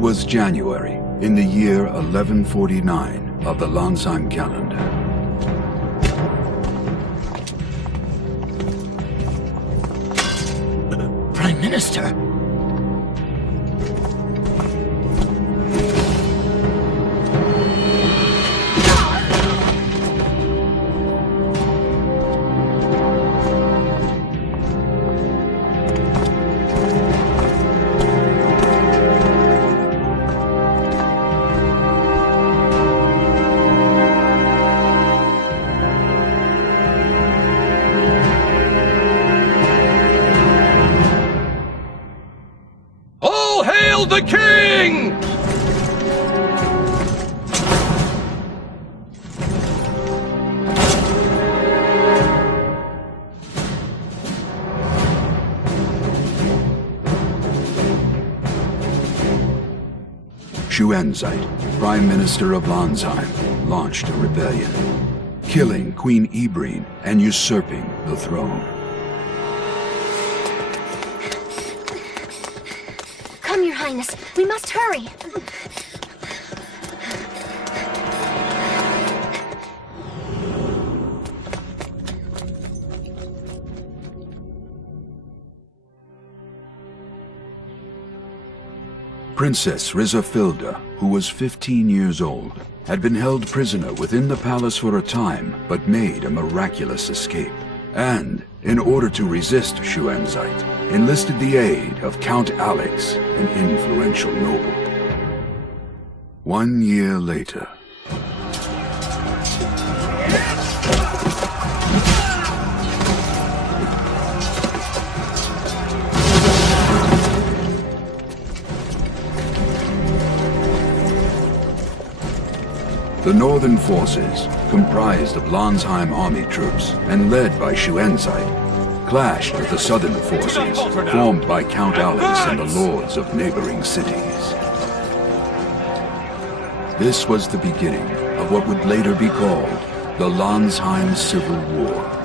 was January, in the year 1149 of the Lansheim calendar. Prime Minister? The king! Schuenzeit, Prime Minister of Lansheim, launched a rebellion, killing Queen Ibreen and usurping the throne. Come, Your Highness. We must hurry. Princess Rizafilda, who was 15 years old, had been held prisoner within the palace for a time, but made a miraculous escape. And, in order to resist Schuenzeit, enlisted the aid of Count Alex, an influential noble. 1 year later... The northern forces, comprised of Lansheim army troops and led by Schuenzeit, clashed with the southern forces formed by Count Alex and the lords of neighboring cities. This was the beginning of what would later be called the Lansheim Civil War.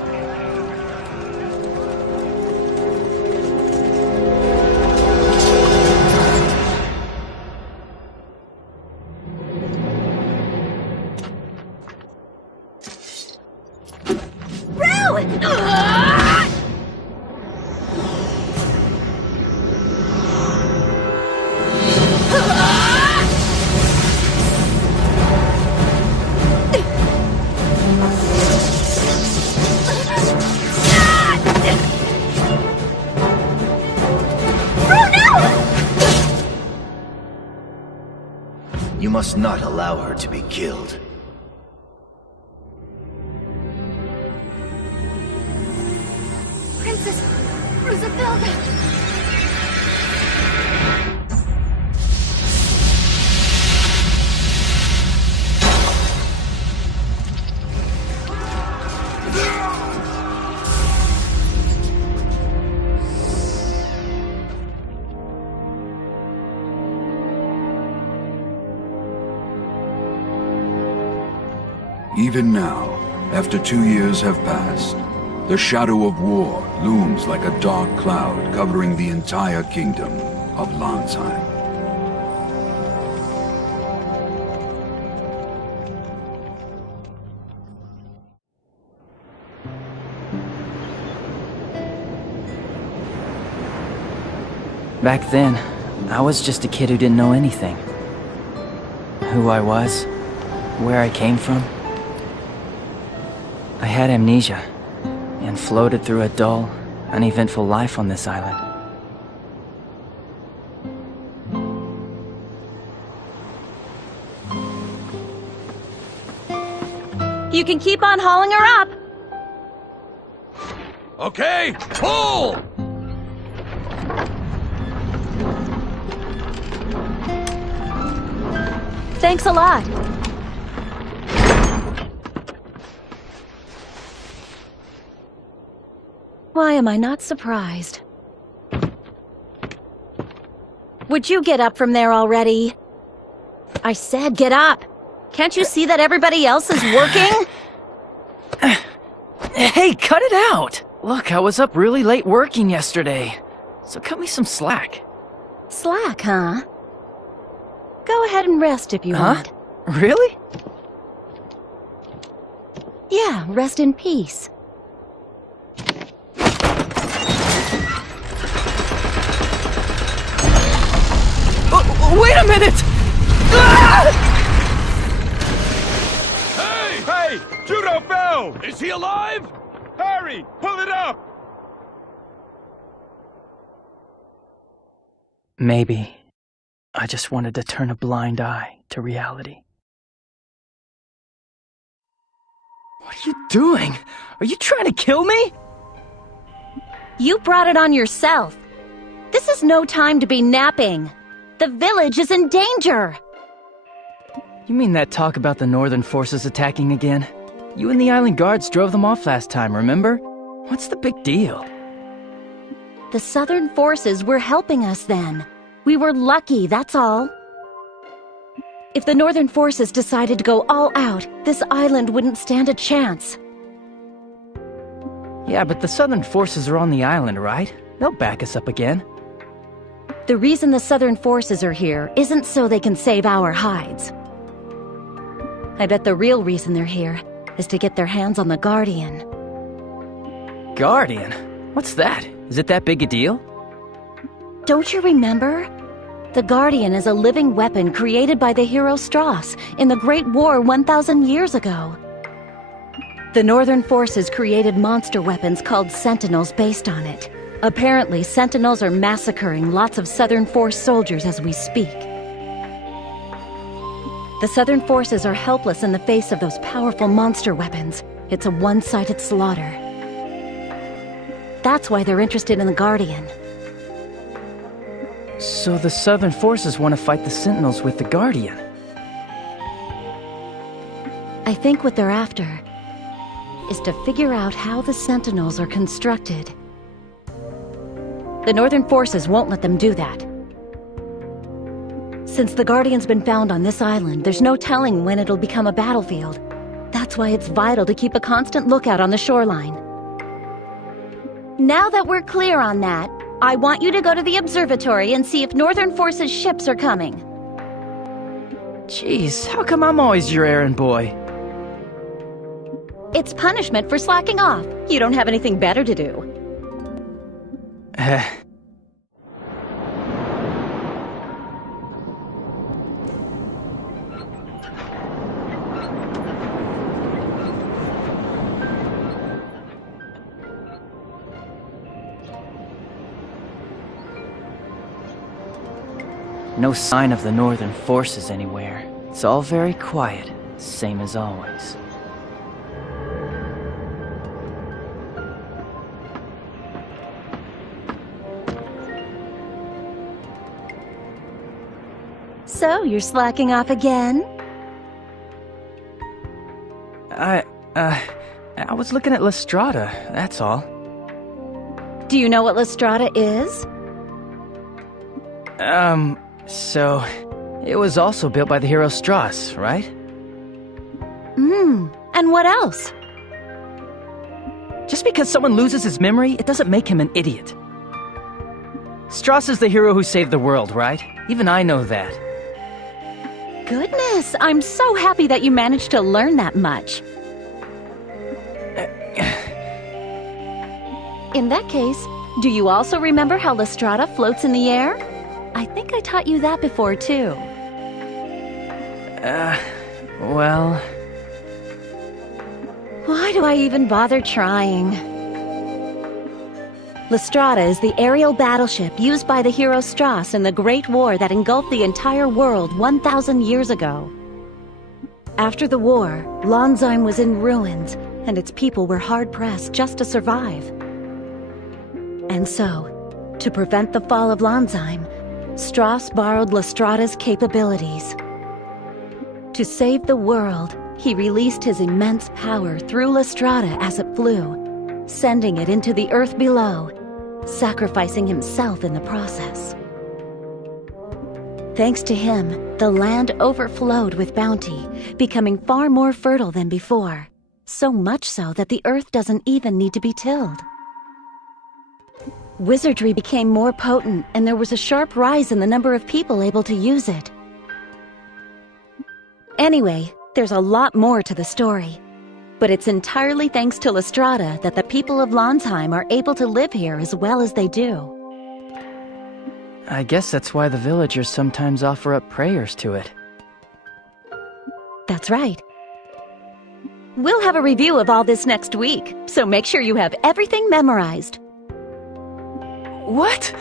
You must not allow her to be killed. Princess Rizafilda! Even now, after 2 years have passed, the shadow of war looms like a dark cloud covering the entire kingdom of Lansheim. Back then, I was just a kid who didn't know anything. Who I was, where I came from. I had amnesia, and floated through a dull, uneventful life on this island. You can keep on hauling her up! Okay, pull! Thanks a lot. Why am I not surprised? Would you get up from there already? I said get up! Can't you see that everybody else is working? Hey, cut it out! Look, I was up really late working yesterday, so cut me some slack. Slack, huh? Go ahead and rest if you want. Really? Yeah, rest in peace. Wait a minute! Ah! Hey! Judo fell! Is he alive? Hurry! Pull it up! Maybe I just wanted to turn a blind eye to reality. What are you doing? Are you trying to kill me? You brought it on yourself. This is no time to be napping. The village is in danger. You mean that talk about the Northern forces attacking again? You and the island guards drove them off last time, remember? What's the big deal? The Southern forces were helping us then. We were lucky, that's all. If the Northern forces decided to go all out, this island wouldn't stand a chance. Yeah, but the Southern forces are on the island, right? They'll back us up again. The reason the Southern forces are here isn't so they can save our hides. I bet the real reason they're here is to get their hands on the Guardian. Guardian? What's that? Is it that big a deal? Don't you remember? The Guardian is a living weapon created by the hero Strauss in the Great War 1,000 years ago. The Northern forces created monster weapons called Sentinels based on it. Apparently, Sentinels are massacring lots of Southern Force soldiers as we speak. The Southern forces are helpless in the face of those powerful monster weapons. It's a one-sided slaughter. That's why they're interested in the Guardian. So the Southern forces want to fight the Sentinels with the Guardian? I think what they're after is to figure out how the Sentinels are constructed. The Northern forces won't let them do that. Since the Guardian's been found on this island, there's no telling when it'll become a battlefield. That's why it's vital to keep a constant lookout on the shoreline. Now that we're clear on that, I want you to go to the observatory and see if Northern Forces ships are coming. Jeez, how come I'm always your errand boy? It's punishment for slacking off. You don't have anything better to do. No sign of the Northern forces anywhere. It's all very quiet, same as always. So, you're slacking off again? I was looking at Lestrada, that's all. Do you know what Lestrada is? So, it was also built by the hero Strauss, right? And what else? Just because someone loses his memory, it doesn't make him an idiot. Strauss is the hero who saved the world, right? Even I know that. Goodness, I'm so happy that you managed to learn that much. In that case, do you also remember how Lestrada floats in the air? I think I taught you that before, too. Well... Why do I even bother trying? Lestrada is the aerial battleship used by the hero Strauss in the Great War that engulfed the entire world 1,000 years ago. After the war, Lonsheim was in ruins, and its people were hard-pressed just to survive. And so, to prevent the fall of Lonsheim, Strauss borrowed Lestrada's capabilities. To save the world, he released his immense power through Lestrada as it flew, sending it into the earth below, sacrificing himself in the process. Thanks to him, the land overflowed with bounty, becoming far more fertile than before, so much so that the earth doesn't even need to be tilled. Wizardry became more potent, and there was a sharp rise in the number of people able to use it. Anyway, there's a lot more to the story. But it's entirely thanks to Lestrada that the people of Lonsheim are able to live here as well as they do. I guess that's why the villagers sometimes offer up prayers to it. That's right. We'll have a review of all this next week, so make sure you have everything memorized. What?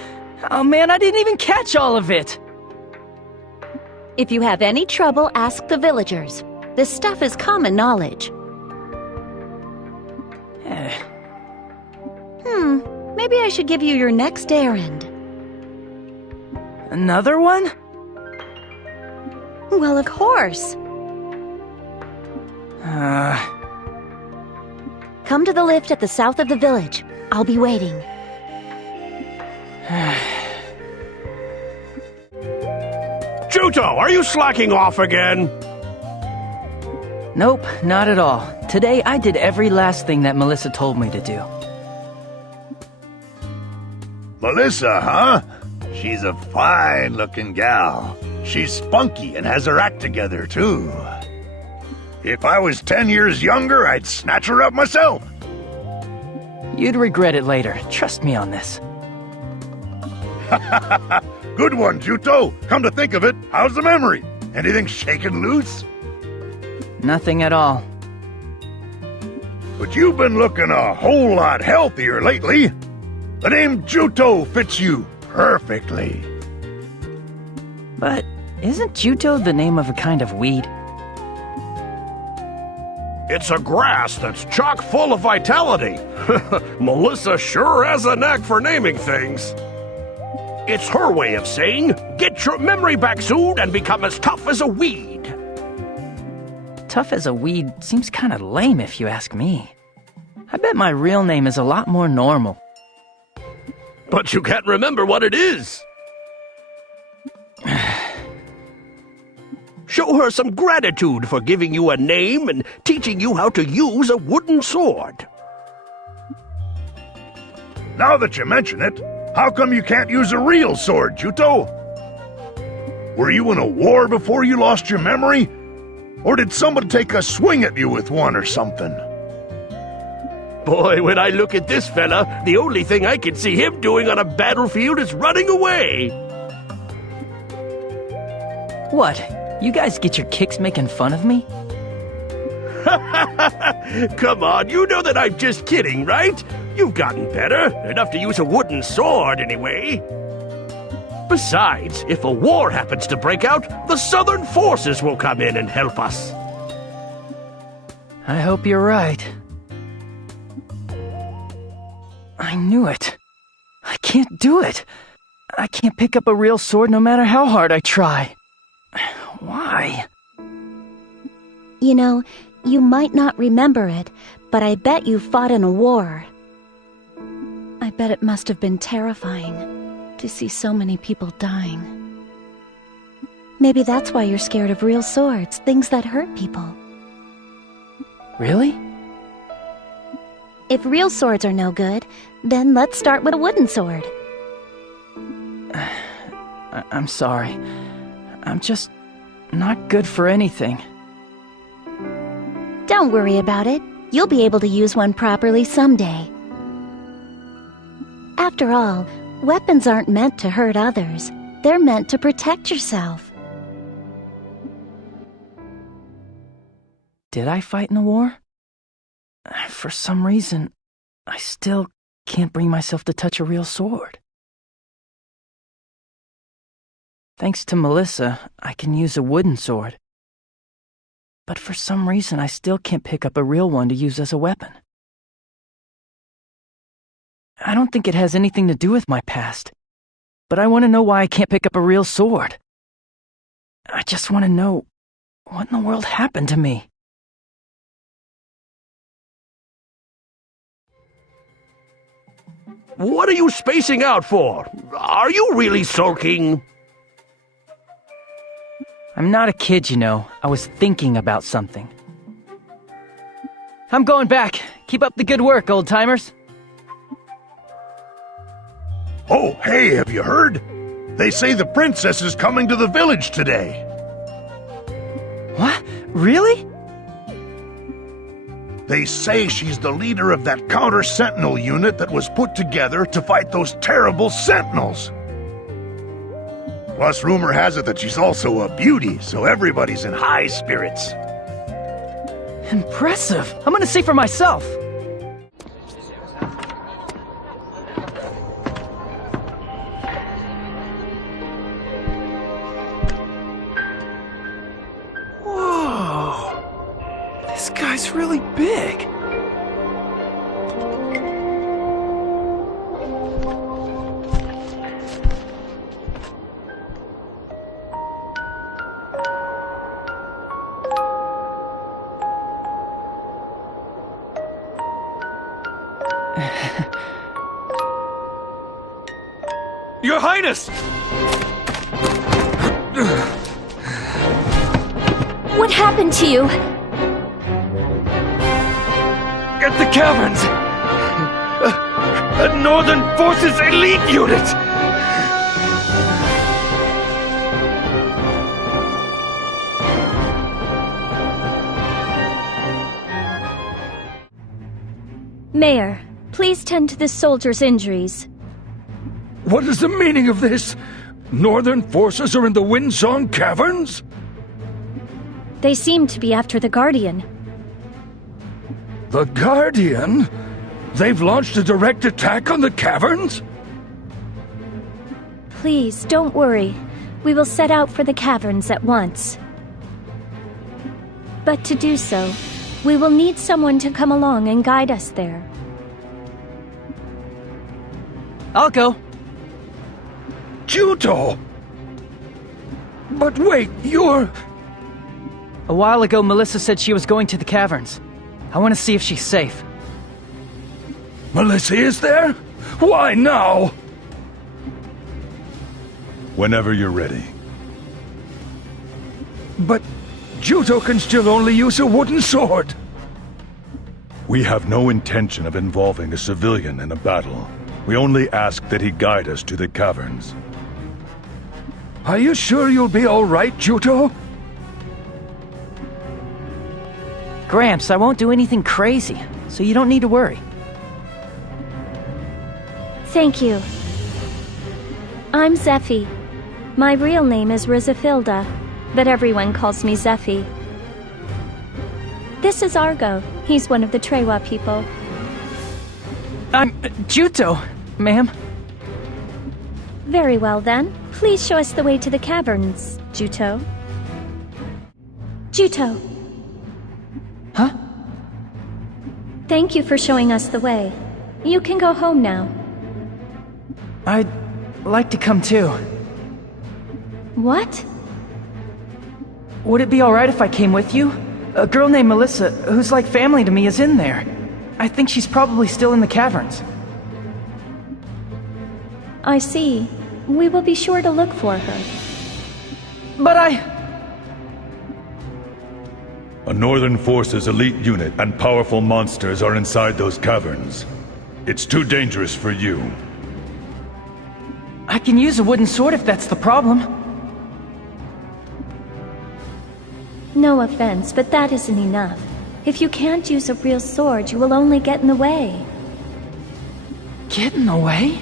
Oh man, I didn't even catch all of it! If you have any trouble, ask the villagers. This stuff is common knowledge. Maybe I should give you your next errand. Another one? Well, of course. Come to the lift at the south of the village. I'll be waiting. Juto, are you slacking off again? Nope, not at all. Today I did every last thing that Melissa told me to do. Melissa, huh? She's a fine-looking gal. She's spunky and has her act together, too. If I was 10 years younger, I'd snatch her up myself. You'd regret it later. Trust me on this. Good one, Juto. Come to think of it, how's the memory? Anything shaken loose? Nothing at all. But you've been looking a whole lot healthier lately. The name Juto fits you perfectly. But isn't Juto the name of a kind of weed? It's a grass that's chock full of vitality. Melissa sure has a knack for naming things. It's her way of saying, get your memory back soon and become as tough as a weed. Tough as a weed seems kind of lame if you ask me. I bet my real name is a lot more normal. But you can't remember what it is. Show her some gratitude for giving you a name and teaching you how to use a wooden sword. Now that you mention it, how come you can't use a real sword, Juto? Were you in a war before you lost your memory? Or did someone take a swing at you with one or something? Boy, when I look at this fella, the only thing I can see him doing on a battlefield is running away. What? You guys get your kicks making fun of me? Come on, you know that I'm just kidding, right? You've gotten better, enough to use a wooden sword anyway. Besides, if a war happens to break out, the Southern forces will come in and help us. I hope you're right. I knew it. I can't do it. I can't pick up a real sword no matter how hard I try. Why? You know, you might not remember it, but I bet you fought in a war. I bet it must have been terrifying to see so many people dying. Maybe that's why you're scared of real swords, things that hurt people. Really? If real swords are no good, then let's start with a wooden sword. I'm sorry. I'm just not good for anything. Don't worry about it. You'll be able to use one properly someday. After all, weapons aren't meant to hurt others. They're meant to protect yourself. Did I fight in the war? For some reason, I still can't bring myself to touch a real sword. Thanks to Melissa, I can use a wooden sword. But for some reason, I still can't pick up a real one to use as a weapon. I don't think it has anything to do with my past, but I want to know why I can't pick up a real sword. I just want to know what in the world happened to me. What are you spacing out for? Are you really sulking? I'm not a kid, you know. I was thinking about something. I'm going back. Keep up the good work, old-timers. Oh, hey, have you heard? They say the princess is coming to the village today. What? Really? They say she's the leader of that counter-sentinel unit that was put together to fight those terrible sentinels. Plus, rumor has it that she's also a beauty, so everybody's in high spirits. Impressive. I'm gonna see for myself. Whoa. This guy's really big. Your Highness! What happened to you? At the caverns! A Northern Forces elite unit! Mayor, please tend to this soldier's injuries. What is the meaning of this? Northern Forces are in the Windsong Caverns? They seem to be after the Guardian. The Guardian? They've launched a direct attack on the caverns? Please, don't worry. We will set out for the caverns at once. But to do so, we will need someone to come along and guide us there. I'll go. Judo! But wait, you're... A while ago, Melissa said she was going to the caverns. I want to see if she's safe. Melissa is there? Why now? Whenever you're ready. But Judo can still only use a wooden sword. We have no intention of involving a civilian in a battle. We only ask that he guide us to the caverns. Are you sure you'll be all right, Judo? Gramps, I won't do anything crazy, so you don't need to worry. Thank you. I'm Zephi. My real name is Rizafilda, but everyone calls me Zephi. This is Argo. He's one of the Trewa people. I'm Juto, ma'am. Very well then. Please show us the way to the caverns, Juto. Juto! Huh? Thank you for showing us the way. You can go home now. I'd like to come too. What? Would it be alright if I came with you? A girl named Melissa, who's like family to me, is in there. I think she's probably still in the caverns. I see. We will be sure to look for her. But A Northern Forces elite unit and powerful monsters are inside those caverns. It's too dangerous for you. I can use a wooden sword if that's the problem. No offense, but that isn't enough. If you can't use a real sword, you will only get in the way. Get in the way?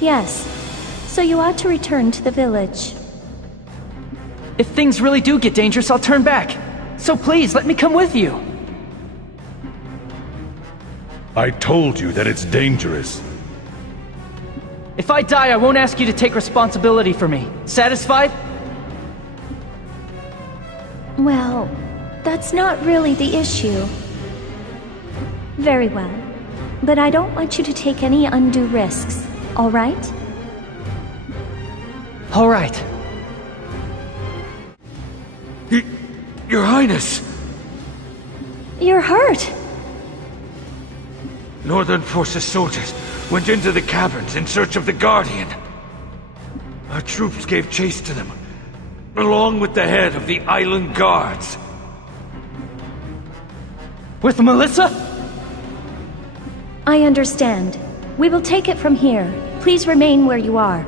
Yes. So you ought to return to the village. If things really do get dangerous, I'll turn back. So please, let me come with you. I told you that it's dangerous. If I die, I won't ask you to take responsibility for me. Satisfied? Well, that's not really the issue. Very well. But I don't want you to take any undue risks, all right? All right. Your Highness! You're hurt! Northern Forces soldiers went into the caverns in search of the Guardian. Our troops gave chase to them, along with the head of the island guards. With Melissa? I understand. We will take it from here. Please remain where you are.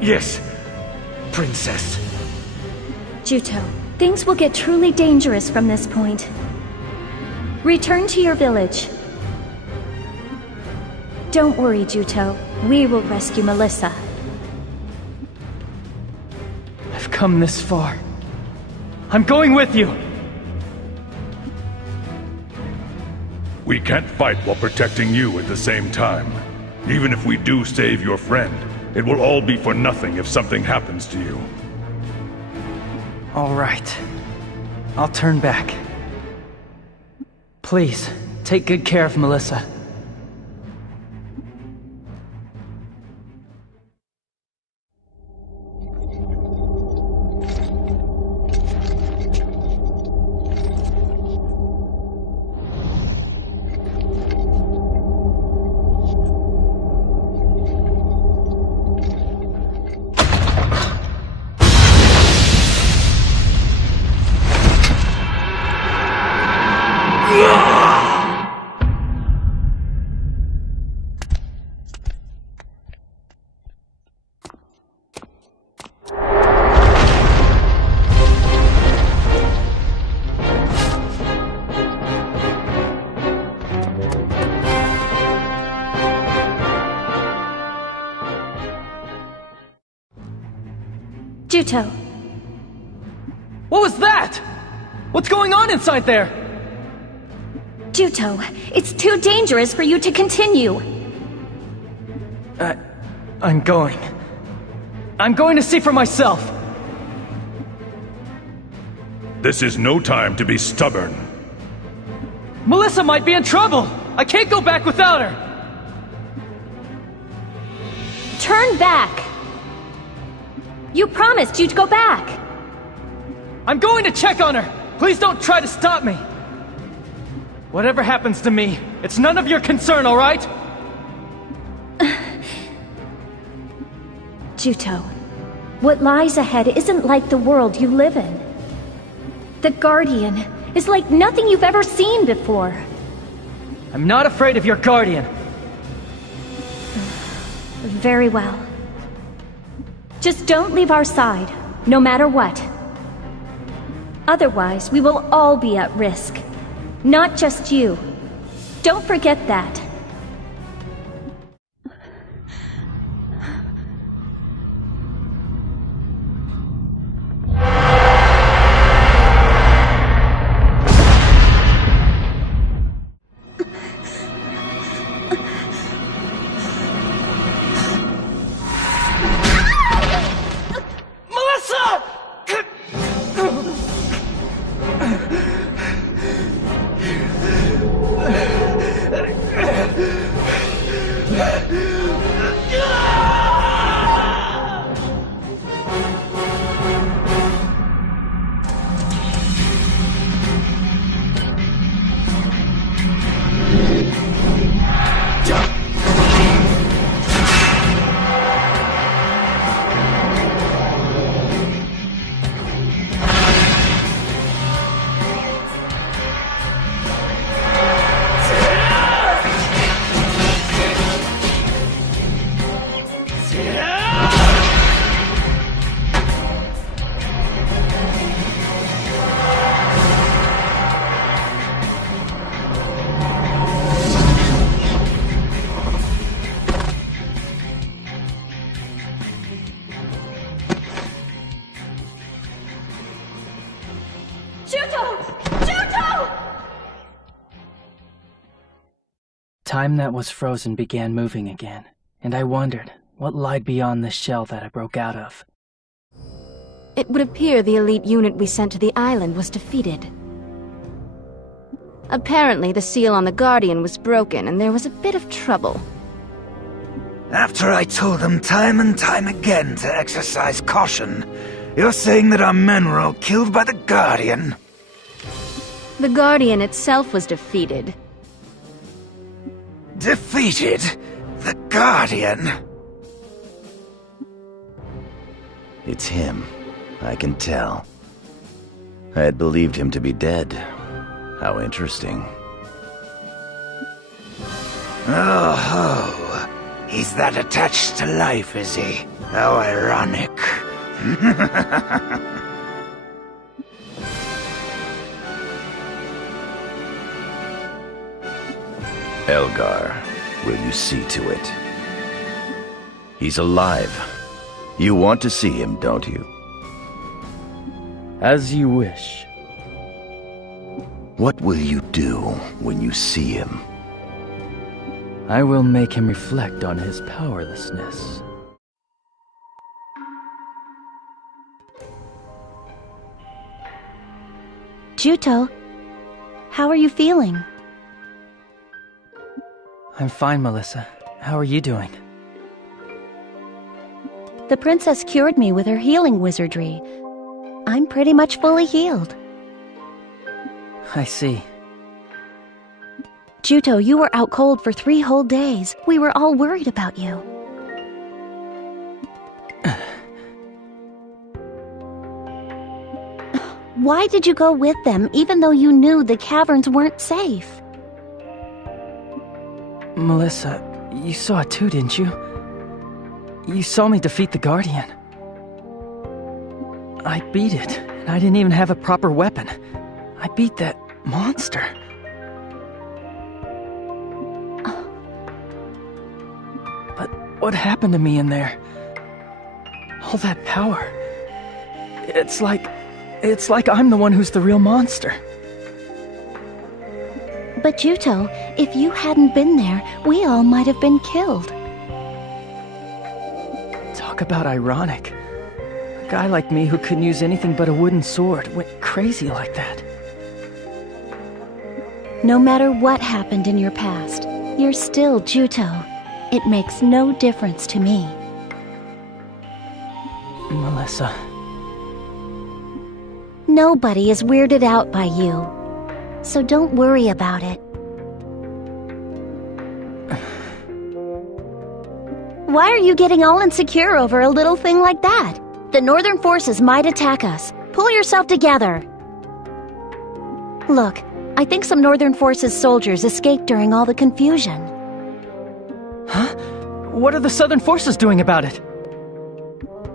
Yes. princess. Juto, things will get truly dangerous from this point. Return to your village. Don't worry, Juto. We will rescue Melissa. I've come this far. I'm going with you! We can't fight while protecting you at the same time. Even if we do save your friend, it will all be for nothing if something happens to you. All right. I'll turn back. Please, take good care of Melissa. Juto, What was that? What's going on inside there? Juto, it's too dangerous for you to continue. I'm going. I'm going to see for myself. This is no time to be stubborn. Melissa might be in trouble. I can't go back without her. Turn back. You promised you'd go back. I'm going to check on her. Please don't try to stop me. Whatever happens to me, it's none of your concern, all right? Juto, what lies ahead isn't like the world you live in. The Guardian is like nothing you've ever seen before. I'm not afraid of your Guardian. Very well. Just don't leave our side, no matter what. Otherwise, we will all be at risk. Not just you. Don't forget that. Time that was frozen began moving again, and I wondered what lied beyond the shell that I broke out of. It would appear the elite unit we sent to the island was defeated. Apparently, the seal on the Guardian was broken, and there was a bit of trouble. After I told them time and time again to exercise caution, you're saying that our men were all killed by the Guardian? The Guardian itself was defeated. Defeated? The Guardian? It's him. I can tell. I had believed him to be dead. How interesting. Oh, he's that attached to life, is he? How ironic. Elgar, will you see to it? He's alive. You want to see him, don't you? As you wish. What will you do when you see him? I will make him reflect on his powerlessness. Juto, how are you feeling? I'm fine, Melissa. How are you doing? The princess cured me with her healing wizardry. I'm pretty much fully healed. I see. Juto, you were out cold for 3 whole days. We were all worried about you. Why did you go with them, even though you knew the caverns weren't safe? Melissa, you saw it too, didn't you? You saw me defeat the Guardian. I beat it, and I didn't even have a proper weapon. I beat that monster. But what happened to me in there? All that power. It's like I'm the one who's the real monster. But Juto, if you hadn't been there, we all might have been killed. Talk about ironic. A guy like me who couldn't use anything but a wooden sword went crazy like that. No matter what happened in your past, you're still Juto. It makes no difference to me. Melissa. Nobody is weirded out by you, so don't worry about it. Why are you getting all insecure over a little thing like that? The Northern forces might attack us. Pull yourself together. Look, I think some Northern forces soldiers escaped during all the confusion. Huh? What are the Southern forces doing about it?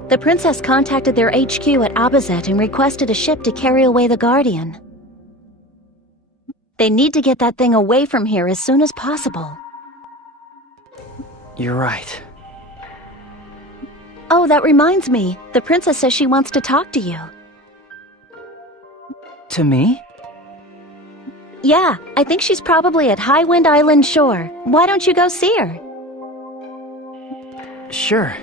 The princess contacted their HQ at Abazet and requested a ship to carry away the Guardian. They need to get that thing away from here as soon as possible. You're right. Oh, that reminds me. The princess says she wants to talk to you. To me? Yeah, I think she's probably at Highwind Island shore. Why don't you go see her? Sure.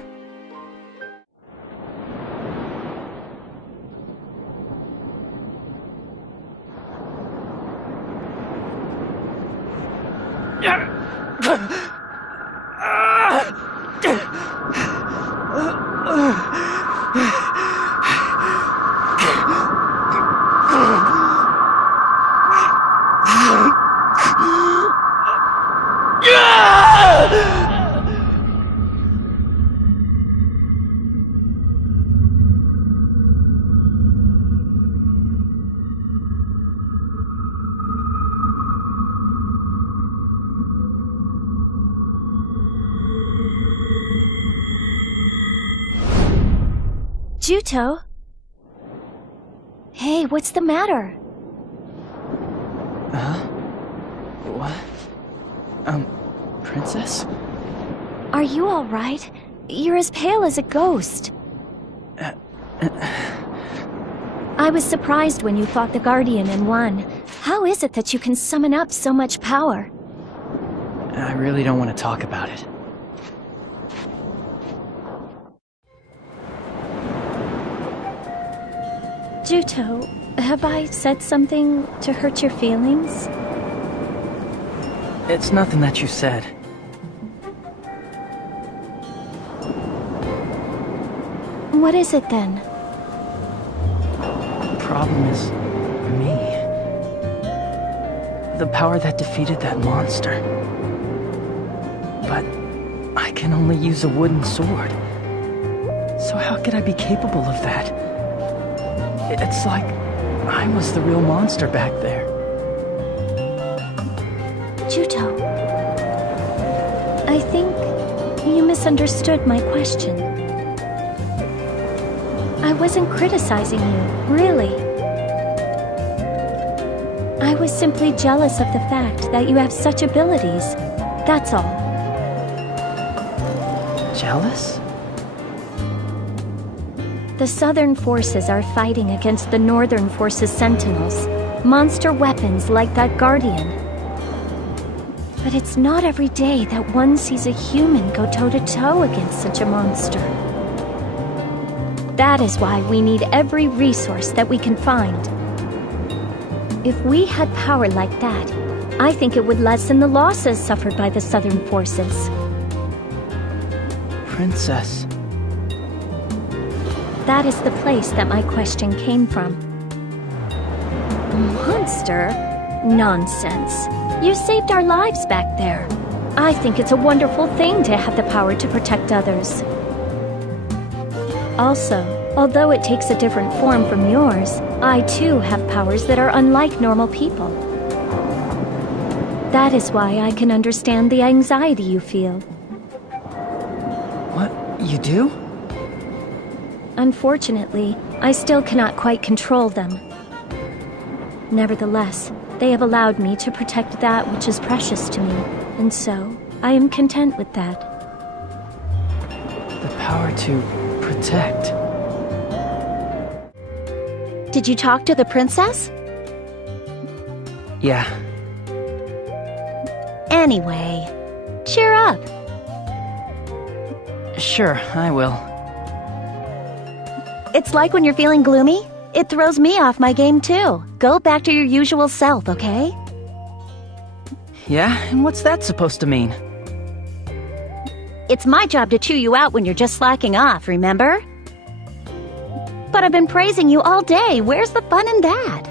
Juto? Hey, what's the matter? What? Princess? Are you alright? You're as pale as a ghost. I was surprised when you fought the Guardian and won. How is it that you can summon up so much power? I really don't want to talk about it. Juto, have I said something to hurt your feelings? It's nothing that you said. What is it then? The problem is me. The power that defeated that monster. But I can only use a wooden sword. So how could I be capable of that? It's like I was the real monster back there. Juto, I think you misunderstood my question. I wasn't criticizing you, really. I was simply jealous of the fact that you have such abilities. That's all. Jealous? The Southern forces are fighting against the Northern forces' sentinels. Monster weapons like that Guardian. But it's not every day that one sees a human go toe-to-toe against such a monster. That is why we need every resource that we can find. If we had power like that, I think it would lessen the losses suffered by the Southern forces. Princess. That is the place that my question came from. Monster? Nonsense. You saved our lives back there. I think it's a wonderful thing to have the power to protect others. Also, although it takes a different form from yours, I too have powers that are unlike normal people. That is why I can understand the anxiety you feel. What? You do? Unfortunately, I still cannot quite control them. Nevertheless, they have allowed me to protect that which is precious to me, and so I am content with that. The power to protect. Did you talk to the princess? Yeah. Anyway, cheer up. Sure, I will. It's like when you're feeling gloomy, it throws me off my game too. Go back to your usual self, okay? Yeah, and what's that supposed to mean? It's my job to chew you out when you're just slacking off, remember? But I've been praising you all day. Where's the fun in that?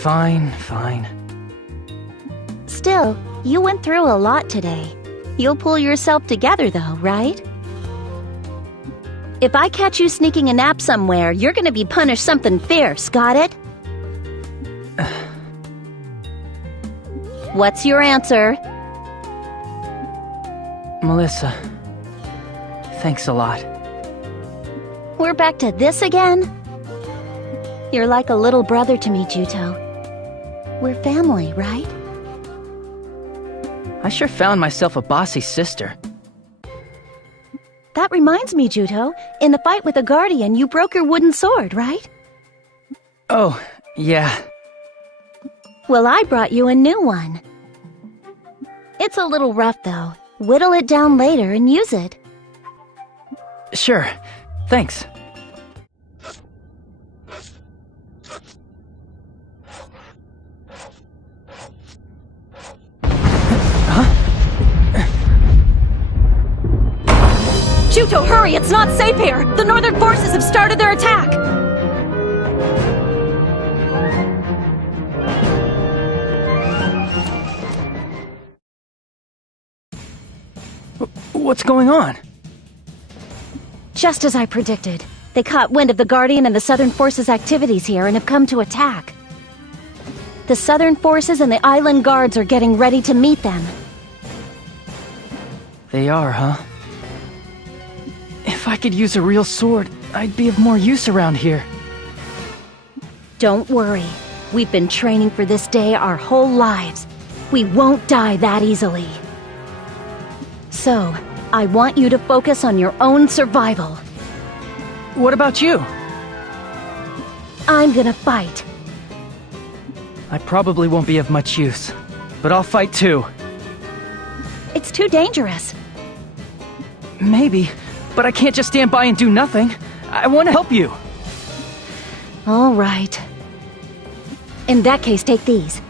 Fine, fine. Still, you went through a lot today. You'll pull yourself together though, right? If I catch you sneaking a nap somewhere, you're gonna be punished something fierce, got it? What's your answer? Melissa, thanks a lot. We're back to this again? You're like a little brother to me, Juto. We're family, right? I sure found myself a bossy sister. That reminds me, Juto. In the fight with the Guardian, you broke your wooden sword, right? Oh, yeah. Well, I brought you a new one. It's a little rough, though. Whittle it down later and use it. Sure. Thanks. Juto, hurry! It's not safe here! The Northern forces have started their attack! What's going on? Just as I predicted. They caught wind of the Guardian and the Southern forces' activities here and have come to attack. The Southern forces and the Island Guards are getting ready to meet them. They are, huh? If I could use a real sword, I'd be of more use around here. Don't worry. We've been training for this day our whole lives. We won't die that easily. So, I want you to focus on your own survival. What about you? I'm gonna fight. I probably won't be of much use, but I'll fight too. It's too dangerous. Maybe, but I can't just stand by and do nothing. I want to help you. All right. In that case, take these.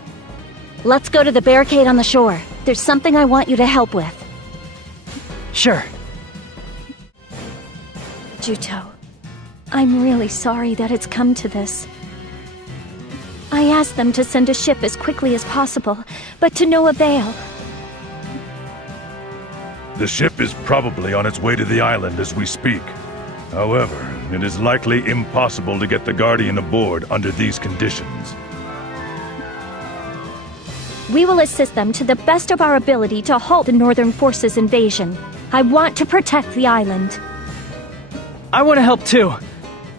Let's go to the barricade on the shore. There's something I want you to help with. Sure. Juto, I'm really sorry that it's come to this. I asked them to send a ship as quickly as possible, but to no avail. The ship is probably on its way to the island as we speak. However, it is likely impossible to get the Guardian aboard under these conditions. We will assist them to the best of our ability to halt the Northern Forces' invasion. I want to protect the island. I want to help too.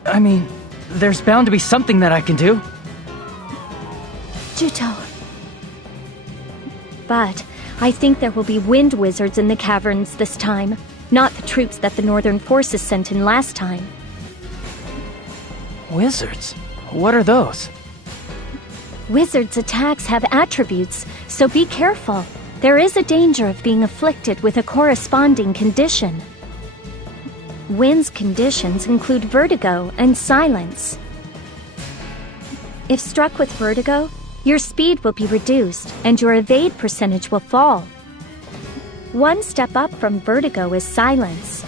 I mean, there's bound to be something that I can do. Juto. But I think there will be wind wizards in the caverns this time, not the troops that the Northern forces sent in last time. Wizards? What are those? Wizards' attacks have attributes, so be careful. There is a danger of being afflicted with a corresponding condition. Wind's conditions include vertigo and silence. If struck with vertigo, your speed will be reduced and your evade percentage will fall. One step up from vertigo is silence.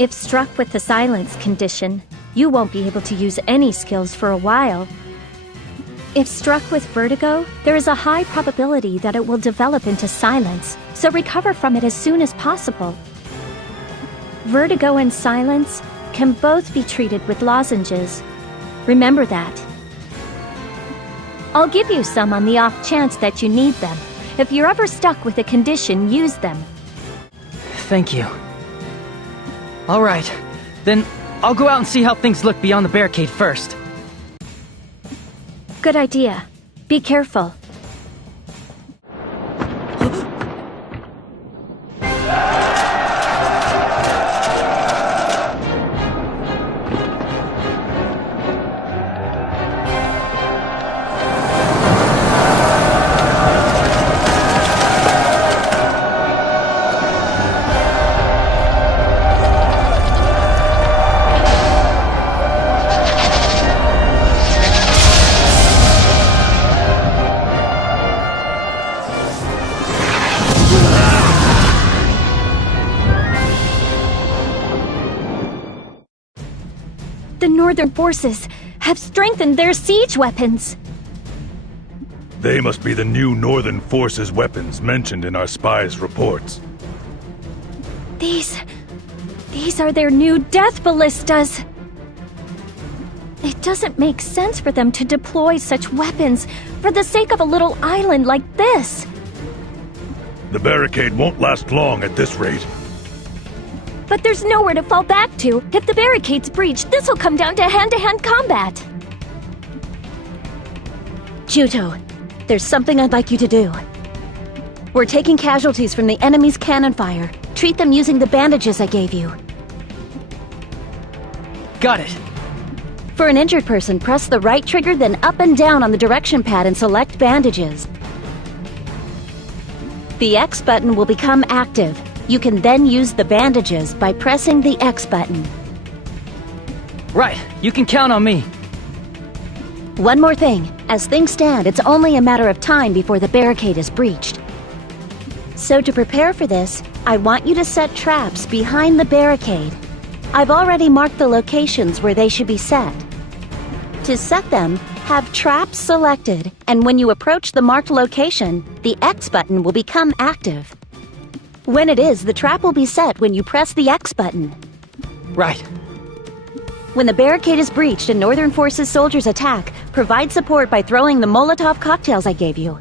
If struck with the silence condition, you won't be able to use any skills for a while. If struck with vertigo, there is a high probability that it will develop into silence, so recover from it as soon as possible. Vertigo and silence can both be treated with lozenges. Remember that. I'll give you some on the off chance that you need them. If you're ever stuck with a condition, use them. Thank you. All right, then I'll go out and see how things look beyond the barricade first. Good idea. Be careful. The Northern forces have strengthened their siege weapons. They must be the new Northern Forces weapons mentioned in our spies' reports. These are their new death ballistas. It doesn't make sense for them to deploy such weapons for the sake of a little island like this. The barricade won't last long at this rate. But there's nowhere to fall back to. If the barricade's breached, this'll come down to hand-to-hand combat. Juto, there's something I'd like you to do. We're taking casualties from the enemy's cannon fire. Treat them using the bandages I gave you. Got it. For an injured person, press the right trigger, then up and down on the direction pad and select bandages. The X button will become active. You can then use the bandages by pressing the X button. Right, you can count on me. One more thing. As things stand, it's only a matter of time before the barricade is breached. So to prepare for this, I want you to set traps behind the barricade. I've already marked the locations where they should be set. To set them, have traps selected, and when you approach the marked location, the X button will become active. When it is, the trap will be set when you press the X button. Right. When the barricade is breached and Northern Forces soldiers attack, provide support by throwing the Molotov cocktails I gave you.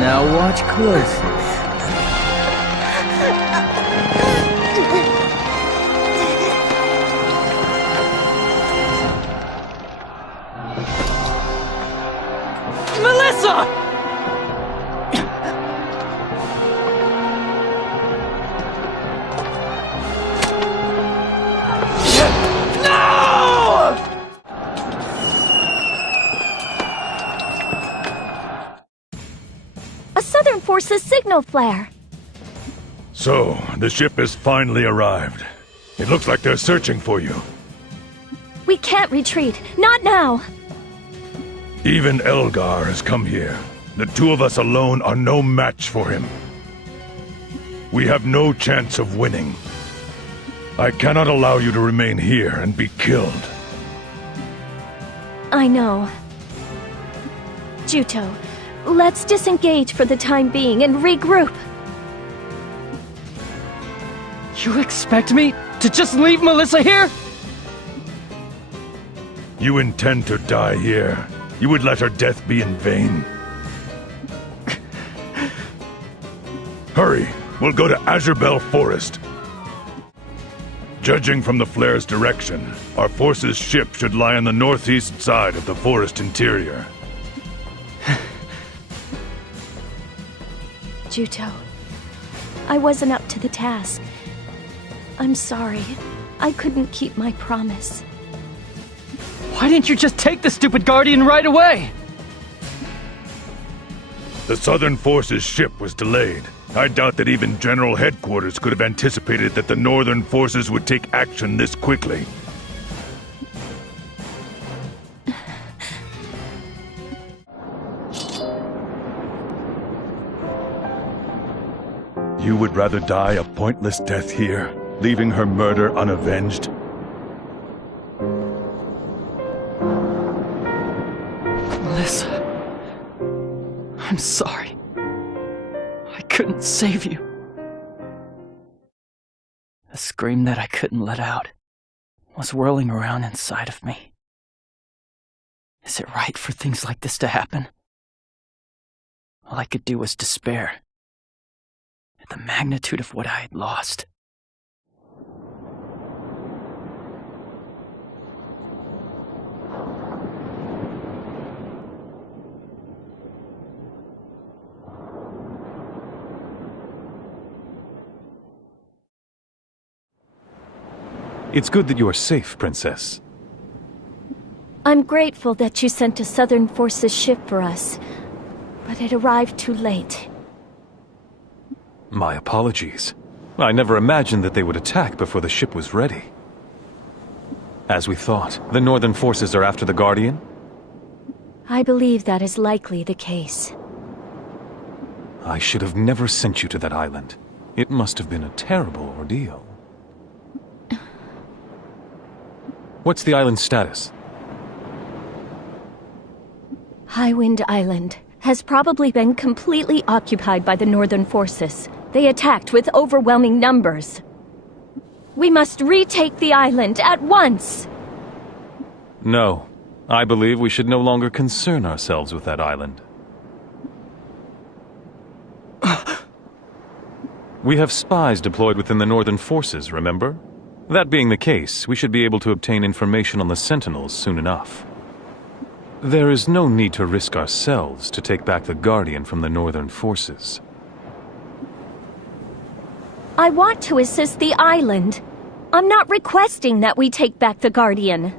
Now watch closely. Melissa! Southern Forces signal flare. So, the ship has finally arrived. It looks like they're searching for you. We can't retreat. Not now. Even Elgar has come here. The two of us alone are no match for him. We have no chance of winning. I cannot allow you to remain here and be killed. I know. Juto, let's disengage for the time being and regroup. You expect me to just leave Melissa here? You intend to die here. You would let her death be in vain. Hurry, we'll go to Azurbel Forest. Judging from the flare's direction, our force's ship should lie on the northeast side of the forest interior. Juto, I wasn't up to the task. I'm sorry. I couldn't keep my promise. Why didn't you just take the stupid Guardian right away? The Southern Forces ship was delayed. I doubt that even General Headquarters could have anticipated that the Northern Forces would take action this quickly. You would rather die a pointless death here, leaving her murder unavenged? Melissa, I'm sorry. I couldn't save you. A scream that I couldn't let out was whirling around inside of me. Is it right for things like this to happen? All I could do was despair at the magnitude of what I had lost. It's good that you are safe, Princess. I'm grateful that you sent a Southern Forces ship for us, but it arrived too late. My apologies. I never imagined that they would attack before the ship was ready. As we thought, the Northern Forces are after the Guardian? I believe that is likely the case. I should have never sent you to that island. It must have been a terrible ordeal. What's the island's status? Highwind Island has probably been completely occupied by the Northern Forces. They attacked with overwhelming numbers. We must retake the island at once! No. I believe we should no longer concern ourselves with that island. We have spies deployed within the Northern Forces, remember? That being the case, we should be able to obtain information on the Sentinels soon enough. There is no need to risk ourselves to take back the Guardian from the Northern Forces. I want to assist the island. I'm not requesting that we take back the Guardian.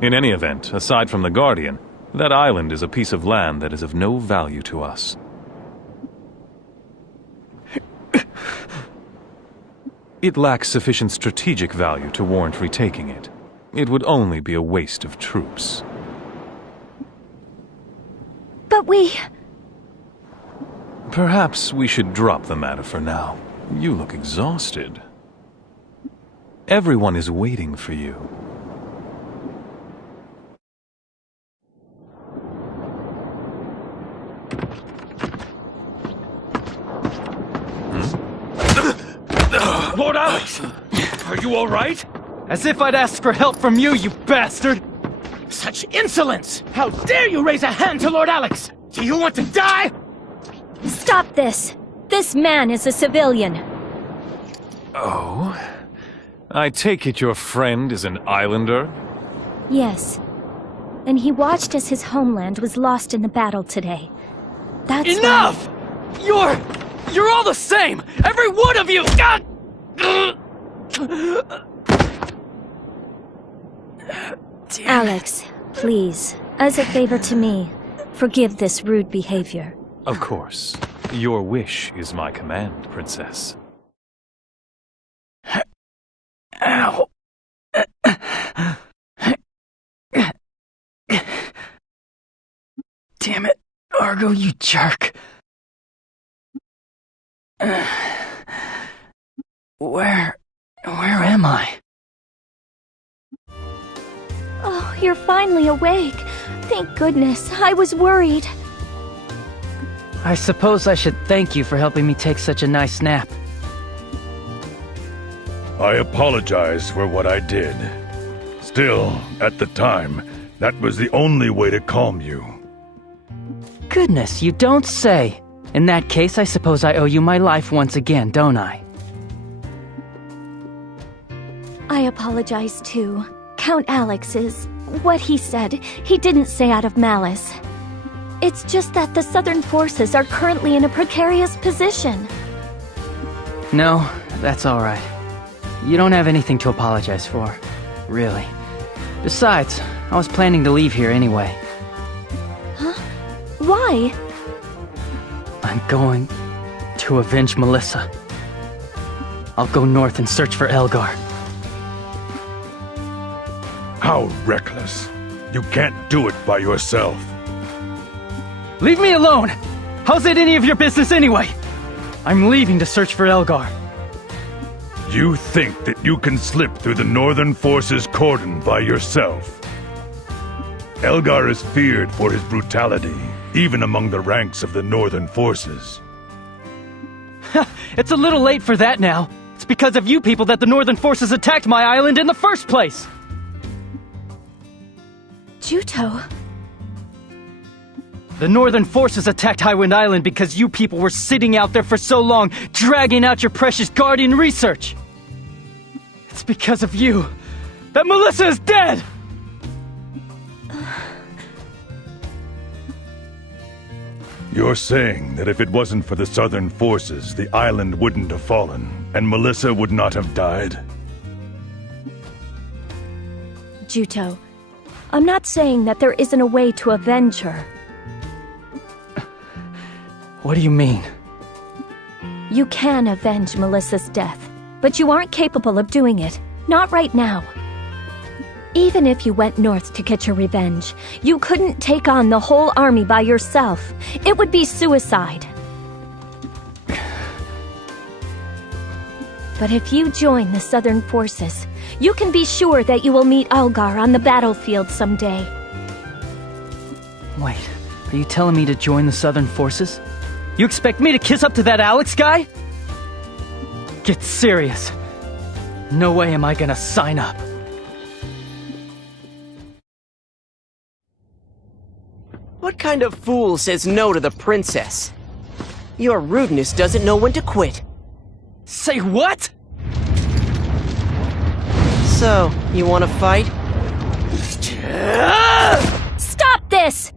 In any event, aside from the Guardian, that island is a piece of land that is of no value to us. It lacks sufficient strategic value to warrant retaking it. It would only be a waste of troops. But we... Perhaps we should drop the matter for now. You look exhausted. Everyone is waiting for you. Lord Alex! Are you all right? As if I'd ask for help from you, you bastard! Such insolence! How dare you raise a hand to Lord Alex? Do you want to die? Stop this! This man is a civilian. Oh? I take it your friend is an islander? Yes. And he watched as his homeland was lost in the battle today. That's Enough! You're all the same! Every one of you! God! Alex, please, as a favor to me, forgive this rude behavior. Of course. Your wish is my command, Princess. Ow. Damn it, Argo, you jerk. Where am I? Oh, you're finally awake. Thank goodness, I was worried. I suppose I should thank you for helping me take such a nice nap. I apologize for what I did. Still, at the time, that was the only way to calm you. Goodness, you don't say. In that case, I suppose I owe you my life once again, don't I? I apologize too. Count Alex is what he said. He didn't say out of malice. It's just that the Southern forces are currently in a precarious position. No, that's all right. You don't have anything to apologize for, really. Besides, I was planning to leave here anyway. Huh? Why? I'm going to avenge Melissa. I'll go north and search for Elgar. How reckless. You can't do it by yourself. Leave me alone! How's it any of your business anyway? I'm leaving to search for Elgar. You think that you can slip through the Northern Forces' cordon by yourself? Elgar is feared for his brutality, even among the ranks of the Northern Forces. It's a little late for that now. It's because of you people that the Northern Forces attacked my island in the first place! Juto. The Northern Forces attacked Highwind Island because you people were sitting out there for so long, dragging out your precious Guardian research! It's because of you that Melissa is dead! You're saying that if it wasn't for the Southern Forces, the island wouldn't have fallen, and Melissa would not have died? Juto, I'm not saying that there isn't a way to avenge her. What do you mean? You can avenge Melissa's death, but you aren't capable of doing it. Not right now. Even if you went north to get your revenge, you couldn't take on the whole army by yourself. It would be suicide. But if you join the Southern Forces, you can be sure that you will meet Elgar on the battlefield someday. Wait, are you telling me to join the Southern Forces? You expect me to kiss up to that Alex guy? Get serious. No way am I gonna sign up. What kind of fool says no to the princess? Your rudeness doesn't know when to quit. Say what? So, you want to fight? Stop this!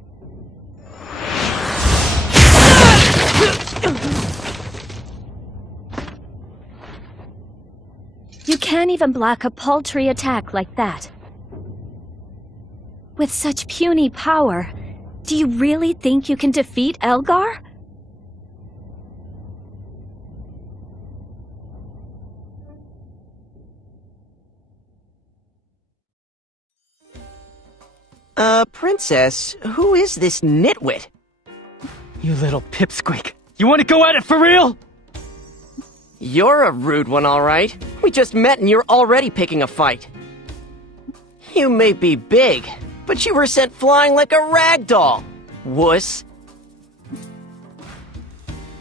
You can't even block a paltry attack like that. With such puny power, do you really think you can defeat Elgar? Princess, who is this nitwit? You little pipsqueak. You want to go at it for real? You're a rude one, all right. We just met and you're already picking a fight. You may be big, but you were sent flying like a rag doll, wuss.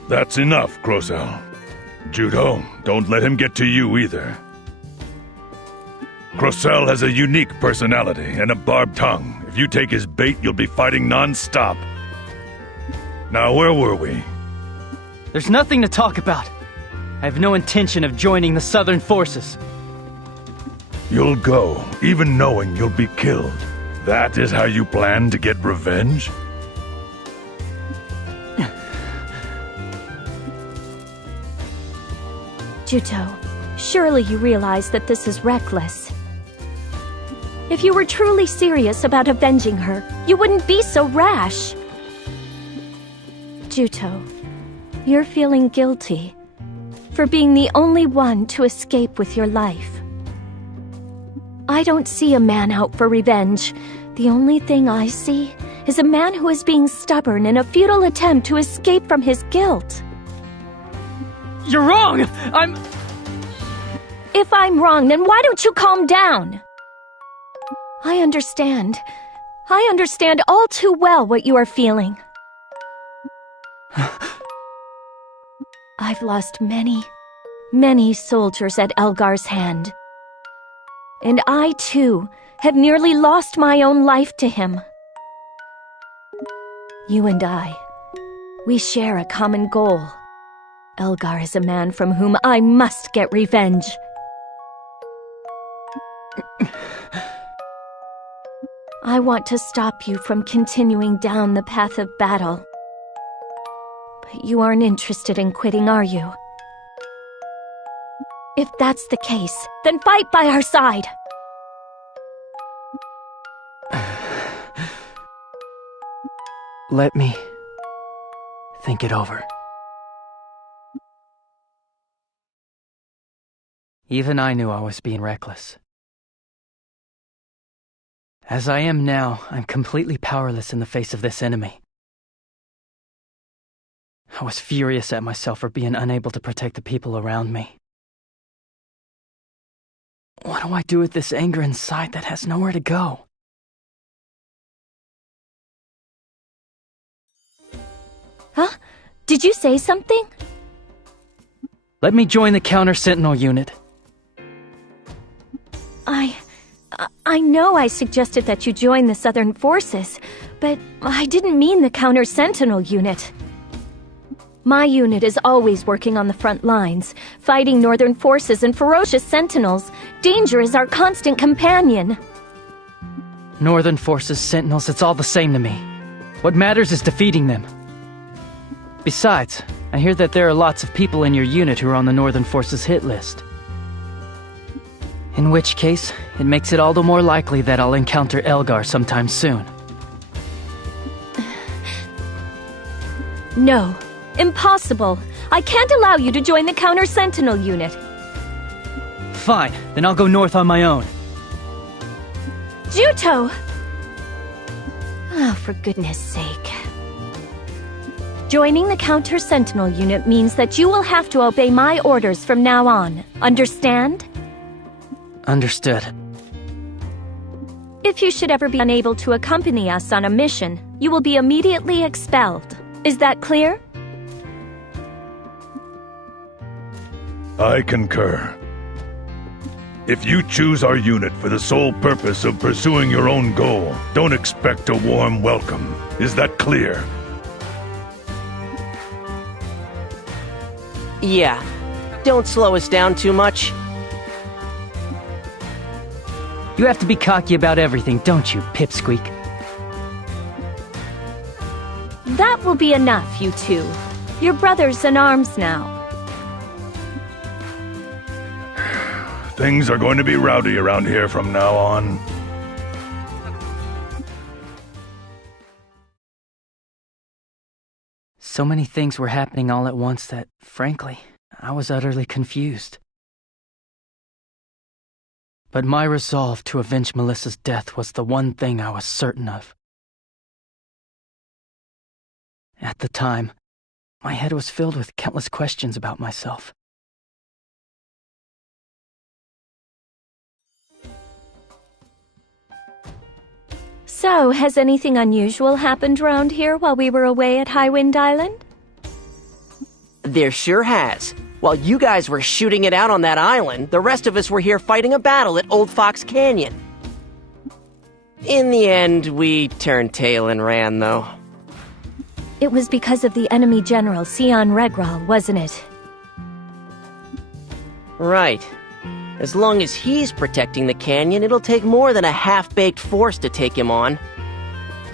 That's enough, Crocell. Judo, don't let him get to you either. Crocell has a unique personality and a barbed tongue. If you take his bait, you'll be fighting non-stop. Now, where were we? There's nothing to talk about. I have no intention of joining the Southern Forces. You'll go, even knowing you'll be killed. That is how you plan to get revenge? Juto, surely you realize that this is reckless. If you were truly serious about avenging her, you wouldn't be so rash. Juto, you're feeling guilty for being the only one to escape with your life. I don't see a man out for revenge. The only thing I see is a man who is being stubborn in a futile attempt to escape from his guilt. You're wrong! If I'm wrong, then why don't you calm down? I understand. I understand all too well what you are feeling. I've lost many, many soldiers at Elgar's hand. And I, too, have nearly lost my own life to him. You and I, we share a common goal. Elgar is a man from whom I must get revenge. I want to stop you from continuing down the path of battle. But you aren't interested in quitting, are you? If that's the case, then fight by our side! Let me think it over. Even I knew I was being reckless. As I am now, I'm completely powerless in the face of this enemy. I was furious at myself for being unable to protect the people around me. What do I do with this anger inside that has nowhere to go? Huh? Did you say something? Let me join the Counter-Sentinel unit. I know I suggested that you join the Southern Forces, but I didn't mean the Counter-Sentinel unit. My unit is always working on the front lines, fighting Northern Forces and ferocious Sentinels. Danger is our constant companion. Northern Forces, Sentinels, it's all the same to me. What matters is defeating them. Besides, I hear that there are lots of people in your unit who are on the Northern Forces hit list. In which case, it makes it all the more likely that I'll encounter Elgar sometime soon. No. Impossible. I can't allow you to join the Counter-Sentinel unit. Fine, then I'll go north on my own. Juto! Oh, for goodness sake. Joining the Counter-Sentinel unit means that you will have to obey my orders from now on. Understand? Understood. If you should ever be unable to accompany us on a mission, you will be immediately expelled. Is that clear? I concur. If you choose our unit for the sole purpose of pursuing your own goal, don't expect a warm welcome. Is that clear? Yeah. Don't slow us down too much. You have to be cocky about everything, don't you, Pipsqueak? That will be enough, you two. You're brothers in arms now. Things are going to be rowdy around here from now on. So many things were happening all at once that, frankly, I was utterly confused. But my resolve to avenge Melissa's death was the one thing I was certain of. At the time, my head was filled with countless questions about myself. So, has anything unusual happened around here while we were away at Highwind Island? There sure has. While you guys were shooting it out on that island, the rest of us were here fighting a battle at Old Fox Canyon. In the end, we turned tail and ran, though. It was because of the enemy general, Sion Regral, wasn't it? Right. As long as he's protecting the canyon, it'll take more than a half-baked force to take him on.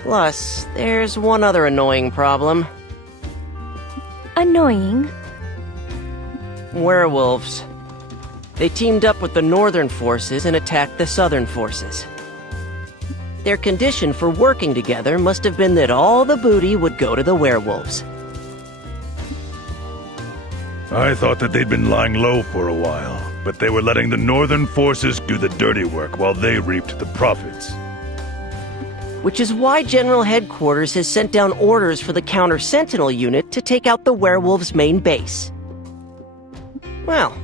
Plus, there's one other annoying problem. Annoying? Werewolves. They teamed up with the Northern Forces and attacked the Southern Forces. Their condition for working together must have been that all the booty would go to the werewolves. I thought that they'd been lying low for a while, but they were letting the Northern forces do the dirty work while they reaped the profits. Which is why General Headquarters has sent down orders for the Counter-Sentinel unit to take out the werewolves' main base. Well,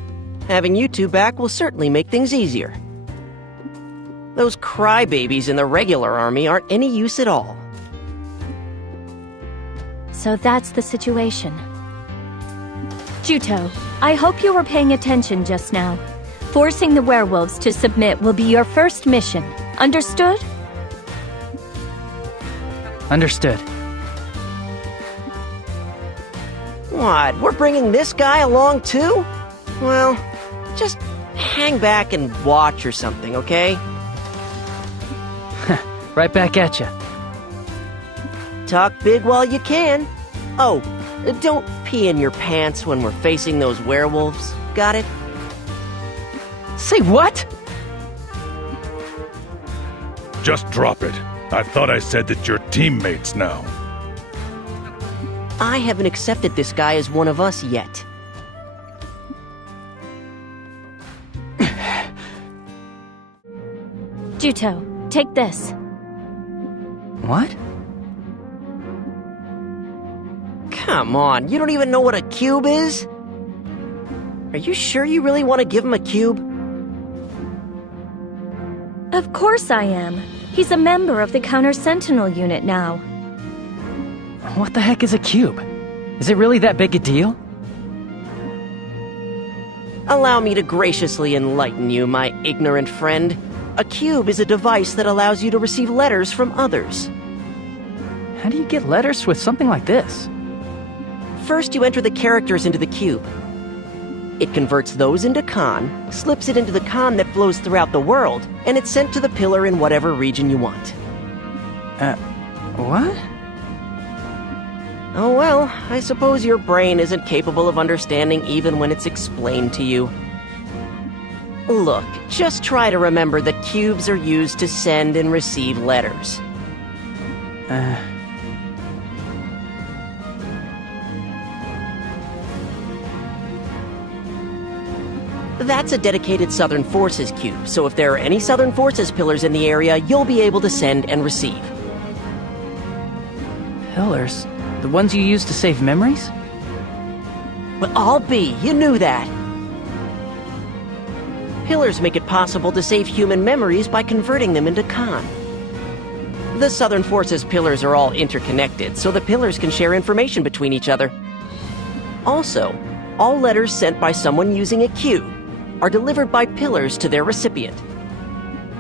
having you two back will certainly make things easier. Those crybabies in the regular army aren't any use at all. So that's the situation. Juto, I hope you were paying attention just now. Forcing the werewolves to submit will be your first mission. Understood? Understood. What, we're bringing this guy along too? Well, just hang back and watch or something, okay? Right back at ya. Talk big while you can. Oh, don't pee in your pants when we're facing those werewolves. Got it? Say what? Just drop it. I thought I said that you're teammates now. I haven't accepted this guy as one of us yet. Juto, take this. What? Come on, you don't even know what a cube is? Are you sure you really want to give him a cube? Of course I am. He's a member of the Counter-Sentinel unit now. What the heck is a cube? Is it really that big a deal? Allow me to graciously enlighten you, my ignorant friend. A cube is a device that allows you to receive letters from others. How do you get letters with something like this? First, you enter the characters into the cube. It converts those into Con, slips it into the Con that flows throughout the world, and it's sent to the pillar in whatever region you want. What? Oh well, I suppose your brain isn't capable of understanding even when it's explained to you. Look, just try to remember that cubes are used to send and receive letters. That's a dedicated Southern Forces cube, so if there are any Southern Forces pillars in the area, you'll be able to send and receive. Pillars? The ones you use to save memories? But I'll be, you knew that. Pillars make it possible to save human memories by converting them into Con. The Southern Forces pillars are all interconnected, so the pillars can share information between each other. Also, all letters sent by someone using a cube are delivered by pillars to their recipient.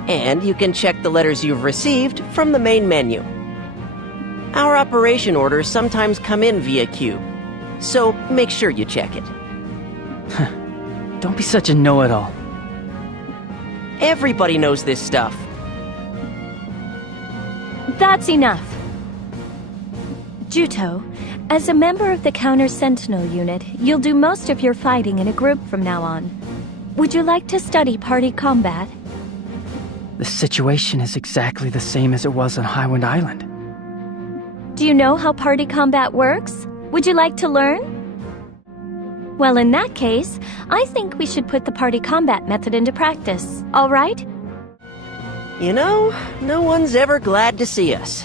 And you can check the letters you've received from the main menu. Our operation orders sometimes come in via cube, so make sure you check it. Don't be such a know-it-all. Everybody knows this stuff. That's enough. Juto, as a member of the Counter-Sentinel unit, you'll do most of your fighting in a group from now on. Would you like to study party combat? The situation is exactly the same as it was on Highwind Island. Do you know how party combat works? Would you like to learn? Well, in that case, I think we should put the party combat method into practice, all right? You know, no one's ever glad to see us.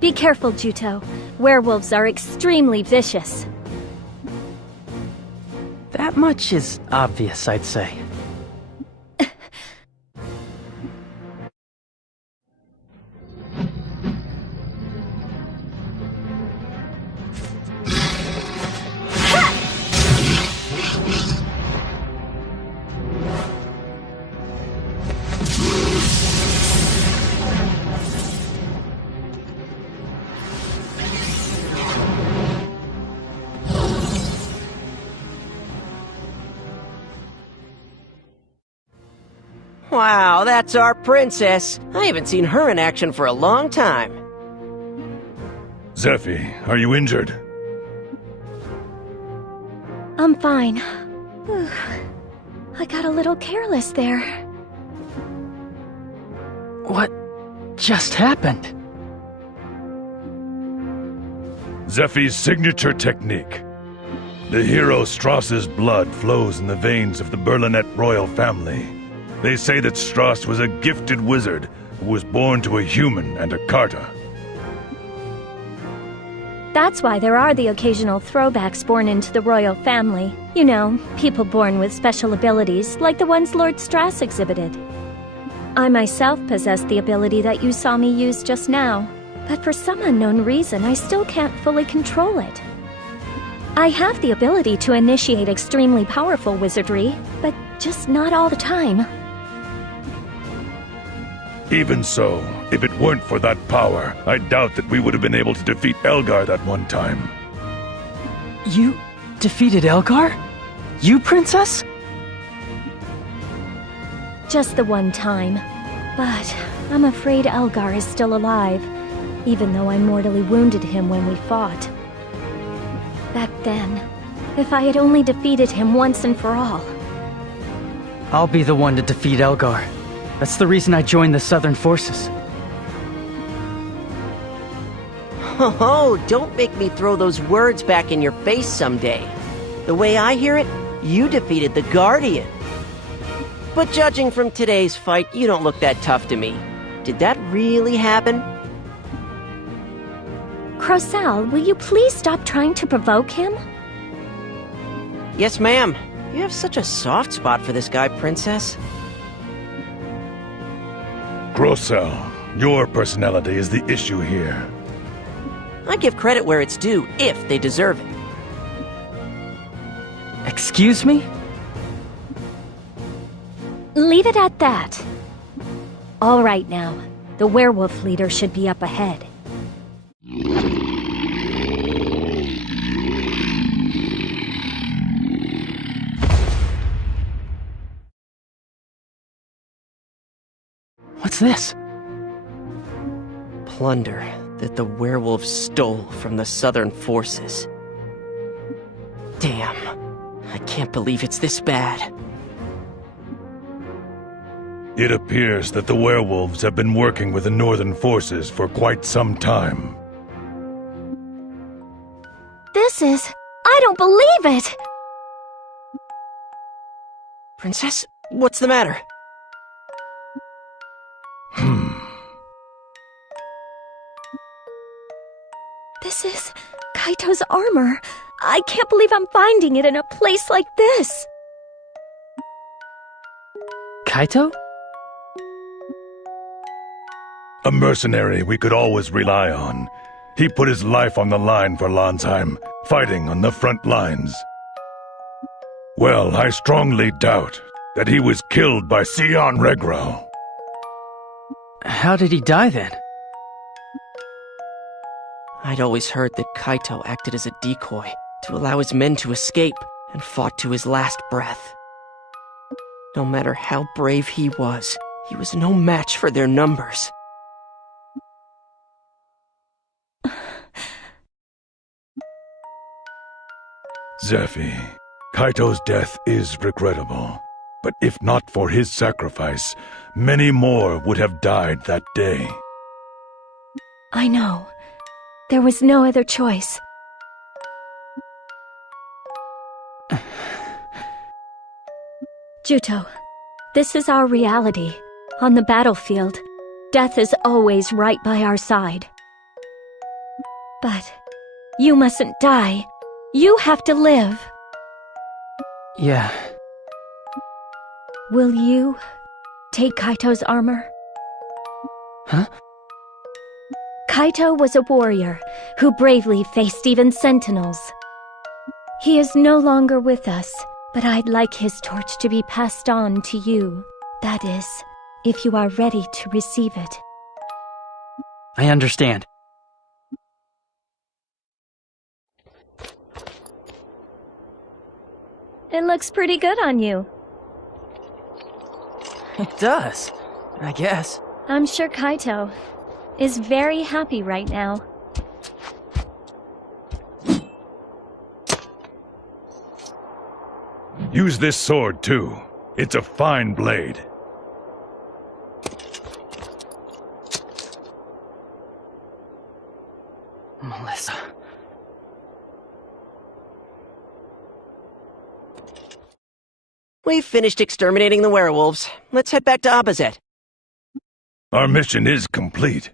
Be careful, Juto. Werewolves are extremely vicious. That much is obvious, I'd say. Wow, that's our princess. I haven't seen her in action for a long time. Zephy, are you injured? I'm fine. Whew. I got a little careless there. What just happened? Zephy's signature technique. The hero Strauss's blood flows in the veins of the Berlinet royal family. They say that Strauss was a gifted wizard who was born to a human and a Carta. That's why there are the occasional throwbacks born into the royal family. You know, people born with special abilities, like the ones Lord Strauss exhibited. I myself possess the ability that you saw me use just now, but for some unknown reason, I still can't fully control it. I have the ability to initiate extremely powerful wizardry, but just not all the time. Even so, if it weren't for that power, I doubt that we would have been able to defeat Elgar that one time. You defeated Elgar? You, Princess? Just the one time. But I'm afraid Elgar is still alive, even though I mortally wounded him when we fought. Back then, if I had only defeated him once and for all. I'll be the one to defeat Elgar. That's the reason I joined the Southern Forces. Oh, don't make me throw those words back in your face someday. The way I hear it, you defeated the Guardian. But judging from today's fight, you don't look that tough to me. Did that really happen? Crocel, will you please stop trying to provoke him? Yes, ma'am. You have such a soft spot for this guy, Princess. Grosel, your personality is the issue here. I give credit where it's due, if they deserve it. Excuse me? Leave it at that. All right now, the werewolf leader should be up ahead. What's this? Plunder that the werewolves stole from the Southern Forces. Damn. I can't believe it's this bad. It appears that the werewolves have been working with the Northern Forces for quite some time. I don't believe it! Princess, what's the matter? This is Kaito's armor. I can't believe I'm finding it in a place like this. Kaito? A mercenary we could always rely on. He put his life on the line for Landsheim, fighting on the front lines. Well, I strongly doubt that he was killed by Sion Regrau. How did he die then? I'd always heard that Kaito acted as a decoy to allow his men to escape and fought to his last breath. No matter how brave he was no match for their numbers. Zephi, Kaito's death is regrettable, but if not for his sacrifice, many more would have died that day. I know. There was no other choice. Juto, this is our reality. On the battlefield, death is always right by our side. But you mustn't die. You have to live. Yeah. Will you take Kaito's armor? Huh? Kaito was a warrior who bravely faced even sentinels. He is no longer with us, but I'd like his torch to be passed on to you. That is, if you are ready to receive it. I understand. It looks pretty good on you. It does, I guess. I'm sure Kaito is very happy right now. Use this sword, too. It's a fine blade. Melissa. We've finished exterminating the werewolves. Let's head back to Abazet. Our mission is complete.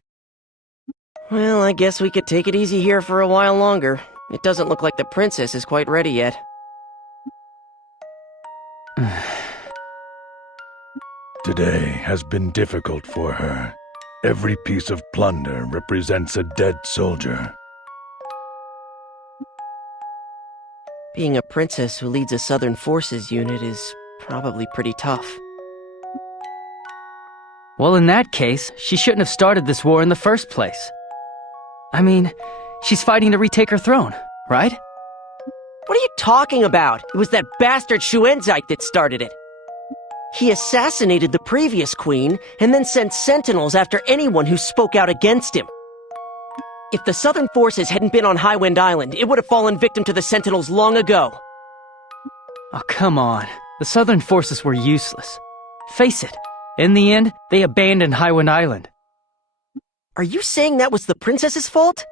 Well, I guess we could take it easy here for a while longer. It doesn't look like the princess is quite ready yet. Today has been difficult for her. Every piece of plunder represents a dead soldier. Being a princess who leads a Southern Forces unit is probably pretty tough. Well, in that case, she shouldn't have started this war in the first place. I mean, she's fighting to retake her throne, right? What are you talking about? It was that bastard Shuenzite that started it. He assassinated the previous queen and then sent sentinels after anyone who spoke out against him. If the Southern Forces hadn't been on Highwind Island, it would have fallen victim to the sentinels long ago. Oh, come on. The Southern Forces were useless. Face it, in the end, they abandoned Highwind Island. Are you saying that was the princess's fault?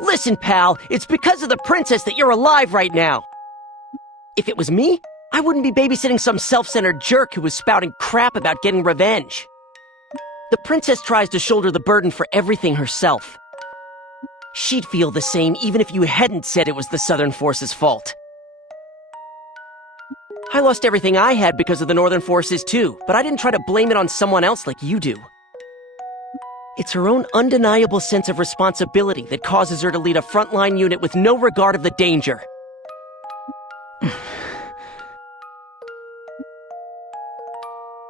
Listen, pal, it's because of the princess that you're alive right now. If it was me, I wouldn't be babysitting some self-centered jerk who was spouting crap about getting revenge. The princess tries to shoulder the burden for everything herself. She'd feel the same even if you hadn't said it was the Southern Forces' fault. I lost everything I had because of the Northern Forces too, but I didn't try to blame it on someone else like you do. It's her own undeniable sense of responsibility that causes her to lead a frontline unit with no regard of the danger.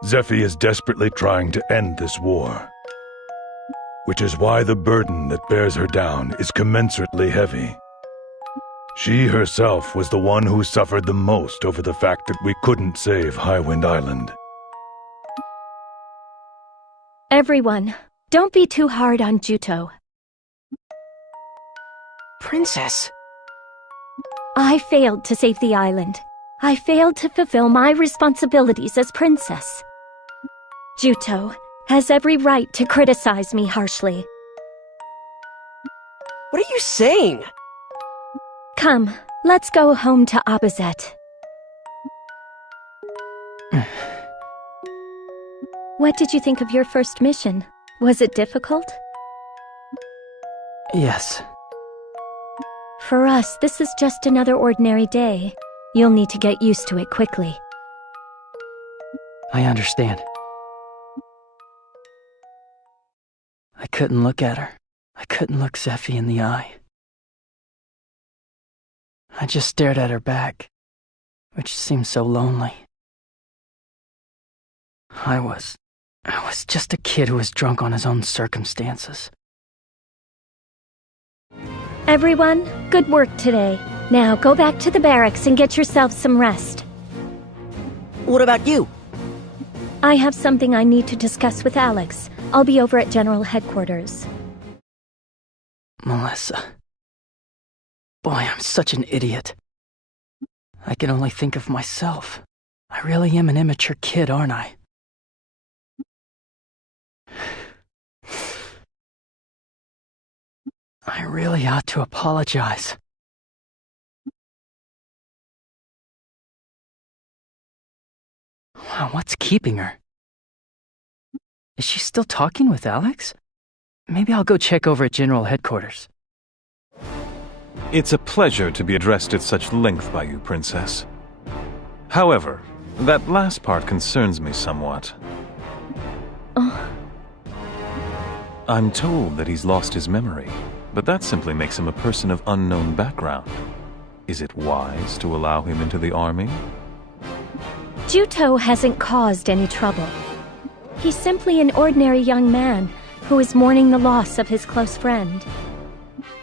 Zephy is desperately trying to end this war, which is why the burden that bears her down is commensurately heavy. She herself was the one who suffered the most over the fact that we couldn't save Highwind Island. Everyone, don't be too hard on Juto. Princess? I failed to save the island. I failed to fulfill my responsibilities as princess. Juto has every right to criticize me harshly. What are you saying? Come, let's go home to Abazet. What did you think of your first mission? Was it difficult? Yes. For us, this is just another ordinary day. You'll need to get used to it quickly. I understand. I couldn't look at her. I couldn't look Zephy in the eye. I just stared at her back, which seemed so lonely. I was just a kid who was drunk on his own circumstances. Everyone, good work today. Now go back to the barracks and get yourselves some rest. What about you? I have something I need to discuss with Alex. I'll be over at General Headquarters. Melissa. Boy, I'm such an idiot. I can only think of myself. I really am an immature kid, aren't I? I really ought to apologize. Wow, what's keeping her? Is she still talking with Alex? Maybe I'll go check over at General Headquarters. It's a pleasure to be addressed at such length by you, Princess. However, that last part concerns me somewhat. I'm told that he's lost his memory, but that simply makes him a person of unknown background. Is it wise to allow him into the army? Juto hasn't caused any trouble. He's simply an ordinary young man who is mourning the loss of his close friend.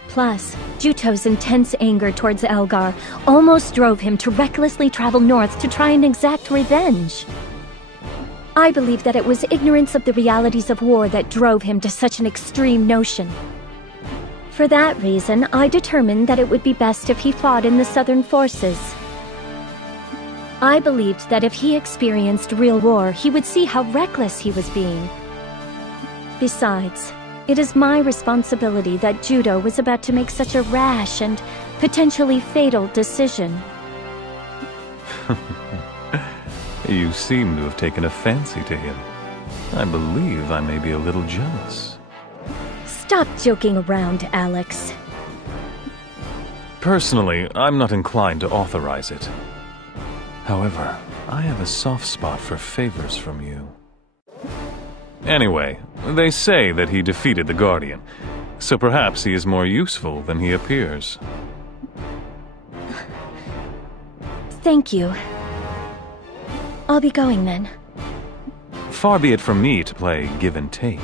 Plus, Juto's intense anger towards Elgar almost drove him to recklessly travel north to try and exact revenge. I believe that it was ignorance of the realities of war that drove him to such an extreme notion. For that reason, I determined that it would be best if he fought in the Southern Forces. I believed that if he experienced real war, he would see how reckless he was being. Besides, it is my responsibility that Judo was about to make such a rash and potentially fatal decision. You seem to have taken a fancy to him. I believe I may be a little jealous. Stop joking around, Alex. Personally, I'm not inclined to authorize it. However, I have a soft spot for favors from you. Anyway, they say that he defeated the Guardian, so perhaps he is more useful than he appears. Thank you. I'll be going then. Far be it from me to play give and take.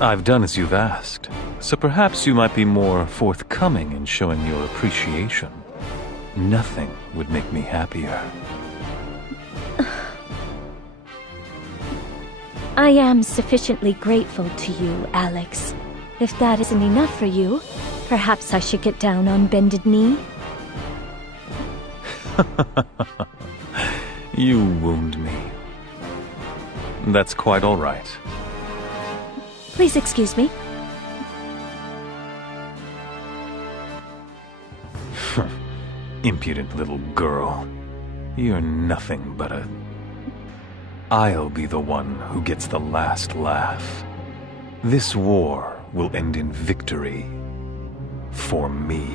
I've done as you've asked, so perhaps you might be more forthcoming in showing your appreciation. Nothing would make me happier. I am sufficiently grateful to you, Alex. If that isn't enough for you, perhaps I should get down on bended knee? You wound me. That's quite all right. Please excuse me. Impudent little girl. You're nothing but a... I'll be the one who gets the last laugh. This war will end in victory. For me.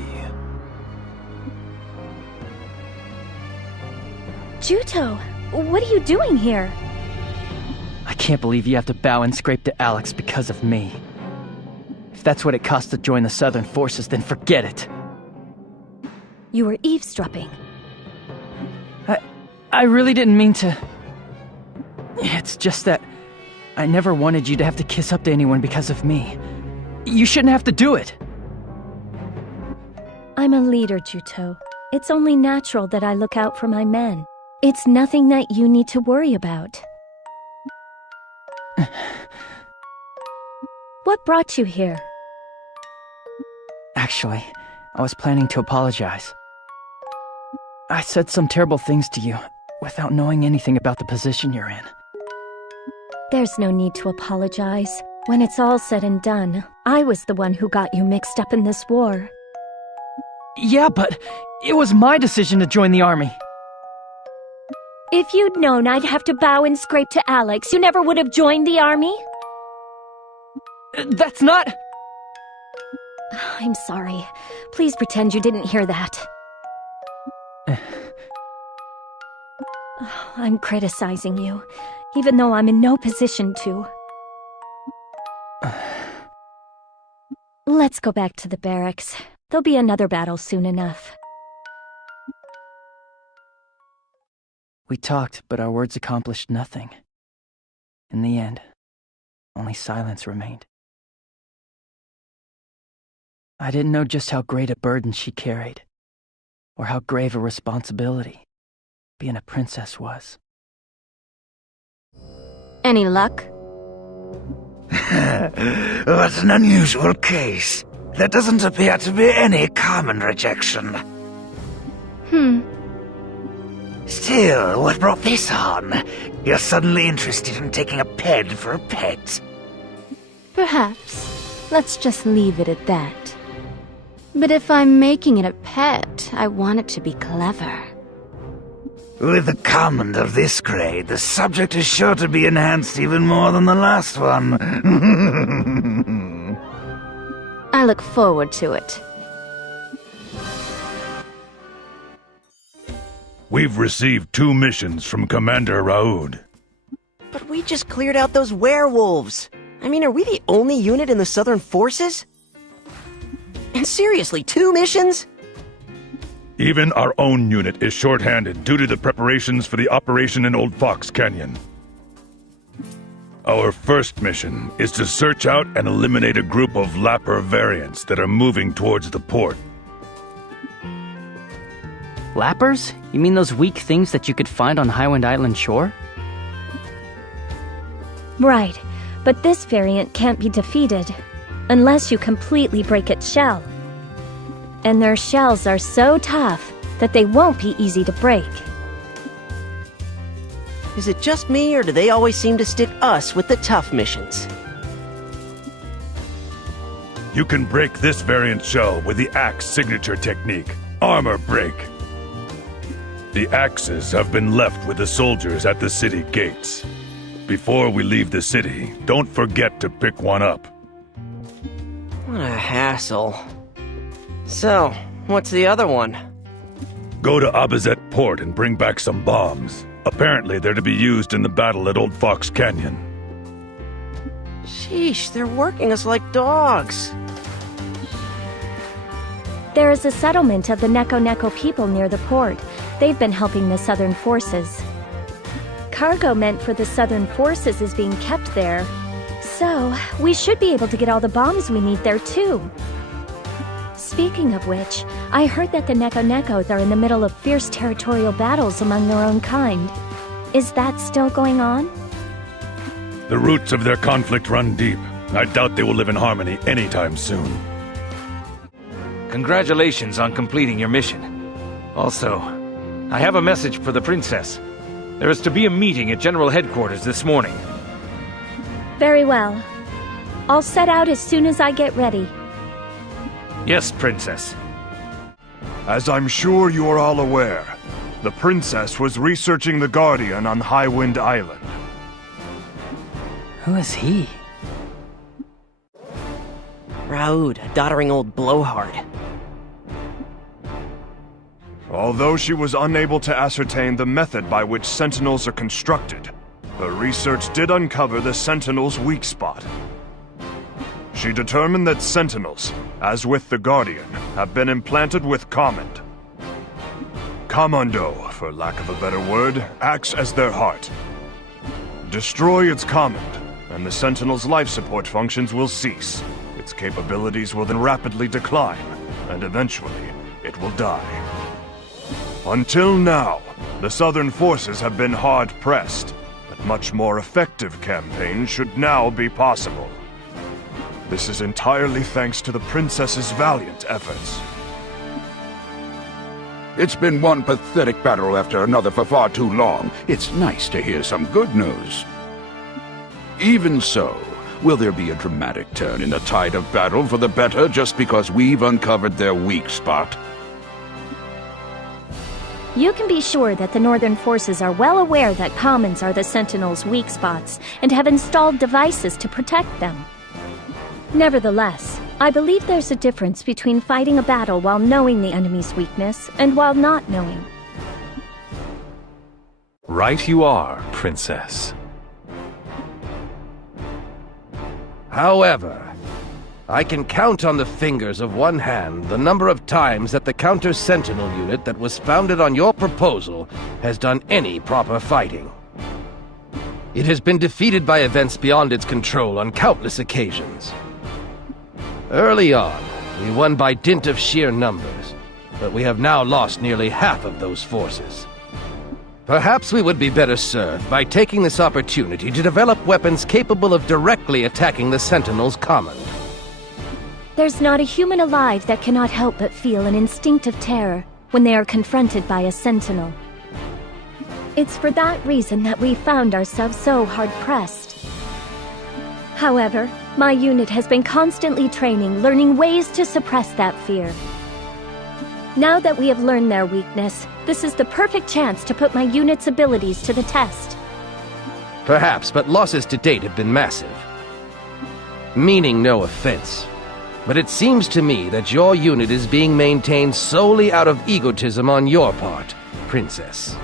Juto, what are you doing here? I can't believe you have to bow and scrape to Alex because of me. If that's what it costs to join the Southern Forces, then forget it. You were eavesdropping. I really didn't mean to... It's just that I never wanted you to have to kiss up to anyone because of me. You shouldn't have to do it. I'm a leader, Juto. It's only natural that I look out for my men. It's nothing that you need to worry about. What brought you here? Actually, I was planning to apologize. I said some terrible things to you without knowing anything about the position you're in. There's no need to apologize. When it's all said and done, I was the one who got you mixed up in this war. Yeah, but it was my decision to join the army. If you'd known I'd have to bow and scrape to Alex, you never would have joined the army? That's not... I'm sorry. Please pretend you didn't hear that. I'm criticizing you, even though I'm in no position to. Let's go back to the barracks. There'll be another battle soon enough. We talked, but our words accomplished nothing. In the end, only silence remained. I didn't know just how great a burden she carried, or how grave a responsibility being a princess was. Any luck? What an unusual case. There doesn't appear to be any common rejection. Still, what brought this on? You're suddenly interested in taking a ped for a pet. Perhaps. Let's just leave it at that. But if I'm making it a pet, I want it to be clever. With a comment of this grade, the subject is sure to be enhanced even more than the last one. I look forward to it. We've received 2 missions from Commander Raoud. But we just cleared out those werewolves. I mean, are we the only unit in the Southern Forces? And seriously, 2 missions? Even our own unit is short-handed due to the preparations for the operation in Old Fox Canyon. Our first mission is to search out and eliminate a group of Lapper variants that are moving towards the port. Lappers? You mean those weak things that you could find on Highwind Island shore? Right, but this variant can't be defeated unless you completely break its shell. And their shells are so tough that they won't be easy to break. Is it just me, or do they always seem to stick us with the tough missions? You can break this variant shell with the Axe signature technique, Armor Break. The axes have been left with the soldiers at the city gates. Before we leave the city, don't forget to pick one up. What a hassle. So, what's the other one? Go to Abazet Port and bring back some bombs. Apparently they're to be used in the battle at Old Fox Canyon. Sheesh, they're working us like dogs. There is a settlement of the Neko people near the port. They've been helping the Southern forces. Cargo meant for the Southern forces is being kept there. So, we should be able to get all the bombs we need there too. Speaking of which, I heard that the Nekos are in the middle of fierce territorial battles among their own kind. Is that still going on? The roots of their conflict run deep. I doubt they will live in harmony anytime soon. Congratulations on completing your mission. Also, I have a message for the princess. There is to be a meeting at General Headquarters this morning. Very well. I'll set out as soon as I get ready. Yes, Princess. As I'm sure you are all aware, the princess was researching the Guardian on Highwind Island. Who is he? Raoud, a doddering old blowhard. Although she was unable to ascertain the method by which Sentinels are constructed, her research did uncover the Sentinel's weak spot. She determined that Sentinels, as with the Guardian, have been implanted with Command. Commando, for lack of a better word, acts as their heart. Destroy its Command, and the Sentinel's life support functions will cease. Its capabilities will then rapidly decline, and eventually, it will die. Until now, the Southern forces have been hard-pressed, but much more effective campaigns should now be possible. This is entirely thanks to the Princess's valiant efforts. It's been one pathetic battle after another for far too long. It's nice to hear some good news. Even so, will there be a dramatic turn in the tide of battle for the better just because we've uncovered their weak spot? You can be sure that the Northern forces are well aware that Commons are the Sentinels' weak spots and have installed devices to protect them. Nevertheless, I believe there's a difference between fighting a battle while knowing the enemy's weakness and while not knowing. Right you are, Princess. However, I can count on the fingers of one hand the number of times that the Counter-Sentinel unit that was founded on your proposal has done any proper fighting. It has been defeated by events beyond its control on countless occasions. Early on, we won by dint of sheer numbers, but we have now lost nearly half of those forces. Perhaps we would be better served by taking this opportunity to develop weapons capable of directly attacking the Sentinel's command. There's not a human alive that cannot help but feel an instinctive terror when they are confronted by a Sentinel. It's for that reason that we found ourselves so hard-pressed. However, my unit has been constantly training, learning ways to suppress that fear. Now that we have learned their weakness, this is the perfect chance to put my unit's abilities to the test. Perhaps, but losses to date have been massive. Meaning no offense, but it seems to me that your unit is being maintained solely out of egotism on your part, Princess.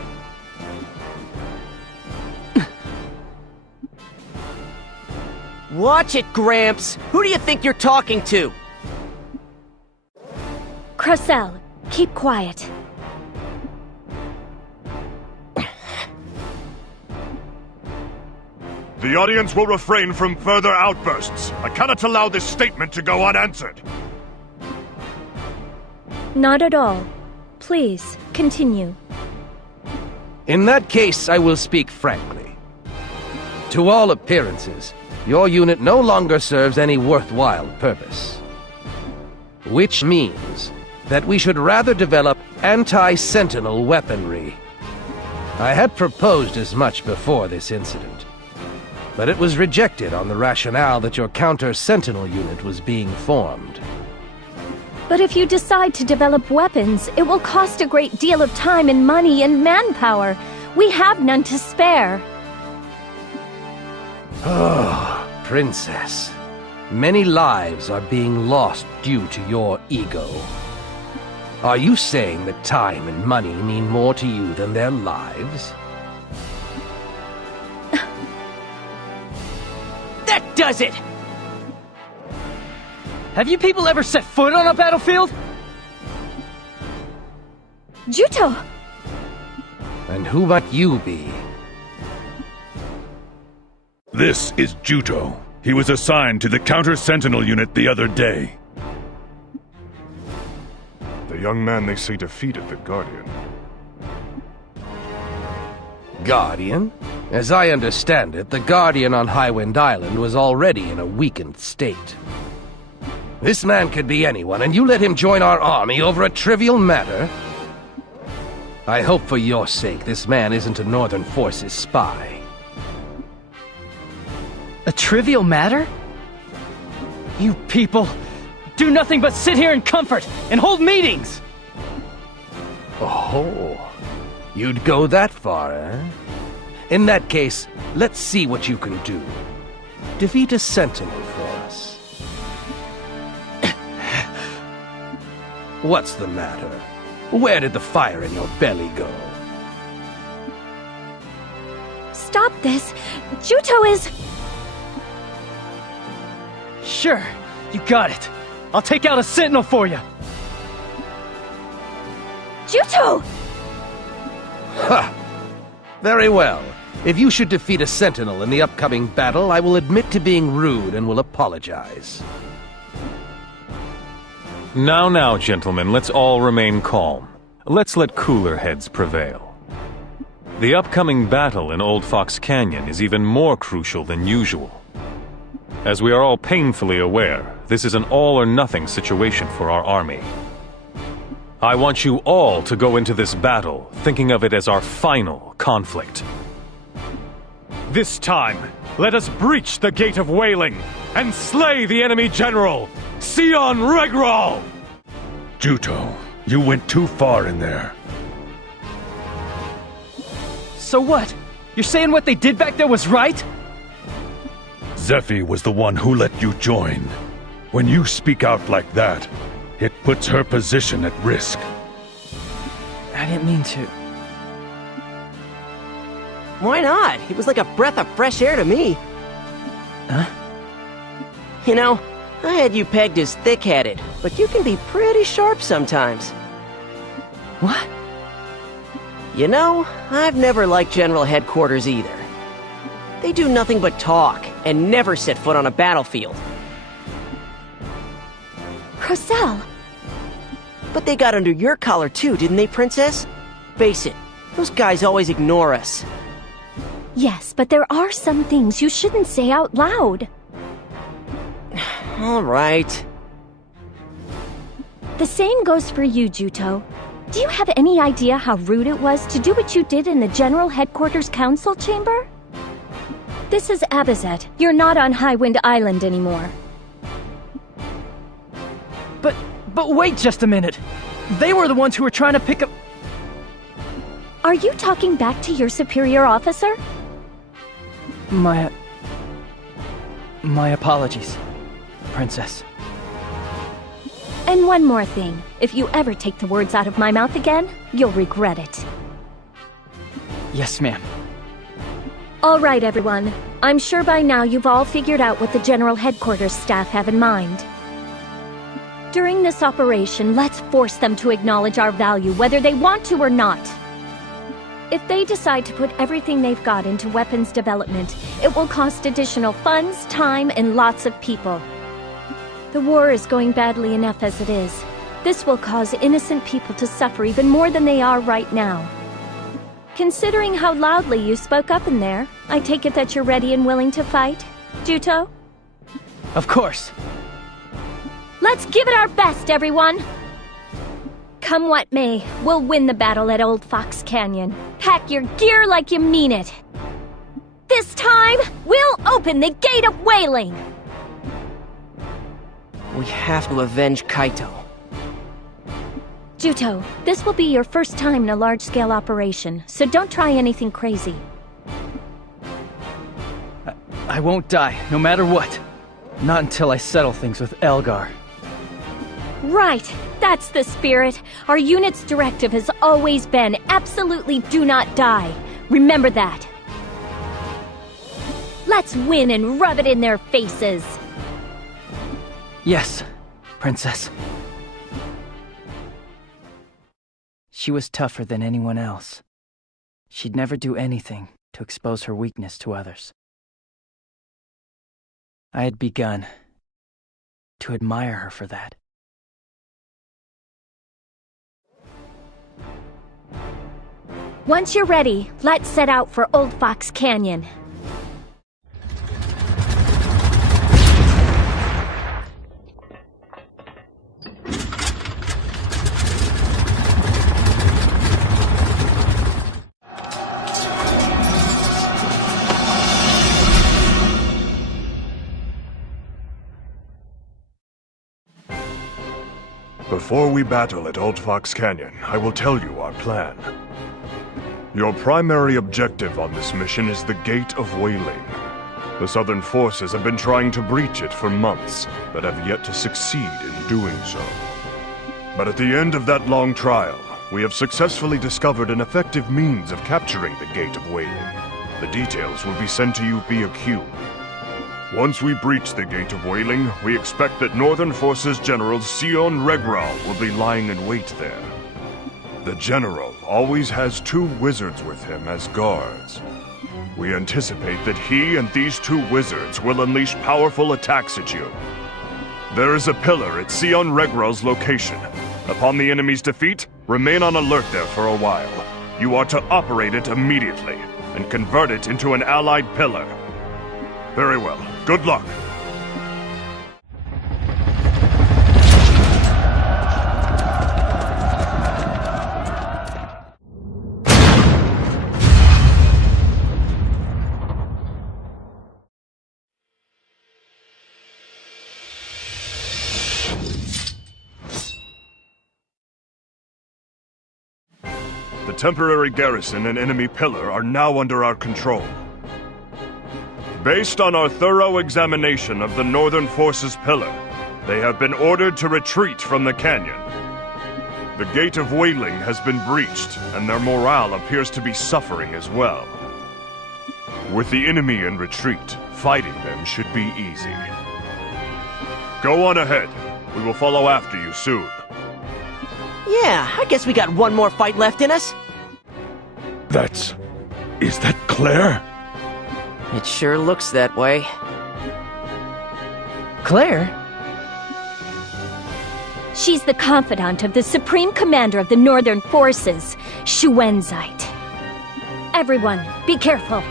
Watch it, Gramps! Who do you think you're talking to? Crocell, keep quiet. The audience will refrain from further outbursts. I cannot allow this statement to go unanswered. Not at all. Please, continue. In that case, I will speak frankly. To all appearances, your unit no longer serves any worthwhile purpose. Which means that we should rather develop anti-Sentinel weaponry. I had proposed as much before this incident, but it was rejected on the rationale that your counter-Sentinel unit was being formed. But if you decide to develop weapons, it will cost a great deal of time and money and manpower. We have none to spare. Oh, Princess. Many lives are being lost due to your ego. Are you saying that time and money mean more to you than their lives? That does it! Have you people ever set foot on a battlefield? Juto! And who might you be? This is Juto. He was assigned to the Counter-Sentinel unit the other day. The young man they say defeated the Guardian. Guardian? As I understand it, the Guardian on Highwind Island was already in a weakened state. This man could be anyone, and you let him join our army over a trivial matter? I hope for your sake this man isn't a Northern Forces spy. A trivial matter? You people do nothing but sit here in comfort and hold meetings! Oh, you'd go that far, eh? In that case, let's see what you can do. Defeat a Sentinel for us. What's the matter? Where did the fire in your belly go? Stop this! Juto is... Sure, you got it. I'll take out a Sentinel for you. Juto! Ha! Very well. If you should defeat a Sentinel in the upcoming battle, I will admit to being rude and will apologize. Now, gentlemen, let's all remain calm. Let's let cooler heads prevail. The upcoming battle in Old Fox Canyon is even more crucial than usual. As we are all painfully aware, this is an all-or-nothing situation for our army. I want you all to go into this battle thinking of it as our final conflict. This time, let us breach the Gate of Wailing and slay the enemy general, Sion Regral! Juto, you went too far in there. So what? You're saying what they did back there was right? Zephy was the one who let you join. When you speak out like that, it puts her position at risk. I didn't mean to. Why not? He was like a breath of fresh air to me. Huh? You know, I had you pegged as thick-headed, but you can be pretty sharp sometimes. What? You know, I've never liked General Headquarters either. They do nothing but talk, and never set foot on a battlefield. Crocell! But they got under your collar too, didn't they, Princess? Face it, those guys always ignore us. Yes, but there are some things you shouldn't say out loud. All right. The same goes for you, Juto. Do you have any idea how rude it was to do what you did in the General Headquarters Council Chamber? This is Abizet. You're not on Highwind Island anymore. But wait just a minute. They were the ones who were trying to pick up... Are you talking back to your superior officer? My apologies, Princess. And one more thing. If you ever take the words out of my mouth again, you'll regret it. Yes, ma'am. All right, everyone. I'm sure by now you've all figured out what the General Headquarters staff have in mind. During this operation, let's force them to acknowledge our value, whether they want to or not. If they decide to put everything they've got into weapons development, it will cost additional funds, time, and lots of people. The war is going badly enough as it is. This will cause innocent people to suffer even more than they are right now. Considering how loudly you spoke up in there, I take it that you're ready and willing to fight, Juto? Of course. Let's give it our best, everyone! Come what may, we'll win the battle at Old Fox Canyon. Pack your gear like you mean it. This time, we'll open the Gate of Wailing! We have to avenge Kaito. Juto, this will be your first time in a large-scale operation, so don't try anything crazy. I won't die, no matter what. Not until I settle things with Elgar. Right! That's the spirit! Our unit's directive has always been absolutely do not die. Remember that. Let's win and rub it in their faces! Yes, Princess. She was tougher than anyone else. She'd never do anything to expose her weakness to others. I had begun to admire her for that. Once you're ready, let's set out for Old Fox Canyon. Before we battle at Old Fox Canyon, I will tell you our plan. Your primary objective on this mission is the Gate of Wailing. The Southern forces have been trying to breach it for months, but have yet to succeed in doing so. But at the end of that long trial, we have successfully discovered an effective means of capturing the Gate of Wailing. The details will be sent to you via cube. Once we breach the Gate of Wailing, we expect that Northern Forces General Sion Regral will be lying in wait there. The General always has 2 wizards with him as guards. We anticipate that he and these 2 wizards will unleash powerful attacks at you. There is a pillar at Sion Regral's location. Upon the enemy's defeat, remain on alert there for a while. You are to operate it immediately, and convert it into an allied pillar. Very well. Good luck. The temporary garrison and enemy pillar are now under our control. Based on our thorough examination of the Northern Forces pillar, they have been ordered to retreat from the canyon. The Gate of Wailing has been breached, and their morale appears to be suffering as well. With the enemy in retreat, fighting them should be easy. Go on ahead. We will follow after you soon. Yeah, I guess we got one more fight left in us. Is that Claire? It sure looks that way. Claire? She's the confidant of the Supreme Commander of the Northern Forces, Shuenzite. Everyone, be careful.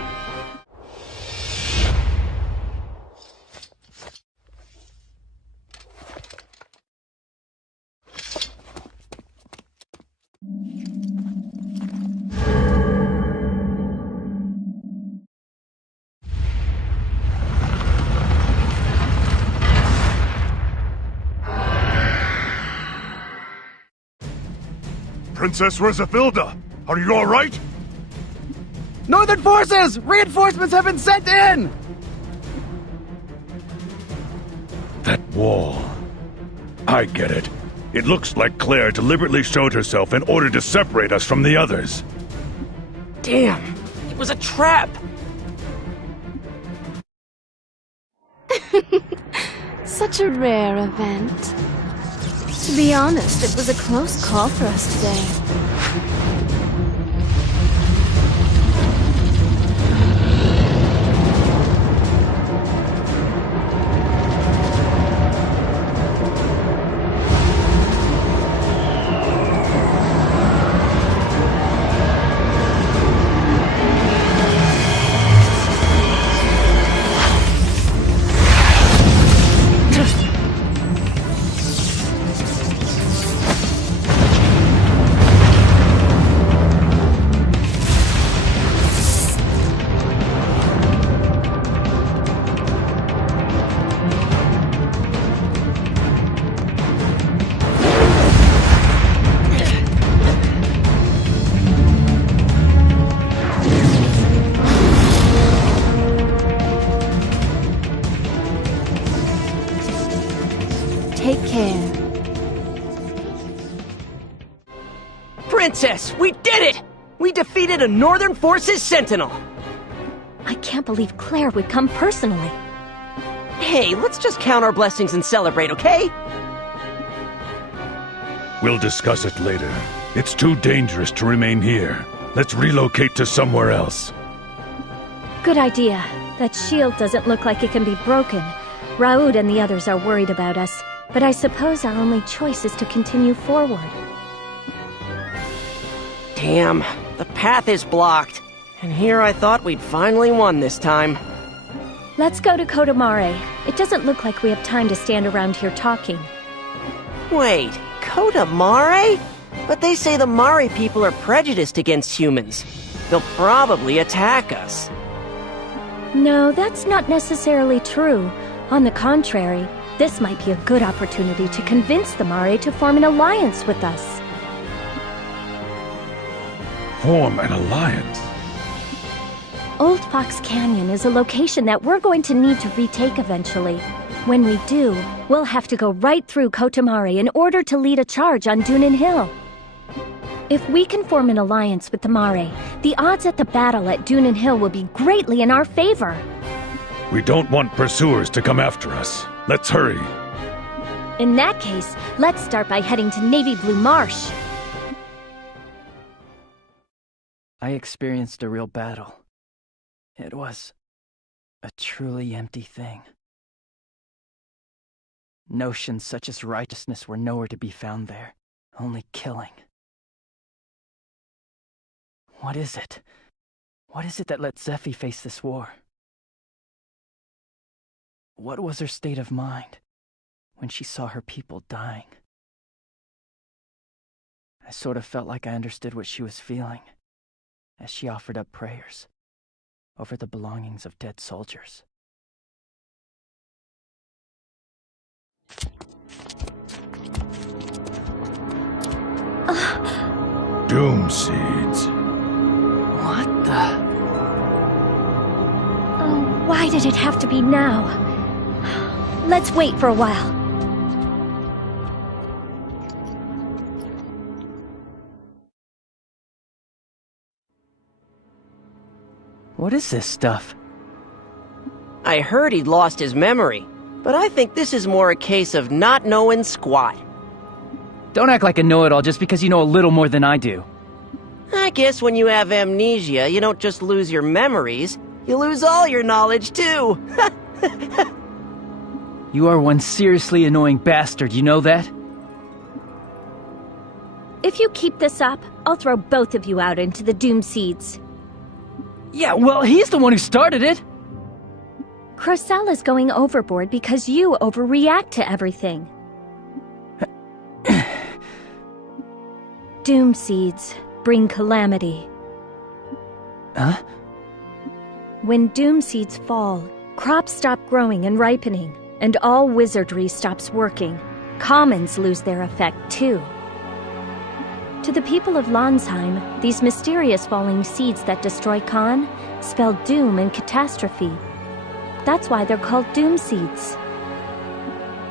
Princess Resafilda, are you all right? Northern Forces! Reinforcements have been sent in! That wall. I get it. It looks like Claire deliberately showed herself in order to separate us from the others. Damn! It was a trap! Such a rare event. To be honest, it was a close call for us today. Princess, we did it! We defeated a Northern Forces Sentinel! I can't believe Claire would come personally. Hey, let's just count our blessings and celebrate, okay? We'll discuss it later. It's too dangerous to remain here. Let's relocate to somewhere else. Good idea. That shield doesn't look like it can be broken. Raoud and the others are worried about us, but I suppose our only choice is to continue forward. Damn, the path is blocked. And here I thought we'd finally won this time. Let's go to Kotamare. It doesn't look like we have time to stand around here talking. Wait, Kotamare? But they say the Mari people are prejudiced against humans. They'll probably attack us. No, that's not necessarily true. On the contrary, this might be a good opportunity to convince the Mari to form an alliance with us. Form an alliance? Old Fox Canyon is a location that we're going to need to retake eventually. When we do, we'll have to go right through Kotamare in order to lead a charge on Dunin Hill. If we can form an alliance with the Mare, the odds at the battle at Dunin Hill will be greatly in our favor. We don't want pursuers to come after us. Let's hurry. In that case, let's start by heading to Navy Blue Marsh. I experienced a real battle. It was a truly empty thing. Notions such as righteousness were nowhere to be found there, only killing. What is it? What is it that let Zephi face this war? What was her state of mind when she saw her people dying? I sort of felt like I understood what she was feeling as she offered up prayers over the belongings of dead soldiers. Doom seeds. What the? Oh, why did it have to be now? Let's wait for a while. What is this stuff? I heard he'd lost his memory, but I think this is more a case of not knowing squat. Don't act like a know-it-all just because you know a little more than I do. I guess when you have amnesia, you don't just lose your memories, you lose all your knowledge too. You are one seriously annoying bastard, you know that? If you keep this up, I'll throw both of you out into the Doom Seeds. Yeah, well, he's the one who started it! Crocell is going overboard because you overreact to everything. Doom Seeds bring calamity. Huh? When Doom Seeds fall, crops stop growing and ripening, and all wizardry stops working. Commons lose their effect too. To the people of Landsheim, these mysterious falling seeds that destroy Khan spell doom and catastrophe. That's why they're called Doom Seeds.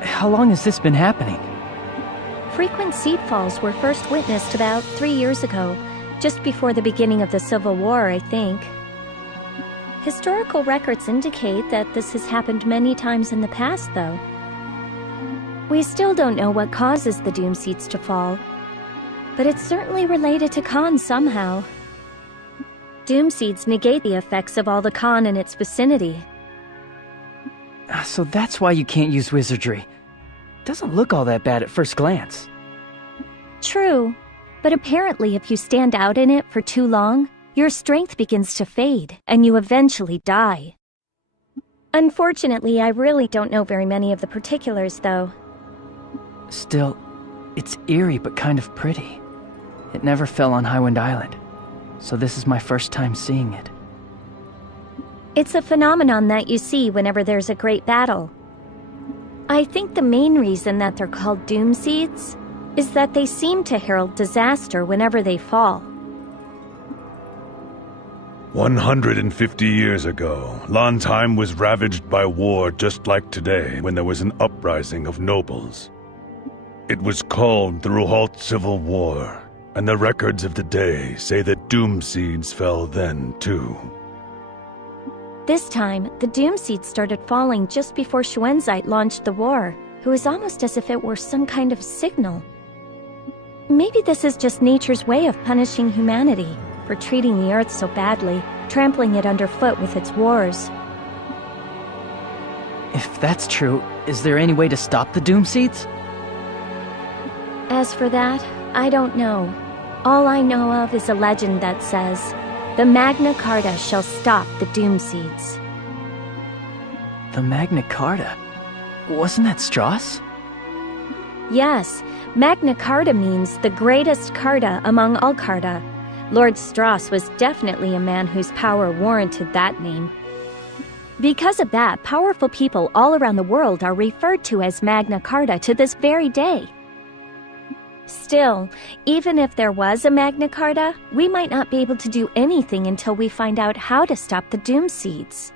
How long has this been happening? Frequent seed falls were first witnessed about 3 years ago, just before the beginning of the Civil War, I think. Historical records indicate that this has happened many times in the past, though. We still don't know what causes the Doom Seeds to fall, but it's certainly related to Khan somehow. Doom Seeds negate the effects of all the Khan in its vicinity. So that's why you can't use wizardry. Doesn't look all that bad at first glance. True, but apparently if you stand out in it for too long, your strength begins to fade, and you eventually die. Unfortunately, I really don't know very many of the particulars, though. Still, it's eerie but kind of pretty. It never fell on Highwind Island, so this is my first time seeing it. It's a phenomenon that you see whenever there's a great battle. I think the main reason that they're called Doom Seeds is that they seem to herald disaster whenever they fall. 150 years ago, Landsheim was ravaged by war just like today when there was an uprising of nobles. It was called the Ruhalt Civil War, and the records of the day say that doom seeds fell then, too. This time, the doom seeds started falling just before Shuenzite launched the war. It was almost as if it were some kind of signal. Maybe this is just nature's way of punishing humanity for treating the Earth so badly, trampling it underfoot with its wars. If that's true, is there any way to stop the doom seeds? As for that, I don't know. All I know of is a legend that says, the Magna Carta shall stop the doom seeds. The Magna Carta? Wasn't that Strauss? Yes, Magna Carta means the greatest Carta among all Carta. Lord Strauss was definitely a man whose power warranted that name. Because of that, powerful people all around the world are referred to as Magna Carta to this very day. Still, even if there was a Magna Carta, we might not be able to do anything until we find out how to stop the doom seeds.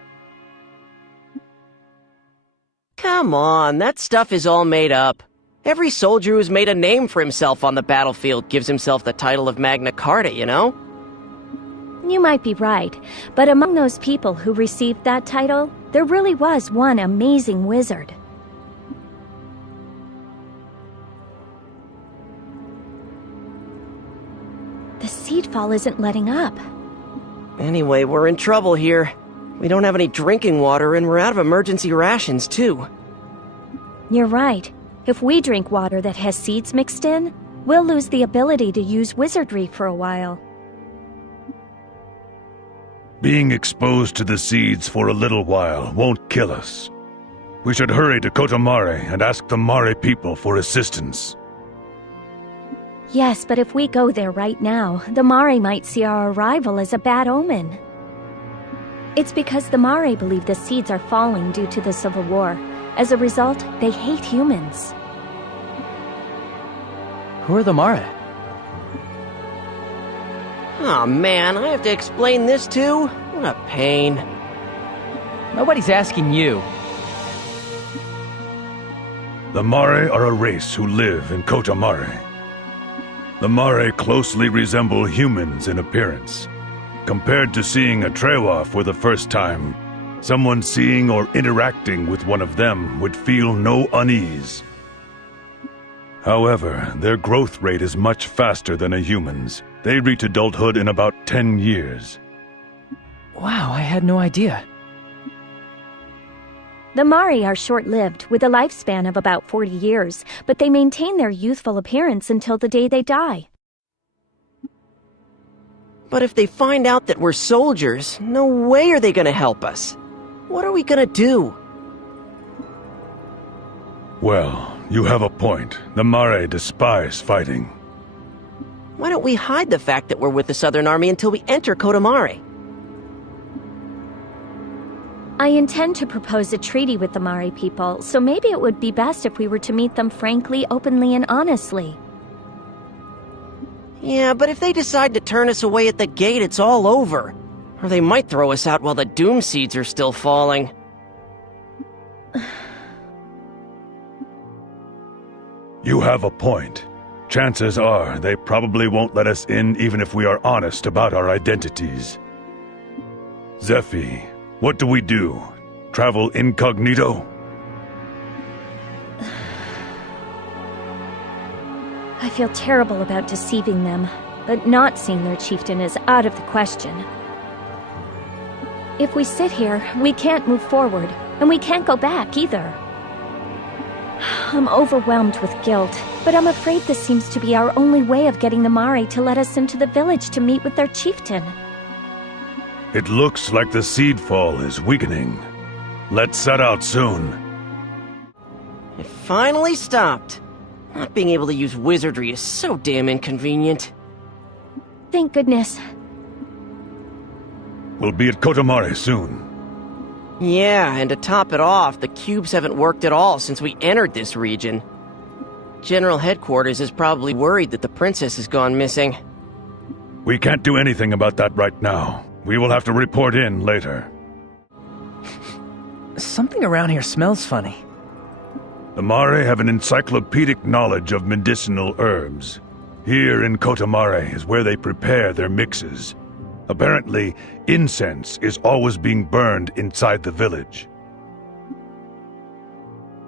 Come on, that stuff is all made up. Every soldier who's made a name for himself on the battlefield gives himself the title of Magna Carta, you know? You might be right, but among those people who received that title, there really was one amazing wizard. The seedfall isn't letting up. Anyway, we're in trouble here. We don't have any drinking water, and we're out of emergency rations, too. You're right. If we drink water that has seeds mixed in, we'll lose the ability to use wizardry for a while. Being exposed to the seeds for a little while won't kill us. We should hurry to Kotomare and ask the Mare people for assistance. Yes, but if we go there right now, the Mare might see our arrival as a bad omen. It's because the Mare believe the seeds are falling due to the Civil War. As a result, they hate humans. Who are the Mare? Aw, man, I have to explain this too? What a pain. Nobody's asking you. The Mare are a race who live in Kotomare. The Mare closely resemble humans in appearance. Compared to seeing a Trewa for the first time, someone seeing or interacting with one of them would feel no unease. However, their growth rate is much faster than a human's. They reach adulthood in about 10 years. Wow, I had no idea. The Mare are short-lived, with a lifespan of about 40 years, but they maintain their youthful appearance until the day they die. But if they find out that we're soldiers, no way are they gonna help us. What are we gonna do? Well, you have a point. The Mare despise fighting. Why don't we hide the fact that we're with the Southern Army until we enter Kotomare? I intend to propose a treaty with the Mare people, so maybe it would be best if we were to meet them frankly, openly, and honestly. Yeah, but if they decide to turn us away at the gate, it's all over. Or they might throw us out while the doom seeds are still falling. You have a point. Chances are they probably won't let us in even if we are honest about our identities. Zephi, what do we do? Travel incognito? I feel terrible about deceiving them, but not seeing their chieftain is out of the question. If we sit here, we can't move forward, and we can't go back either. I'm overwhelmed with guilt, but I'm afraid this seems to be our only way of getting the Mare to let us into the village to meet with their chieftain. It looks like the seedfall is weakening. Let's set out soon. It finally stopped. Not being able to use wizardry is so damn inconvenient. Thank goodness. We'll be at Kotomare soon. Yeah, and to top it off, the cubes haven't worked at all since we entered this region. General Headquarters is probably worried that the princess has gone missing. We can't do anything about that right now. We will have to report in later. Something around here smells funny. The Mare have an encyclopedic knowledge of medicinal herbs. Here in Kotamare is where they prepare their mixes. Apparently, incense is always being burned inside the village.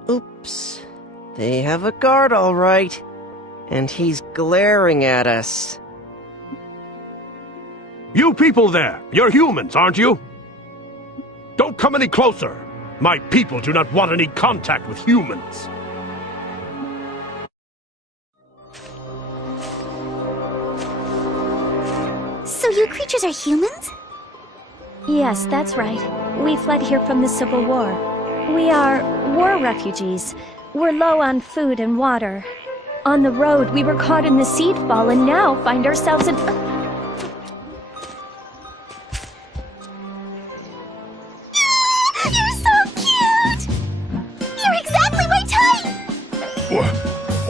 Oops. They have a guard, all right. And he's glaring at us. You people there, you're humans, aren't you? Don't come any closer. My people do not want any contact with humans. So you creatures are humans? Yes, that's right. We fled here from the Civil War. We are war refugees. We're low on food and water. On the road, we were caught in the seed fall and now find ourselves in... You're so cute! You're exactly my type!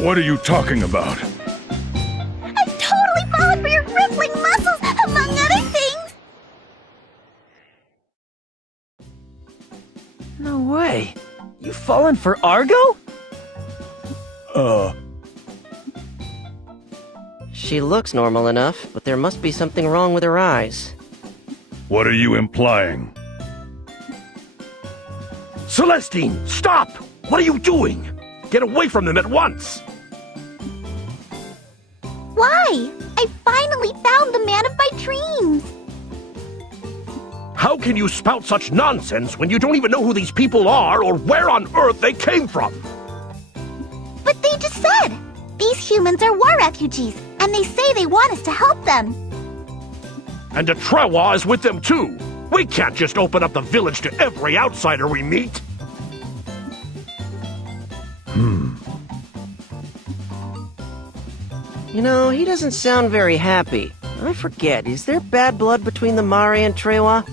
What are you talking about? I've totally fallen for your rippling muscles, among other things! No way. You've fallen for Argo? She looks normal enough, but there must be something wrong with her eyes. What are you implying? Celestine, stop! What are you doing? Get away from them at once! Why? I finally found the man of my dreams! How can you spout such nonsense when you don't even know who these people are or where on earth they came from? But they just said! These humans are war refugees, and they say they want us to help them. And the Trewa is with them too. We can't just open up the village to every outsider we meet. You know, he doesn't sound very happy. I forget, is there bad blood between the Mare and Trewa?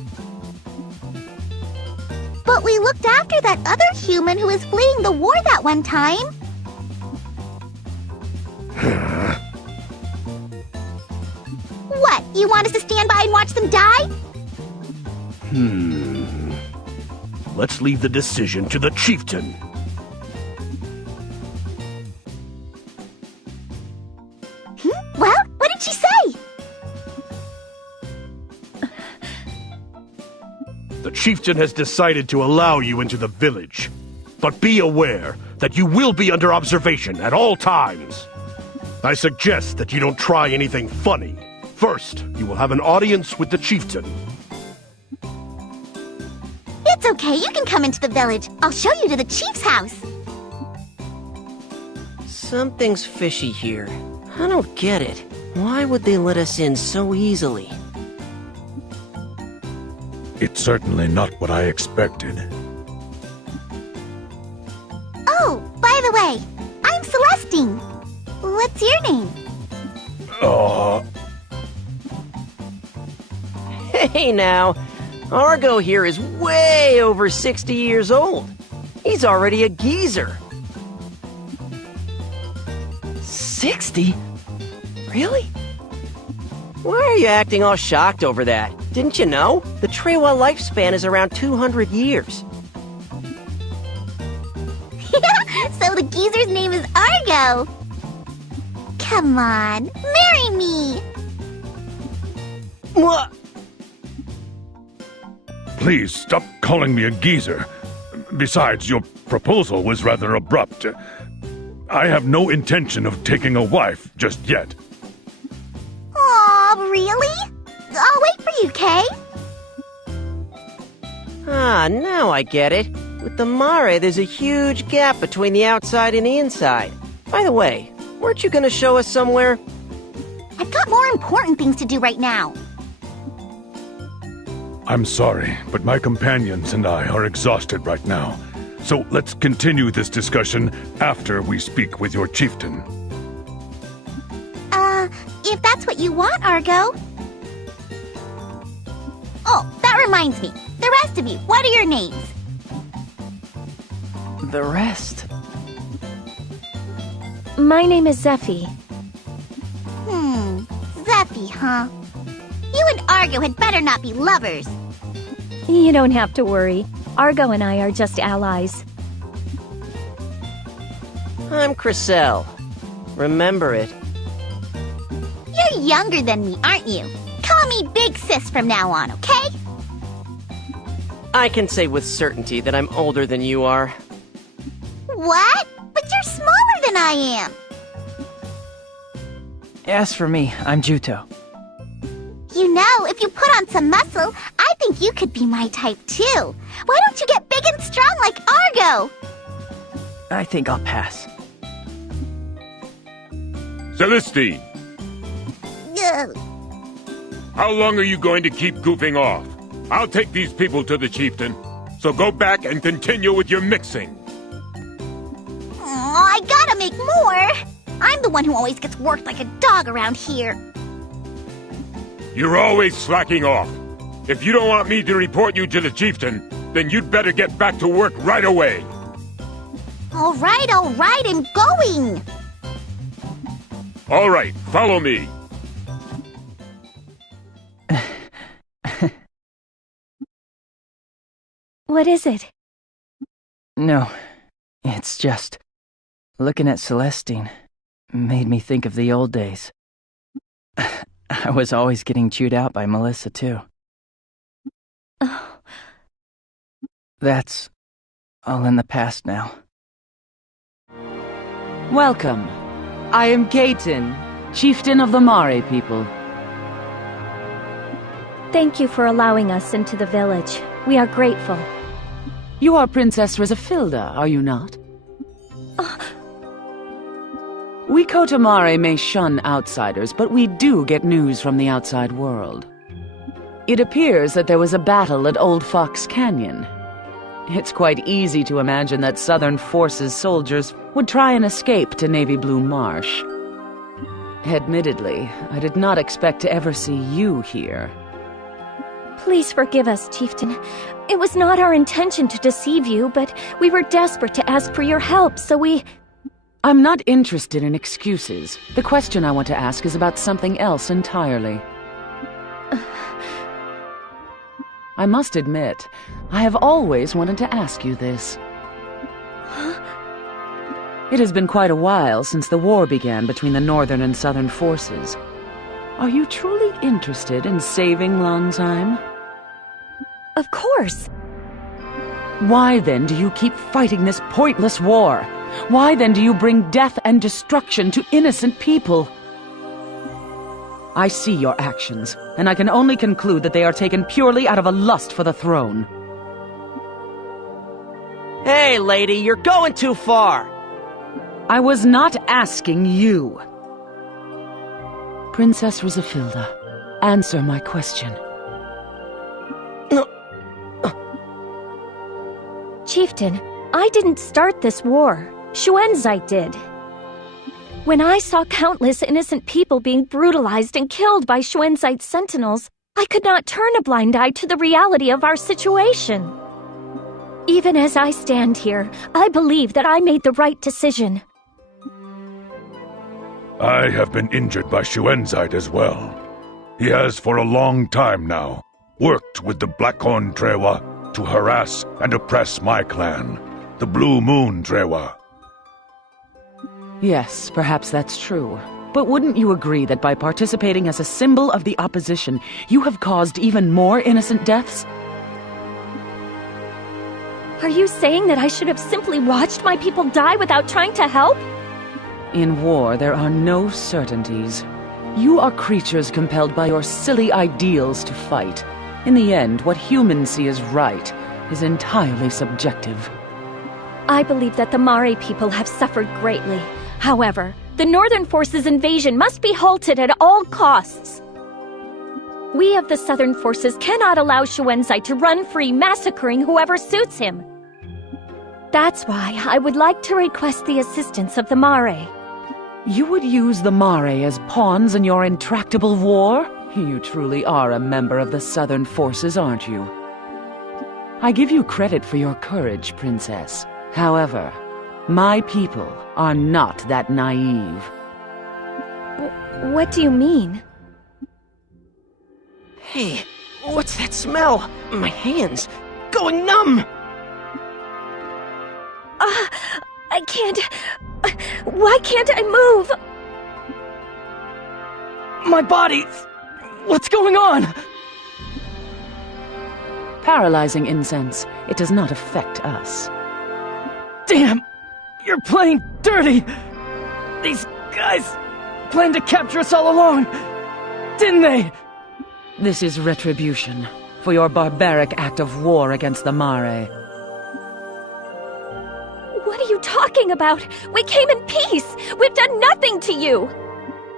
But we looked after that other human who was fleeing the war that one time. What, you want us to stand by and watch them die? Let's leave the decision to the chieftain. Well, what did she say? The chieftain has decided to allow you into the village. But be aware that you will be under observation at all times. I suggest that you don't try anything funny. First, you will have an audience with the chieftain. It's okay, you can come into the village. I'll show you to the chief's house. Something's fishy here. I don't get it. Why would they let us in so easily? It's certainly not what I expected. Oh, by the way, I'm Celestine. What's your name? Hey now, Argo here is way over 60 years old. He's already a geezer. 60? Really? Why are you acting all shocked over that? Didn't you know? The Trewa lifespan is around 200 years. So the geezer's name is Argo. Come on, marry me. What? Please stop calling me a geezer. Besides, your proposal was rather abrupt. I have no intention of taking a wife just yet. Aw, really? I'll wait for you, Kay. Ah, now I get it. With the Mare, there's a huge gap between the outside and the inside. By the way, weren't you gonna show us somewhere? I've got more important things to do right now. I'm sorry, but my companions and I are exhausted right now. So let's continue this discussion after we speak with your chieftain. If that's what you want, Argo. Oh, that reminds me. The rest of you, what are your names? The rest? My name is Zephy. Zephy, huh? You and Argo had better not be lovers. You don't have to worry. Argo and I are just allies. I'm Chrysel. Remember it. You're younger than me, aren't you? Call me Big Sis from now on, okay? I can say with certainty that I'm older than you are. What? But you're smaller than I am. As for me, I'm Juto. You know, if you put on some muscle, I think you could be my type too. Why don't you get big and strong like Argo? I think I'll pass. Celestine, Ugh. how long are you going to keep goofing off? I'll take these people to the chieftain, so go back and continue with your mixing. Aw, I gotta make more. I'm the one who always gets worked like a dog around here. You're always slacking off. If you don't want me to report you to the chieftain, then you'd better get back to work right away. All right, I'm going. All right, follow me. What is it? No, it's just... looking at Celestine made me think of the old days. I was always getting chewed out by Melissa, too. Oh. That's all in the past now. Welcome. I am Kaiten, chieftain of the Mare people. Thank you for allowing us into the village. We are grateful. You are Princess Rizafilda, are you not? We Kotamare may shun outsiders, but we do get news from the outside world. It appears that there was a battle at Old Fox Canyon. It's quite easy to imagine that Southern Forces soldiers would try and escape to Navy Blue Marsh. Admittedly, I did not expect to ever see you here. Please forgive us, Chieftain. It was not our intention to deceive you, but we were desperate to ask for your help, so we... I'm not interested in excuses. The question I want to ask is about something else entirely. I must admit, I have always wanted to ask you this. It has been quite a while since the war began between the Northern and Southern forces. Are you truly interested in saving Lansheim? Of course. Why then do you keep fighting this pointless war? Why then do you bring death and destruction to innocent people? I see your actions, and I can only conclude that they are taken purely out of a lust for the throne. Hey, lady, you're going too far! I was not asking you. Princess Rizafilda, answer my question. Chieftain, I didn't start this war. Xuanzai did. When I saw countless innocent people being brutalized and killed by Xuanzai's sentinels, I could not turn a blind eye to the reality of our situation. Even as I stand here, I believe that I made the right decision. I have been injured by Xuanzai as well. He has for a long time now worked with the Blackhorn Trewa to harass and oppress my clan, the Blue Moon Trewa. Yes, perhaps that's true. But wouldn't you agree that by participating as a symbol of the opposition, you have caused even more innocent deaths? Are you saying that I should have simply watched my people die without trying to help? In war, there are no certainties. You are creatures compelled by your silly ideals to fight. In the end, what humans see as right is entirely subjective. I believe that the Mare people have suffered greatly. However, the Northern Forces' invasion must be halted at all costs. We of the Southern Forces cannot allow Xuanzai to run free, massacring whoever suits him. That's why I would like to request the assistance of the Mare. You would use the Mare as pawns in your intractable war? You truly are a member of the Southern Forces, aren't you? I give you credit for your courage, Princess. However, my people are not that naive. What do you mean? Hey, what's that smell? My hands going numb! I can't... Why can't I move? My body! What's going on? Paralyzing incense. It does not affect us. Damn! You're playing dirty! These guys planned to capture us all along, didn't they? This is retribution for your barbaric act of war against the Mare. What are you talking about? We came in peace! We've done nothing to you!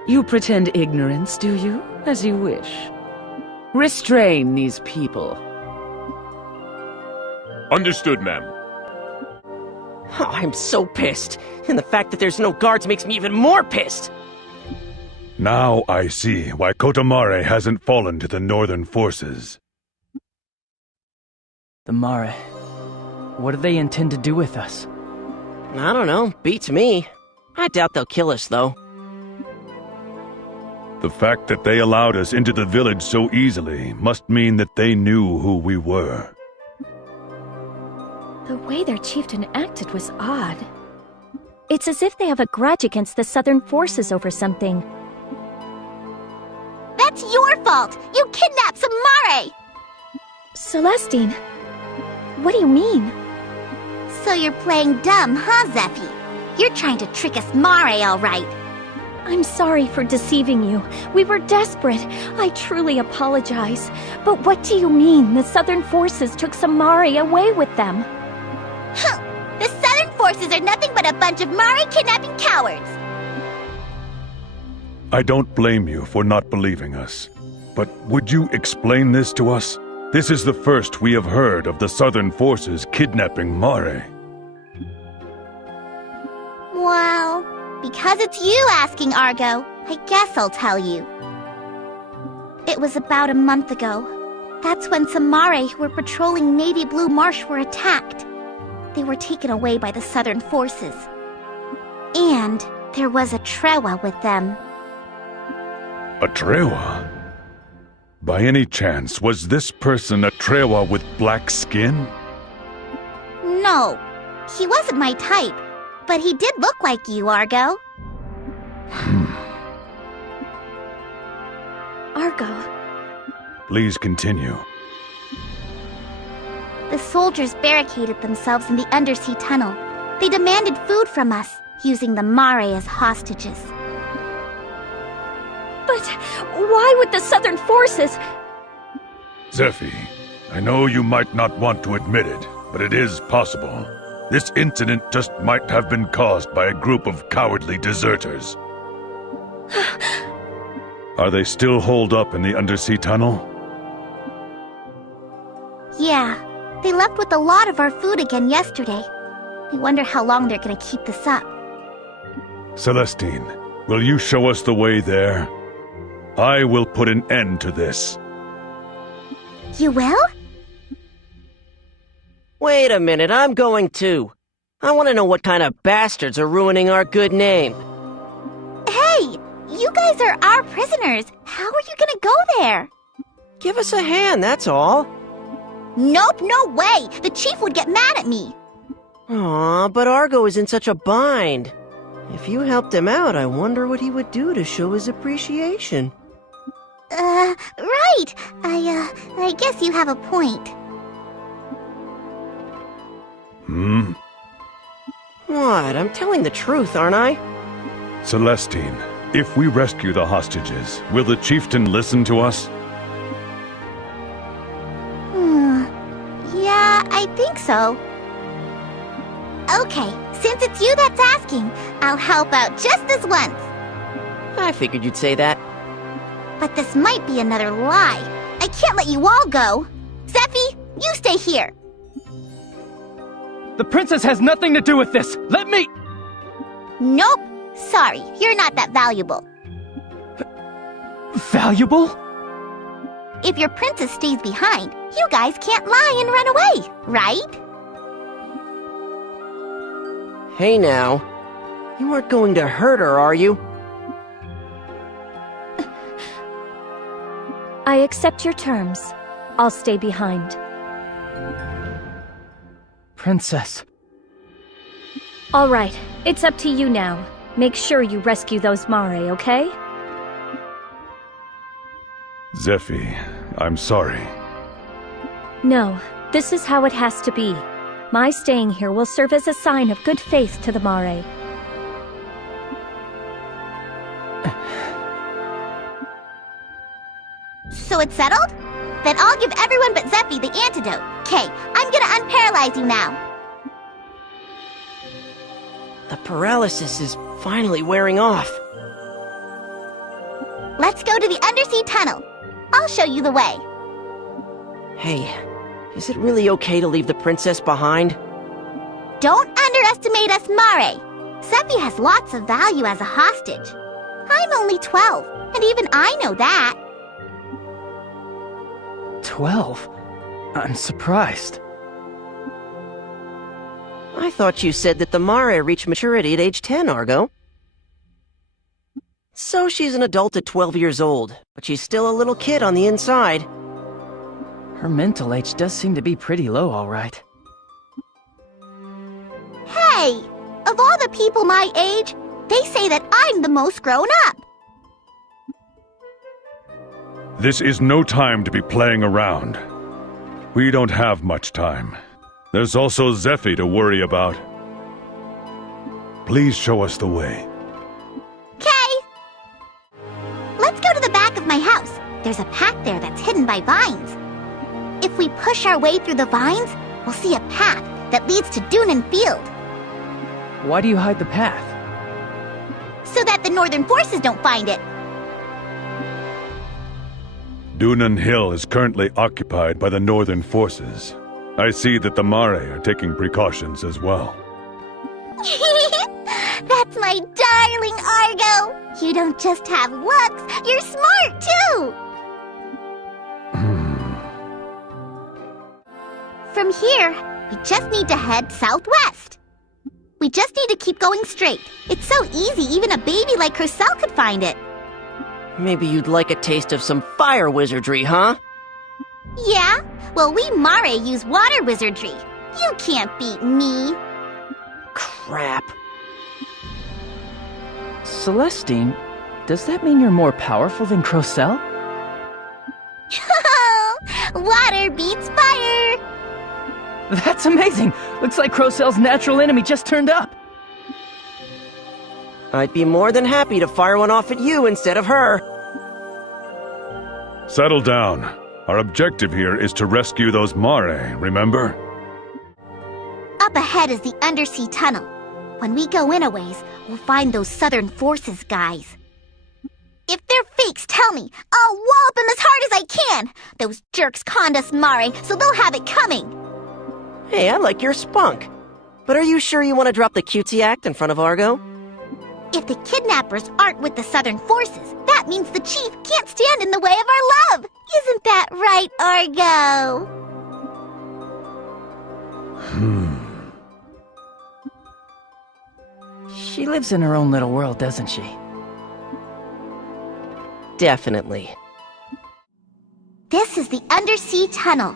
You pretend ignorance, do you? As you wish. Restrain these people. Understood, ma'am. Oh, I'm so pissed. And the fact that there's no guards makes me even more pissed. Now I see why Kotomare hasn't fallen to the northern forces. The Mare. What do they intend to do with us? I don't know. Beats me. I doubt they'll kill us, though. The fact that they allowed us into the village so easily must mean that they knew who we were. The way their chieftain acted was odd. It's as if they have a grudge against the southern forces over something. That's your fault! You kidnapped some Mare! Celestine, what do you mean? So you're playing dumb, huh, Zeffy? You're trying to trick us Mare, all right. I'm sorry for deceiving you. We were desperate. I truly apologize. But what do you mean the southern forces took some Mare away with them? Huh! The southern forces are nothing but a bunch of Mare kidnapping cowards! I don't blame you for not believing us. But would you explain this to us? This is the first we have heard of the southern forces kidnapping Mare. Well, because it's you asking, Argo, I guess I'll tell you. It was about a month ago. That's when some Mare who were patrolling Navy Blue Marsh were attacked. They were taken away by the southern forces. And there was a Trewa with them. A Trewa? By any chance, was this person a Trewa with black skin? No, he wasn't my type, but he did look like you, Argo. Argo. Please continue. The soldiers barricaded themselves in the undersea tunnel. They demanded food from us, using the Mare as hostages. But why would the southern forces... Zeffy, I know you might not want to admit it, but it is possible. This incident just might have been caused by a group of cowardly deserters. Are they still holed up in the undersea tunnel? Yeah, they left with a lot of our food again yesterday. I wonder how long they're gonna keep this up. Celestine, will you show us the way there? I will put an end to this. You will? Wait a minute, I'm going too. I want to know what kind of bastards are ruining our good name. Hey, you guys are our prisoners. How are you gonna go there? Give us a hand, that's all. Nope, no way. The chief would get mad at me. Aw, but Argo is in such a bind. If you helped him out, I wonder what he would do to show his appreciation. Right. I guess you have a point. What? I'm telling the truth, aren't I? Celestine, if we rescue the hostages, will the chieftain listen to us? Yeah, I think so. Okay, since it's you that's asking, I'll help out just this once. I figured you'd say that. But this might be another lie. I can't let you all go. Zeffy, you stay here. The princess has nothing to do with this! Let me... Nope. Sorry, you're not that valuable. Valuable? If your princess stays behind, you guys can't lie and run away, right? Hey now. You aren't going to hurt her, are you? I accept your terms. I'll stay behind. Princess. All right, it's up to you now. Make sure you rescue those Mare, okay? Zephi, I'm sorry. No, this is how it has to be. My staying here will serve as a sign of good faith to the Mare. So it's settled? Then I'll give everyone but Zephi the antidote. Okay, I'm gonna unparalyze you now. The paralysis is finally wearing off. Let's go to the undersea tunnel. I'll show you the way. Hey, is it really okay to leave the princess behind? Don't underestimate us, Mare. Zephi has lots of value as a hostage. I'm only 12, and even I know that. 12? I'm surprised. I thought you said that the Mare reached maturity at age 10, Argo. So she's an adult at 12 years old, but she's still a little kid on the inside. Her mental age does seem to be pretty low, all right. Hey! Of all the people my age, they say that I'm the most grown up. This is no time to be playing around. We don't have much time. There's also Zephi to worry about. Please show us the way. Let's go to the back of my house. There's a path there that's hidden by vines. If we push our way through the vines, we'll see a path that leads to Dunan Field. Why do you hide the path? So that the Northern forces don't find it. Dunan Hill is currently occupied by the Northern forces. I see that the Mare are taking precautions as well. That's my darling Argo! You don't just have looks, you're smart too! From here, we just need to head southwest. We just need to keep going straight. It's so easy, even a baby like Crocell could find it. Maybe you'd like a taste of some fire wizardry, huh? Yeah? Well, we Mare use water wizardry. You can't beat me. Crap. Celestine, does that mean you're more powerful than Crocell? Water beats fire! That's amazing! Looks like Crocell's natural enemy just turned up. I'd be more than happy to fire one off at you instead of her. Settle down. Our objective here is to rescue those Mare, remember? Up ahead is the undersea tunnel. When we go in a ways, we'll find those Southern Forces guys. If they're fakes, tell me. I'll wallop them as hard as I can. Those jerks conned us Mare, so they'll have it coming. Hey, I like your spunk. But are you sure you want to drop the cutesy act in front of Argo? If the kidnappers aren't with the Southern Forces, that means the chief can't stand in the way of our love. Isn't that right, Argo? She lives in her own little world, doesn't she? Definitely. This is the undersea tunnel.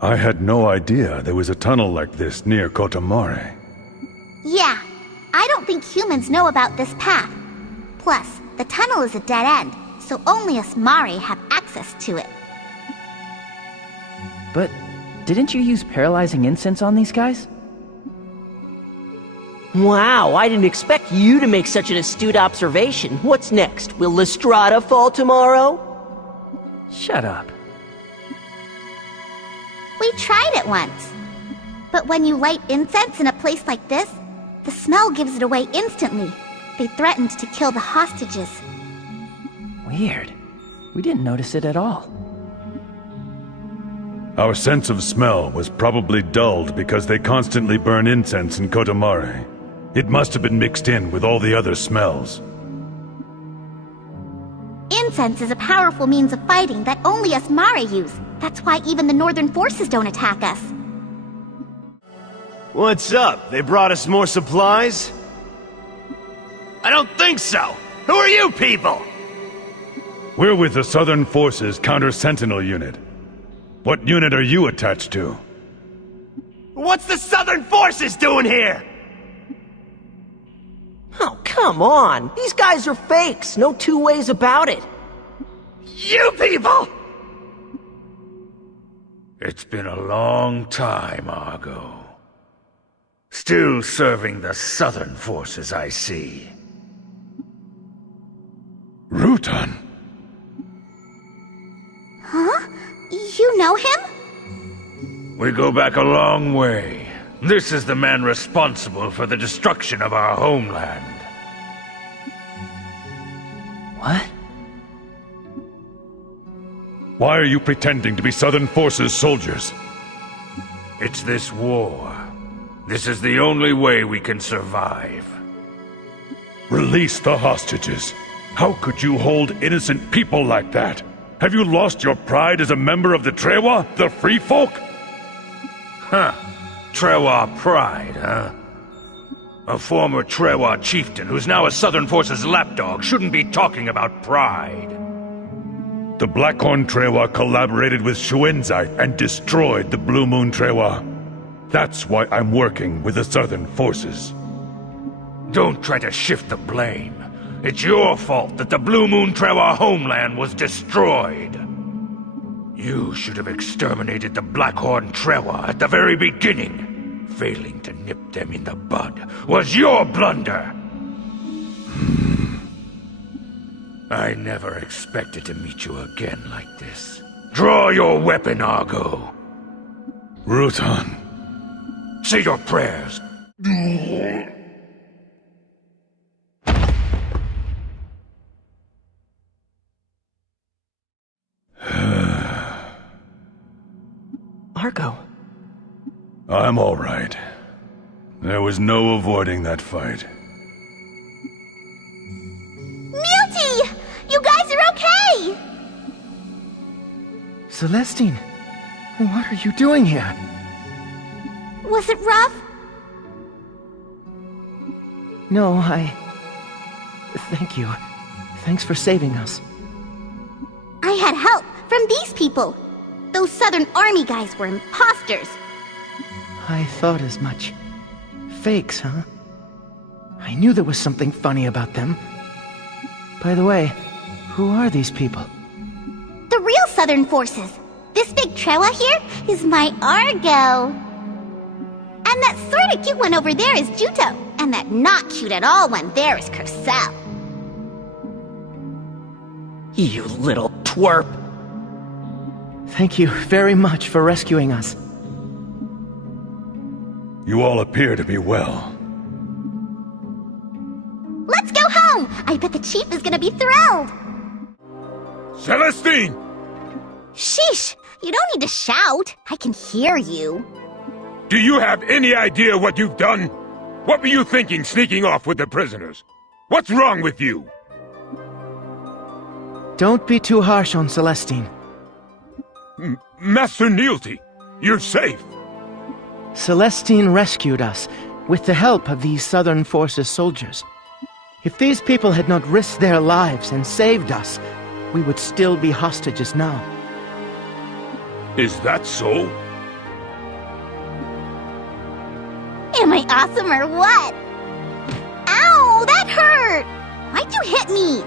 I had no idea there was a tunnel like this near Kotamare. Yeah, I don't think humans know about this path. Plus, the tunnel is a dead end, so only us Mare have access to it. But didn't you use paralyzing incense on these guys? Wow, I didn't expect you to make such an astute observation. What's next? Will Lestrada fall tomorrow? Shut up. We tried it once. But when you light incense in a place like this, the smell gives it away instantly. They threatened to kill the hostages. Weird. We didn't notice it at all. Our sense of smell was probably dulled because they constantly burn incense in Kotamare. It must have been mixed in with all the other smells. Incense is a powerful means of fighting that only us Mare use. That's why even the Northern forces don't attack us. What's up? They brought us more supplies? I don't think so! Who are you people? We're with the Southern Forces Counter-Sentinel Unit. What unit are you attached to? What's the Southern Forces doing here? Oh, come on! These guys are fakes, no two ways about it. You people! It's been a long time, Argo. Still serving the Southern forces, I see. Rutan? Huh? You know him? We go back a long way. This is the man responsible for the destruction of our homeland. What? Why are you pretending to be Southern Forces soldiers? It's this war. This is the only way we can survive. Release the hostages. How could you hold innocent people like that? Have you lost your pride as a member of the Trewa, the Free Folk? Huh. Trewa pride, huh? A former Trewa chieftain who's now a Southern Forces lapdog shouldn't be talking about pride. The Blackhorn Trewa collaborated with Shuenzite and destroyed the Blue Moon Trewa. That's why I'm working with the Southern Forces. Don't try to shift the blame. It's your fault that the Blue Moon Trewa homeland was destroyed. You should have exterminated the Blackhorn Trewa at the very beginning. Failing to nip them in the bud was your blunder. I never expected to meet you again like this. Draw your weapon, Argo. Rutan. Say your prayers. Argo. I'm all right. There was no avoiding that fight. Milty! You guys are okay! Celestine, what are you doing here? Was it rough? No, Thank you. Thanks for saving us. I had help from these people. Those Southern Army guys were imposters. I thought as much. Fakes, huh? I knew there was something funny about them. By the way, who are these people? The real Southern Forces. This big Trewa here is my Argo. And that sorta cute one over there is Juto. And that not cute at all one there is Cursel. You little twerp. Thank you very much for rescuing us. You all appear to be well. Let's go home! I bet the chief is gonna be thrilled! Celestine! Sheesh! You don't need to shout. I can hear you. Do you have any idea what you've done? What were you thinking sneaking off with the prisoners? What's wrong with you? Don't be too harsh on Celestine. Master Neilty, you're safe. Celestine rescued us with the help of these Southern Forces soldiers. If these people had not risked their lives and saved us, we would still be hostages now. Is that so? Am I awesome or what? Ow! That hurt! Why'd you hit me?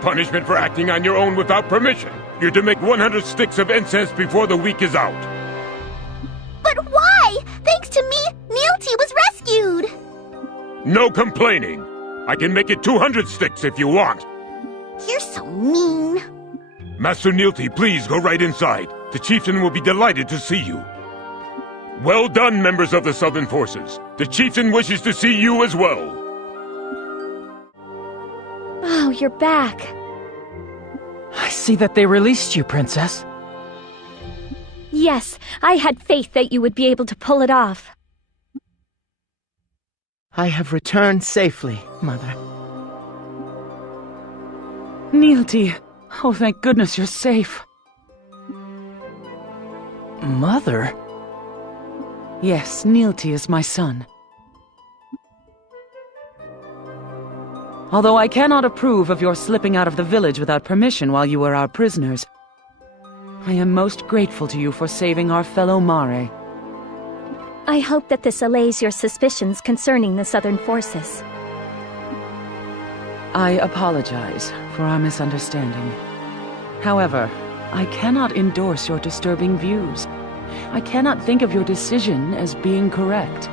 Punishment for acting on your own without permission. You're to make 100 sticks of incense before the week is out. But why? Thanks to me, Neilty was rescued! No complaining. I can make it 200 sticks if you want. You're so mean. Master Neilty, please go right inside. The chieftain will be delighted to see you. Well done, members of the Southern Forces. The chieftain wishes to see you as well. Oh, you're back. I see that they released you, Princess. Yes, I had faith that you would be able to pull it off. I have returned safely, Mother. Neilty, oh thank goodness you're safe. Mother? Yes, Neilty is my son. Although I cannot approve of your slipping out of the village without permission while you were our prisoners, I am most grateful to you for saving our fellow Mare. I hope that this allays your suspicions concerning the Southern Forces. I apologize for our misunderstanding. However, I cannot endorse your disturbing views. I cannot think of your decision as being correct.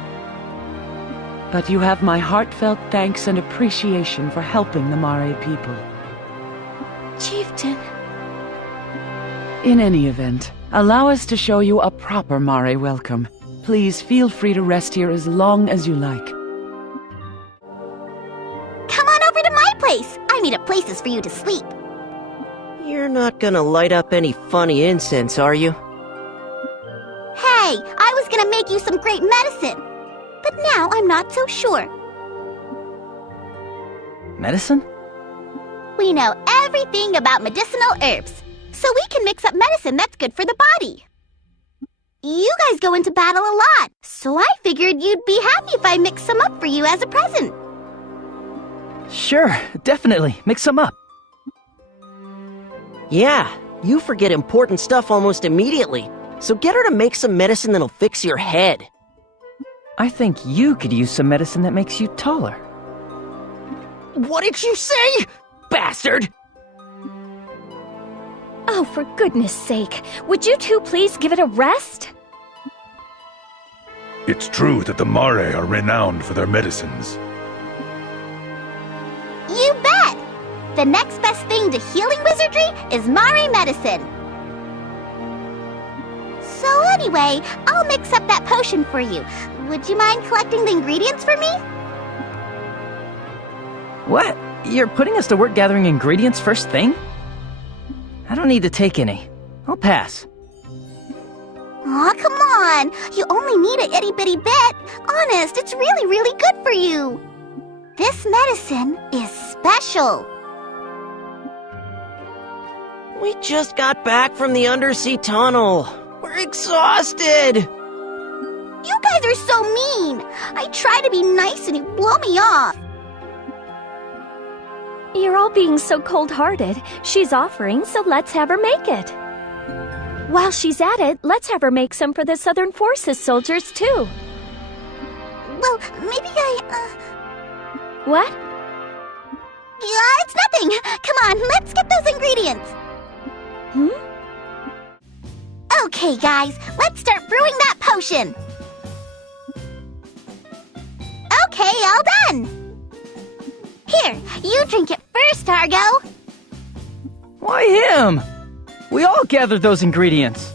But you have my heartfelt thanks and appreciation for helping the Mare people. Chieftain. In any event, allow us to show you a proper Mare welcome. Please feel free to rest here as long as you like. Come on over to my place. I made up places for you to sleep. You're not gonna light up any funny incense, are you? Hey, I was gonna make you some great medicine. But now I'm not so sure. Medicine? We know everything about medicinal herbs, so we can mix up medicine that's good for the body. You guys go into battle a lot, so I figured you'd be happy if I mixed some up for you as a present. Sure, definitely. Mix them up. Yeah, you forget important stuff almost immediately, so get her to make some medicine that'll fix your head. I think you could use some medicine that makes you taller. What did you say, bastard? Oh, for goodness sake, would you two please give it a rest? It's true that the Mare are renowned for their medicines. You bet! The next best thing to healing wizardry is Mare medicine. So anyway, I'll mix up that potion for you. Would you mind collecting the ingredients for me? What? You're putting us to work gathering ingredients first thing? I don't need to take any. I'll pass. Aw, come on! You only need a itty-bitty bit. Honest, it's really, really good for you. This medicine is special. We just got back from the undersea tunnel. We're exhausted. You guys are so mean. I try to be nice and you blow me off. You're all being so cold-hearted. She's offering, so let's have her make it. While she's at it, let's have her make some for the Southern Forces soldiers, too. Well, maybe What? Yeah, it's nothing. Come on, let's get those ingredients. Okay, guys, let's start brewing that potion. Okay, all done. Here, you drink it first, Argo. Why him? We all gathered those ingredients.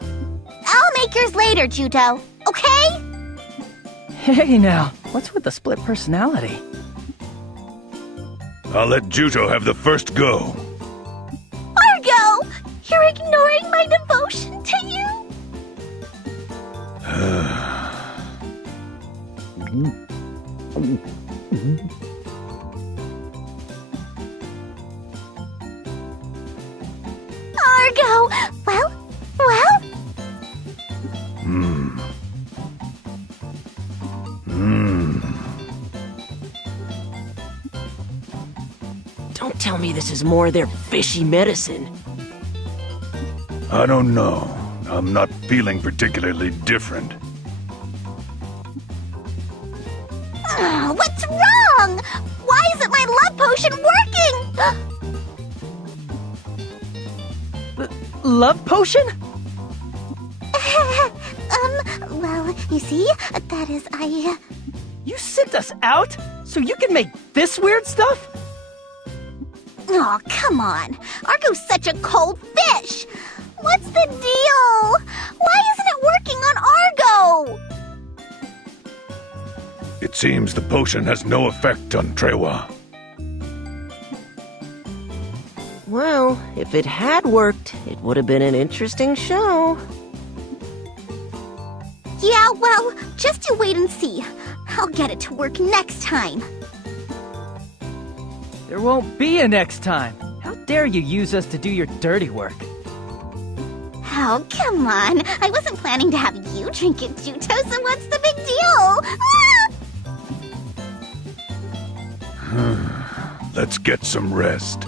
I'll make yours later, Juto, okay? Hey now, what's with the split personality? I'll let Juto have the first go. Argo! You're ignoring my devotion to you? Argo! Well? Don't tell me this is more of their fishy medicine. I don't know. I'm not feeling particularly different. What's wrong? Why isn't my love potion working? Love potion? Well, you see, that is, You sent us out so you can make this weird stuff? Oh, come on. Argo's such a cold fish. What's the deal? Why isn't it working on Argo? It seems the potion has no effect on Trewa. Well, if it had worked, it would have been an interesting show. Yeah, well, just you wait and see. I'll get it to work next time. There won't be a next time. How dare you use us to do your dirty work? Oh, come on. I wasn't planning to have you drink it, Juto, so what's the big deal? Let's get some rest.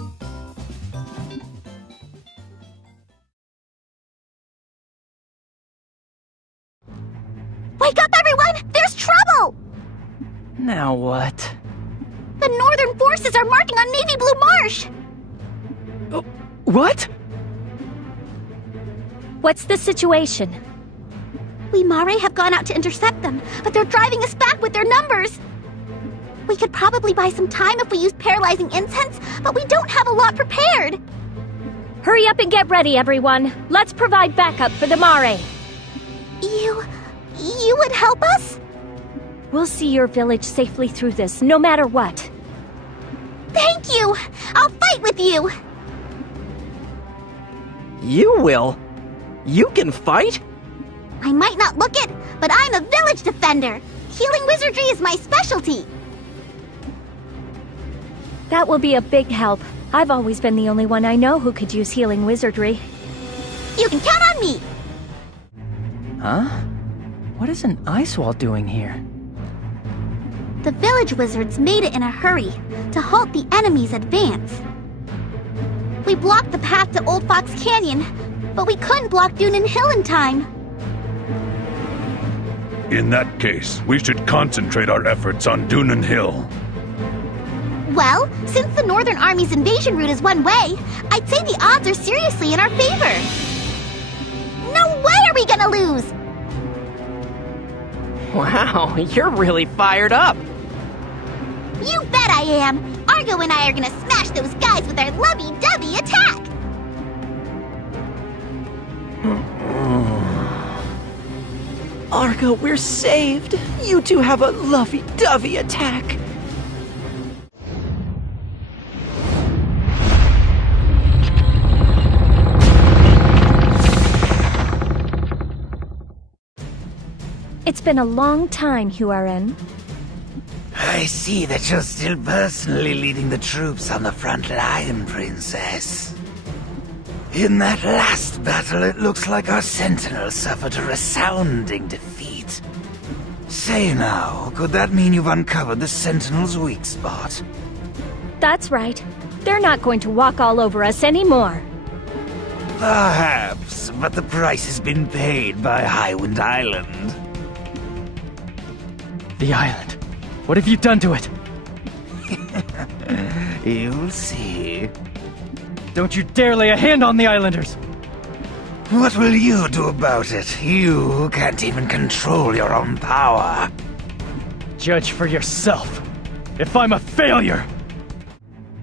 Wake up, everyone! There's trouble! Now what? The Northern Forces are marching on Navy Blue Marsh! What? What's the situation? We Mare have gone out to intercept them, but they're driving us back with their numbers. We could probably buy some time if we use paralyzing incense, but we don't have a lot prepared. Hurry up and get ready, everyone. Let's provide backup for the Mare. You would help us? We'll see your village safely through this, no matter what. Thank you! I'll fight with you! You will? You can fight? I might not look it, but I'm a village defender. Healing wizardry is my specialty. That will be a big help. I've always been the only one I know who could use healing wizardry. You can count on me! Huh? What is an ice wall doing here? The village wizards made it in a hurry to halt the enemy's advance. We blocked the path to Old Fox Canyon, but we couldn't block Dunan Hill in time. In that case, we should concentrate our efforts on Dunan Hill. Well, since the Northern Army's invasion route is one way, I'd say the odds are seriously in our favor. No way are we gonna lose! Wow, you're really fired up. You bet I am! Argo and I are gonna smash those guys with our lovey-dovey attack! Argo, we're saved. You two have a lovey-dovey attack. It's been a long time, Huaren. I see that you're still personally leading the troops on the front line, Princess. In that last battle, it looks like our Sentinels suffered a resounding defeat. Say now, could that mean you've uncovered the Sentinels' weak spot? That's right. They're not going to walk all over us anymore. Perhaps, but the price has been paid by Highwind Island. The island. What have you done to it? You'll see. Don't you dare lay a hand on the islanders! What will you do about it? You who can't even control your own power. Judge for yourself. If I'm a failure!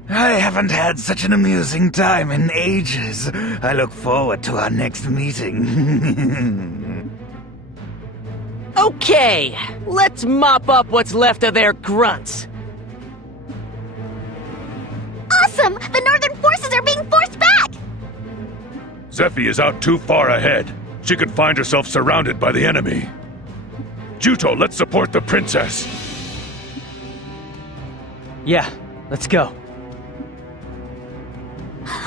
I haven't had such an amusing time in ages. I look forward to our next meeting. Okay, let's mop up what's left of their grunts. Awesome! The northern forces are being forced back! Zephy is out too far ahead. She could find herself surrounded by the enemy. Juto, let's support the princess. Yeah, let's go.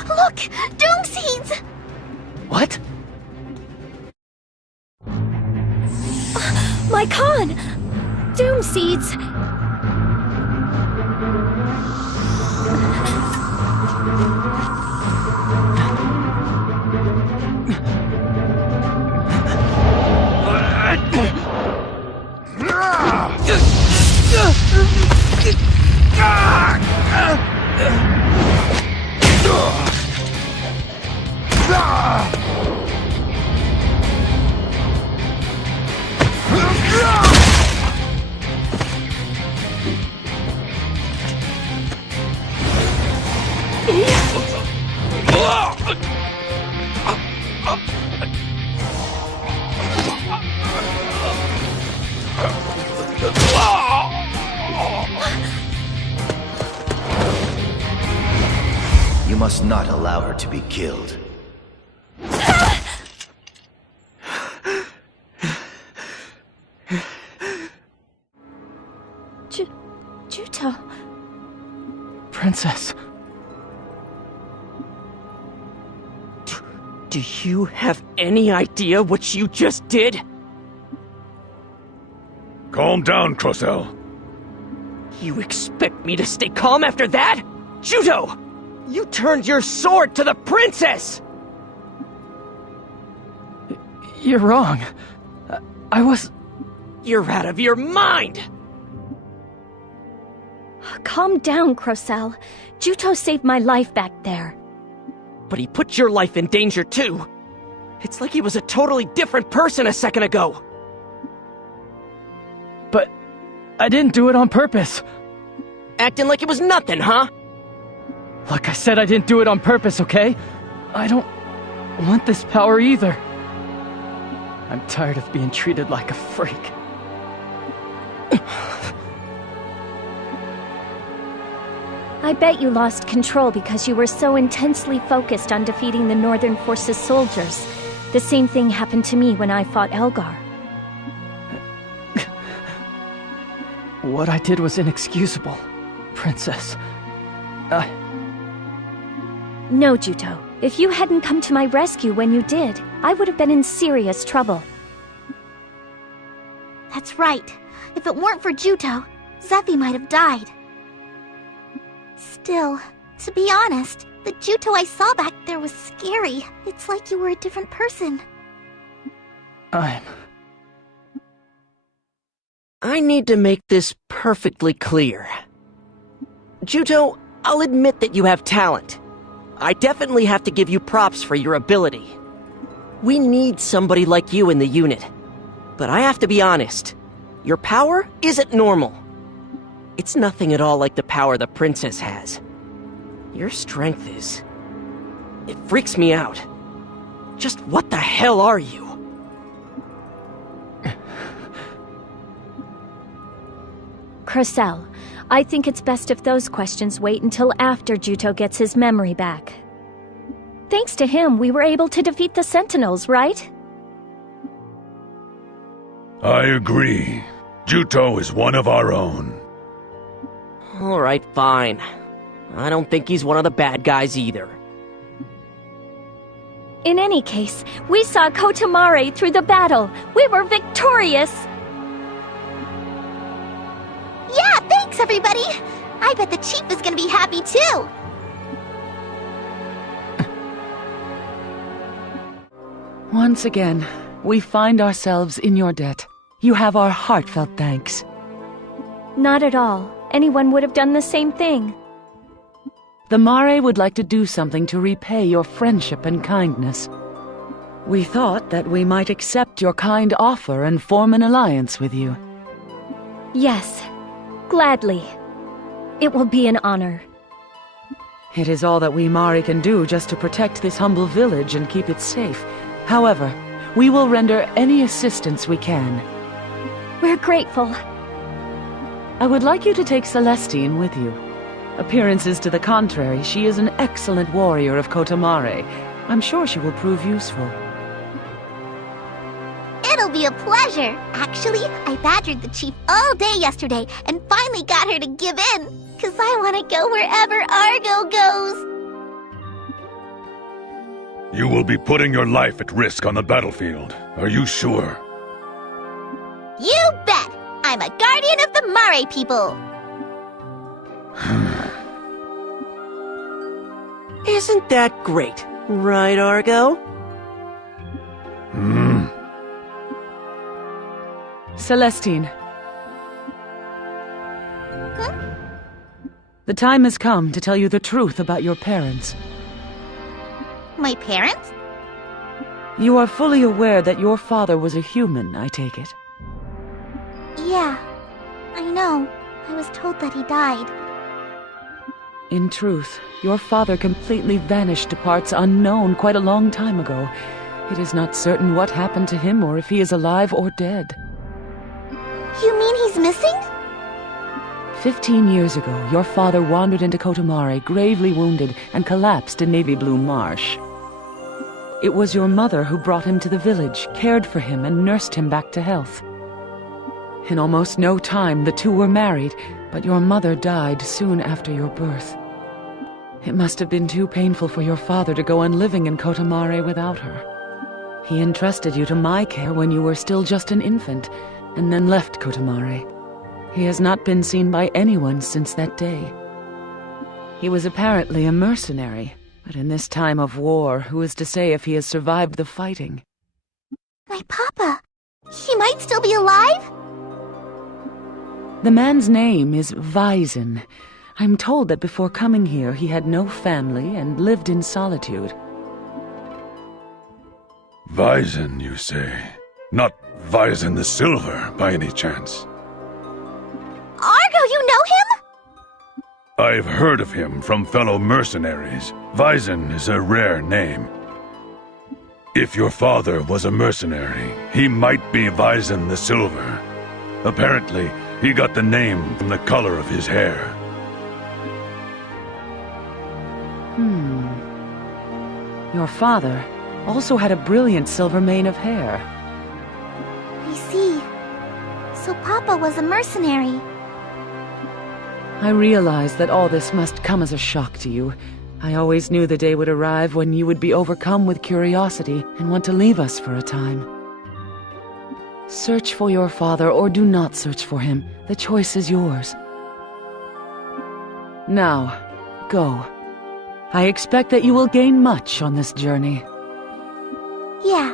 Look! Doom seeds! What? My Khan! Doom seeds! You must not allow her to be killed. Juto. Princess. Do you have any idea what you just did? Calm down, Crocell. You expect me to stay calm after that? Juto! You turned your sword to the princess! You're wrong. I was... You're out of your mind! Calm down, Crocell. Juto saved my life back there. But he put your life in danger too. It's like he was a totally different person a second ago. But I didn't do it on purpose. Acting like it was nothing, huh? Like I said, I didn't do it on purpose, okay? I don't want this power either. I'm tired of being treated like a freak. I bet you lost control because you were so intensely focused on defeating the Northern Forces soldiers. The same thing happened to me when I fought Elgar. What I did was inexcusable, Princess. No, Juto. If you hadn't come to my rescue when you did, I would have been in serious trouble. That's right. If it weren't for Juto, Zephy might have died. Still, to be honest, the Juto I saw back there was scary. It's like you were a different person. I need to make this perfectly clear. Juto, I'll admit that you have talent. I definitely have to give you props for your ability. We need somebody like you in the unit. But I have to be honest. Your power isn't normal. It's nothing at all like the power the princess has. Your strength is... It freaks me out. Just what the hell are you? Crocell, I think it's best if those questions wait until after Juto gets his memory back. Thanks to him, we were able to defeat the Sentinels, right? I agree. Juto is one of our own. Alright, fine. I don't think he's one of the bad guys either. In any case, we saw Kotamare through the battle. We were victorious! Yeah, thanks everybody! I bet the Chief is gonna be happy too! Once again, we find ourselves in your debt. You have our heartfelt thanks. Not at all. Anyone would have done the same thing. The Mare would like to do something to repay your friendship and kindness. We thought that we might accept your kind offer and form an alliance with you. Yes, gladly. It will be an honor. It is all that we Mari can do just to protect this humble village and keep it safe. However, we will render any assistance we can. We're grateful. I would like you to take Celestine with you. Appearances to the contrary, she is an excellent warrior of Kotamare. I'm sure she will prove useful. It'll be a pleasure. Actually, I badgered the Chief all day yesterday and finally got her to give in. 'Cause I want to go wherever Argo goes. You will be putting your life at risk on the battlefield. Are you sure? You bet! I'm a guardian of the Mare people! Isn't that great? Right, Argo? Celestine. The time has come to tell you the truth about your parents. My parents? You are fully aware that your father was a human, I take it. Yeah, I know. I was told that he died. In truth, your father completely vanished to parts unknown quite a long time ago. It is not certain what happened to him or if he is alive or dead. You mean he's missing? 15 years ago, your father wandered into Kotamare, gravely wounded, and collapsed in Navy Blue Marsh. It was your mother who brought him to the village, cared for him, and nursed him back to health. In almost no time, the two were married, but your mother died soon after your birth. It must have been too painful for your father to go on living in Kotamare without her. He entrusted you to my care when you were still just an infant, and then left Kotamare. He has not been seen by anyone since that day. He was apparently a mercenary, but in this time of war, who is to say if he has survived the fighting? My papa! He might still be alive? The man's name is Vyzen. I'm told that before coming here, he had no family and lived in solitude. Vyzen, you say? Not Vyzen the Silver, by any chance? Argo, you know him? I've heard of him from fellow mercenaries. Vyzen is a rare name. If your father was a mercenary, he might be Vyzen the Silver. Apparently, he got the name from the color of his hair. Your father also had a brilliant silver mane of hair. I see. So Papa was a mercenary. I realize that all this must come as a shock to you. I always knew the day would arrive when you would be overcome with curiosity and want to leave us for a time. Search for your father or do not search for him. The choice is yours. Now, go. I expect that you will gain much on this journey. Yeah.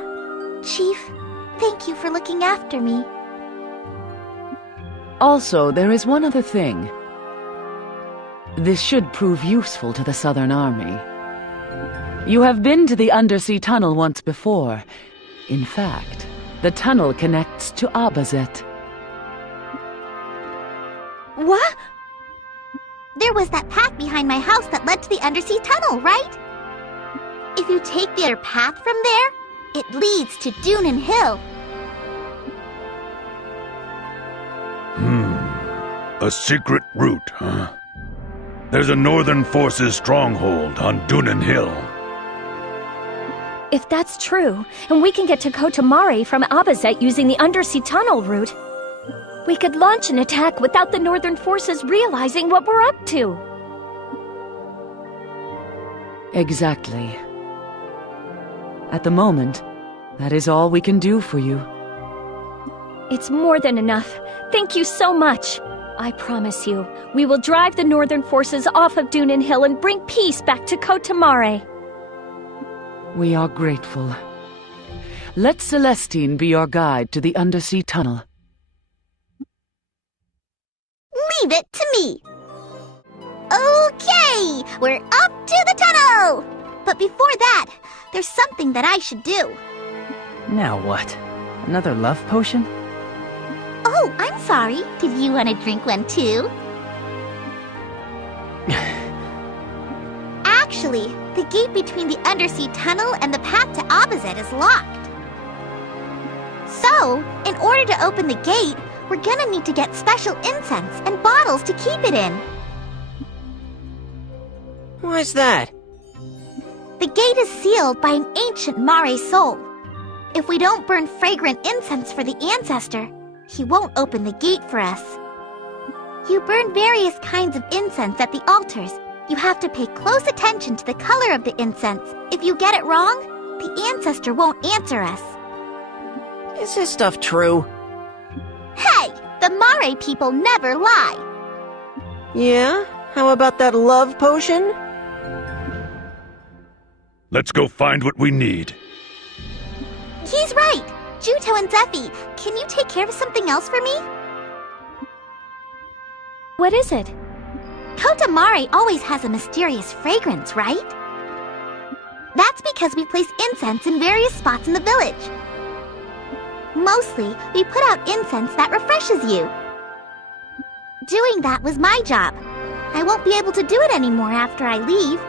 Chief, thank you for looking after me. Also, there is one other thing. This should prove useful to the Southern Army. You have been to the undersea tunnel once before. In fact, the tunnel connects to Abazet. What? There was that path behind my house that led to the undersea tunnel, right? If you take the other path from there, it leads to Dunan Hill. A secret route, huh? There's a Northern Forces stronghold on Dunan Hill. If that's true, and we can get to Kotamare from Abazet using the undersea tunnel route, we could launch an attack without the Northern Forces realizing what we're up to. Exactly. At the moment, that is all we can do for you. It's more than enough. Thank you so much. I promise you, we will drive the Northern Forces off of Dunan Hill and bring peace back to Kotamare. We are grateful. Let Celestine be your guide to the undersea tunnel. Leave it to me. Okay, we're up to the tunnel. But before that, there's something that I should do. Now what? Another love potion? Oh, I'm sorry. Did you want to drink one too? Actually, the gate between the undersea tunnel and the path to Abazet is locked. So, in order to open the gate, we're gonna need to get special incense and bottles to keep it in. Why's that? The gate is sealed by an ancient Mare soul. If we don't burn fragrant incense for the ancestor, he won't open the gate for us. You burn various kinds of incense at the altars. You have to pay close attention to the color of the incense. If you get it wrong, the ancestor won't answer us. Is this stuff true? Hey! The Mare people never lie! Yeah? How about that love potion? Let's go find what we need. He's right! Juto and Zephy, can you take care of something else for me? What is it? Kotamare always has a mysterious fragrance, right? That's because we place incense in various spots in the village. Mostly, we put out incense that refreshes you. Doing that was my job. I won't be able to do it anymore after I leave.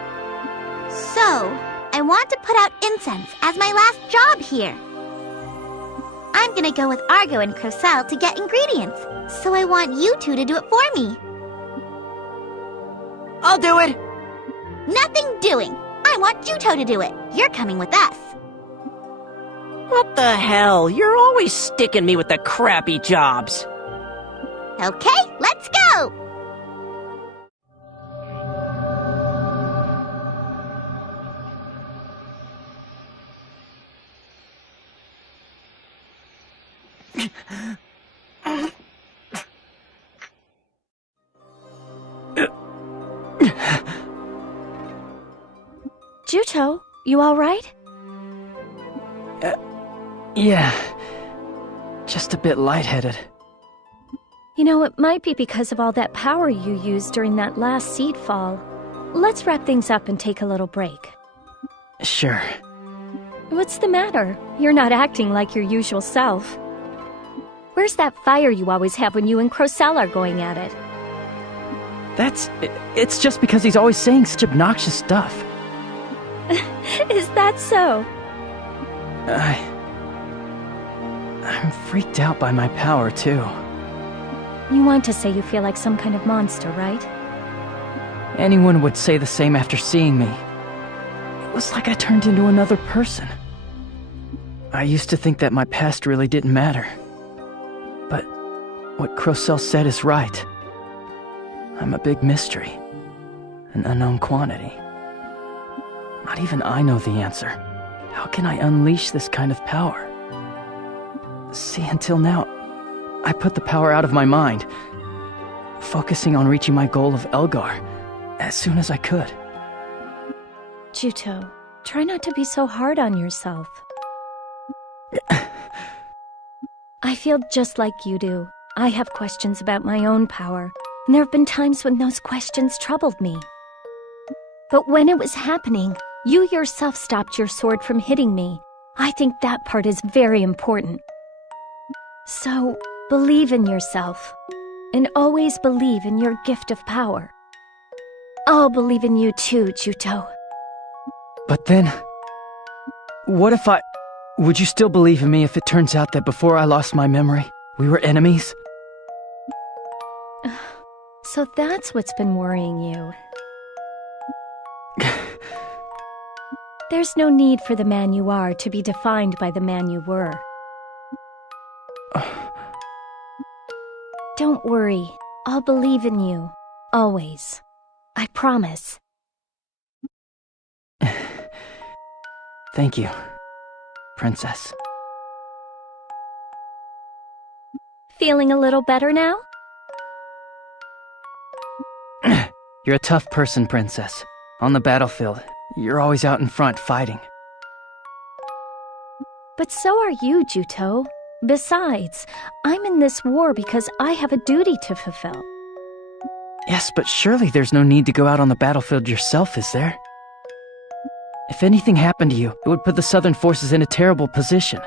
So, I want to put out incense as my last job here. I'm gonna go with Argo and Crocel to get ingredients, so I want you two to do it for me. I'll do it! Nothing doing! I want Juto to do it. You're coming with us. What the hell? You're always sticking me with the crappy jobs. Okay, let's go! Juto, you alright? Yeah. Just a bit lightheaded. You know, it might be because of all that power you used during that last seed fall. Let's wrap things up and take a little break. Sure. What's the matter? You're not acting like your usual self. Where's that fire you always have when you and Crocell are going at it? It's just because he's always saying such obnoxious stuff. Is that so? I'm freaked out by my power, too. You want to say you feel like some kind of monster, right? Anyone would say the same after seeing me. It was like I turned into another person. I used to think that my past really didn't matter. But what Crocell said is right. I'm a big mystery. An unknown quantity. Not even I know the answer. How can I unleash this kind of power? See, until now, I put the power out of my mind, focusing on reaching my goal of Elgar as soon as I could. Juto, try not to be so hard on yourself. I feel just like you do. I have questions about my own power, and there have been times when those questions troubled me. But when it was happening, you yourself stopped your sword from hitting me. I think that part is very important. So, believe in yourself, and always believe in your gift of power. I'll believe in you too, Juto. But then, what if would you still believe in me if it turns out that before I lost my memory, we were enemies? So that's what's been worrying you. There's no need for the man you are to be defined by the man you were. Don't worry. I'll believe in you. Always. I promise. Thank you, Princess. Feeling a little better now? You're a tough person, Princess. On the battlefield, you're always out in front fighting. But so are you, Juto. Besides, I'm in this war because I have a duty to fulfill. Yes, but surely there's no need to go out on the battlefield yourself, is there? If anything happened to you, it would put the Southern forces in a terrible position.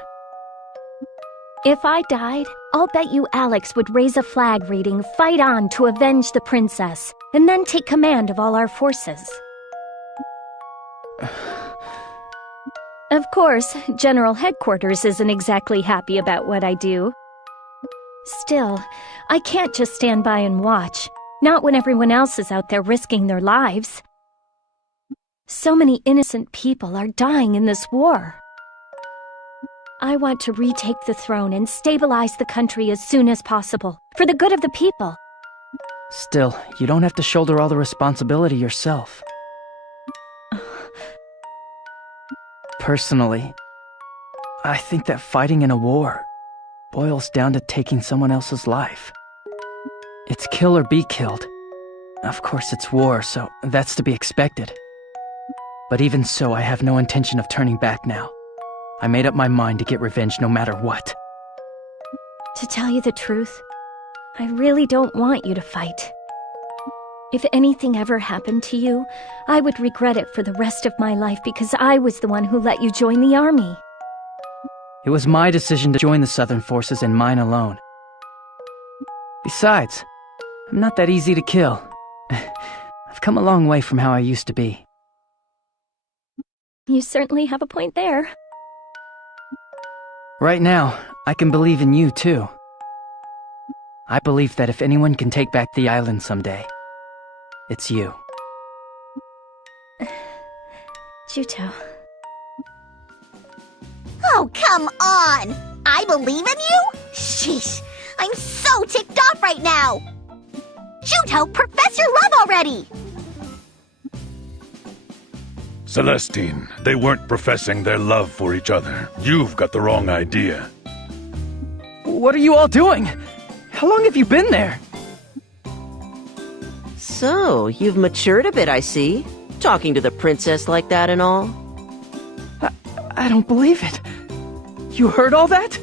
If I died, I'll bet you Alex would raise a flag reading, "Fight on to avenge the princess," and then take command of all our forces. Of course, General Headquarters isn't exactly happy about what I do. Still, I can't just stand by and watch, not when everyone else is out there risking their lives. So many innocent people are dying in this war. I want to retake the throne and stabilize the country as soon as possible, for the good of the people. Still, you don't have to shoulder all the responsibility yourself. Personally, I think that fighting in a war boils down to taking someone else's life. It's kill or be killed. Of course, it's war, so that's to be expected. But even so, I have no intention of turning back now. I made up my mind to get revenge no matter what. To tell you the truth, I really don't want you to fight. If anything ever happened to you, I would regret it for the rest of my life because I was the one who let you join the army. It was my decision to join the Southern forces and mine alone. Besides, I'm not that easy to kill. I've come a long way from how I used to be. You certainly have a point there. Right now, I can believe in you, too. I believe that if anyone can take back the island someday, it's you. Juto. Oh, come on! I believe in you? Sheesh, I'm so ticked off right now! Juto, profess your love already! Celestine, they weren't professing their love for each other. You've got the wrong idea. What are you all doing? How long have you been there? So, you've matured a bit, I see. Talking to the princess like that and all. I don't believe it. You heard all that?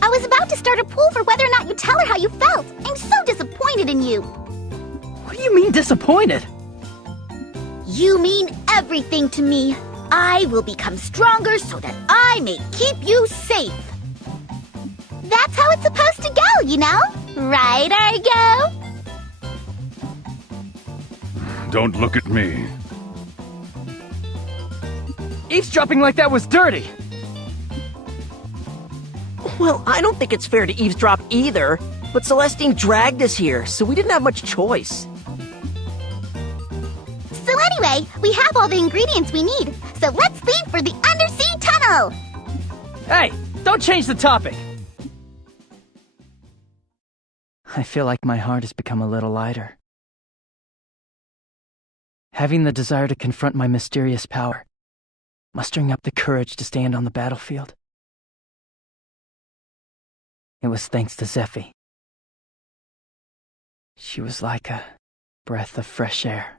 I was about to start a pool for whether or not you tell her how you felt. I'm so disappointed in you. What do you mean disappointed? You mean everything to me. I will become stronger so that I may keep you safe. That's how it's supposed to go, you know? Right, Argo? Don't look at me. Eavesdropping like that was dirty! Well, I don't think it's fair to eavesdrop either. But Celestine dragged us here, so we didn't have much choice. So anyway, we have all the ingredients we need. So let's leave for the undersea tunnel! Hey, don't change the topic! I feel like my heart has become a little lighter. Having the desire to confront my mysterious power. Mustering up the courage to stand on the battlefield. It was thanks to Zephi. She was like a breath of fresh air.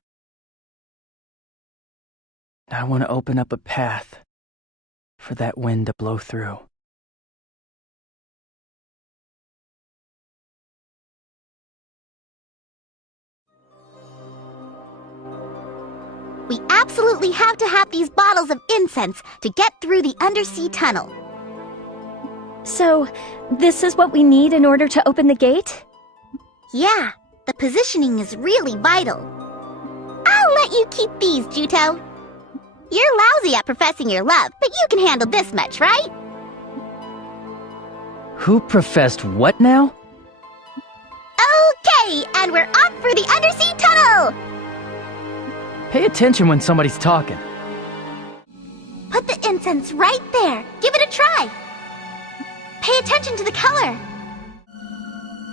Now I want to open up a path for that wind to blow through. We absolutely have to have these bottles of incense to get through the undersea tunnel. So, this is what we need in order to open the gate? Yeah, the positioning is really vital. I'll let you keep these, Juto. You're lousy at professing your love, but you can handle this much, right? Who professed what now? Okay, and we're off for the undersea tunnel! Pay attention when somebody's talking. Put the incense right there. Give it a try. Pay attention to the color.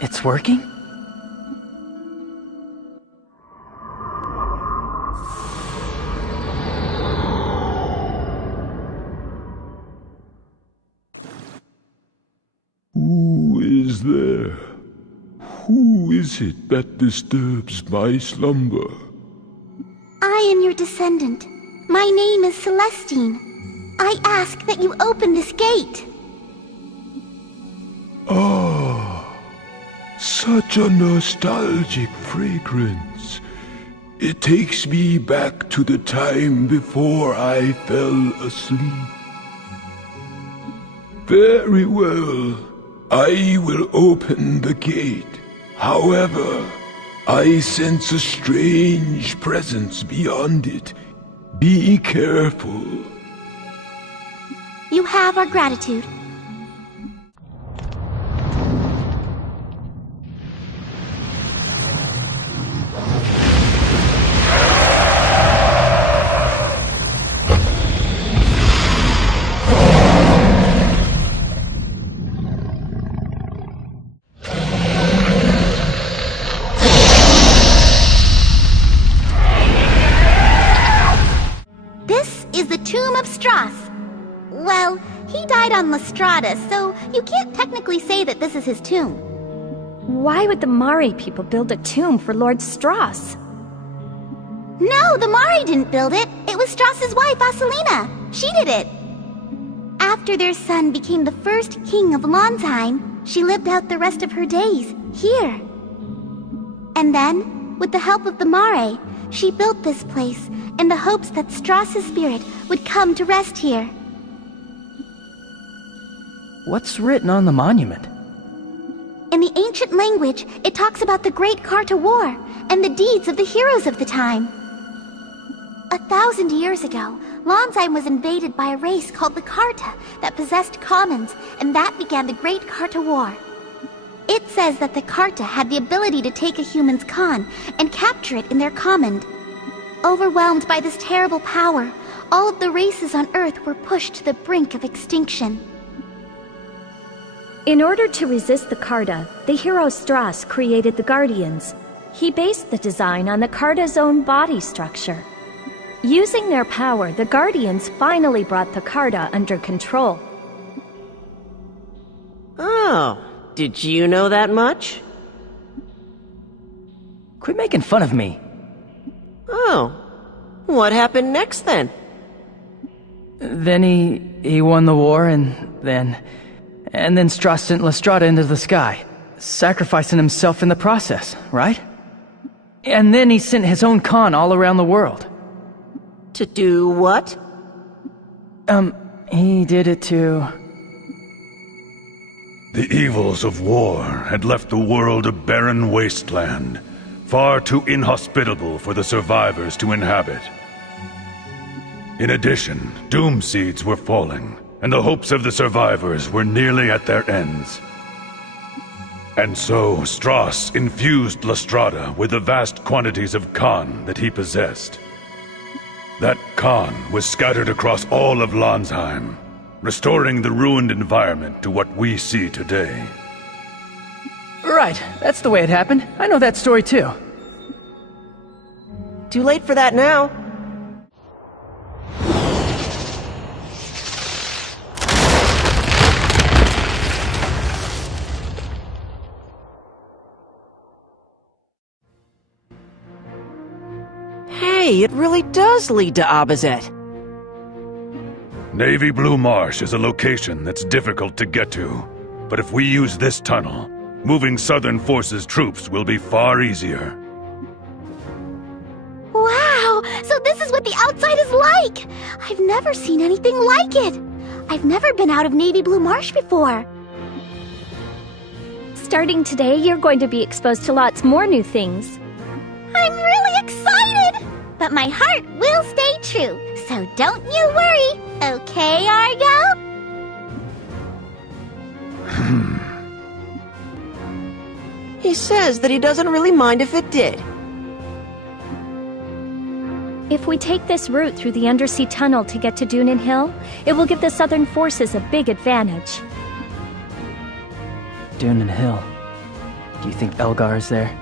It's working? Who is there? Who is it that disturbs my slumber? I am your descendant. My name is Celestine. I ask that you open this gate. Ah, such a nostalgic fragrance. It takes me back to the time before I fell asleep. Very well. I will open the gate. However, I sense a strange presence beyond it. Be careful. You have our gratitude. Well, he died on Lestrada, so you can't technically say that this is his tomb. Why would the Mari people build a tomb for Lord Strauss? No, the Mari didn't build it. It was Strauss's wife, Asalina. She did it. After their son became the first king of Lonsheim, she lived out the rest of her days here. And then, with the help of the Mare, she built this place in the hopes that Strauss's spirit would come to rest here. What's written on the monument? In the ancient language, it talks about the Great Carta War and the deeds of the heroes of the time. 1,000 years ago, Lonsheim was invaded by a race called the Carta that possessed commons, and that began the Great Carta War. It says that the Carta had the ability to take a human's con and capture it in their command. Overwhelmed by this terrible power, all of the races on Earth were pushed to the brink of extinction. In order to resist the Carta, the hero Strauss created the Guardians. He based the design on the Carta's own body structure. Using their power, the Guardians finally brought the Carta under control. Oh, did you know that much? Quit making fun of me. Oh, what happened next then? Then he won the war, and then Strauss sent Lestrada into the sky, sacrificing himself in the process, right? And then he sent his own con all around the world. To do what? He did it too. The evils of war had left the world a barren wasteland, far too inhospitable for the survivors to inhabit. In addition, doom seeds were falling, and the hopes of the survivors were nearly at their ends. And so, Strauss infused Lestrada with the vast quantities of Khan that he possessed. That Khan was scattered across all of Landsheim, restoring the ruined environment to what we see today. Right, that's the way it happened. I know that story too. Too late for that now. Hey, it really does lead to Abazet. Navy Blue Marsh is a location that's difficult to get to. But if we use this tunnel, moving Southern Forces troops will be far easier. Wow! So this is what the outside is like! I've never seen anything like it! I've never been out of Navy Blue Marsh before. Starting today, you're going to be exposed to lots more new things. I'm really excited! But my heart will stay true, so don't you worry, okay, Argo? He says that he doesn't really mind if it did. If we take this route through the undersea tunnel to get to Dunan Hill, it will give the Southern Forces a big advantage. Dunan Hill. Do you think Elgar is there?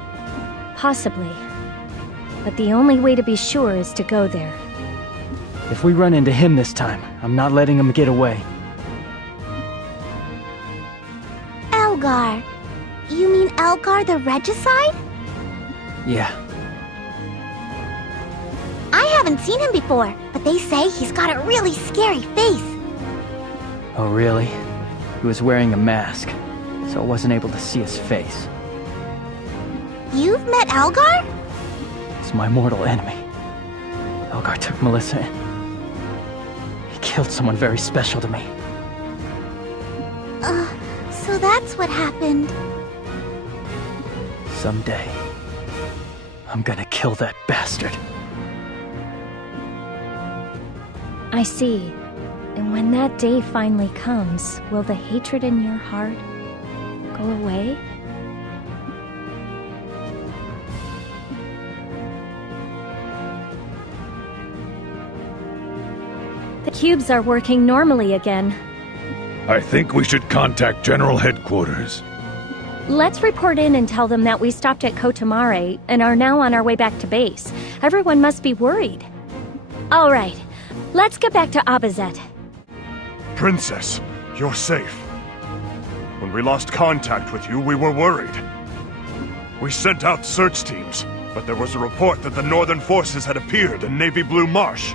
Possibly. But the only way to be sure is to go there. If we run into him this time, I'm not letting him get away. Elgar. You mean Elgar the Regicide? Yeah. I haven't seen him before, but they say he's got a really scary face. Oh, really? He was wearing a mask, so I wasn't able to see his face. You've met Elgar? It's my mortal enemy. Elgar took Melissa in. He killed someone very special to me. So that's what happened. Someday, I'm gonna kill that bastard. I see. And when that day finally comes, will the hatred in your heart go away? The cubes are working normally again. I think we should contact General Headquarters. Let's report in and tell them that we stopped at Kotamare and are now on our way back to base. Everyone must be worried. All right, let's get back to Abazet. Princess, you're safe. When we lost contact with you, we were worried. We sent out search teams, but there was a report that the Northern Forces had appeared in Navy Blue Marsh.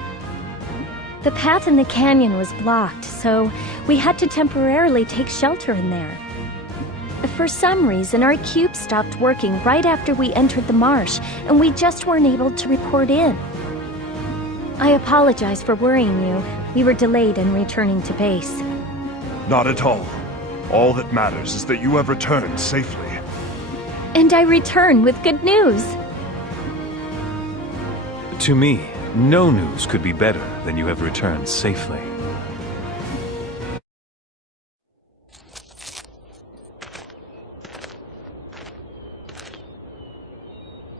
The path in the canyon was blocked, so we had to temporarily take shelter in there. For some reason, our cube stopped working right after we entered the marsh, and we just weren't able to report in. I apologize for worrying you. We were delayed in returning to base. Not at all. All that matters is that you have returned safely. And I return with good news. To me, no news could be better than you have returned safely.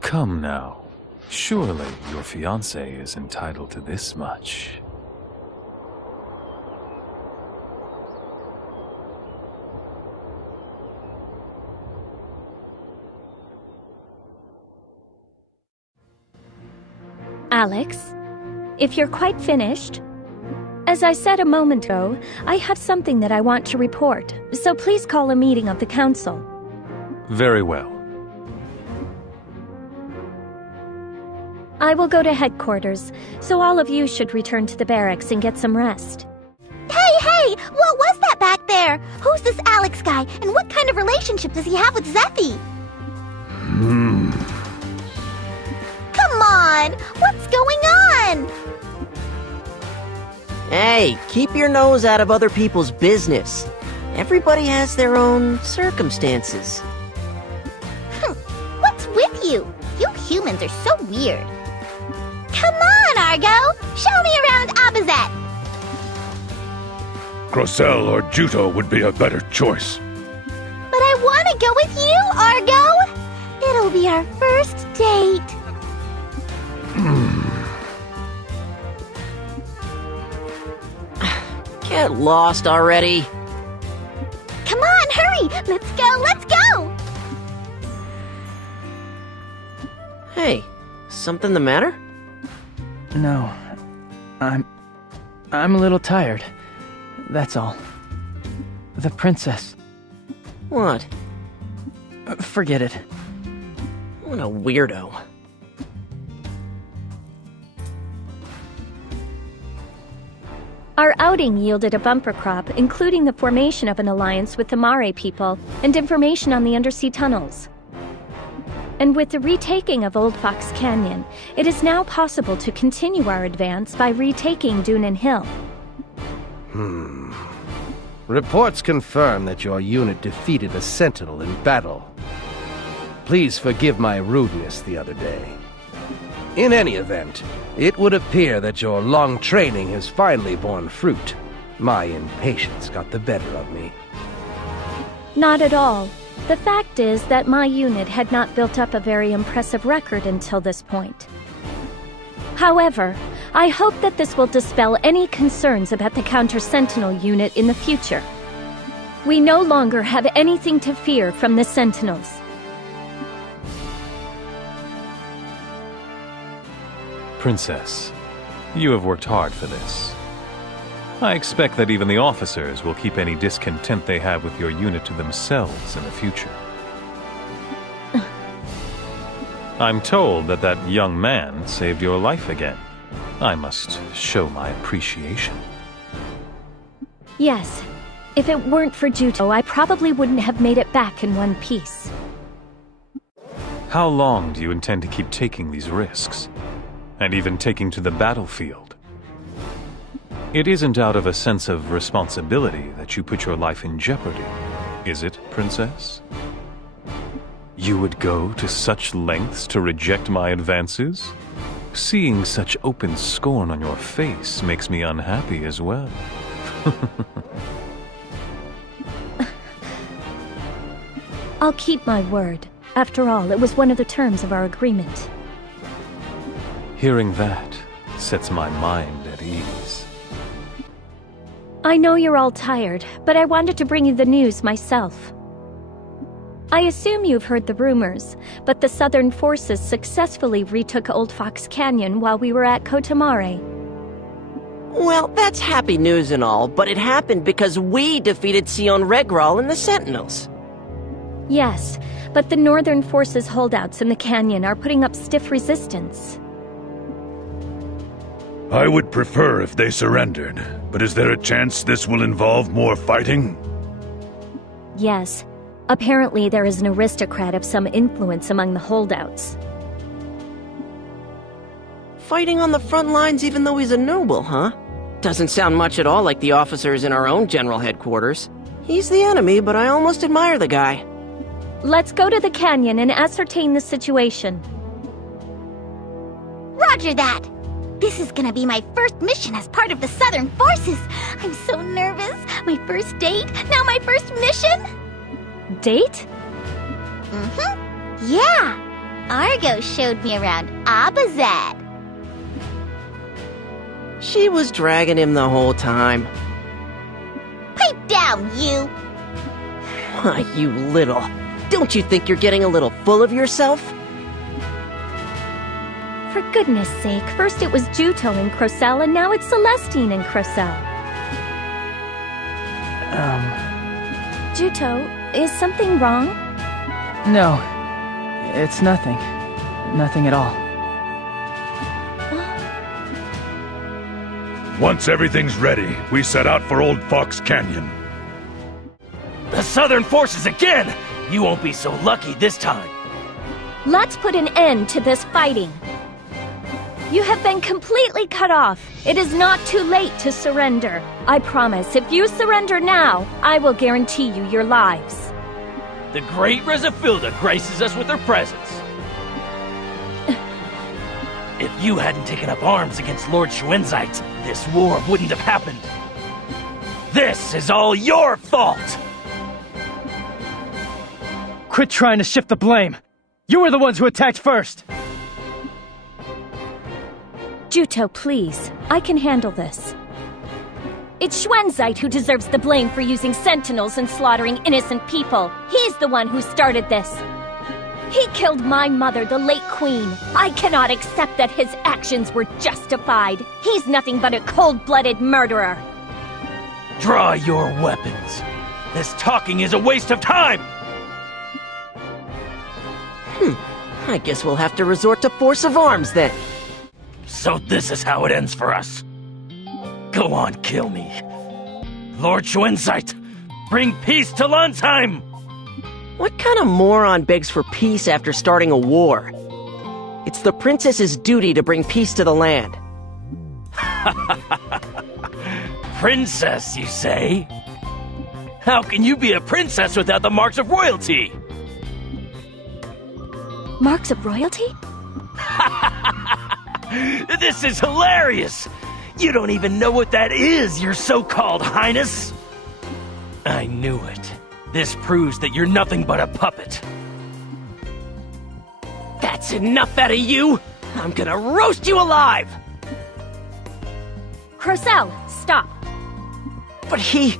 Come now. Surely your fiancé is entitled to this much. Alex, if you're quite finished. As I said a moment ago, I have something that I want to report, so please call a meeting of the council. Very well. I will go to headquarters, so all of you should return to the barracks and get some rest. Hey! What was that back there? Who's this Alex guy, and what kind of relationship does he have with Zephy? Come on! What's going on? Hey, keep your nose out of other people's business. Everybody has their own circumstances. What's with you? You humans are so weird. Come on, Argo! Show me around Abazet! Crocell or Juto would be a better choice. But I want to go with you, Argo! It'll be our first date. Get lost already. Come on, hurry! Let's go, let's go! Hey, something the matter? No. I'm a little tired. That's all. The princess. What? Forget it. What a weirdo. Our outing yielded a bumper crop, including the formation of an alliance with the Mare people and information on the undersea tunnels. And with the retaking of Old Fox Canyon, it is now possible to continue our advance by retaking Dunan Hill. Reports confirm that your unit defeated a sentinel in battle. Please forgive my rudeness the other day. In any event, it would appear that your long training has finally borne fruit. My impatience got the better of me. Not at all. The fact is that my unit had not built up a very impressive record until this point. However, I hope that this will dispel any concerns about the Counter-Sentinel unit in the future. We no longer have anything to fear from the Sentinels. Princess, you have worked hard for this. I expect that even the officers will keep any discontent they have with your unit to themselves in the future. I'm told that that young man saved your life again. I must show my appreciation. Yes. If it weren't for Juto, I probably wouldn't have made it back in one piece. How long do you intend to keep taking these risks? And even taking to the battlefield? It isn't out of a sense of responsibility that you put your life in jeopardy, is it, Princess? You would go to such lengths to reject my advances? Seeing such open scorn on your face makes me unhappy as well. I'll keep my word. After all, it was one of the terms of our agreement. Hearing that sets my mind at ease. I know you're all tired, but I wanted to bring you the news myself. I assume you've heard the rumors, but the Southern forces successfully retook Old Fox Canyon while we were at Kotamare. Well, that's happy news and all, but it happened because we defeated Sion Regral and the Sentinels. Yes, but the Northern forces holdouts in the canyon are putting up stiff resistance. I would prefer if they surrendered, but is there a chance this will involve more fighting? Yes. Apparently there is an aristocrat of some influence among the holdouts. Fighting on the front lines even though he's a noble, huh? Doesn't sound much at all like the officers in our own general headquarters. He's the enemy, but I almost admire the guy. Let's go to the canyon and ascertain the situation. Roger that! This is gonna be my first mission as part of the Southern Forces! I'm so nervous! My first date, now my first mission! Date? Mm-hmm. Yeah! Argo showed me around Abazet. She was dragging him the whole time. Pipe down, you! Why, you little... Don't you think you're getting a little full of yourself? For goodness sake, first it was Juto and Crocell, and now it's Celestine and Crocell. Juto, is something wrong? No. It's nothing. Nothing at all. Once everything's ready, we set out for Old Fox Canyon. The Southern forces again! You won't be so lucky this time. Let's put an end to this fighting. You have been completely cut off. It is not too late to surrender. I promise, if you surrender now, I will guarantee you your lives. The great Resafilda graces us with her presence. If you hadn't taken up arms against Lord Schwenzite, this war wouldn't have happened. This is all your fault! Quit trying to shift the blame! You were the ones who attacked first! Juto, please. I can handle this. It's Schwenzite who deserves the blame for using sentinels and slaughtering innocent people. He's the one who started this. He killed my mother, the late queen. I cannot accept that his actions were justified. He's nothing but a cold-blooded murderer. Draw your weapons. This talking is a waste of time! I guess we'll have to resort to force of arms then. So this is how it ends for us. Go on, kill me. Lord Schwenzite, bring peace to Landsheim! What kind of moron begs for peace after starting a war? It's the princess's duty to bring peace to the land. Princess, you say? How can you be a princess without the marks of royalty? Marks of royalty? This is hilarious! You don't even know what that is, your so-called highness! I knew it. This proves that you're nothing but a puppet. That's enough out of you! I'm gonna roast you alive! Crocell, stop! But he...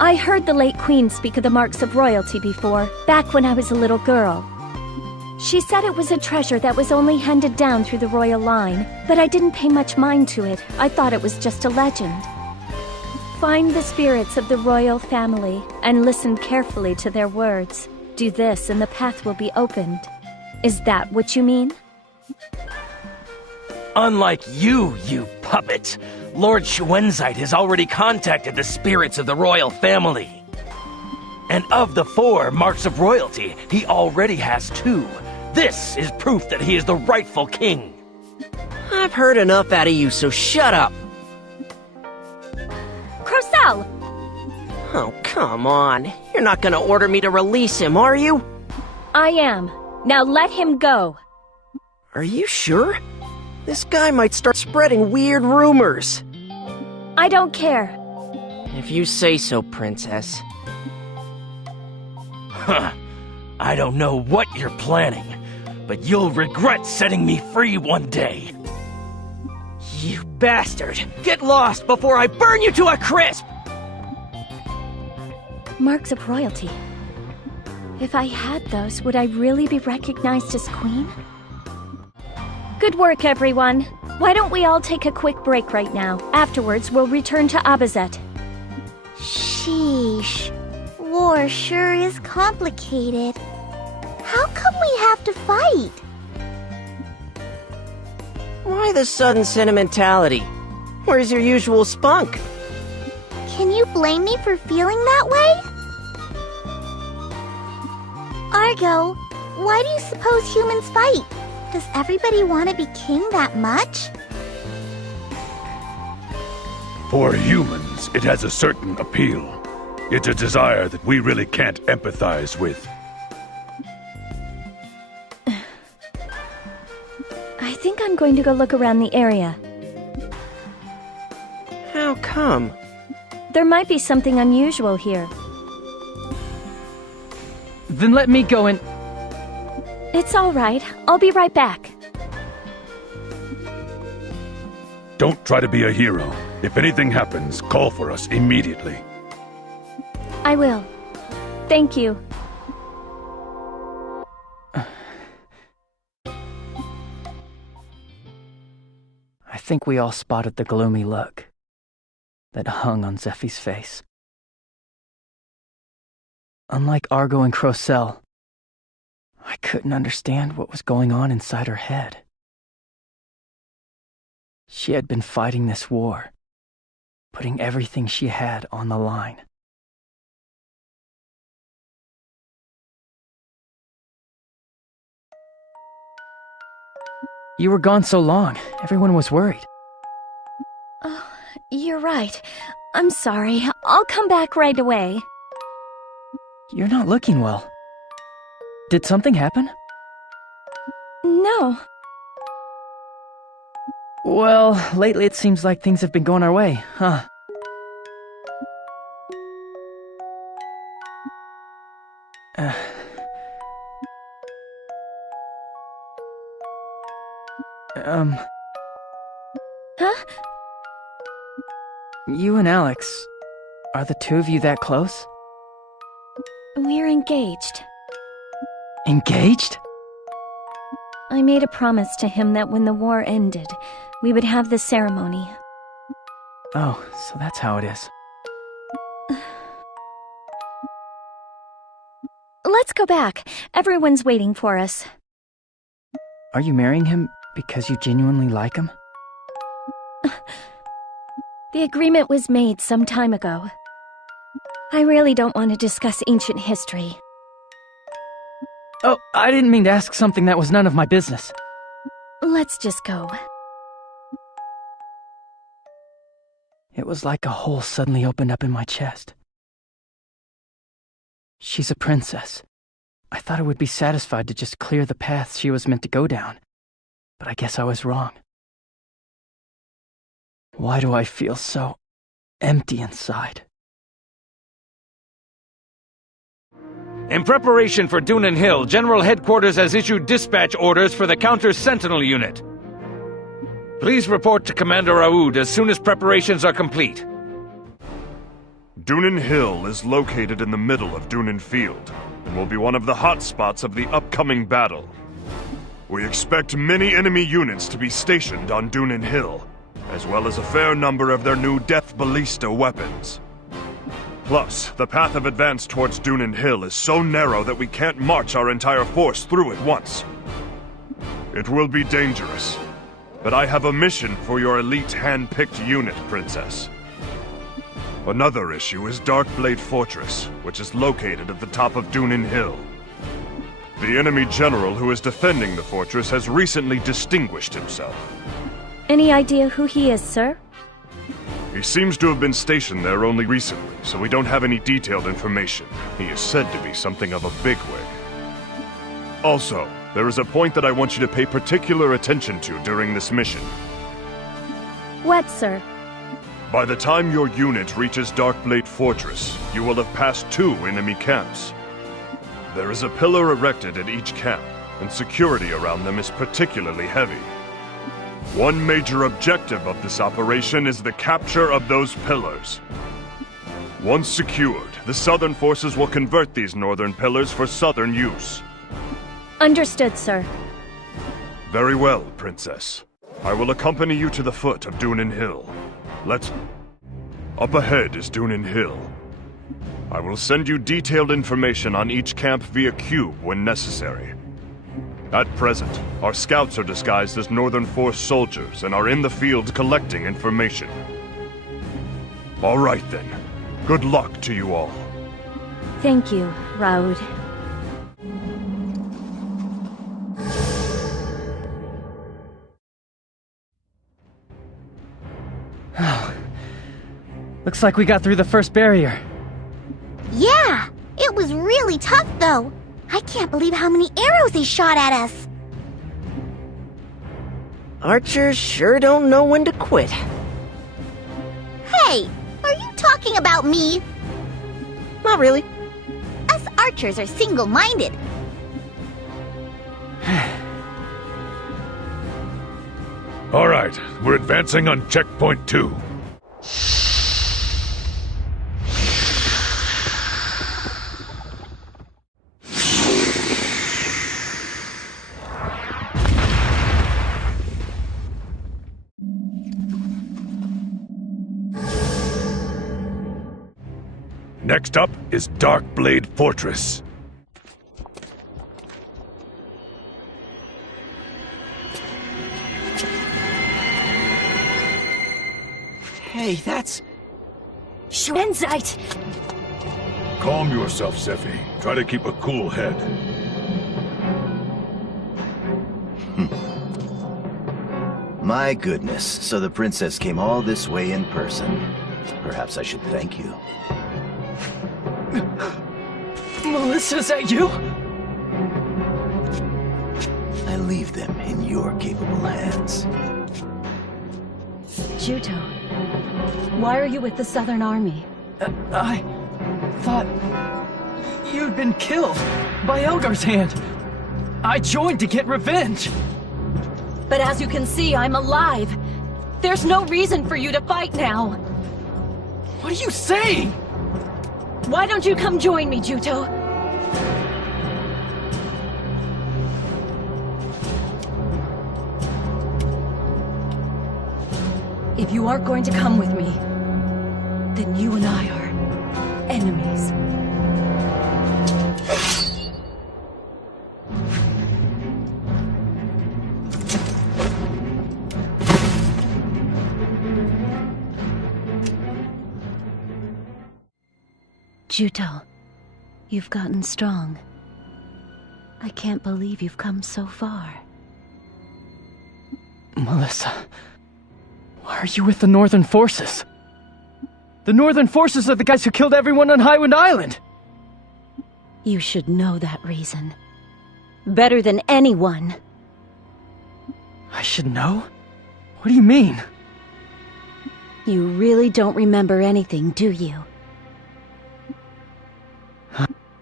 I heard the late queen speak of the marks of royalty before, back when I was a little girl. She said it was a treasure that was only handed down through the royal line, but I didn't pay much mind to it. I thought it was just a legend. Find the spirits of the royal family and listen carefully to their words. Do this and the path will be opened. Is that what you mean? Unlike you, you puppet, Lord Schwenzite has already contacted the spirits of the royal family. And of the 4 marks of royalty, he already has 2. This is proof that he is the rightful king. I've heard enough out of you, so shut up. Crocell! Oh, come on. You're not gonna order me to release him, are you? I am. Now let him go. Are you sure? This guy might start spreading weird rumors. I don't care. If you say so, Princess. Huh. I don't know what you're planning, but you'll regret setting me free one day. You bastard! Get lost before I burn you to a crisp! Marks of royalty. If I had those, would I really be recognized as queen? Good work, everyone. Why don't we all take a quick break right now? Afterwards, we'll return to Abazet. Sheesh. War sure is complicated. How come we have to fight? Why the sudden sentimentality? Where's your usual spunk? Can you blame me for feeling that way? Argo, why do you suppose humans fight? Does everybody want to be king that much? For humans, it has a certain appeal. It's a desire that we really can't empathize with. I think I'm going to go look around the area. How come? There might be something unusual here. Then let me go and... It's all right. I'll be right back. Don't try to be a hero. If anything happens, call for us immediately. I will. Thank you. I think we all spotted the gloomy look that hung on Zeffie's face. Unlike Argo and Crocell, I couldn't understand what was going on inside her head. She had been fighting this war, putting everything she had on the line. You were gone so long, everyone was worried. Oh, you're right. I'm sorry. I'll come back right away. You're not looking well. Did something happen? No. Well, lately it seems like things have been going our way, huh? Huh? You and Alex, are the two of you that close? We're engaged. Engaged? I made a promise to him that when the war ended, we would have the ceremony. Oh, so that's how it is. Let's go back. Everyone's waiting for us. Are you marrying him because you genuinely like him? The agreement was made some time ago. I really don't want to discuss ancient history. Oh, I didn't mean to ask something that was none of my business. Let's just go. It was like a hole suddenly opened up in my chest. She's a princess. I thought I would be satisfied to just clear the path she was meant to go down. But I guess I was wrong. Why do I feel so empty inside? In preparation for Dunan Hill, General Headquarters has issued dispatch orders for the Counter-Sentinel Unit. Please report to Commander Raoud as soon as preparations are complete. Dunan Hill is located in the middle of Dunan Field, and will be one of the hot spots of the upcoming battle. We expect many enemy units to be stationed on Dunan Hill, as well as a fair number of their new Death Ballista weapons. Plus, the path of advance towards Dunan Hill is so narrow that we can't march our entire force through at once. It will be dangerous, but I have a mission for your elite hand-picked unit, Princess. Another issue is Darkblade Fortress, which is located at the top of Dunan Hill. The enemy general who is defending the fortress has recently distinguished himself. Any idea who he is, sir? He seems to have been stationed there only recently, so we don't have any detailed information. He is said to be something of a bigwig. Also, there is a point that I want you to pay particular attention to during this mission. What, sir? By the time your unit reaches Darkblade Fortress, you will have passed 2 enemy camps. There is a pillar erected at each camp, and security around them is particularly heavy. One major objective of this operation is the capture of those pillars. Once secured, the Southern forces will convert these northern pillars for Southern use. Understood, sir. Very well, Princess. I will accompany you to the foot of Dunan Hill. Up ahead is Dunan Hill. I will send you detailed information on each camp via cube when necessary. At present, our scouts are disguised as Northern Force soldiers and are in the field collecting information. All right then. Good luck to you all. Thank you, Raoud. Looks like we got through the first barrier. Yeah, it was really tough though. I can't believe how many arrows they shot at us. Archers sure don't know when to quit. Hey, are you talking about me? Not really. Us archers are single-minded. All right, we're advancing on checkpoint 2. Next up is Darkblade Fortress. Hey, that's... Schwenzeit! Calm yourself, Zephy. Try to keep a cool head. My goodness, so the princess came all this way in person. Perhaps I should thank you. Melissa, is that you? I leave them in your capable hands. Juto, why are you with the Southern Army? I thought you'd been killed by Elgar's hand. I joined to get revenge. But as you can see, I'm alive. There's no reason for you to fight now. What are you saying? Why don't you come join me, Juto? If you aren't going to come with me, then you and I are enemies. Juto, you've gotten strong. I can't believe you've come so far. Melissa, why are you with the Northern Forces? The Northern Forces are the guys who killed everyone on Highwind Island! You should know that reason. Better than anyone. I should know? What do you mean? You really don't remember anything, do you?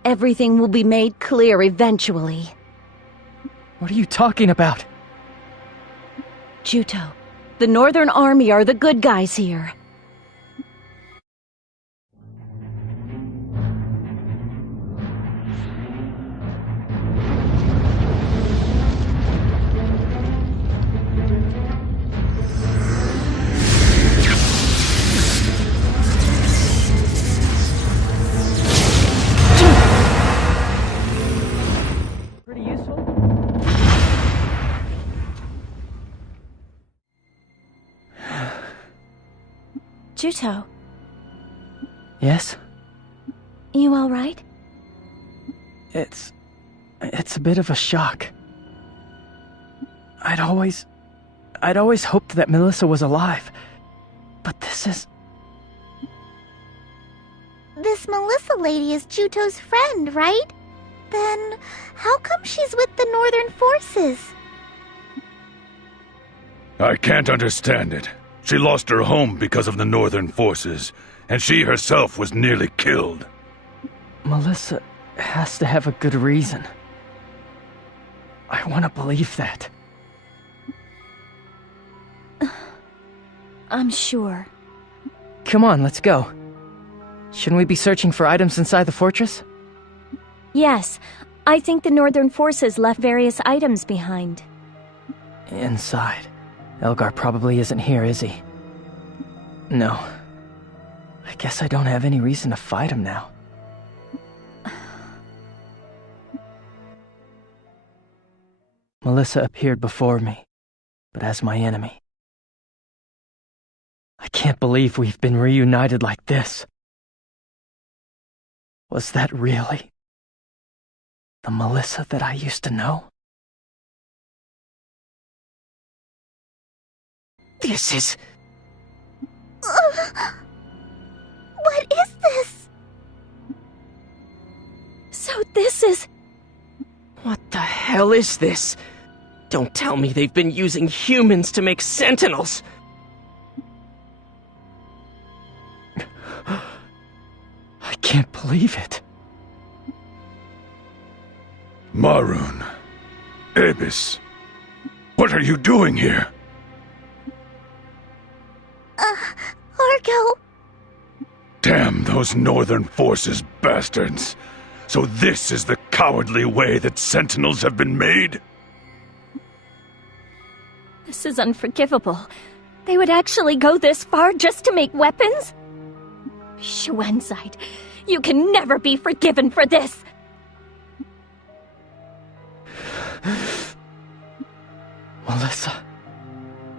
Everything will be made clear eventually. What are you talking about? Juto, the Northern Army are the good guys here. Juto. Yes? You alright? It's a bit of a shock. I'd always hoped that Melissa was alive. But this is... This Melissa lady is Juto's friend, right? Then, how come she's with the Northern Forces? I can't understand it. She lost her home because of the Northern Forces, and she herself was nearly killed. Melissa has to have a good reason. I want to believe that. I'm sure. Come on, let's go. Shouldn't we be searching for items inside the fortress? Yes, I think the Northern Forces left various items behind. Inside. Elgar probably isn't here, is he? No. I guess I don't have any reason to fight him now. Melissa appeared before me, but as my enemy. I can't believe we've been reunited like this. Was that really the Melissa that I used to know? This is... What is this? So this is... What the hell is this? Don't tell me they've been using humans to make sentinels! I can't believe it. Marun. Abyss. What are you doing here? Argo. Damn those Northern Forces bastards. So this is the cowardly way that sentinels have been made? This is unforgivable. They would actually go this far just to make weapons? Schwenzite, you can never be forgiven for this! Melissa,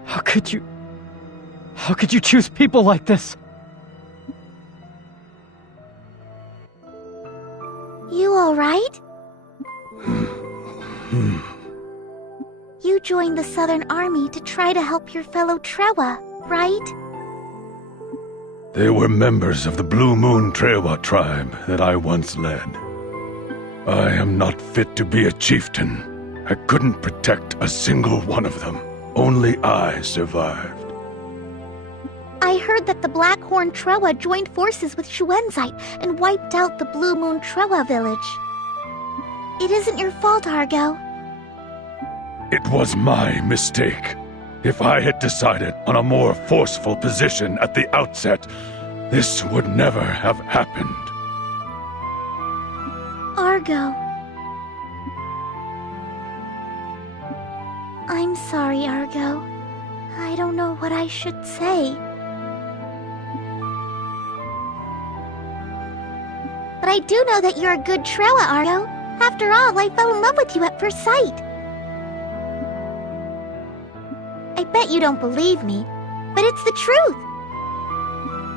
how could you choose people like this? You alright? You You joined the Southern Army to try to help your fellow Trewa, right? They were members of the Blue Moon Trewa tribe that I once led. I am not fit to be a chieftain. I couldn't protect a single one of them. Only I survived. I heard that the Blackhorn Trewa joined forces with Shuenzite and wiped out the Blue Moon Trewa village. It isn't your fault, Argo. It was my mistake. If I had decided on a more forceful position at the outset, this would never have happened. Argo. I'm sorry, Argo. I don't know what I should say. But I do know that you're a good Trewa, Argo. After all, I fell in love with you at first sight. I bet you don't believe me, but it's the truth.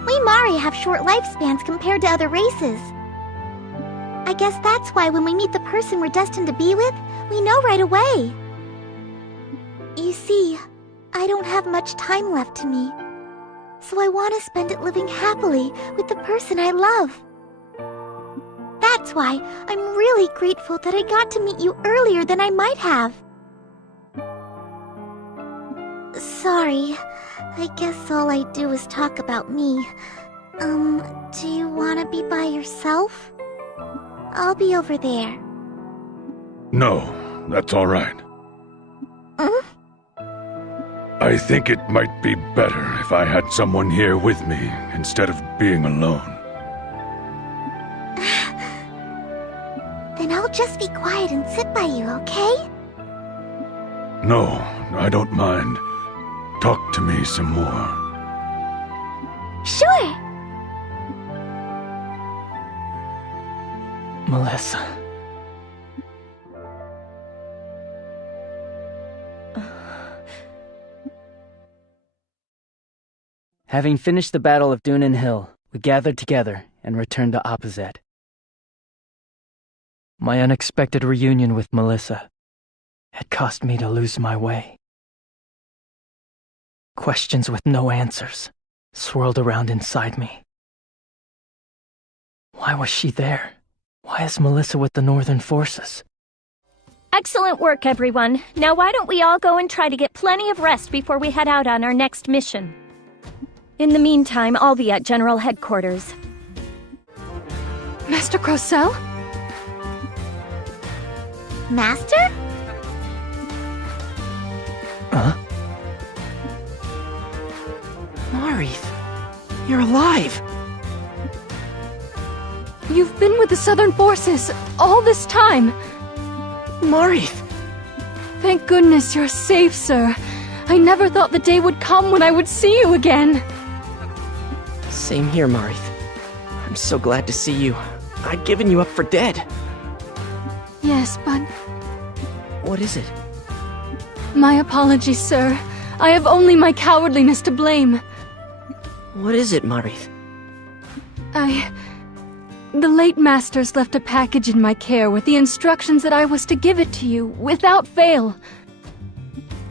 We Mari have short lifespans compared to other races. I guess that's why when we meet the person we're destined to be with, we know right away. You see, I don't have much time left to me, so I want to spend it living happily with the person I love. That's why I'm really grateful that I got to meet you earlier than I might have. Sorry, I guess all I do is talk about me. Do you want to be by yourself? I'll be over there. No, that's all right. I think it might be better if I had someone here with me instead of being alone. Then I'll just be quiet and sit by you, okay? No, I don't mind. Talk to me some more. Sure! Melissa. Having finished the Battle of Dunan Hill, we gathered together and returned to Opposite. My unexpected reunion with Melissa had caused me to lose my way. Questions with no answers swirled around inside me. Why was she there? Why is Melissa with the Northern Forces? Excellent work, everyone. Now why don't we all go and try to get plenty of rest before we head out on our next mission? In the meantime, I'll be at General Headquarters. Master Crocell? Master? Huh? Marith, you're alive! You've been with the Southern Forces all this time! Marith! Thank goodness you're safe, sir. I never thought the day would come when I would see you again. Same here, Marith. I'm so glad to see you. I'd given you up for dead. Yes, but... What is it? My apologies, sir. I have only my cowardliness to blame. What is it, Marith? The late Masters left a package in my care with the instructions that I was to give it to you, without fail.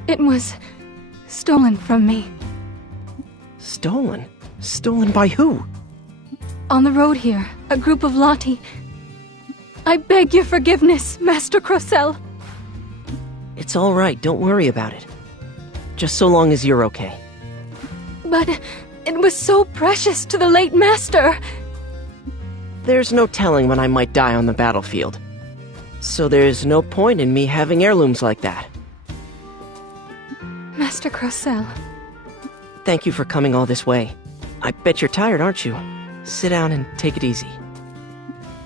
It was stolen from me. Stolen? Stolen by who? On the road here, a group of Lati. I beg your forgiveness, Master Crocell. It's all right, don't worry about it. Just so long as you're okay. But it was so precious to the late Master. There's no telling when I might die on the battlefield. So there's no point in me having heirlooms like that. Master Crocell. Thank you for coming all this way. I bet you're tired, aren't you? Sit down and take it easy.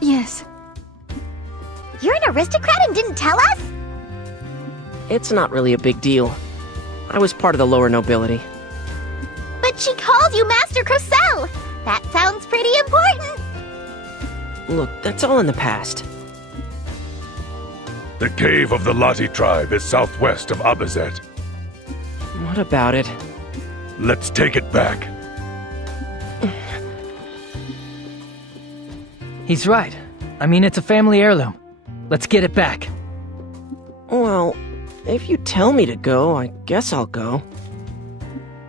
Yes. You're an aristocrat and didn't tell us? It's not really a big deal. I was part of the lower nobility. But she called you Master Crocell! That sounds pretty important! Look, that's all in the past. The cave of the Lati tribe is southwest of Abazet. What about it? Let's take it back. He's right. I mean, it's a family heirloom. Let's get it back. Well, If you tell me to go, I guess I'll go.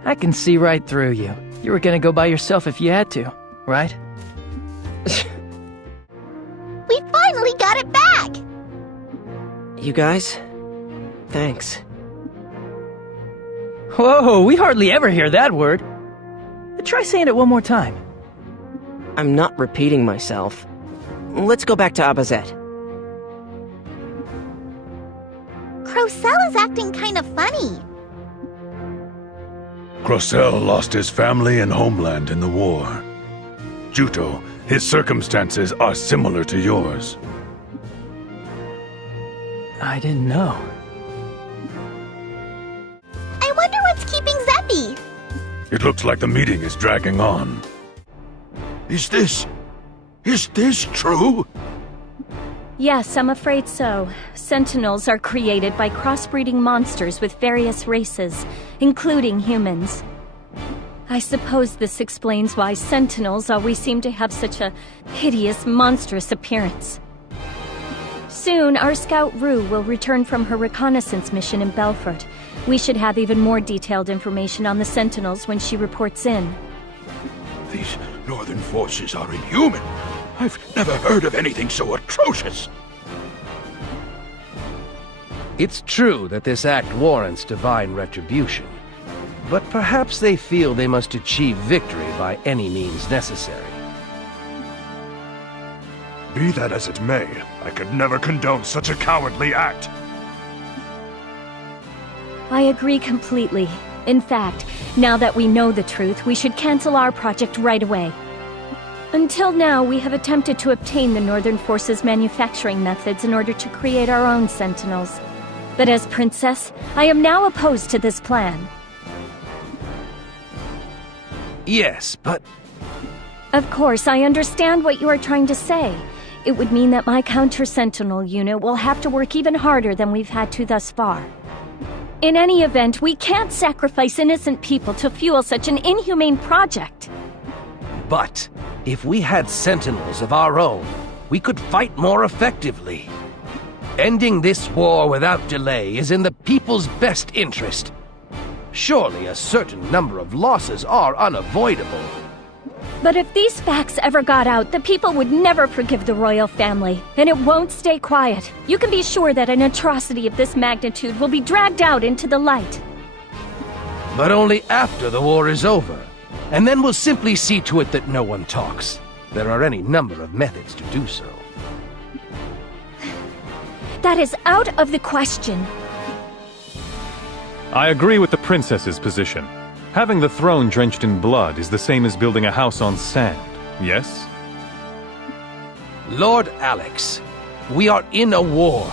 I can see right through you. You were gonna go by yourself if you had to, right? We finally got it back! You guys, thanks. Whoa, we hardly ever hear that word. Try saying it one more time. I'm not repeating myself. Let's go back to Abazet. Crocell is acting kind of funny. Crocell lost his family and homeland in the war. Juto, his circumstances are similar to yours. I didn't know. I wonder what's keeping Zeppy. It looks like the meeting is dragging on. Is this true? Yes, I'm afraid so. Sentinels are created by crossbreeding monsters with various races, including humans. I suppose this explains why Sentinels always seem to have such a hideous, monstrous appearance. Soon, our scout Rue will return from her reconnaissance mission in Belfort. We should have even more detailed information on the Sentinels when she reports in. These northern forces are inhuman. I've never heard of anything so atrocious. It's true that this act warrants divine retribution, but perhaps they feel they must achieve victory by any means necessary. Be that as it may, I could never condone such a cowardly act. I agree completely. In fact, now that we know the truth, we should cancel our project right away. Until now, we have attempted to obtain the Northern Forces' manufacturing methods in order to create our own Sentinels. But as Princess, I am now opposed to this plan. Yes, but... Of course, I understand what you are trying to say. It would mean that my counter-Sentinel unit will have to work even harder than we've had to thus far. In any event, we can't sacrifice innocent people to fuel such an inhumane project. But, if we had Sentinels of our own, we could fight more effectively. Ending this war without delay is in the people's best interest. Surely a certain number of losses are unavoidable. But if these facts ever got out, the people would never forgive the royal family, and it won't stay quiet. You can be sure that an atrocity of this magnitude will be dragged out into the light. But only after the war is over. And then we'll simply see to it that no one talks. There are any number of methods to do so. That is out of the question. I agree with the princess's position. Having the throne drenched in blood is the same as building a house on sand, yes? Lord Alex, we are in a war.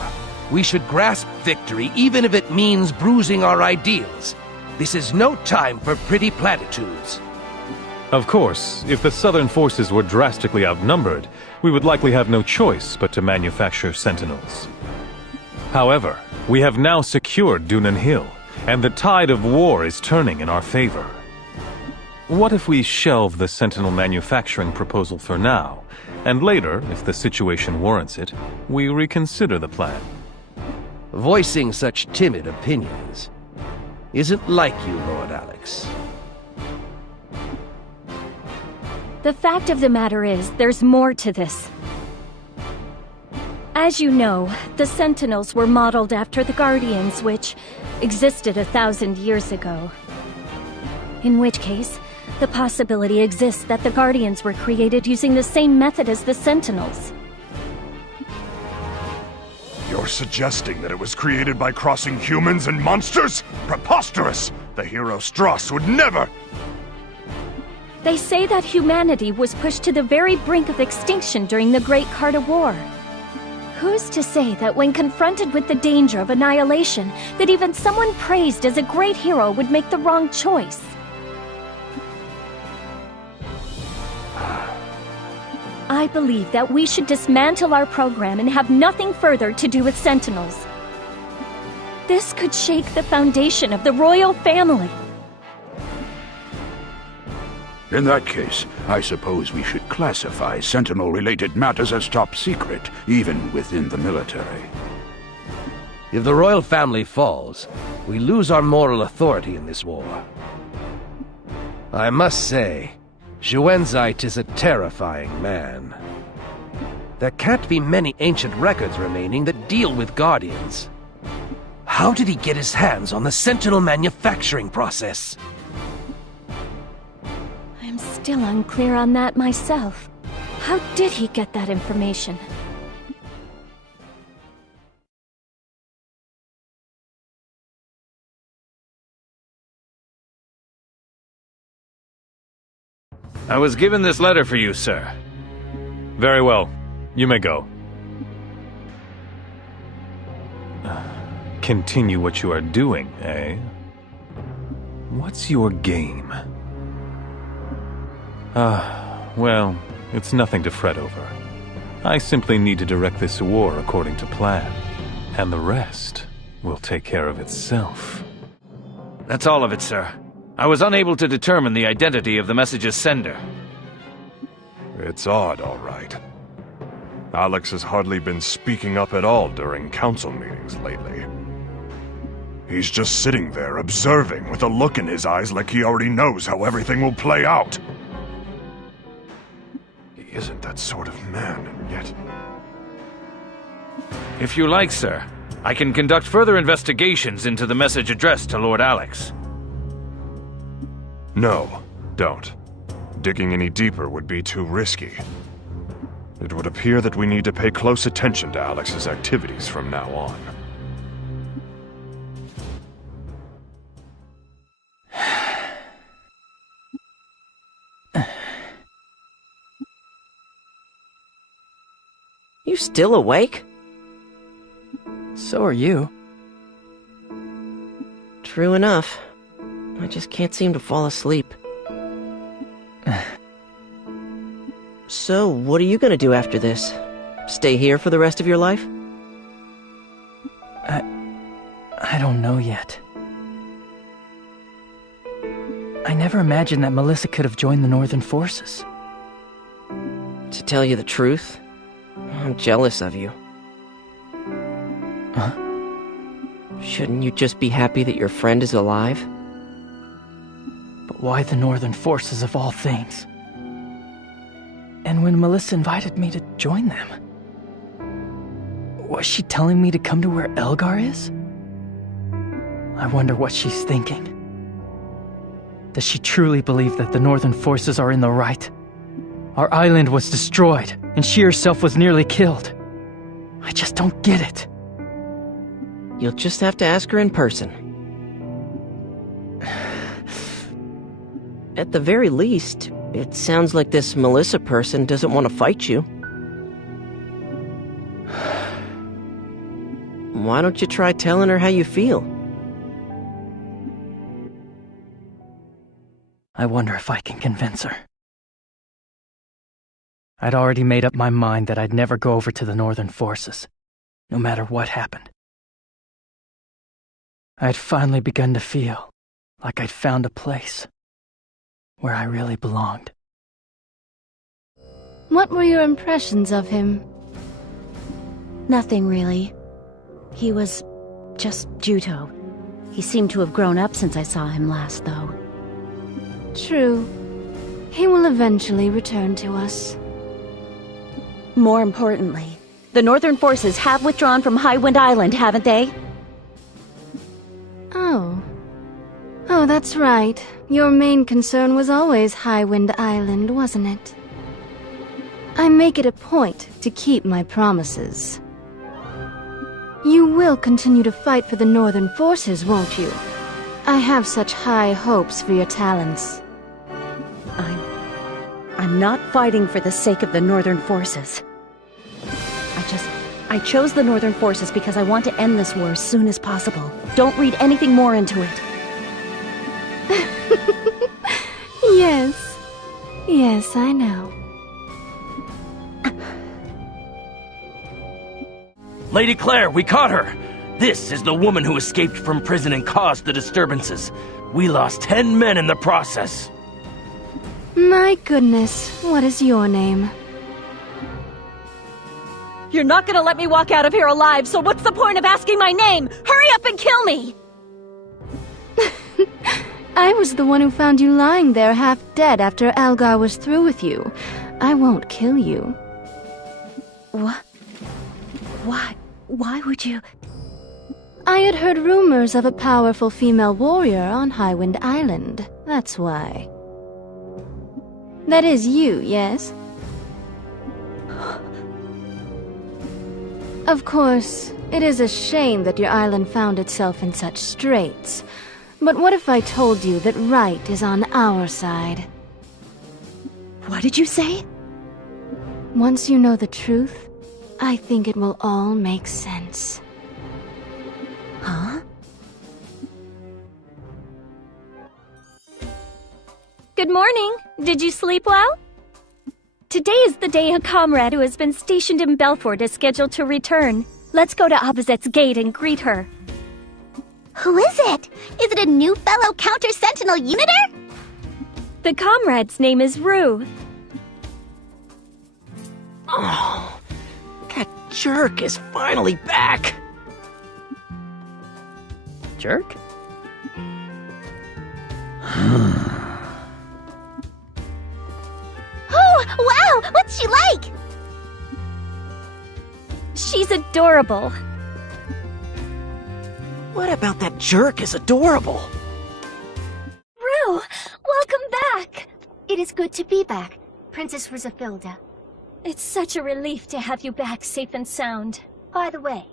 We should grasp victory even if it means bruising our ideals. This is no time for pretty platitudes. Of course, if the southern forces were drastically outnumbered, we would likely have no choice but to manufacture Sentinels. However, we have now secured Dunan Hill, and the tide of war is turning in our favor. What if we shelve the Sentinel manufacturing proposal for now, and later, if the situation warrants it, we reconsider the plan? Voicing such timid opinions isn't like you, Lord Alex. The fact of the matter is, there's more to this. As you know, the Sentinels were modeled after the Guardians, which existed 1,000 years ago. In which case, the possibility exists that the Guardians were created using the same method as the Sentinels. You're suggesting that it was created by crossing humans and monsters? Preposterous! The hero Strauss would never... They say that humanity was pushed to the very brink of extinction during the Great Carta War. Who's to say that when confronted with the danger of annihilation, that even someone praised as a great hero would make the wrong choice? I believe that we should dismantle our program and have nothing further to do with Sentinels. This could shake the foundation of the royal family. In that case, I suppose we should classify Sentinel-related matters as top secret, even within the military. If the royal family falls, we lose our moral authority in this war. I must say, Xuanzite is a terrifying man. There can't be many ancient records remaining that deal with Guardians. How did he get his hands on the Sentinel manufacturing process? I'm still unclear on that myself. How did he get that information? I was given this letter for you, sir. Very well. You may go. Continue what you are doing, eh? What's your game? Well, it's nothing to fret over. I simply need to direct this war according to plan, and the rest will take care of itself. That's all of it, sir. I was unable to determine the identity of the message's sender. It's odd, all right. Alex has hardly been speaking up at all during council meetings lately. He's just sitting there observing with a look in his eyes like he already knows how everything will play out. He isn't that sort of man, and yet... If you like, sir, I can conduct further investigations into the message addressed to Lord Alex. No, don't. Digging any deeper would be too risky. It would appear that we need to pay close attention to Alex's activities from now on. You still awake? So are you. True enough. I just can't seem to fall asleep. So, what are you gonna do after this? Stay here for the rest of your life? I don't know yet. I never imagined that Melissa could have joined the Northern Forces. To tell you the truth, I'm jealous of you. Huh? Shouldn't you just be happy that your friend is alive? But why the Northern Forces of all things? And when Melissa invited me to join them, was she telling me to come to where Elgar is? I wonder what she's thinking. Does she truly believe that the Northern Forces are in the right? Our island was destroyed, and she herself was nearly killed. I just don't get it. You'll just have to ask her in person. At the very least, it sounds like this Melissa person doesn't want to fight you. Why don't you try telling her how you feel? I wonder if I can convince her. I'd already made up my mind that I'd never go over to the Northern Forces, no matter what happened. I'd finally begun to feel like I'd found a place where I really belonged. What were your impressions of him? Nothing really. He was just Juto. He seemed to have grown up since I saw him last, though. True. He will eventually return to us. More importantly, the Northern Forces have withdrawn from Highwind Island, haven't they? Oh. Oh, that's right. Your main concern was always Highwind Island, wasn't it? I make it a point to keep my promises. You will continue to fight for the Northern Forces, won't you? I have such high hopes for your talents. I'm not fighting for the sake of the Northern Forces. I chose the Northern Forces because I want to end this war as soon as possible. Don't read anything more into it. Yes. Yes, I know. Lady Claire, we caught her! This is the woman who escaped from prison and caused the disturbances. We lost 10 men in the process. My goodness, what is your name? You're not gonna let me walk out of here alive, so what's the point of asking my name? Hurry up and kill me! I was the one who found you lying there half dead after Algar was through with you. I won't kill you. What? Why would you? I had heard rumors of a powerful female warrior on Highwind Island. That's why. That is you, yes? Of course, it is a shame that your island found itself in such straits. But what if I told you that right is on our side? What did you say? Once you know the truth, I think it will all make sense. Huh? Good morning. Did you sleep well? Today is the day a comrade who has been stationed in Belfort is scheduled to return. Let's go to Opposite's gate and greet her. Who is it? Is it a new fellow counter-sentinel uniter? The comrade's name is Rue. Oh, that jerk is finally back. Jerk? Oh, wow! What's she like? She's adorable. What about that jerk is adorable? Rue, welcome back! It is good to be back, Princess Rizafilda. It's such a relief to have you back safe and sound. By the way,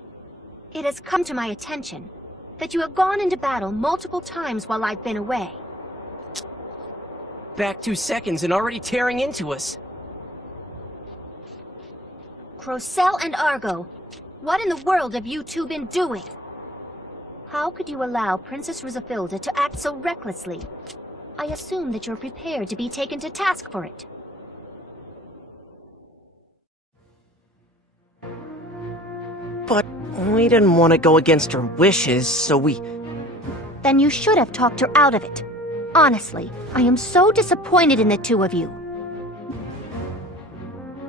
it has come to my attention that you have gone into battle multiple times while I've been away. Back 2 seconds and already tearing into us. Crocell and Argo, what in the world have you two been doing? How could you allow Princess Rizafilda to act so recklessly? I assume that you're prepared to be taken to task for it. But we didn't want to go against her wishes, so we... Then you should have talked her out of it. Honestly, I am so disappointed in the two of you.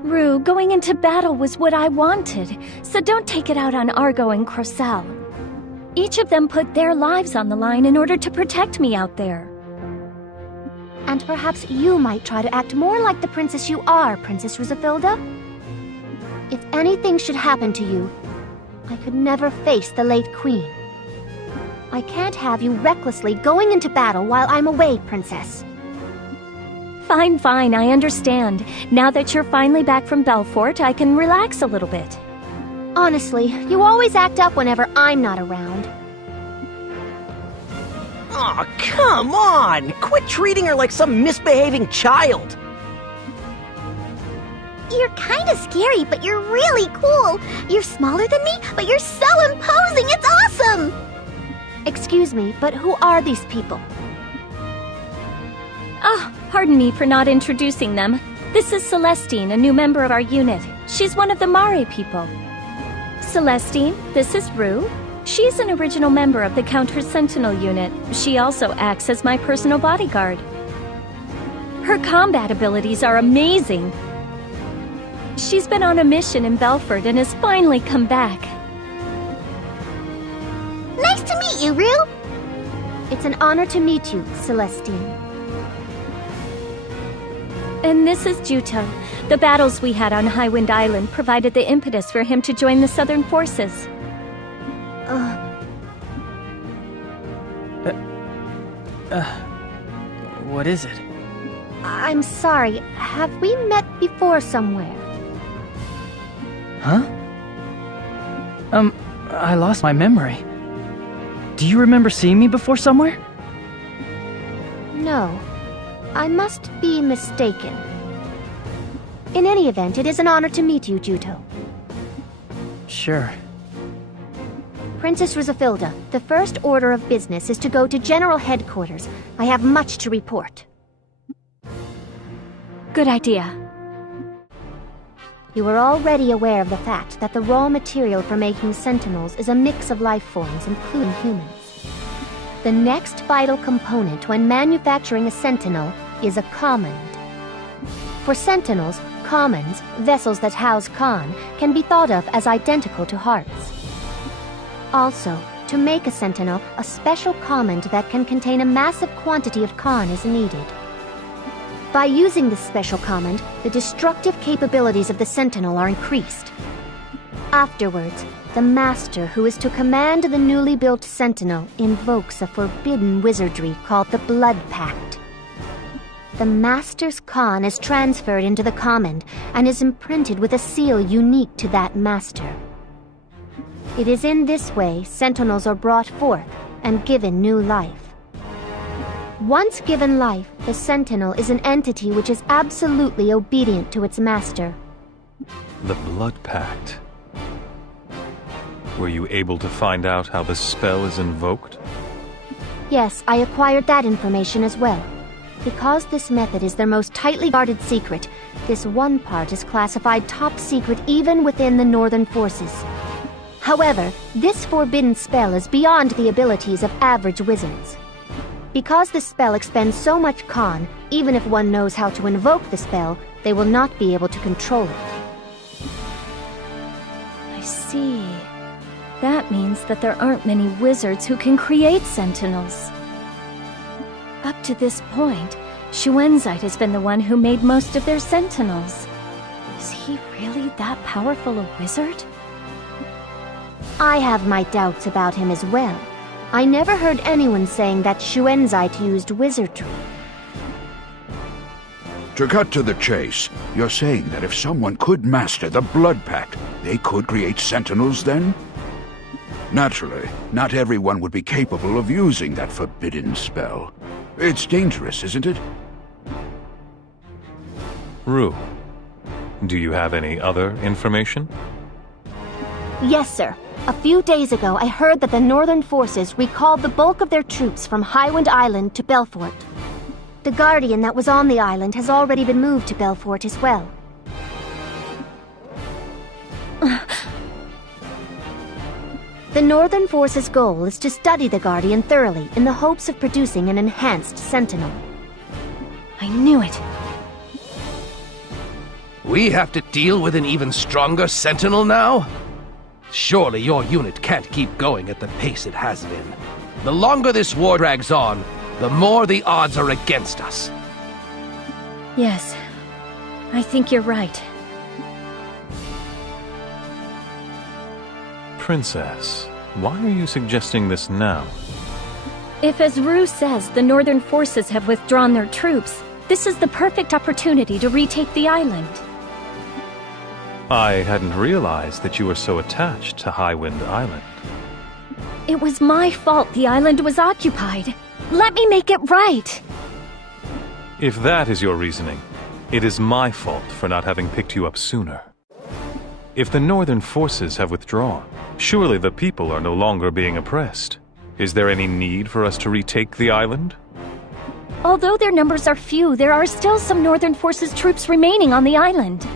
Rue, going into battle was what I wanted, so don't take it out on Argo and Crocell. Each of them put their lives on the line in order to protect me out there. And perhaps you might try to act more like the princess you are, Princess Rizafilda. If anything should happen to you, I could never face the late queen. I can't have you recklessly going into battle while I'm away, Princess. Fine, I understand. Now that you're finally back from Belfort, I can relax a little bit. Honestly, you always act up whenever I'm not around. Aw, come on! Quit treating her like some misbehaving child! You're kinda scary, but you're really cool. You're smaller than me, but you're so imposing, it's awesome! Excuse me, but who are these people? Oh, pardon me for not introducing them. This is Celestine, a new member of our unit. She's one of the Mare people. Celestine, this is Rue. She's an original member of the Counter-Sentinel unit. She also acts as my personal bodyguard. Her combat abilities are amazing. She's been on a mission in Belfort and has finally come back. Nice to meet you, Rue! It's an honor to meet you, Celestine. And this is Juto. The battles we had on Highwind Island provided the impetus for him to join the Southern Forces. What is it? I'm sorry, have we met before somewhere? Huh? I lost my memory. Do you remember seeing me before somewhere? No. I must be mistaken. In any event, it is an honor to meet you, Juto. Sure. Princess Rizafilda, the first order of business is to go to General Headquarters. I have much to report. Good idea. You are already aware of the fact that the raw material for making Sentinels is a mix of life forms, including humans. The next vital component when manufacturing a Sentinel is a command. For Sentinels, commons, vessels that house Khan, can be thought of as identical to hearts. Also, to make a sentinel, a special command that can contain a massive quantity of Khan is needed. By using this special command, the destructive capabilities of the sentinel are increased. Afterwards, the master who is to command the newly built sentinel invokes a forbidden wizardry called the Blood Pact. The master's Khan is transferred into the command and is imprinted with a seal unique to that master. It is in this way sentinels are brought forth and given new life. Once given life, the sentinel is an entity which is absolutely obedient to its master. The Blood Pact. Were you able to find out how the spell is invoked? Yes, I acquired that information as well. Because this method is their most tightly guarded secret, this one part is classified top secret even within the Northern Forces. However, this forbidden spell is beyond the abilities of average wizards. Because the spell expends so much Khan, even if one knows how to invoke the spell, they will not be able to control it. I see. That means that there aren't many wizards who can create sentinels. Up to this point, Xuanzite has been the one who made most of their sentinels. Is he really that powerful a wizard? I have my doubts about him as well. I never heard anyone saying that Xuanzite used wizardry. To cut to the chase, you're saying that if someone could master the Blood Pact, they could create sentinels then? Naturally, not everyone would be capable of using that forbidden spell. It's dangerous, isn't it? Rue, do you have any other information? Yes, sir. A few days ago, I heard that the Northern Forces recalled the bulk of their troops from Highwind Island to Belfort. The Guardian that was on the island has already been moved to Belfort as well. The Northern Forces' goal is to study the Guardian thoroughly in the hopes of producing an enhanced Sentinel. I knew it. We have to deal with an even stronger Sentinel now? Surely your unit can't keep going at the pace it has been. The longer this war drags on, the more the odds are against us. Yes, I think you're right. Princess, why are you suggesting this now? If, as Rue says, the Northern Forces have withdrawn their troops, this is the perfect opportunity to retake the island. I hadn't realized that you were so attached to Highwind Island. It was my fault the island was occupied. Let me make it right! If that is your reasoning, it is my fault for not having picked you up sooner. If the Northern Forces have withdrawn, surely the people are no longer being oppressed. Is there any need for us to retake the island? Although their numbers are few, there are still some Northern Forces troops remaining on the island.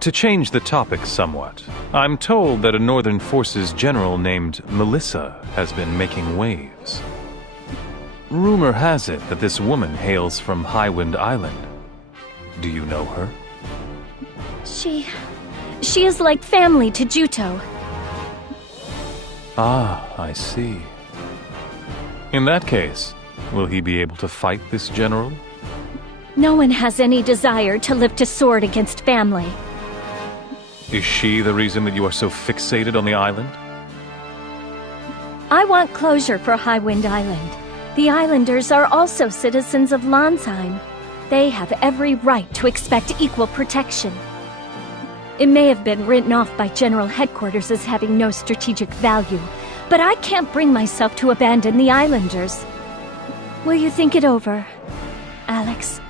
To change the topic somewhat, I'm told that a Northern Forces general named Melissa has been making waves. Rumor has it that this woman hails from Highwind Island. Do you know her? She is like family to Juto. Ah, I see. In that case, will he be able to fight this general? No one has any desire to lift a sword against family. Is she the reason that you are so fixated on the island? I want closure for Highwind Island. The islanders are also citizens of Landsheim. They have every right to expect equal protection. It may have been written off by General Headquarters as having no strategic value, but I can't bring myself to abandon the islanders. Will you think it over, Alex?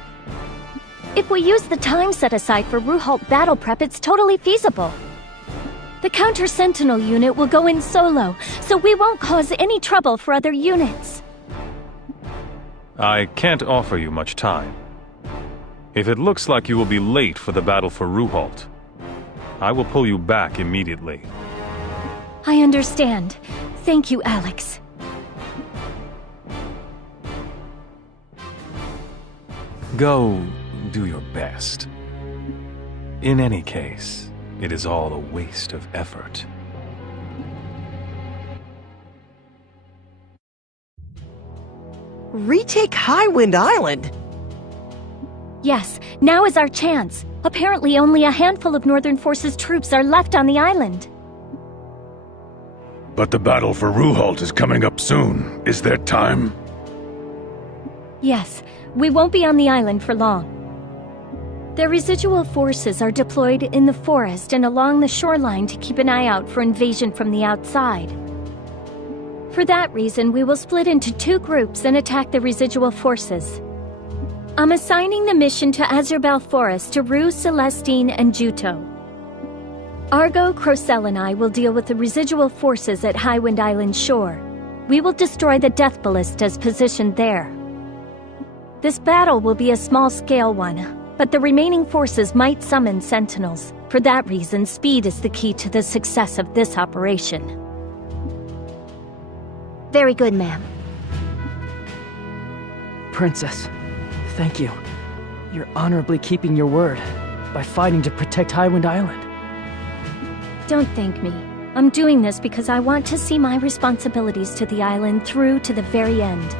If we use the time set aside for Ruhalt battle prep, it's totally feasible. The Counter-Sentinel unit will go in solo, so we won't cause any trouble for other units. I can't offer you much time. If it looks like you will be late for the battle for Ruhalt, I will pull you back immediately. I understand. Thank you, Alex. Go do your best. In any case, it is all a waste of effort. Retake Highwind Island? Yes, now is our chance. Apparently only a handful of Northern Forces troops are left on the island. But the battle for Ruhalt is coming up soon. Is there time? Yes, we won't be on the island for long. Their residual forces are deployed in the forest and along the shoreline to keep an eye out for invasion from the outside. For that reason, we will split into 2 groups and attack the residual forces. I'm assigning the mission to Azurbal Forest to Rue, Celestine, and Juto. Argo, Crocell, and I will deal with the residual forces at Highwind Island shore. We will destroy the Death Ballistas positioned there. This battle will be a small-scale one, but the remaining forces might summon sentinels. For that reason, speed is the key to the success of this operation. Very good, ma'am. Princess, thank you. You're honorably keeping your word by fighting to protect Highwind Island. Don't thank me. I'm doing this because I want to see my responsibilities to the island through to the very end.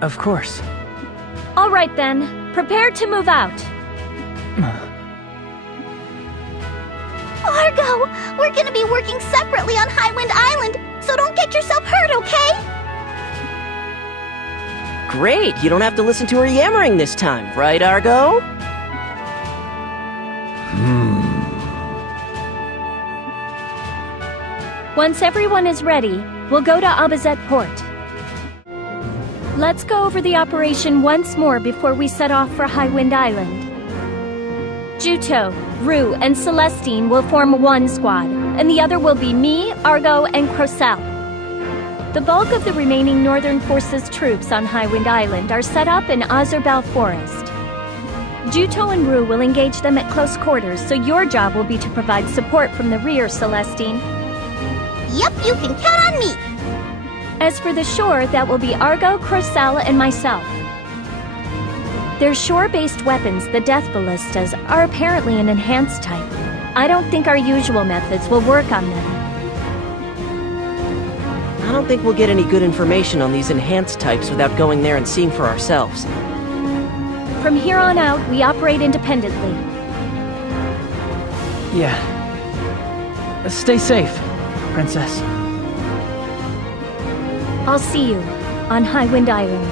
Of course. All right then, prepare to move out. Argo, we're gonna be working separately on Highwind Island, so don't get yourself hurt, okay? Great, you don't have to listen to her yammering this time, right, Argo? Once everyone is ready, we'll go to Abazet Port. Let's go over the operation once more before we set off for Highwind Island. Juto, Rue, and Celestine will form one squad, and the other will be me, Argo, and Crocell. The bulk of the remaining Northern Forces troops on Highwind Island are set up in Azurbal Forest. Juto and Rue will engage them at close quarters, so your job will be to provide support from the rear, Celestine. Yep, you can count on me! As for the shore, that will be Argo, Crocell, and myself. Their shore-based weapons, the Death Ballistas, are apparently an enhanced type. I don't think our usual methods will work on them. I don't think we'll get any good information on these enhanced types without going there and seeing for ourselves. From here on out, we operate independently. Yeah. Stay safe, Princess. I'll see you on Highwind Island.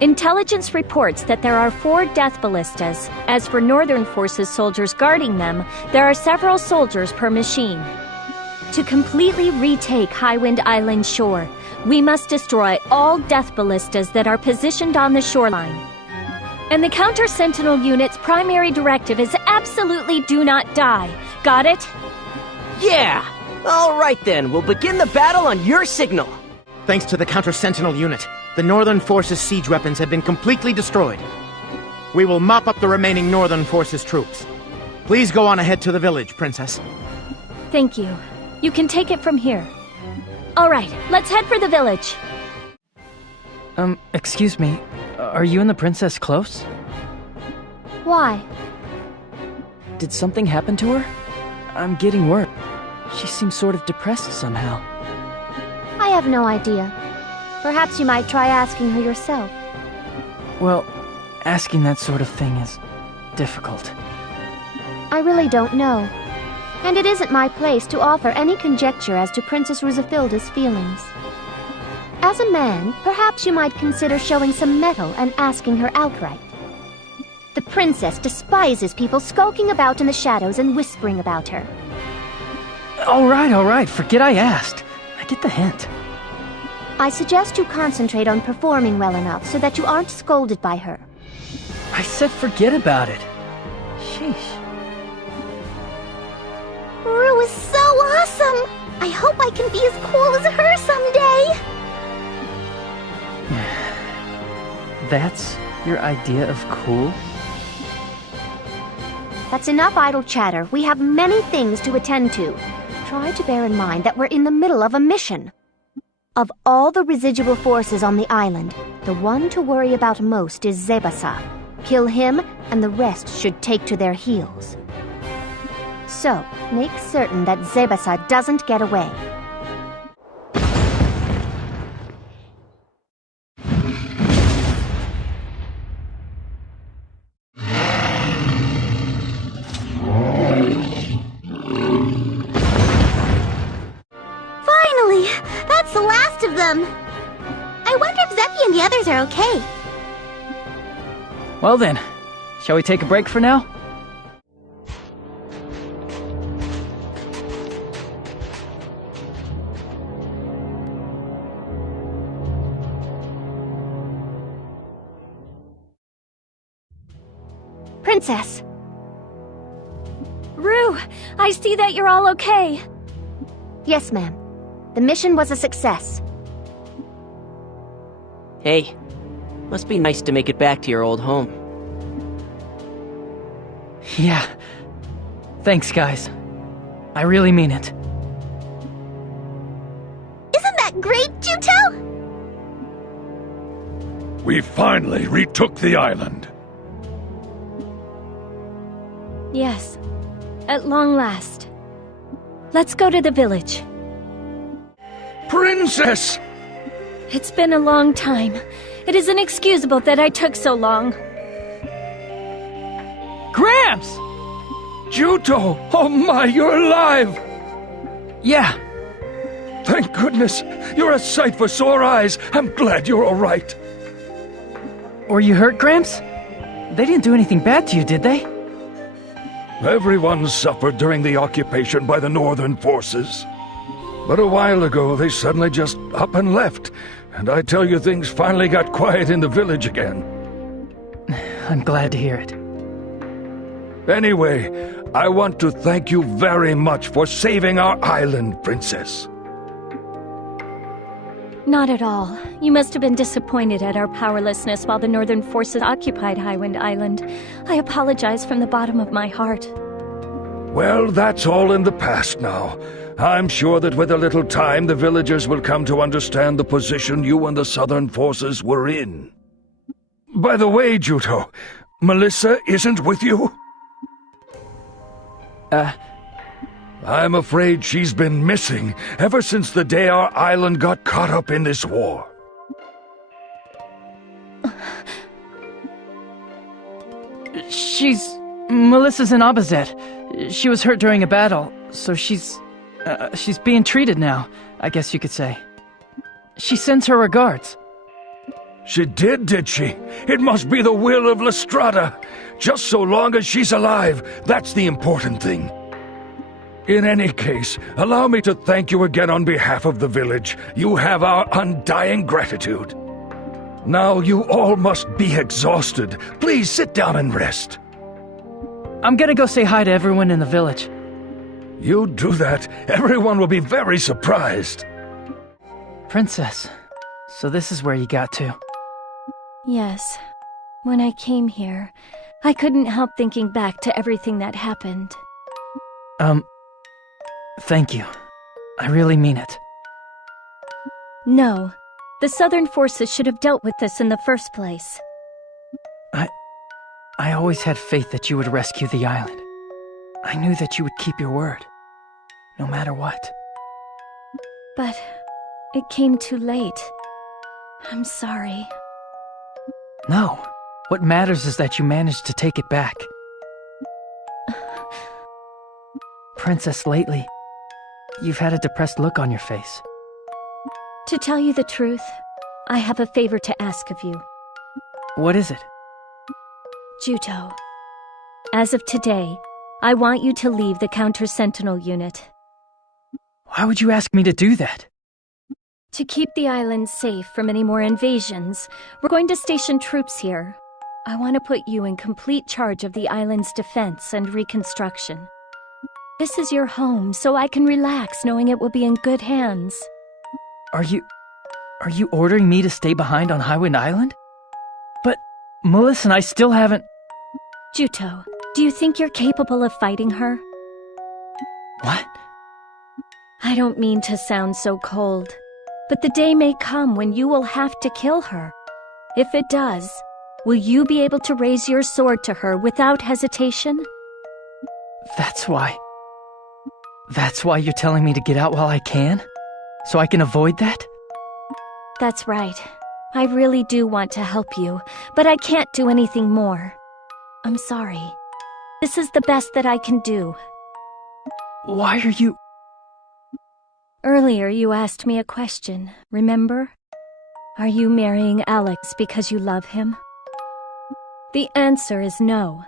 Intelligence reports that there are 4 Death Ballistas. As for Northern Forces soldiers guarding them, there are several soldiers per machine. To completely retake Highwind Island shore, we must destroy all Death Ballistas that are positioned on the shoreline. And the Counter-Sentinel unit's primary directive is absolutely do not die. Got it? Yeah! All right then, we'll begin the battle on your signal. Thanks to the Counter-Sentinel unit, the Northern Forces siege weapons have been completely destroyed. We will mop up the remaining Northern Forces troops. Please go on ahead to the village, Princess. Thank you. You can take it from here. All right, let's head for the village. Excuse me. Are you and the princess close? Why? Did something happen to her? I'm getting worried. She seems sort of depressed somehow. I have no idea. Perhaps you might try asking her yourself. Well, asking that sort of thing is difficult. I really don't know. And it isn't my place to offer any conjecture as to Princess Rusafilda's feelings. As a man, perhaps you might consider showing some mettle and asking her outright. The princess despises people skulking about in the shadows and whispering about her. All right, forget I asked. I get the hint. I suggest you concentrate on performing well enough so that you aren't scolded by her. I said forget about it. Sheesh. Rue is so awesome! I hope I can be as cool as her someday! That's your idea of cool? That's enough idle chatter. We have many things to attend to. Try to bear in mind that we're in the middle of a mission. Of all the residual forces on the island, the one to worry about most is Zebasa. Kill him, and the rest should take to their heels. So, make certain that Zebasa doesn't get away. Finally! That's the last of them! I wonder if Zeppi and the others are okay. Well then, shall we take a break for now? Princess! Rue, I see that you're all okay. Yes, ma'am. The mission was a success. Hey, must be nice to make it back to your old home. Yeah. Thanks, guys. I really mean it. Isn't that great, Juto? We finally retook the island. Yes, at long last. Let's go to the village. Princess! It's been a long time. It is inexcusable that I took so long. Gramps! Juto! Oh my, you're alive! Yeah. Thank goodness! You're a sight for sore eyes. I'm glad you're all right. Were you hurt, Gramps? They didn't do anything bad to you, did they? Everyone suffered during the occupation by the Northern forces. But a while ago, they suddenly just up and left. And I tell you, things finally got quiet in the village again. I'm glad to hear it. Anyway, I want to thank you very much for saving our island, Princess. Not at all. You must have been disappointed at our powerlessness while the Northern forces occupied Highwind Island. I apologize from the bottom of my heart. Well, that's all in the past now. I'm sure that with a little time, the villagers will come to understand the position you and the Southern forces were in. By the way, Juto, Melissa isn't with you? I'm afraid she's been missing ever since the day our island got caught up in this war. Melissa's in Abazet. She was hurt during a battle, so she's being treated now, I guess you could say. She sends her regards. She did she? It must be the will of Lestrada. Just so long as she's alive, that's the important thing. In any case, allow me to thank you again on behalf of the village. You have our undying gratitude. Now you all must be exhausted. Please sit down and rest. I'm gonna go say hi to everyone in the village. You do that, everyone will be very surprised. Princess, so this is where you got to. Yes. When I came here, I couldn't help thinking back to everything that happened. Thank you. I really mean it. No. The Southern forces should have dealt with this in the first place. I always had faith that you would rescue the island. I knew that you would keep your word, no matter what. But it came too late. I'm sorry. No. What matters is that you managed to take it back. Princess, lately, you've had a depressed look on your face. To tell you the truth, I have a favor to ask of you. What is it? Juto, as of today, I want you to leave the Counter-Sentinel unit. Why would you ask me to do that? To keep the island safe from any more invasions, we're going to station troops here. I want to put you in complete charge of the island's defense and reconstruction. This is your home, so I can relax knowing it will be in good hands. Are you ordering me to stay behind on Highwind Island? But Melissa and I still haven't... Juto, do you think you're capable of fighting her? What? I don't mean to sound so cold, But the day may come when you will have to kill her. If it does, will you be able to raise your sword to her without hesitation? That's why you're telling me to get out while I can? So I can avoid that? That's right. I really do want to help you, but I can't do anything more. I'm sorry. This is the best that I can do. Why are you... Earlier you asked me a question, remember? Are you marrying Alex because you love him? The answer is no.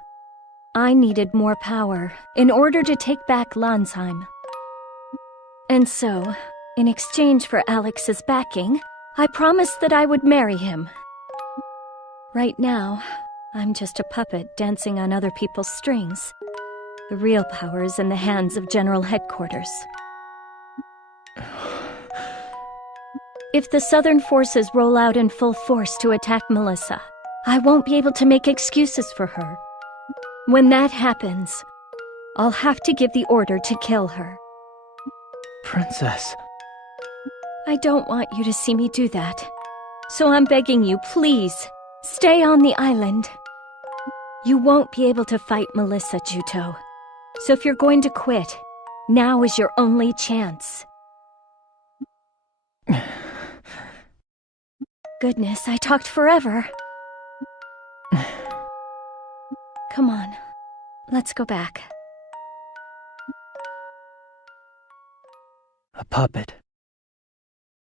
I needed more power in order to take back Landsheim. And so, in exchange for Alex's backing, I promised that I would marry him. Right now, I'm just a puppet dancing on other people's strings. The real power is in the hands of General Headquarters. If the Southern forces roll out in full force to attack Melissa, I won't be able to make excuses for her. When that happens, I'll have to give the order to kill her. Princess... I don't want you to see me do that. So I'm begging you, please, stay on the island. You won't be able to fight Melissa, Juto. So if you're going to quit, now is your only chance. Goodness, I talked forever. Come on, let's go back. A puppet.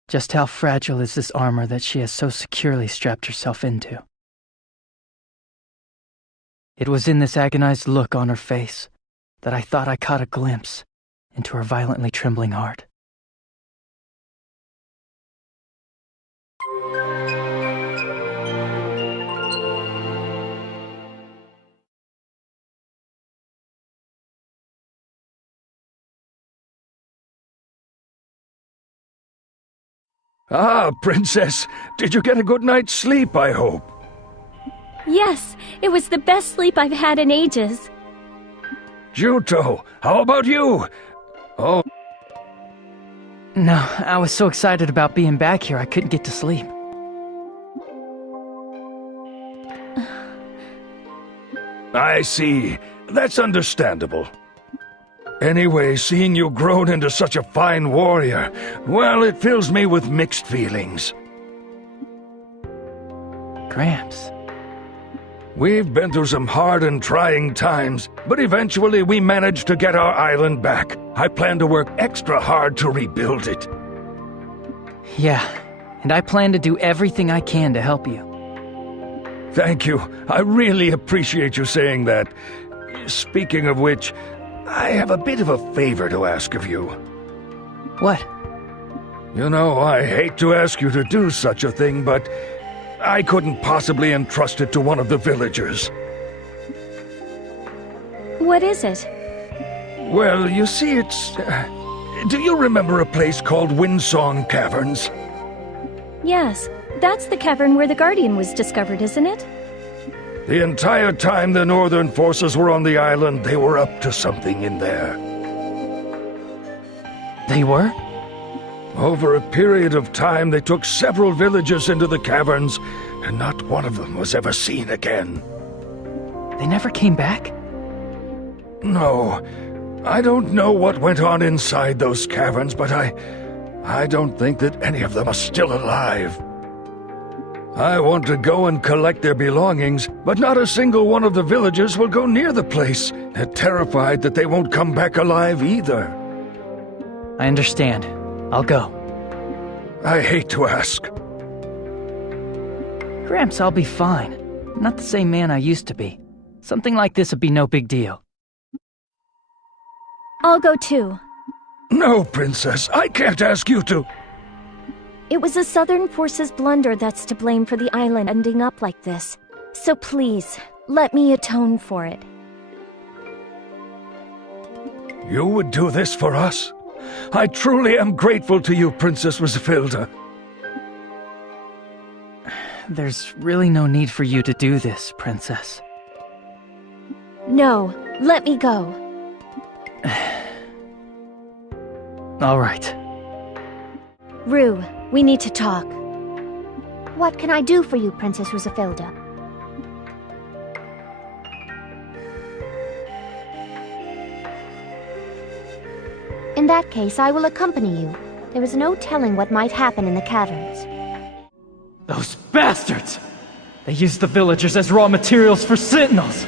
Just how fragile is this armor that she has so securely strapped herself into? It was in this agonized look on her face that I thought I caught a glimpse into her violently trembling heart. Ah, Princess, did you get a good night's sleep, I hope? Yes, it was the best sleep I've had in ages. Juto, how about you? Oh. No, I was so excited about being back here I couldn't get to sleep. I see. That's understandable. Anyway, seeing you grown into such a fine warrior, well, it fills me with mixed feelings. Gramps. We've been through some hard and trying times, but eventually we managed to get our island back. I plan to work extra hard to rebuild it. Yeah, and I plan to do everything I can to help you. Thank you. I really appreciate you saying that. Speaking of which, I have a bit of a favor to ask of you. What? You know, I hate to ask you to do such a thing, but I couldn't possibly entrust it to one of the villagers. What is it? Well, you see, it's... do you remember a place called Windsong Caverns? Yes, that's the cavern where the Guardian was discovered, isn't it? The entire time the Northern forces were on the island, they were up to something in there. They were? Over a period of time, they took several villages into the caverns, and not one of them was ever seen again. They never came back? No. I don't know what went on inside those caverns, but I don't think that any of them are still alive. I want to go and collect their belongings, but not a single one of the villagers will go near the place. They're terrified that they won't come back alive either. I understand. I'll go. I hate to ask. Gramps, I'll be fine. I'm not the same man I used to be. Something like this would be no big deal. I'll go too. No, Princess, I can't ask you to. It was the Southern Forces' blunder that's to blame for the island ending up like this. So please, let me atone for it. You would do this for us? I truly am grateful to you, Princess Rosafilda. There's really no need for you to do this, Princess. No, let me go. All right. Rue, We need to talk. What can I do for you, Princess Rusafilda? In that case, I will accompany you. There is no telling what might happen in the caverns. Those bastards! They used the villagers as raw materials for sentinels!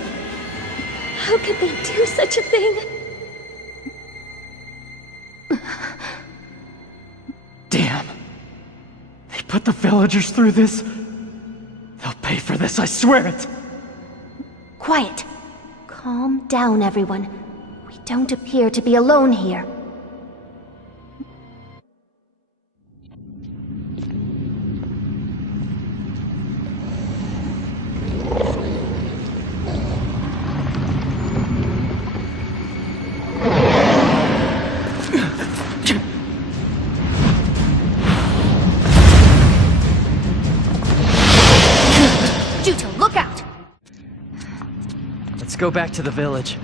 How could they do such a thing? Damn. They put the villagers through this? They'll pay for this, I swear it! Quiet. Calm down, everyone. We don't appear to be alone here. Go back to the village.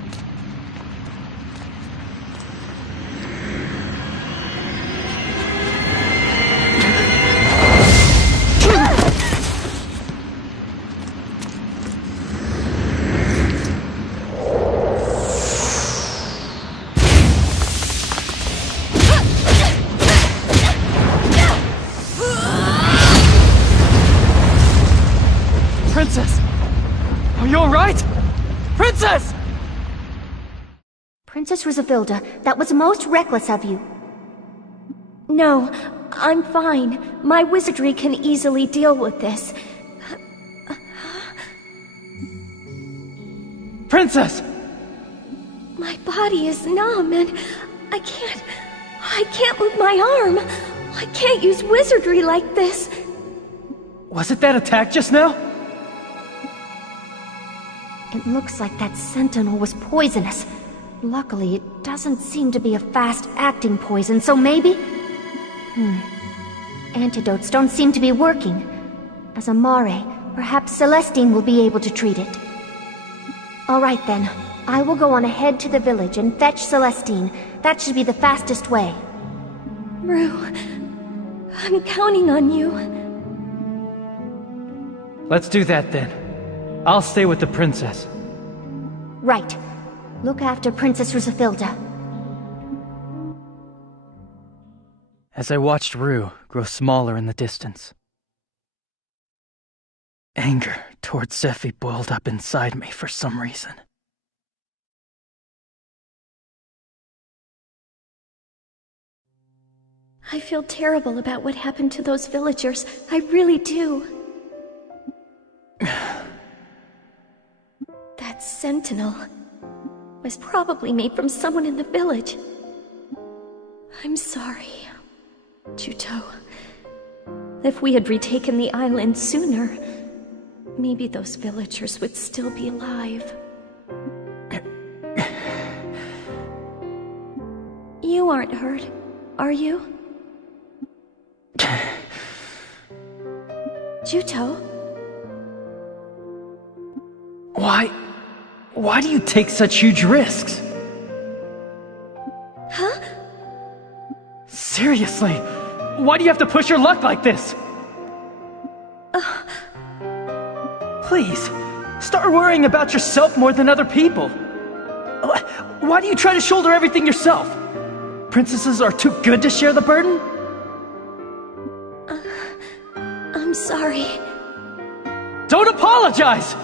Princess! Are you alright? Princess! Princess Rusafilda, that was most reckless of you. No, I'm fine. My wizardry can easily deal with this. Princess! My body is numb and I can't move my arm. I can't use wizardry like this. Was it that attack just now? It looks like that sentinel was poisonous. Luckily, it doesn't seem to be a fast-acting poison, so maybe... Antidotes don't seem to be working. As a Mare, perhaps Celestine will be able to treat it. Alright then, I will go on ahead to the village and fetch Celestine. That should be the fastest way. Rue, I'm counting on you. Let's do that then. I'll stay with the princess. Right. Look after Princess Rusafilda. As I watched Rue grow smaller in the distance, anger towards Zephi boiled up inside me for some reason. I feel terrible about what happened to those villagers. I really do. That sentinel was probably made from someone in the village. I'm sorry, Juto. If we had retaken the island sooner, maybe those villagers would still be alive. You aren't hurt, are you? Juto? Why do you take such huge risks? Huh? Seriously, why do you have to push your luck like this? Please, start worrying about yourself more than other people. Why do you try to shoulder everything yourself? Princesses are too good to share the burden? I'm sorry. Don't apologize!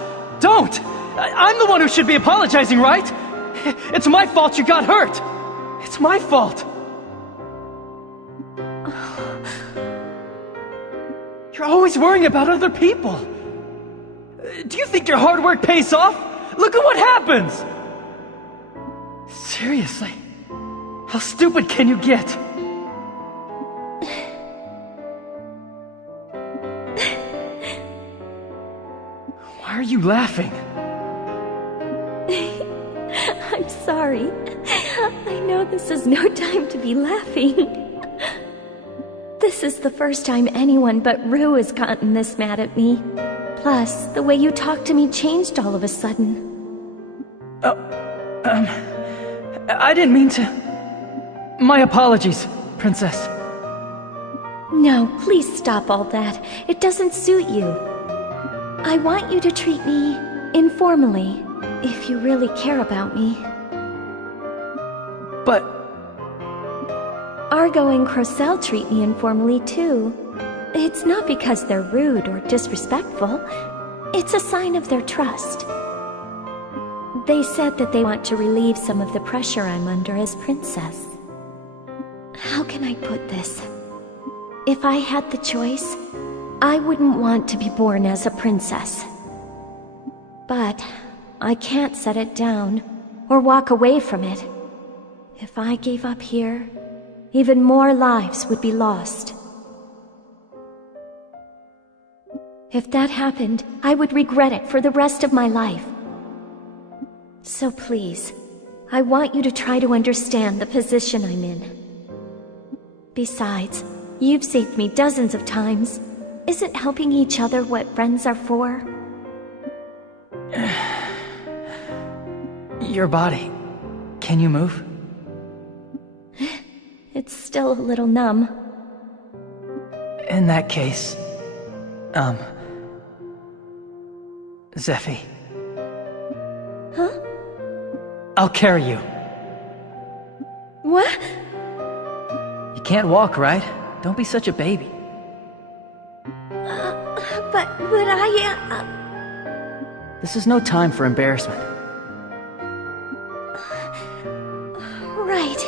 Don't! I'm the one who should be apologizing, right? It's my fault you got hurt! It's my fault! You're always worrying about other people. Do you think your hard work pays off? Look at what happens! Seriously, how stupid can you get? Why are you laughing? I'm sorry. I know this is no time to be laughing. This is the first time anyone but Rue has gotten this mad at me. Plus, the way you talked to me changed all of a sudden. I didn't mean to... My apologies, Princess. No, please stop all that. It doesn't suit you. I want you to treat me informally, if you really care about me. But... Argo and Crocell treat me informally too. It's not because they're rude or disrespectful. It's a sign of their trust. They said that they want to relieve some of the pressure I'm under as princess. How can I put this? If I had the choice, I wouldn't want to be born as a princess. But I can't set it down or walk away from it. If I gave up here, even more lives would be lost. If that happened, I would regret it for the rest of my life. So please, I want you to try to understand the position I'm in. Besides, you've saved me dozens of times. Isn't helping each other what friends are for? Your body. Can you move? It's still a little numb. In that case... Zeffy. Huh? I'll carry you. What? You can't walk, right? Don't be such a baby. But I... This is no time for embarrassment. Right.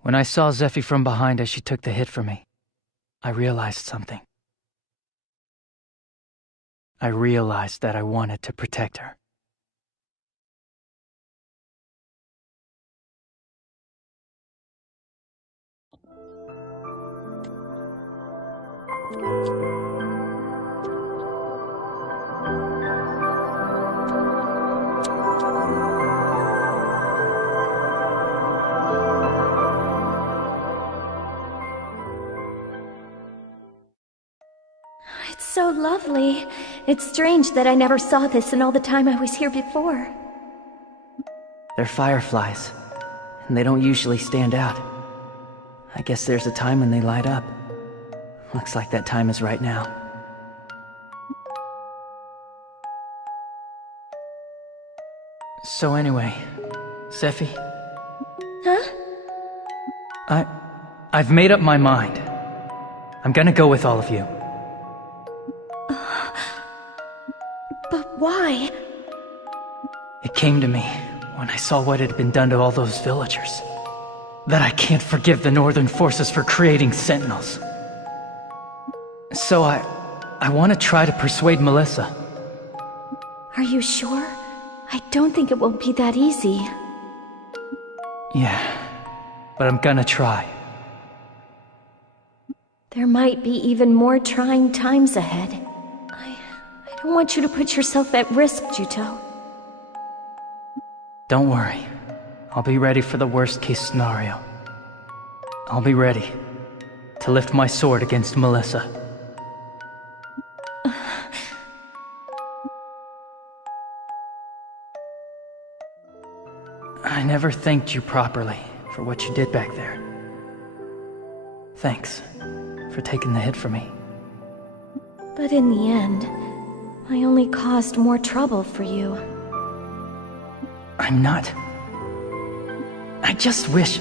When I saw Zeffy from behind as she took the hit for me, I realized something. I realized that I wanted to protect her. It's so lovely. It's strange that I never saw this in all the time I was here before. They're fireflies, and they don't usually stand out. I guess there's a time when they light up. Looks like that time is right now. So anyway, Zeffy? Huh? I've made up my mind. I'm gonna go with all of you. But why? It came to me when I saw what had been done to all those villagers, that I can't forgive the Northern forces for creating sentinels. So I want to try to persuade Melissa. Are you sure? I don't think it will be that easy. Yeah, but I'm gonna try. There might be even more trying times ahead. I don't want you to put yourself at risk, Juto. Don't worry. I'll be ready for the worst-case scenario. I'll be ready to lift my sword against Melissa. I never thanked you properly for what you did back there. Thanks for taking the hit for me. But in the end, I only caused more trouble for you. I'm not. I just wish...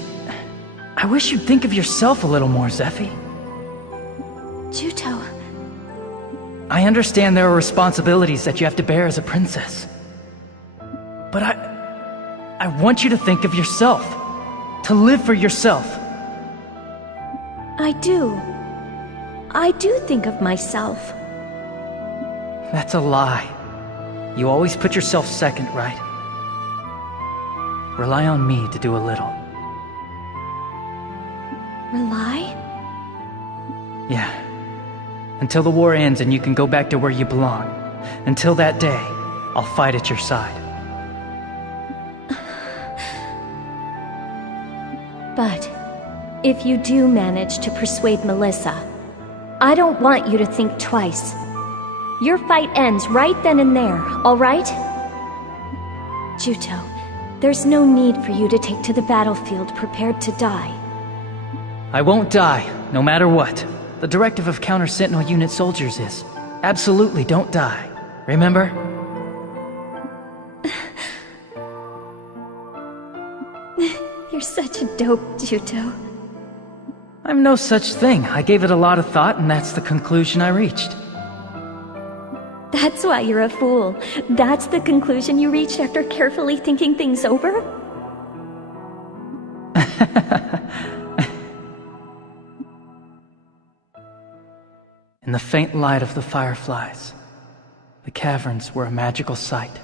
I wish you'd think of yourself a little more, Zeffy. Juto. I understand there are responsibilities that you have to bear as a princess. But I want you to think of yourself. To live for yourself. I do. I do think of myself. That's a lie. You always put yourself second, right? Rely on me to do a little. Rely? Yeah. Until the war ends and you can go back to where you belong. Until that day, I'll fight at your side. But if you do manage to persuade Melissa, I don't want you to think twice. Your fight ends right then and there, all right? Juto, there's no need for you to take to the battlefield prepared to die. I won't die, no matter what. The directive of Counter-Sentinel Unit soldiers is, absolutely don't die. Remember? You're such a dope, Juto. I'm no such thing. I gave it a lot of thought, and that's the conclusion I reached. That's why you're a fool. That's the conclusion you reached after carefully thinking things over? In the faint light of the fireflies, the caverns were a magical sight.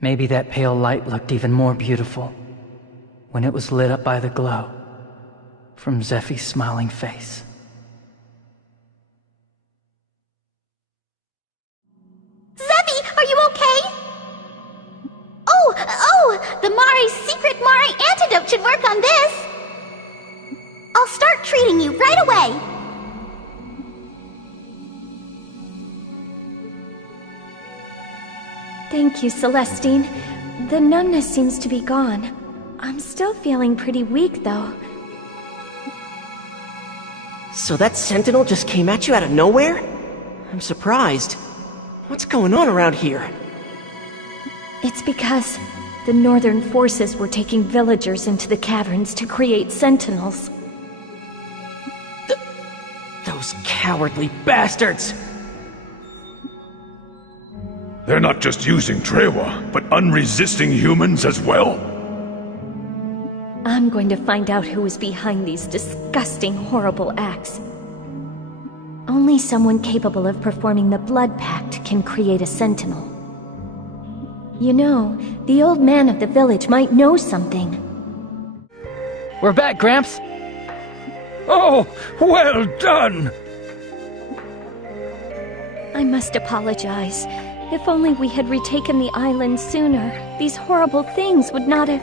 Maybe that pale light looked even more beautiful when it was lit up by the glow from Zephy's smiling face. Zephy, are you okay? Oh, the Mari's secret Mari antidote should work on this. I'll start treating you right away. Thank you, Celestine. The numbness seems to be gone. I'm still feeling pretty weak, though. So that sentinel just came at you out of nowhere? I'm surprised. What's going on around here? It's because the Northern forces were taking villagers into the caverns to create sentinels. Those cowardly bastards! They're not just using Trewa, but unresisting humans as well? I'm going to find out who is behind these disgusting, horrible acts. Only someone capable of performing the Blood Pact can create a sentinel. You know, the old man of the village might know something. We're back, Gramps! Oh, well done! I must apologize. If only we had retaken the island sooner, these horrible things would not have...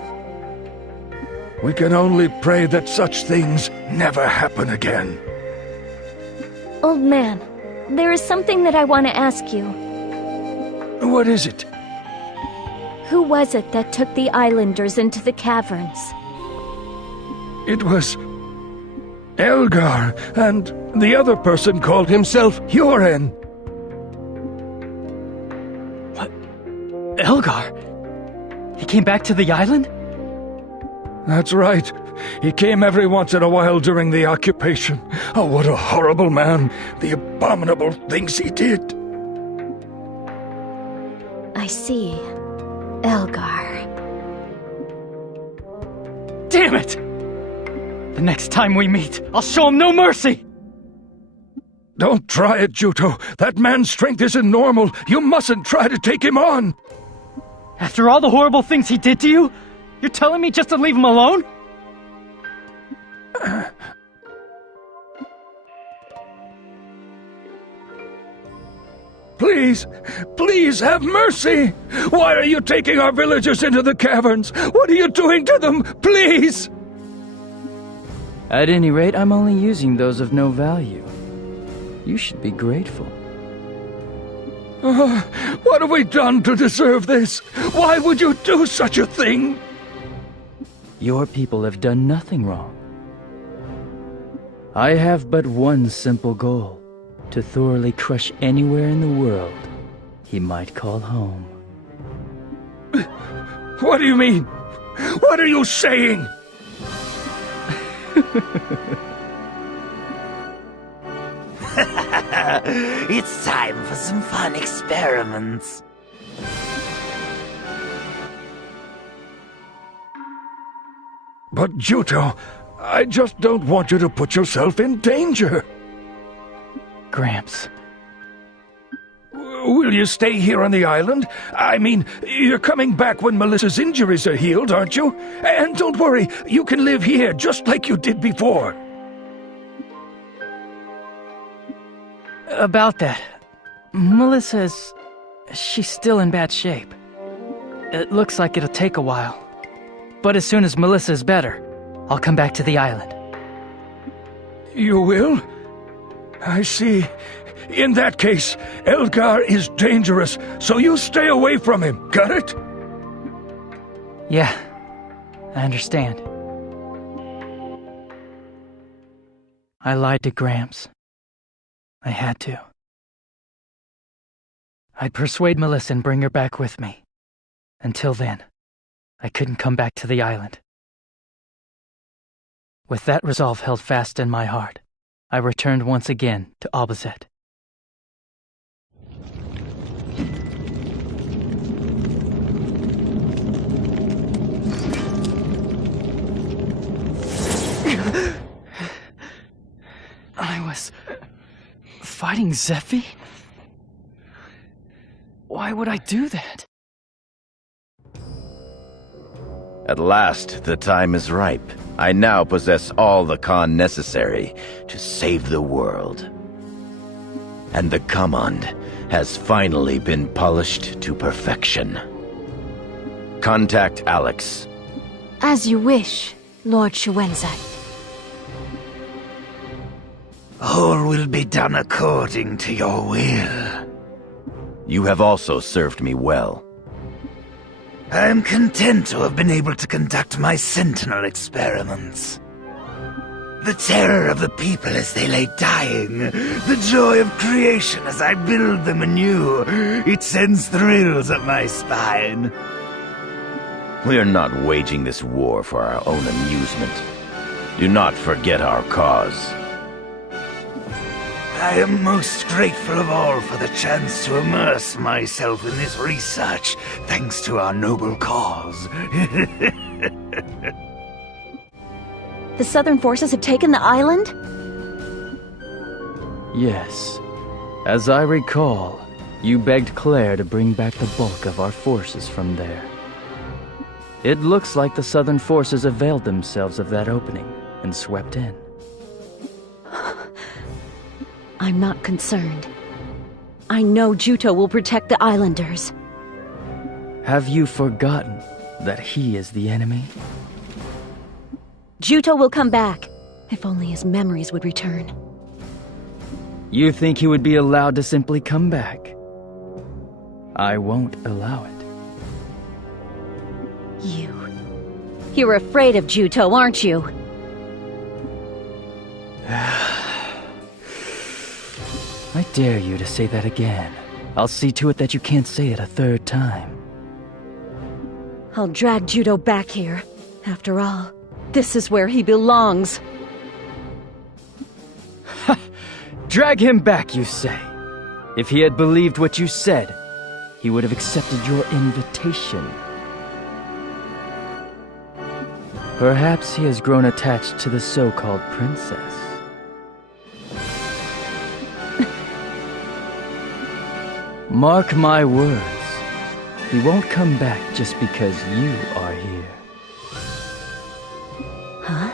We can only pray that such things never happen again. Old man, there is something that I want to ask you. What is it? Who was it that took the islanders into the caverns? It was Elgar, and the other person called himself Huren. Elgar? He came back to the island? That's right. He came every once in a while during the occupation. Oh, what a horrible man. The abominable things he did. I see. Elgar. Damn it! The next time we meet, I'll show him no mercy! Don't try it, Juto. That man's strength isn't normal. You mustn't try to take him on. After all the horrible things he did to you, you're telling me just to leave him alone? Please, please have mercy! Why are you taking our villagers into the caverns? What are you doing to them? Please! At any rate, I'm only using those of no value. You should be grateful. What have we done to deserve this? Why would you do such a thing? Your people have done nothing wrong. I have but one simple goal: to thoroughly crush anywhere in the world he might call home. What do you mean? What are you saying? It's time for some fun experiments. But Juto, I just don't want you to put yourself in danger. Gramps. Will you stay here on the island? I mean, you're coming back when Melissa's injuries are healed, aren't you? And don't worry, you can live here just like you did before. About that, Melissa's... she's still in bad shape. It looks like it'll take a while. But as soon as Melissa's better, I'll come back to the island. You will? I see. In that case, Elgar is dangerous, so you stay away from him, got it? Yeah, I understand. I lied to Gramps. I had to. I'd persuade Melissa and bring her back with me. Until then, I couldn't come back to the island. With that resolve held fast in my heart, I returned once again to Albazet. I was fighting Zephy? Why would I do that? At last, the time is ripe. I now possess all the Khan necessary to save the world. And the command has finally been polished to perfection. Contact Alex. As you wish, Lord Schwenzite. All will be done according to your will. You have also served me well. I am content to have been able to conduct my sentinel experiments. The terror of the people as they lay dying, the joy of creation as I build them anew, it sends thrills up my spine. We are not waging this war for our own amusement. Do not forget our cause. I am most grateful of all for the chance to immerse myself in this research, thanks to our noble cause. The Southern forces have taken the island? Yes. As I recall, you begged Claire to bring back the bulk of our forces from there. It looks like the Southern forces availed themselves of that opening and swept in. I'm not concerned. I know Juto will protect the islanders. Have you forgotten that he is the enemy? Juto will come back, if only his memories would return. You think he would be allowed to simply come back? I won't allow it. You're afraid of Juto, aren't you? I dare you to say that again. I'll see to it that you can't say it a third time. I'll drag Juto back here. After all, this is where he belongs. Drag him back, you say? If he had believed what you said, he would have accepted your invitation. Perhaps he has grown attached to the so-called princess. Mark my words, he won't come back just because you are here. Huh?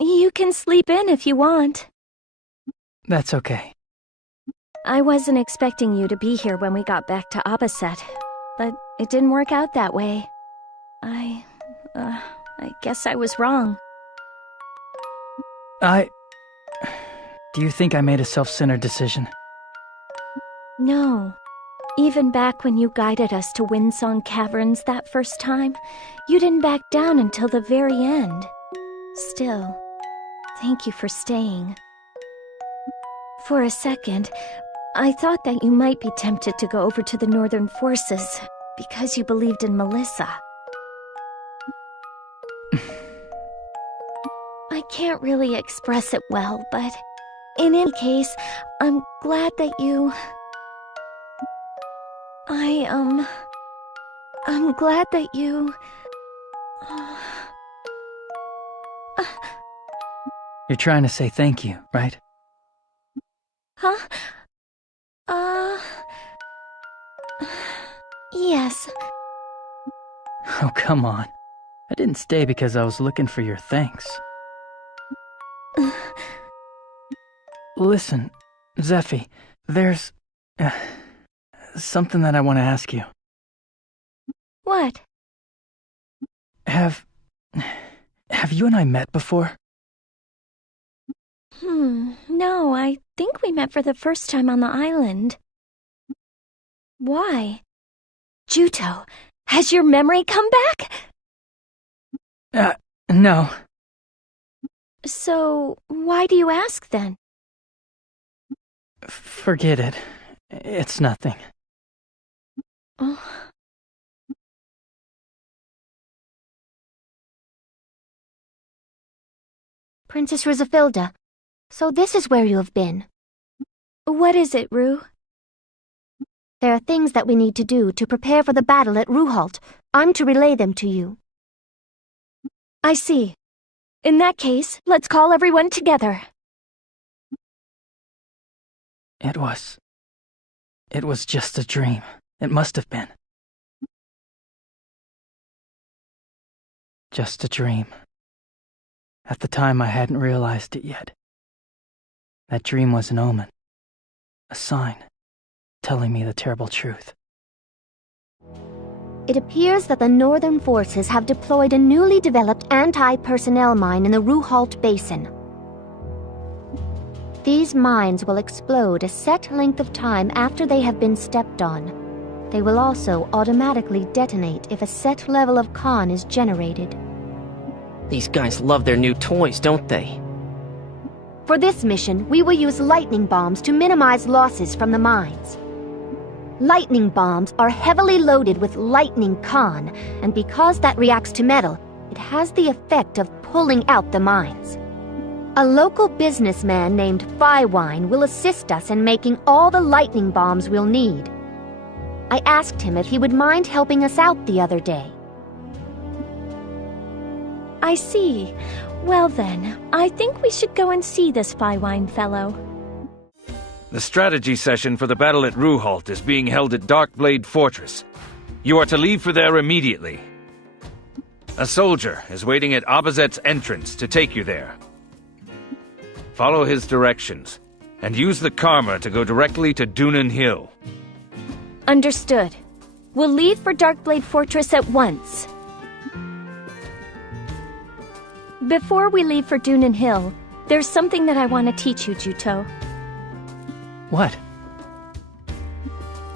You can sleep in if you want. That's okay. I wasn't expecting you to be here when we got back to Abbaset, but it didn't work out that way. I guess I was wrong. Do you think I made a self-centered decision? No. Even back when you guided us to Windsong Caverns that first time, you didn't back down until the very end. Still, thank you for staying. For a second, I thought that you might be tempted to go over to the Northern Forces because you believed in Melissa. I can't really express it well, but in any case, I'm glad that you... I'm glad that you... You're trying to say thank you, right? Huh? Yes. Oh, come on. I didn't stay because I was looking for your thanks. Listen, Zephy, there's... something that I want to ask you. What? Have you and I met before? No, I think we met for the first time on the island. Why? Juto, Has your memory come back? No. So, why do you ask then? Forget it. It's nothing. Oh. Princess Rizafilda, so this is where you have been. What is it, Rue? There are things that we need to do to prepare for the battle at Ruhalt. I'm to relay them to you. I see. In that case, let's call everyone together. It was just a dream. It must have been. Just a dream. At the time, I hadn't realized it yet. That dream was an omen. A sign, telling me the terrible truth. It appears that the Northern forces have deployed a newly developed anti-personnel mine in the Ruhalt Basin. These mines will explode a set length of time after they have been stepped on. They will also automatically detonate if a set level of con is generated. These guys love their new toys, don't they? For this mission, we will use lightning bombs to minimize losses from the mines. Lightning bombs are heavily loaded with lightning con, and because that reacts to metal, it has the effect of pulling out the mines. A local businessman named Fywine will assist us in making all the lightning bombs we'll need. I asked him if he would mind helping us out the other day. I see. Well then, I think we should go and see this Fywine fellow. The strategy session for the battle at Ruhalt is being held at Darkblade Fortress. You are to leave for there immediately. A soldier is waiting at Abazet's entrance to take you there. Follow his directions, and use the Karma to go directly to Dunan Hill. Understood. We'll leave for Darkblade Fortress at once. Before we leave for Dunan Hill, there's something that I want to teach you, Juto. What?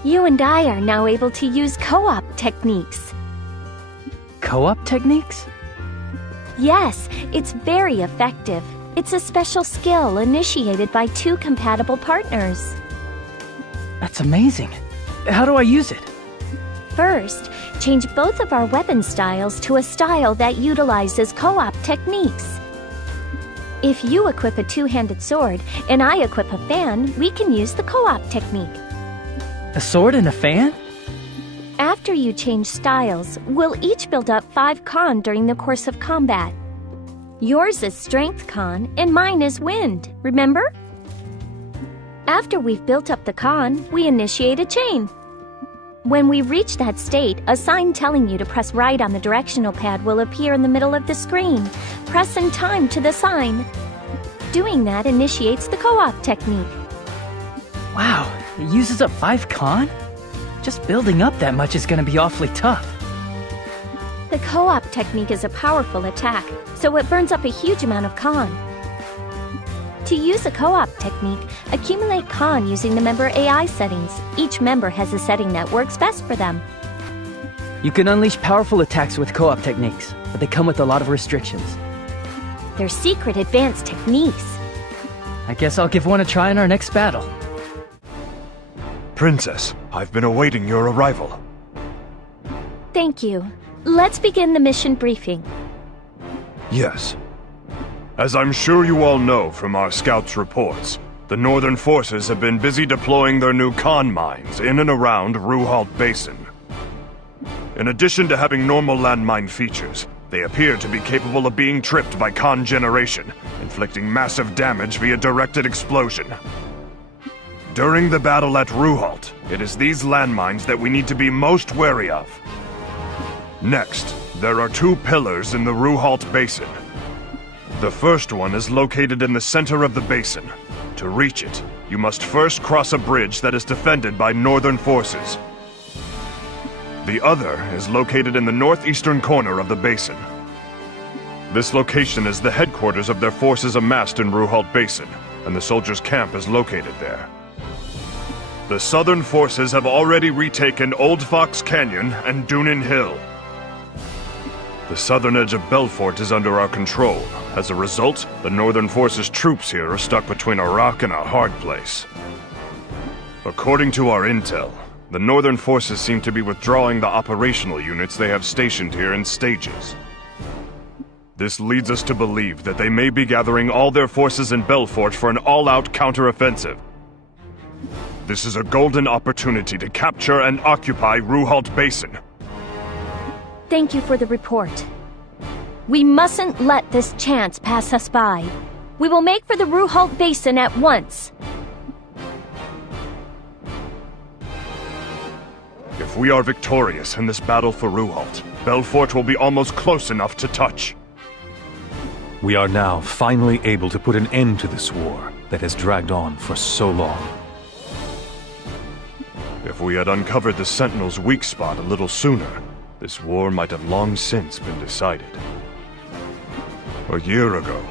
You and I are now able to use co-op techniques. Co-op techniques? Yes, it's very effective. It's a special skill initiated by 2 compatible partners. That's amazing. How do I use it? First, change both of our weapon styles to a style that utilizes co-op techniques. If you equip a 2-handed sword and I equip a fan, we can use the co-op technique. A sword and a fan? After you change styles, we'll each build up 5 con during the course of combat. Yours is strength con and mine is wind, remember? After we've built up the con, we initiate a chain. When we reach that state, a sign telling you to press right on the directional pad will appear in the middle of the screen. Press in time to the sign. Doing that initiates the co-op technique. Wow, it uses up 5 con? Just building up that much is gonna be awfully tough. The co-op technique is a powerful attack, so it burns up a huge amount of con. To use a co-op technique, accumulate con using the member AI settings. Each member has a setting that works best for them. You can unleash powerful attacks with co-op techniques, but they come with a lot of restrictions. They're secret advanced techniques. I guess I'll give one a try in our next battle. Princess, I've been awaiting your arrival. Thank you. Let's begin the mission briefing. Yes. As I'm sure you all know from our scouts' reports, the Northern forces have been busy deploying their new con mines in and around Ruhalt Basin. In addition to having normal landmine features, they appear to be capable of being tripped by con generation, inflicting massive damage via directed explosion. During the battle at Ruhalt, it is these landmines that we need to be most wary of. Next, there are 2 pillars in the Ruhalt Basin. The first one is located in the center of the basin. To reach it, you must first cross a bridge that is defended by Northern forces. The other is located in the northeastern corner of the basin. This location is the headquarters of their forces amassed in Ruhalt Basin, and the soldiers' camp is located there. The southern forces have already retaken Old Fox Canyon and Dunin Hill. The southern edge of Belfort is under our control. As a result, the northern forces' troops here are stuck between a rock and a hard place. According to our intel, the northern forces seem to be withdrawing the operational units they have stationed here in stages. This leads us to believe that they may be gathering all their forces in Belfort for an all-out counteroffensive. This is a golden opportunity to capture and occupy Ruhalt Basin. Thank you for the report. We mustn't let this chance pass us by. We will make for the Ruhalt Basin at once. If we are victorious in this battle for Ruhalt, Belfort will be almost close enough to touch. We are now finally able to put an end to this war that has dragged on for so long. If we had uncovered the Sentinel's weak spot a little sooner, this war might have long since been decided. A year ago,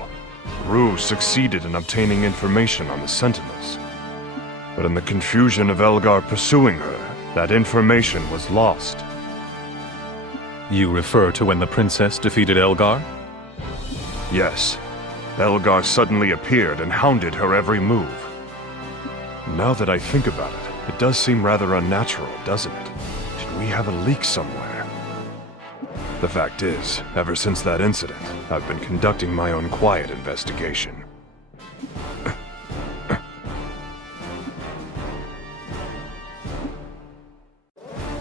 Rue succeeded in obtaining information on the Sentinels. But in the confusion of Elgar pursuing her, that information was lost. You refer to when the princess defeated Elgar? Yes. Elgar suddenly appeared and hounded her every move. Now that I think about it, it does seem rather unnatural, doesn't it? Did we have a leak somewhere? The fact is, ever since that incident, I've been conducting my own quiet investigation.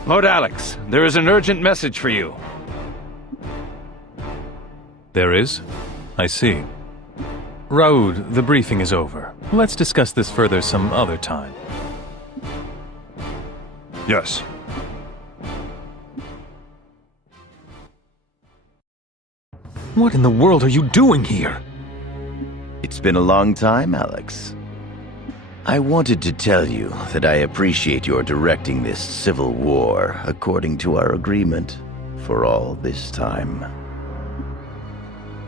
Lord Alex, there is an urgent message for you. There is? I see. Raoud, the briefing is over. Let's discuss this further some other time. Yes. What in the world are you doing here? It's been a long time, Alex. I wanted to tell you that I appreciate your directing this civil war according to our agreement for all this time.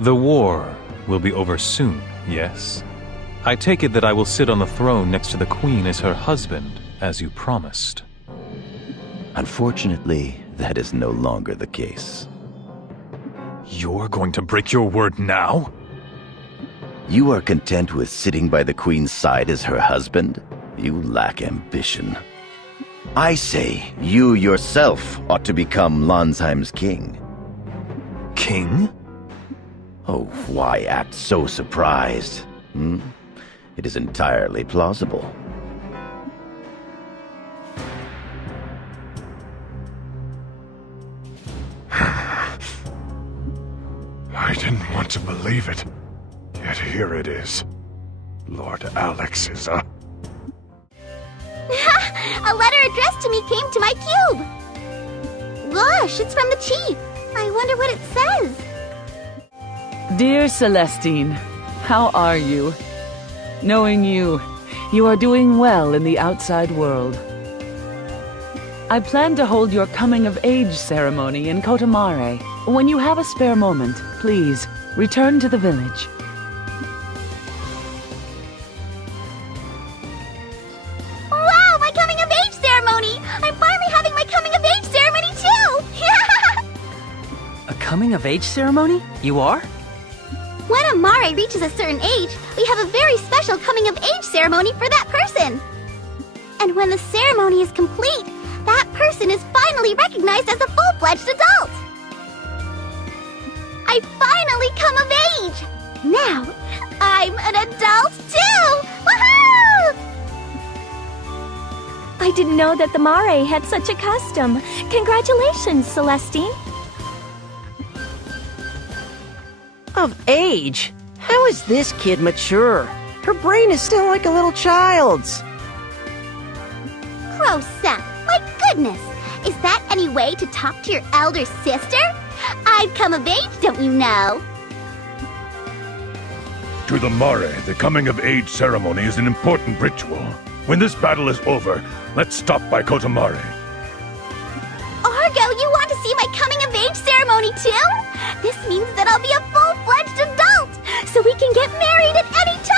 The war will be over soon, yes? I take it that I will sit on the throne next to the Queen as her husband, as you promised. Unfortunately, that is no longer the case. You're going to break your word now? You are content with sitting by the Queen's side as her husband? You lack ambition. I say, you yourself ought to become Lonsheim's king. King? Oh, why act so surprised? It is entirely plausible. I didn't want to believe it, yet here it is. Lord Alex is a... A letter addressed to me came to my cube! Gosh, it's from the chief! I wonder what it says. Dear Celestine, how are you? Knowing you, you are doing well in the outside world. I plan to hold your coming-of-age ceremony in Kotamare. When you have a spare moment, please, return to the village. Wow, my coming-of-age ceremony! I'm finally having my coming-of-age ceremony too! A coming-of-age ceremony? You are? When a Mare reaches a certain age, we have a very special coming-of-age ceremony for that person. And when the ceremony is complete, that person is finally recognized as a full-fledged adult. I finally come of age! Now, I'm an adult too! Woohoo! I didn't know that the Mare had such a custom. Congratulations, Celestine. Of age? How is this kid mature? Her brain is still like a little child's. Gross up! My goodness! Is that any way to talk to your elder sister? I've come of age, don't you know? To the Mare, the coming-of-age ceremony is an important ritual. When this battle is over, let's stop by Kotamare. Argo, you want to see my coming-of-age ceremony too? This means that I'll be a full-fledged adult, so we can get married at any time!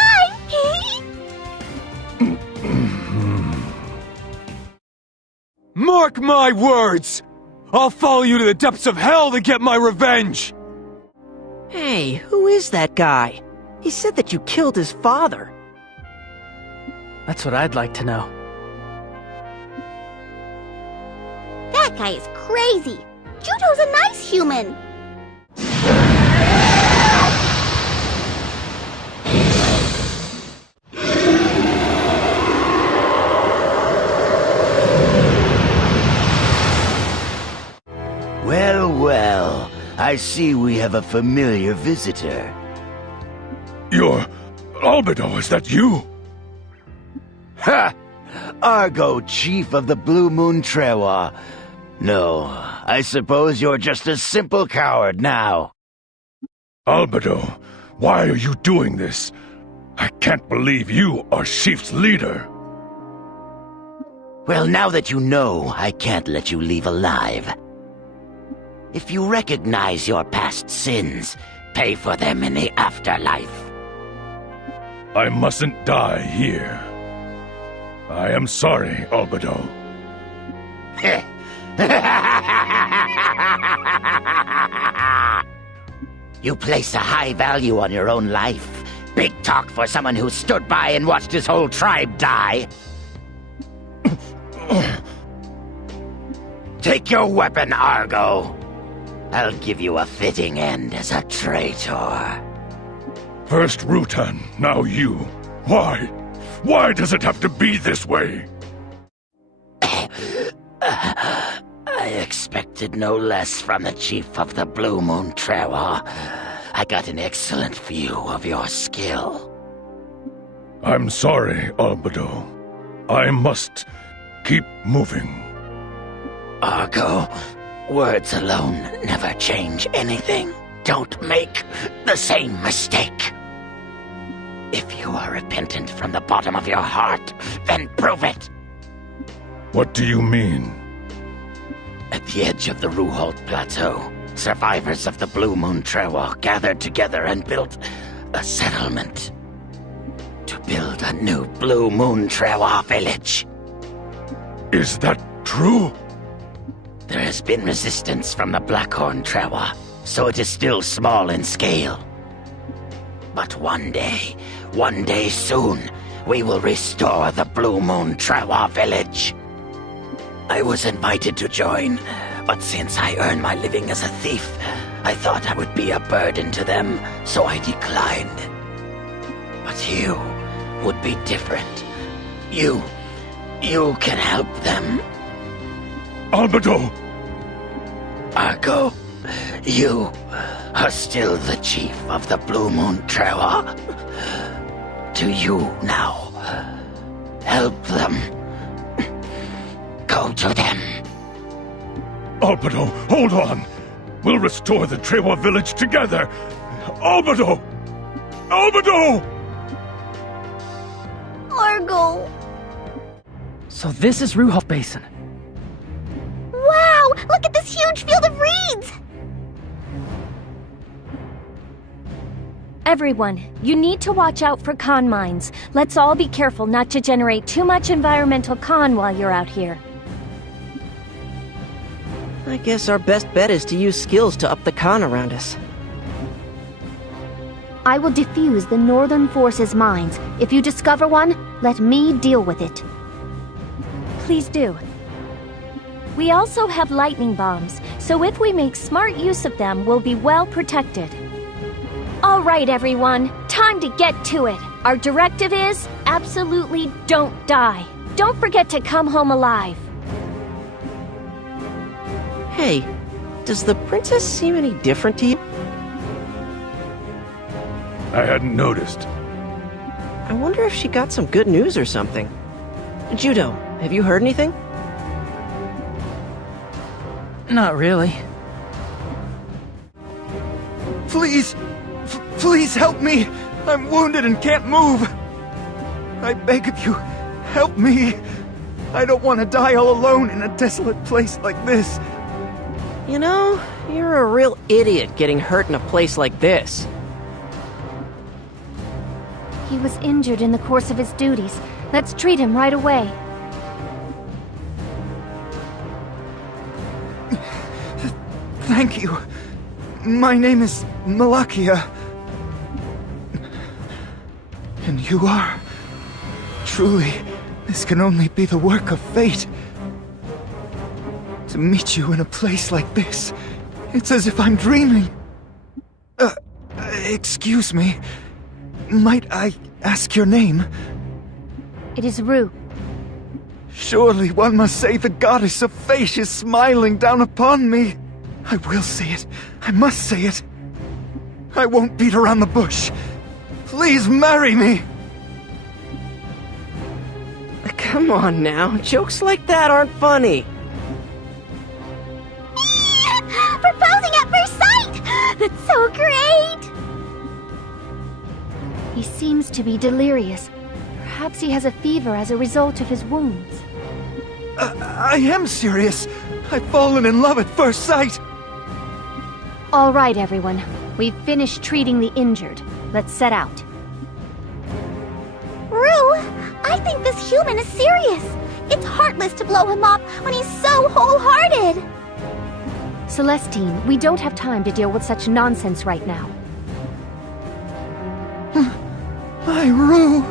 Mark my words! I'll follow you to the depths of hell to get my revenge! Hey, who is that guy? He said that you killed his father. That's what I'd like to know. That guy is crazy. Judo's a nice human. Well, well. I see we have a familiar visitor. You're... Albedo, is that you? Ha! Argo, chief of the Blue Moon Trewa. No, I suppose you're just a simple coward now. Albedo, why are you doing this? I can't believe you are Sheaf's leader. Well, now that you know, I can't let you leave alive. If you recognize your past sins, pay for them in the afterlife. I mustn't die here. I am sorry, Albedo. You place a high value on your own life. Big talk for someone who stood by and watched his whole tribe die. Take your weapon, Argo. I'll give you a fitting end as a traitor. First Rutan, now you. Why? Why does it have to be this way? I expected no less from the chief of the Blue Moon Trewa. I got an excellent view of your skill. I'm sorry, Albedo. I must keep moving. Argo, words alone never change anything. Don't make the same mistake. If you are repentant from the bottom of your heart, then prove it. What do you mean? At the edge of the Ruholt Plateau, survivors of the Blue Moon Trewa gathered together and built a settlement. To build a new Blue Moon Trewa village. Is that true? There has been resistance from the Blackhorn Trewa, so it is still small in scale. But one day soon, we will restore the Blue Moon Trewa village. I was invited to join, but since I earn my living as a thief, I thought I would be a burden to them, so I declined. But you would be different. You can help them. Albedo! Argo, you are still the chief of the Blue Moon Trewa. To you now. Help them. Go to them. Albedo, hold on! We'll restore the Trewa village together! Albedo! Albedo! Argo! So this is Ruholt Basin. Wow! Look at this huge field of reeds! Everyone, you need to watch out for con mines. Let's all be careful not to generate too much environmental con while you're out here. I guess our best bet is to use skills to up the con around us. I will defuse the Northern Forces' mines. If you discover one, let me deal with it. Please do. We also have lightning bombs, so if we make smart use of them, we'll be well protected. All right, everyone, time to get to it. Our directive is, absolutely don't die. Don't forget to come home alive. Hey, does the princess seem any different to you? I hadn't noticed. I wonder if she got some good news or something. Judo, have you heard anything? Not really. Please! Please help me! I'm wounded and can't move! I beg of you, help me! I don't want to die all alone in a desolate place like this. You know, you're a real idiot getting hurt in a place like this. He was injured in the course of his duties. Let's treat him right away. Thank you. My name is Malakia. And you are... Truly, this can only be the work of fate. To meet you in a place like this, it's as if I'm dreaming. Excuse me. Might I ask your name? It is Rue. Surely one must say the goddess of fate is smiling down upon me. I will say it. I must say it. I won't beat around the bush. Please marry me! Come on now, jokes like that aren't funny. Proposing at first sight! That's so great! He seems to be delirious. Perhaps he has a fever as a result of his wounds. I am serious. I've fallen in love at first sight. All right, everyone. We've finished treating the injured. Let's set out. Rue, I think this human is serious. It's heartless to blow him up when he's so wholehearted. Celestine, we don't have time to deal with such nonsense right now. My Rue.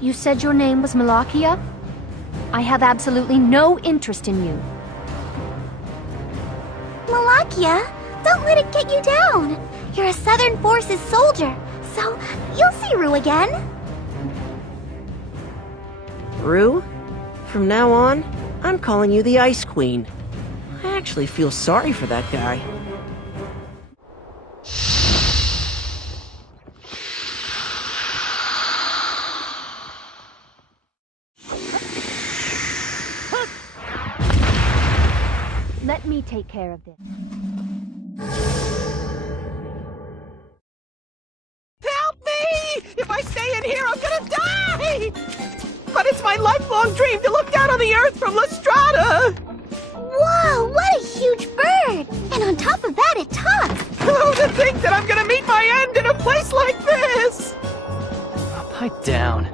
You said your name was Malakia? I have absolutely no interest in you. Malakia, don't let it get you down. You're a Southern Forces soldier, so you'll see Rue again. Rue? From now on, I'm calling you the Ice Queen. I actually feel sorry for that guy. Let me take care of this. Help me! If I stay in here, I'm gonna die! But it's my lifelong dream to look down on the Earth from Lestrada! Whoa, what a huge bird! And on top of that, it talks! Oh, to think that I'm gonna meet my end in a place like this! Pipe down.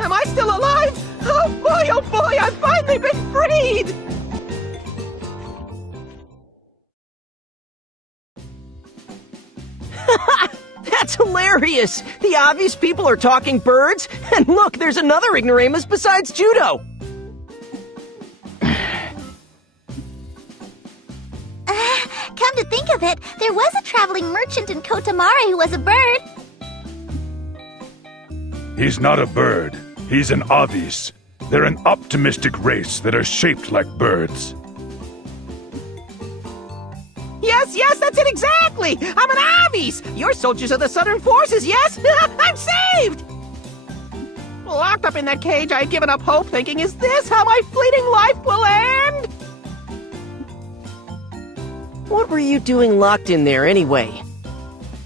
Am I still alive? Oh boy, I've finally been freed! That's hilarious! The obvious people are talking birds, and look, there's another ignoramus besides Judo! Come to think of it, there was a traveling merchant in Kotamare who was a bird. He's not a bird. He's an Avis. They're an optimistic race that are shaped like birds. Yes, that's it exactly! I'm an Avis! You're soldiers of the Southern Forces, yes? I'm saved! Locked up in that cage, I had given up hope, thinking, is this how my fleeting life will end? What were you doing locked in there, anyway?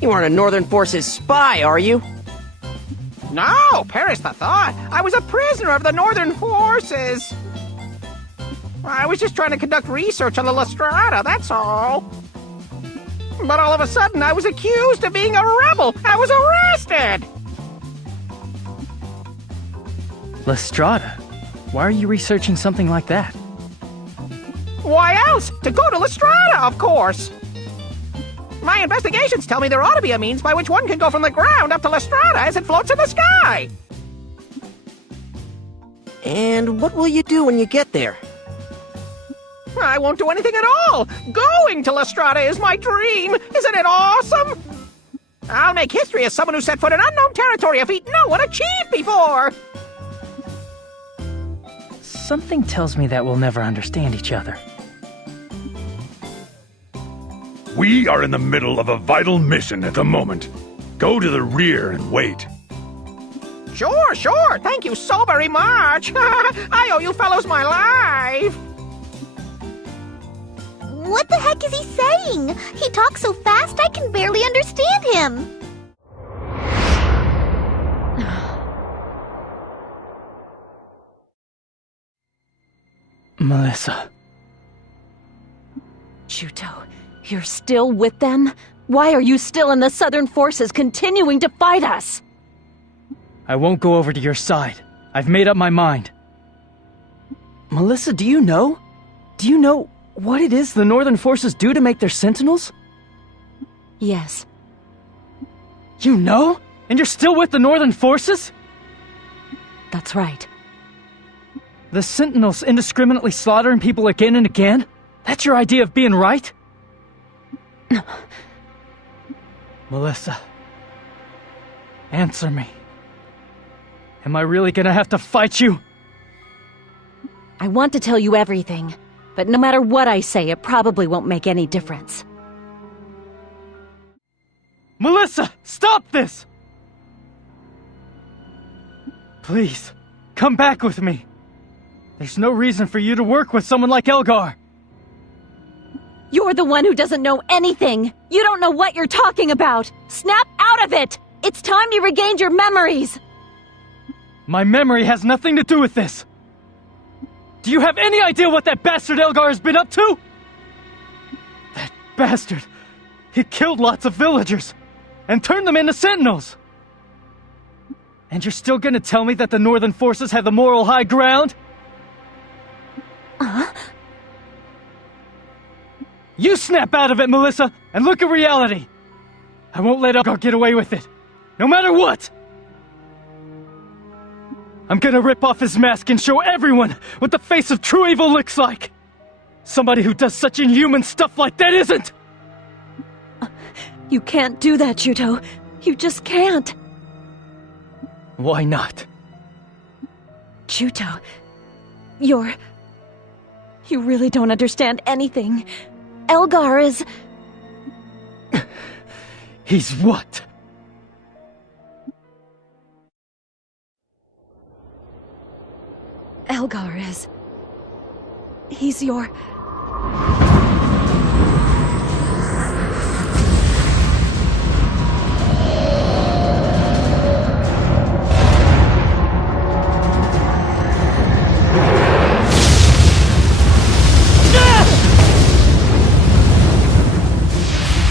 You aren't a Northern Forces spy, are you? No, perish the thought! I was a prisoner of the Northern Forces! I was just trying to conduct research on the Lestrada, that's all. But all of a sudden, I was accused of being a rebel! I was arrested! Lestrada? Why are you researching something like that? Why else? To go to Lestrada, of course! My investigations tell me there ought to be a means by which one can go from the ground up to Lestrada as it floats in the sky! And what will you do when you get there? I won't do anything at all! Going to Lestrada is my dream! Isn't it awesome? I'll make history as someone who set foot in unknown territory, a feat no one achieved before! Something tells me that we'll never understand each other. We are in the middle of a vital mission at the moment. Go to the rear and wait. Sure, thank you so very much! I owe you fellows my life! What the heck is he saying? He talks so fast I can barely understand him. Melissa. Juto, you're still with them? Why are you still in the Southern Forces continuing to fight us? I won't go over to your side. I've made up my mind. Melissa, do you know? Do you know what it is the Northern Forces do to make their Sentinels? Yes. You know? And you're still with the Northern Forces? That's right. The Sentinels indiscriminately slaughtering people again and again? That's your idea of being right? Melissa. Answer me. Am I really gonna have to fight you? I want to tell you everything, but no matter what I say, it probably won't make any difference. Melissa, stop this! Please, come back with me. There's no reason for you to work with someone like Elgar. You're the one who doesn't know anything. You don't know what you're talking about. Snap out of it! It's time you regained your memories! My memory has nothing to do with this. Do you have any idea what that bastard Elgar has been up to? That bastard. He killed lots of villagers and turned them into sentinels. And you're still gonna tell me that the Northern Forces have the moral high ground? You snap out of it, Melissa, and look at reality. I won't let Elgar get away with it, no matter what. I'm gonna rip off his mask and show everyone what the face of true evil looks like. Somebody who does such inhuman stuff like that isn't. You can't do that, Juto. You just can't. Why not? Juto, you really don't understand anything. Elgar is... He's what? Elgar is... He's your...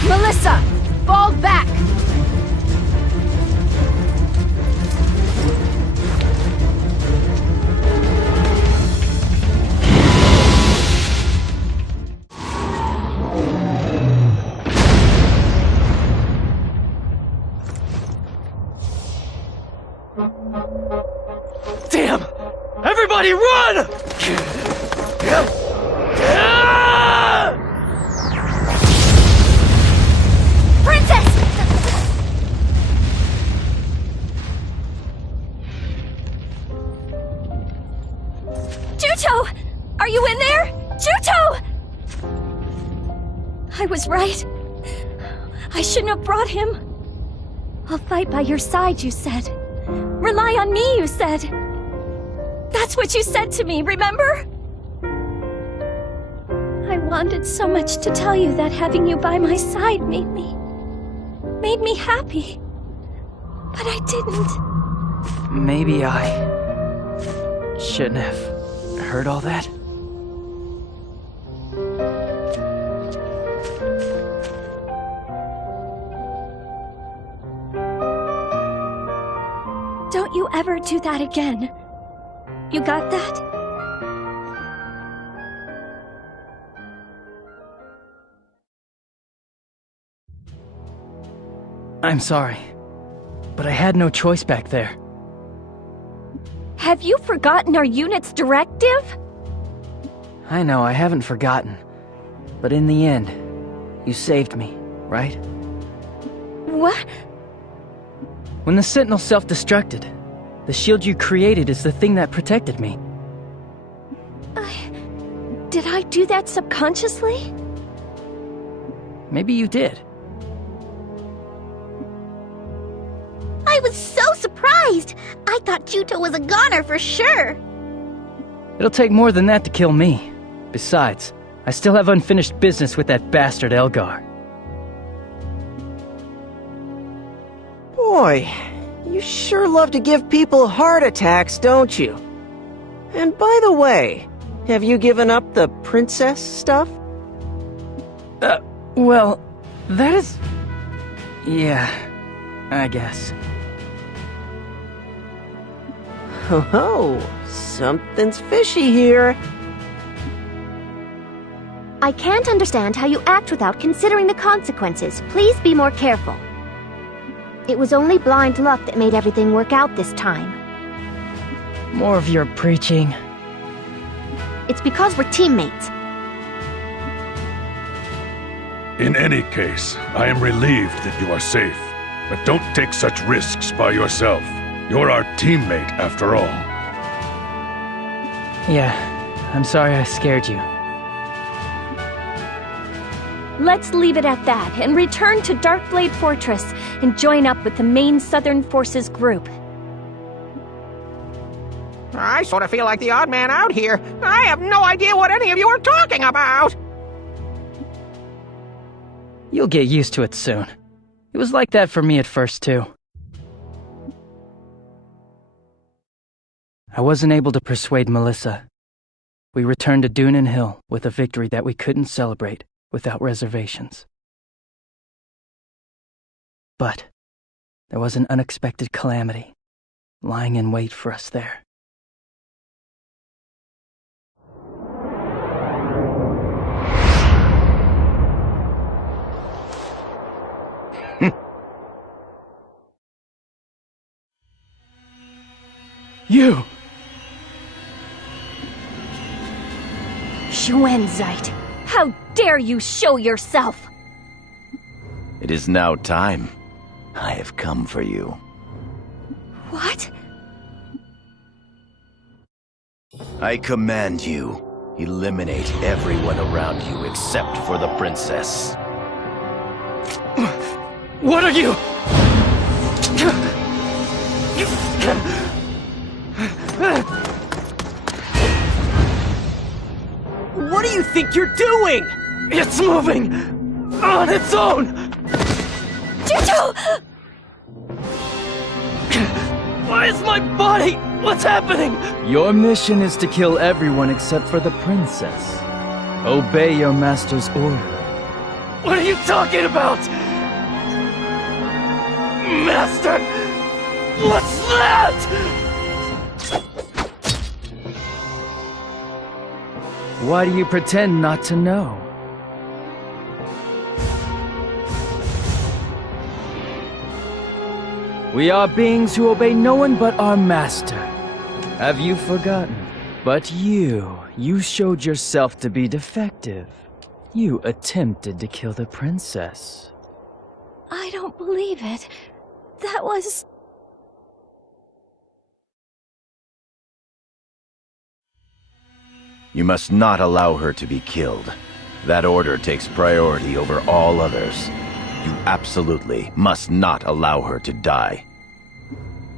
Melissa! Fall back! Damn! Everybody run! Princess! Juto! Are you in there? Juto! I was right. I shouldn't have brought him. I'll fight by your side, you said. Rely on me, you said. That's what you said to me, remember? I wanted so much to tell you that having you by my side made me happy. But I didn't. Maybe I shouldn't have heard all that. Don't you ever do that again. You got that? I'm sorry, but I had no choice back there. Have you forgotten our unit's directive? I know, I haven't forgotten. But in the end, you saved me, right? What? When the Sentinel self-destructed, the shield you created is the thing that protected me. Did I do that subconsciously? Maybe you did. I was so surprised! I thought Juto was a goner for sure! It'll take more than that to kill me. Besides, I still have unfinished business with that bastard Elgar. Boy, you sure love to give people heart attacks, don't you? And by the way, Have you given up the princess stuff? Well, that is... Yeah, I guess. Oh, something's fishy here. I can't understand how you act without considering the consequences. Please be more careful. It was only blind luck that made everything work out this time. More of your preaching. It's because we're teammates. In any case, I am relieved that you are safe. But don't take such risks by yourself. You're our teammate, after all. Yeah, I'm sorry I scared you. Let's leave it at that and return to Darkblade Fortress and join up with the main Southern Forces group. I sort of feel like the odd man out here. I have no idea what any of you are talking about! You'll get used to it soon. It was like that for me at first, too. I wasn't able to persuade Melissa. We returned to Dunan Hill with a victory that we couldn't celebrate without reservations. But there was an unexpected calamity lying in wait for us there. You! Schwenzite, how dare you show yourself! It is now time. I have come for you. What? I command you, eliminate everyone around you except for the princess. What are you? What do you think you're doing? It's moving on its own! Juto! Why is my body? What's happening? Your mission is to kill everyone except for the princess. Obey your master's order. What are you talking about? Master! What's that? Why do you pretend not to know? We are beings who obey no one but our master. Have you forgotten? But you showed yourself to be defective. You attempted to kill the princess. I don't believe it. That was... You must not allow her to be killed. That order takes priority over all others. You absolutely must not allow her to die.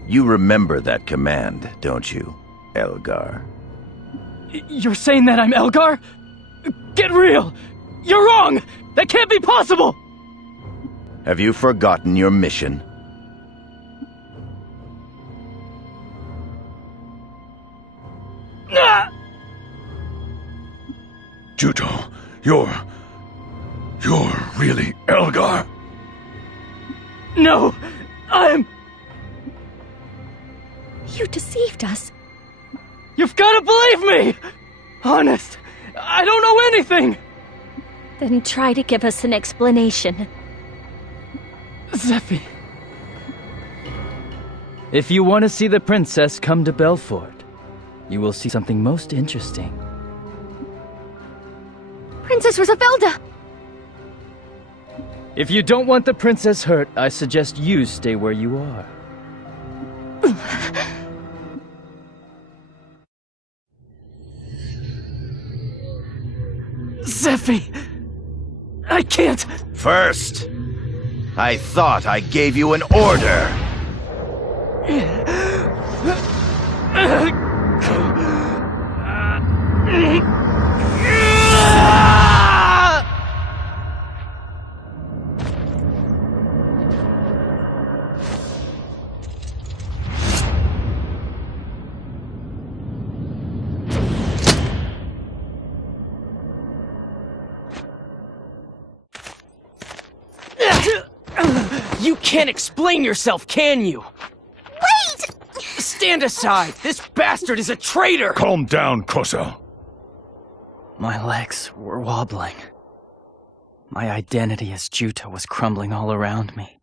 You remember that command, don't you, Elgar? You're saying that I'm Elgar? Get real! You're wrong! That can't be possible! Have you forgotten your mission? Juto, you're really Elgar? No, I'm... You deceived us. You've got to believe me! Honest, I don't know anything! Then try to give us an explanation. Zephy. If you want to see the princess come to Belfort, you will see something most interesting. Princess Rosafilda! If you don't want the princess hurt, I suggest you stay where you are. Zephy! I can't! First, I thought I gave you an order! can't explain yourself, can you? Wait! Stand aside! This bastard is a traitor! Calm down, Kosa. My legs were wobbling. My identity as Juto was crumbling all around me,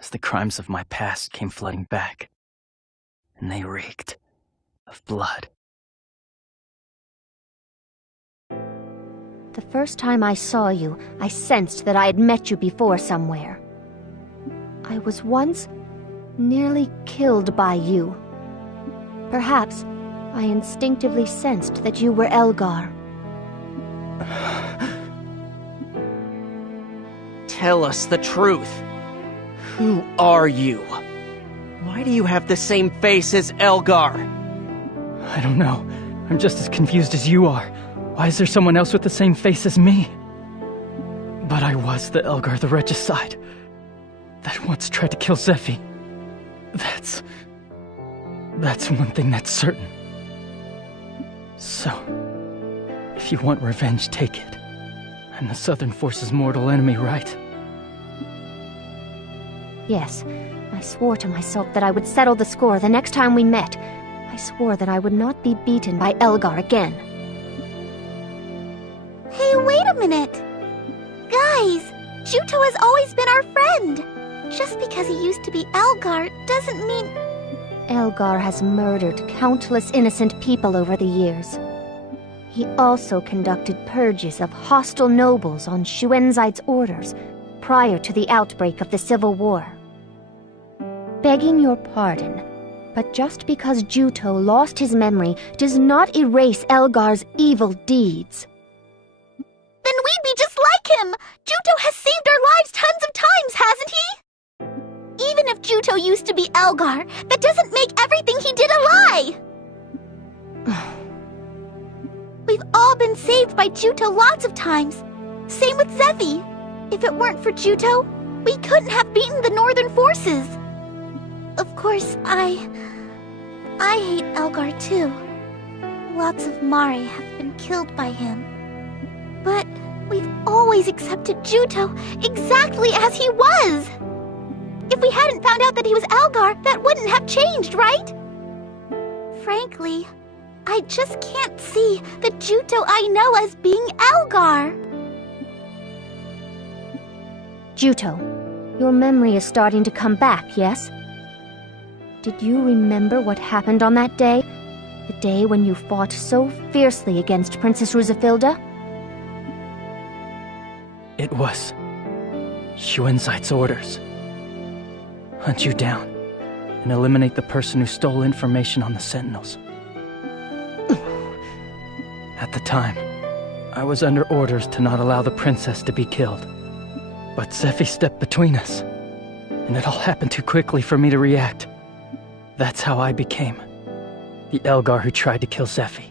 as the crimes of my past came flooding back, and they reeked of blood. The first time I saw you, I sensed that I had met you before somewhere. I was once nearly killed by you. Perhaps I instinctively sensed that you were Elgar. Tell us the truth. Who are you? Why do you have the same face as Elgar? I don't know. I'm just as confused as you are. Why is there someone else with the same face as me? But I was the Elgar the Regicide that once tried to kill Zephy. That's one thing that's certain. So, if you want revenge, take it. I'm the Southern Force's mortal enemy, right? Yes, I swore to myself that I would settle the score the next time we met. I swore that I would not be beaten by Elgar again. Hey, wait a minute! Guys, Juto has always been our friend! Just because he used to be Elgar doesn't mean... Elgar has murdered countless innocent people over the years. He also conducted purges of hostile nobles on Shuenzait's orders prior to the outbreak of the Civil War. Begging your pardon, but just because Juto lost his memory does not erase Elgar's evil deeds. Then we'd be just like him! Juto has saved our lives tons of times, hasn't he? Even if Juto used to be Elgar, that doesn't make everything he did a lie! We've all been saved by Juto lots of times. Same with Zephy. If it weren't for Juto, we couldn't have beaten the Northern Forces. Of course, I hate Elgar too. Lots of Mare have been killed by him. But we've always accepted Juto exactly as he was. If we hadn't found out that he was Elgar, that wouldn't have changed, right? Frankly, I just can't see the Juto I know as being Elgar. Juto, your memory is starting to come back, yes? Did you remember what happened on that day? The day when you fought so fiercely against Princess Rusafilda? It was Shuenzait's orders. Hunt you down and eliminate the person who stole information on the Sentinels. At the time, I was under orders to not allow the princess to be killed. But Zephy stepped between us, and it all happened too quickly for me to react. That's how I became the Elgar who tried to kill Zephy.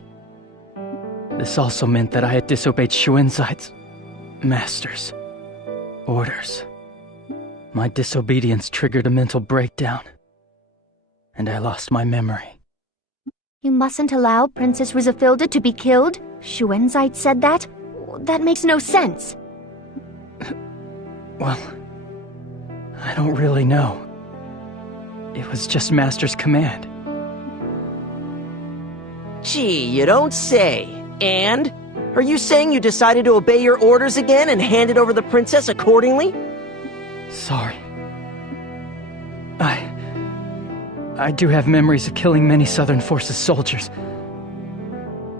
This also meant that I had disobeyed Shuenzait's master's orders. My disobedience triggered a mental breakdown, and I lost my memory. You mustn't allow Princess Rusafilda to be killed? Shuenzait said that? That makes no sense. Well, I don't really know. It was just Master's command. Gee, you don't say. And? Are you saying you decided to obey your orders again and handed over the princess accordingly? Sorry. I do have memories of killing many Southern Forces soldiers.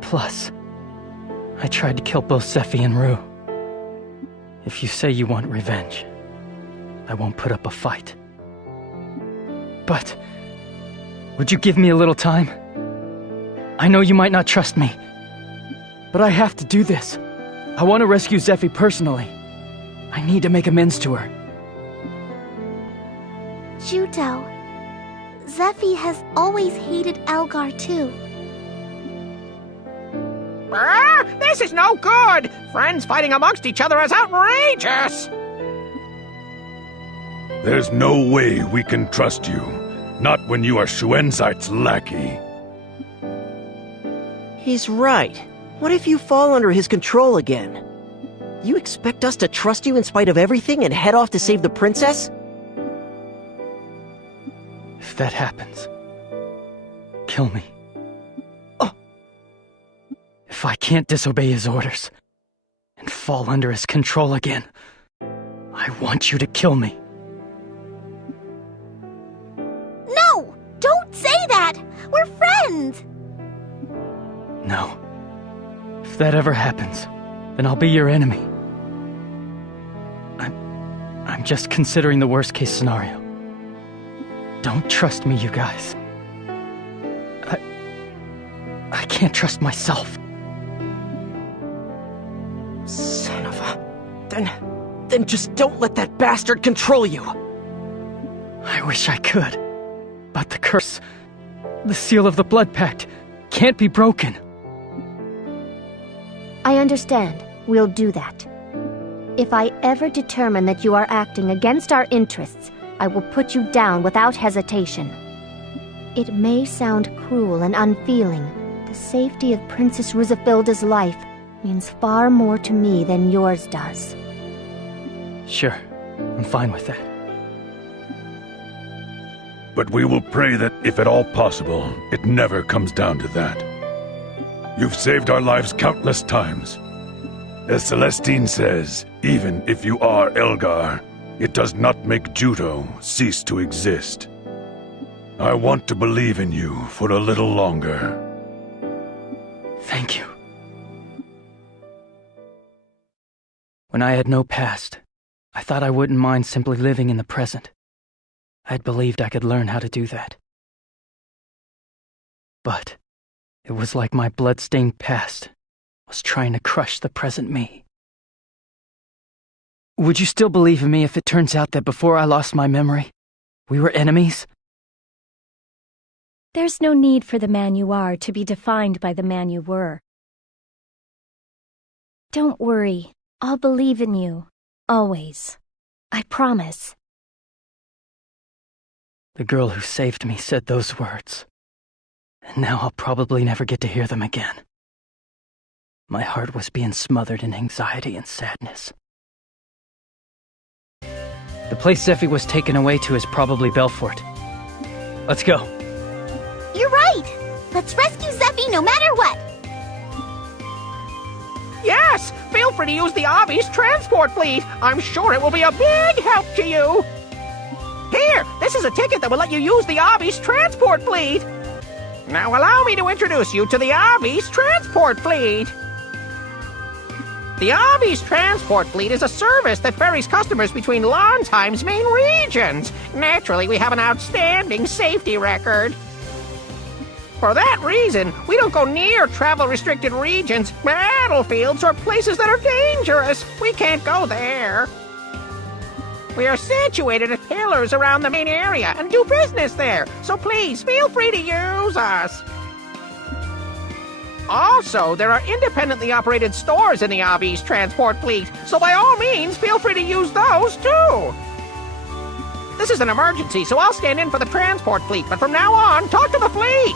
Plus, I tried to kill both Zephy and Rue. If you say you want revenge, I won't put up a fight. But, would you give me a little time? I know you might not trust me, but I have to do this. I want to rescue Zephy personally. I need to make amends to her. Juto, Zephy has always hated Elgar too. This is no good! Friends fighting amongst each other is outrageous! There's no way we can trust you. Not when you are Shuenzait's lackey. He's right. What if you fall under his control again? You expect us to trust you in spite of everything and head off to save the princess? If that happens, kill me. Oh. If I can't disobey his orders and fall under his control again, I want you to kill me. No! Don't say that! We're friends! No. If that ever happens, then I'll be your enemy. I'm just considering the worst-case scenario. Don't trust me, you guys. I can't trust myself. Son of a... Then just don't let that bastard control you! I wish I could. But the curse, the seal of the Blood Pact, can't be broken. I understand. We'll do that. If I ever determine that you are acting against our interests, I will put you down without hesitation. It may sound cruel and unfeeling. The safety of Princess Rusafilda's life means far more to me than yours does. Sure, I'm fine with that. But we will pray that, if at all possible, it never comes down to that. You've saved our lives countless times. As Celestine says, even if you are Elgar, it does not make Judo cease to exist. I want to believe in you for a little longer. Thank you. When I had no past, I thought I wouldn't mind simply living in the present. I'd believed I could learn how to do that. But it was like my blood-stained past was trying to crush the present me. Would you still believe in me if it turns out that before I lost my memory, we were enemies? There's no need for the man you are to be defined by the man you were. Don't worry, I'll believe in you. Always. I promise. The girl who saved me said those words. And now I'll probably never get to hear them again. My heart was being smothered in anxiety and sadness. The place Zephy was taken away to is probably Belfort. Let's go. You're right! Let's rescue Zephy no matter what! Yes! Feel free to use the Obby's transport fleet! I'm sure it will be a big help to you! Here! This is a ticket that will let you use the Obby's transport fleet! Now allow me to introduce you to the Obby's transport fleet! The Obby's transport fleet is a service that ferries customers between Lonsheim's main regions. Naturally, we have an outstanding safety record. For that reason, we don't go near travel-restricted regions, battlefields, or places that are dangerous. We can't go there. We are situated at pillars around the main area and do business there, so please feel free to use us. Also, there are independently operated stores in the Obby's transport fleet, so by all means, feel free to use those too. This is an emergency, so I'll stand in for the transport fleet, but from now on, talk to the fleet.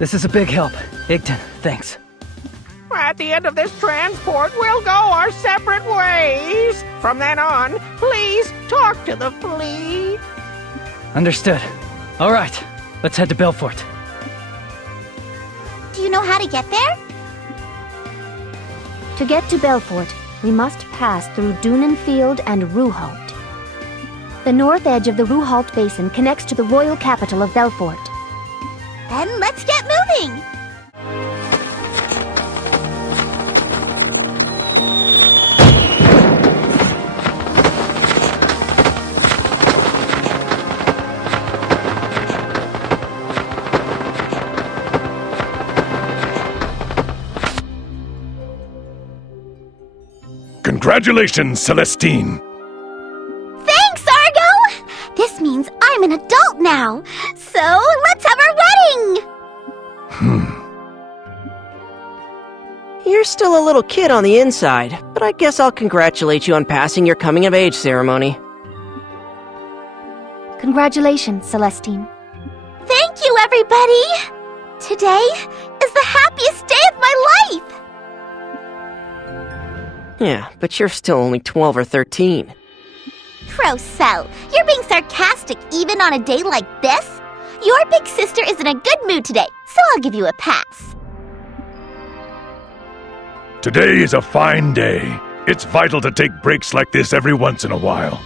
This is a big help. Igton, thanks. At the end of this transport, we'll go our separate ways. From then on, please talk to the fleet. Understood. All right, let's head to Belfort. Do you know how to get there? To get to Belfort, we must pass through Dunenfield and Ruhalt. The north edge of the Ruhalt Basin connects to the royal capital of Belfort. Then let's get moving! Congratulations, Celestine! Thanks, Argo! This means I'm an adult now, so let's have our wedding! You're still a little kid on the inside, but I guess I'll congratulate you on passing your coming-of-age ceremony. Congratulations, Celestine. Thank you, everybody! Today is the happiest day of my life! Yeah, but you're still only 12 or 13. Crocell, you're being sarcastic even on a day like this? Your big sister is in a good mood today, so I'll give you a pass. Today is a fine day. It's vital to take breaks like this every once in a while.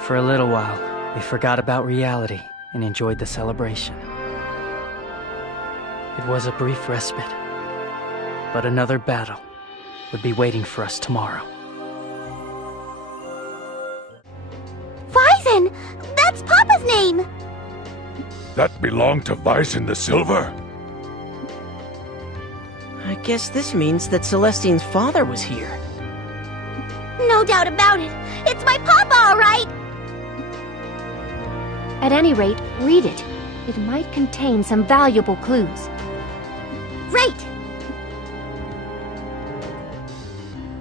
For a little while, we forgot about reality and enjoyed the celebration. It was a brief respite, but another battle would be waiting for us tomorrow. Weizen! That's Papa's name! That belonged to Weizen the Silver? I guess this means that Celestine's father was here. No doubt about it. It's my Papa, all right! At any rate, read it. It might contain some valuable clues. Right!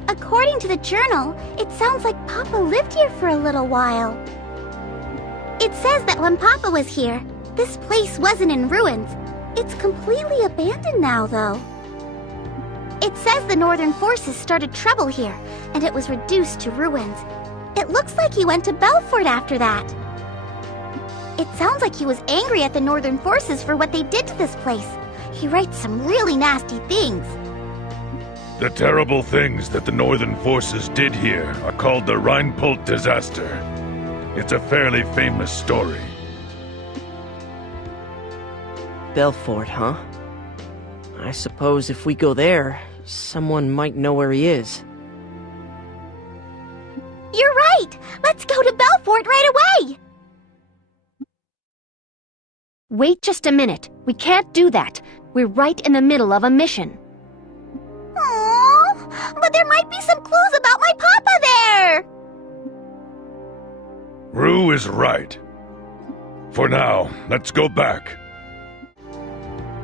According to the journal, it sounds like Papa lived here for a little while. It says that when Papa was here, this place wasn't in ruins. It's completely abandoned now, though. It says the Northern forces started trouble here, and it was reduced to ruins. It looks like he went to Belfort after that. It sounds like he was angry at the Northern forces for what they did to this place. He writes some really nasty things. The terrible things that the Northern forces did here are called the Rheinpult disaster. It's a fairly famous story. Belfort, huh? I suppose if we go there, someone might know where he is. You're right! Let's go to Belfort right away! Wait just a minute. We can't do that. We're right in the middle of a mission. Aww, but there might be some clues about my Papa there! Rue is right. For now, let's go back.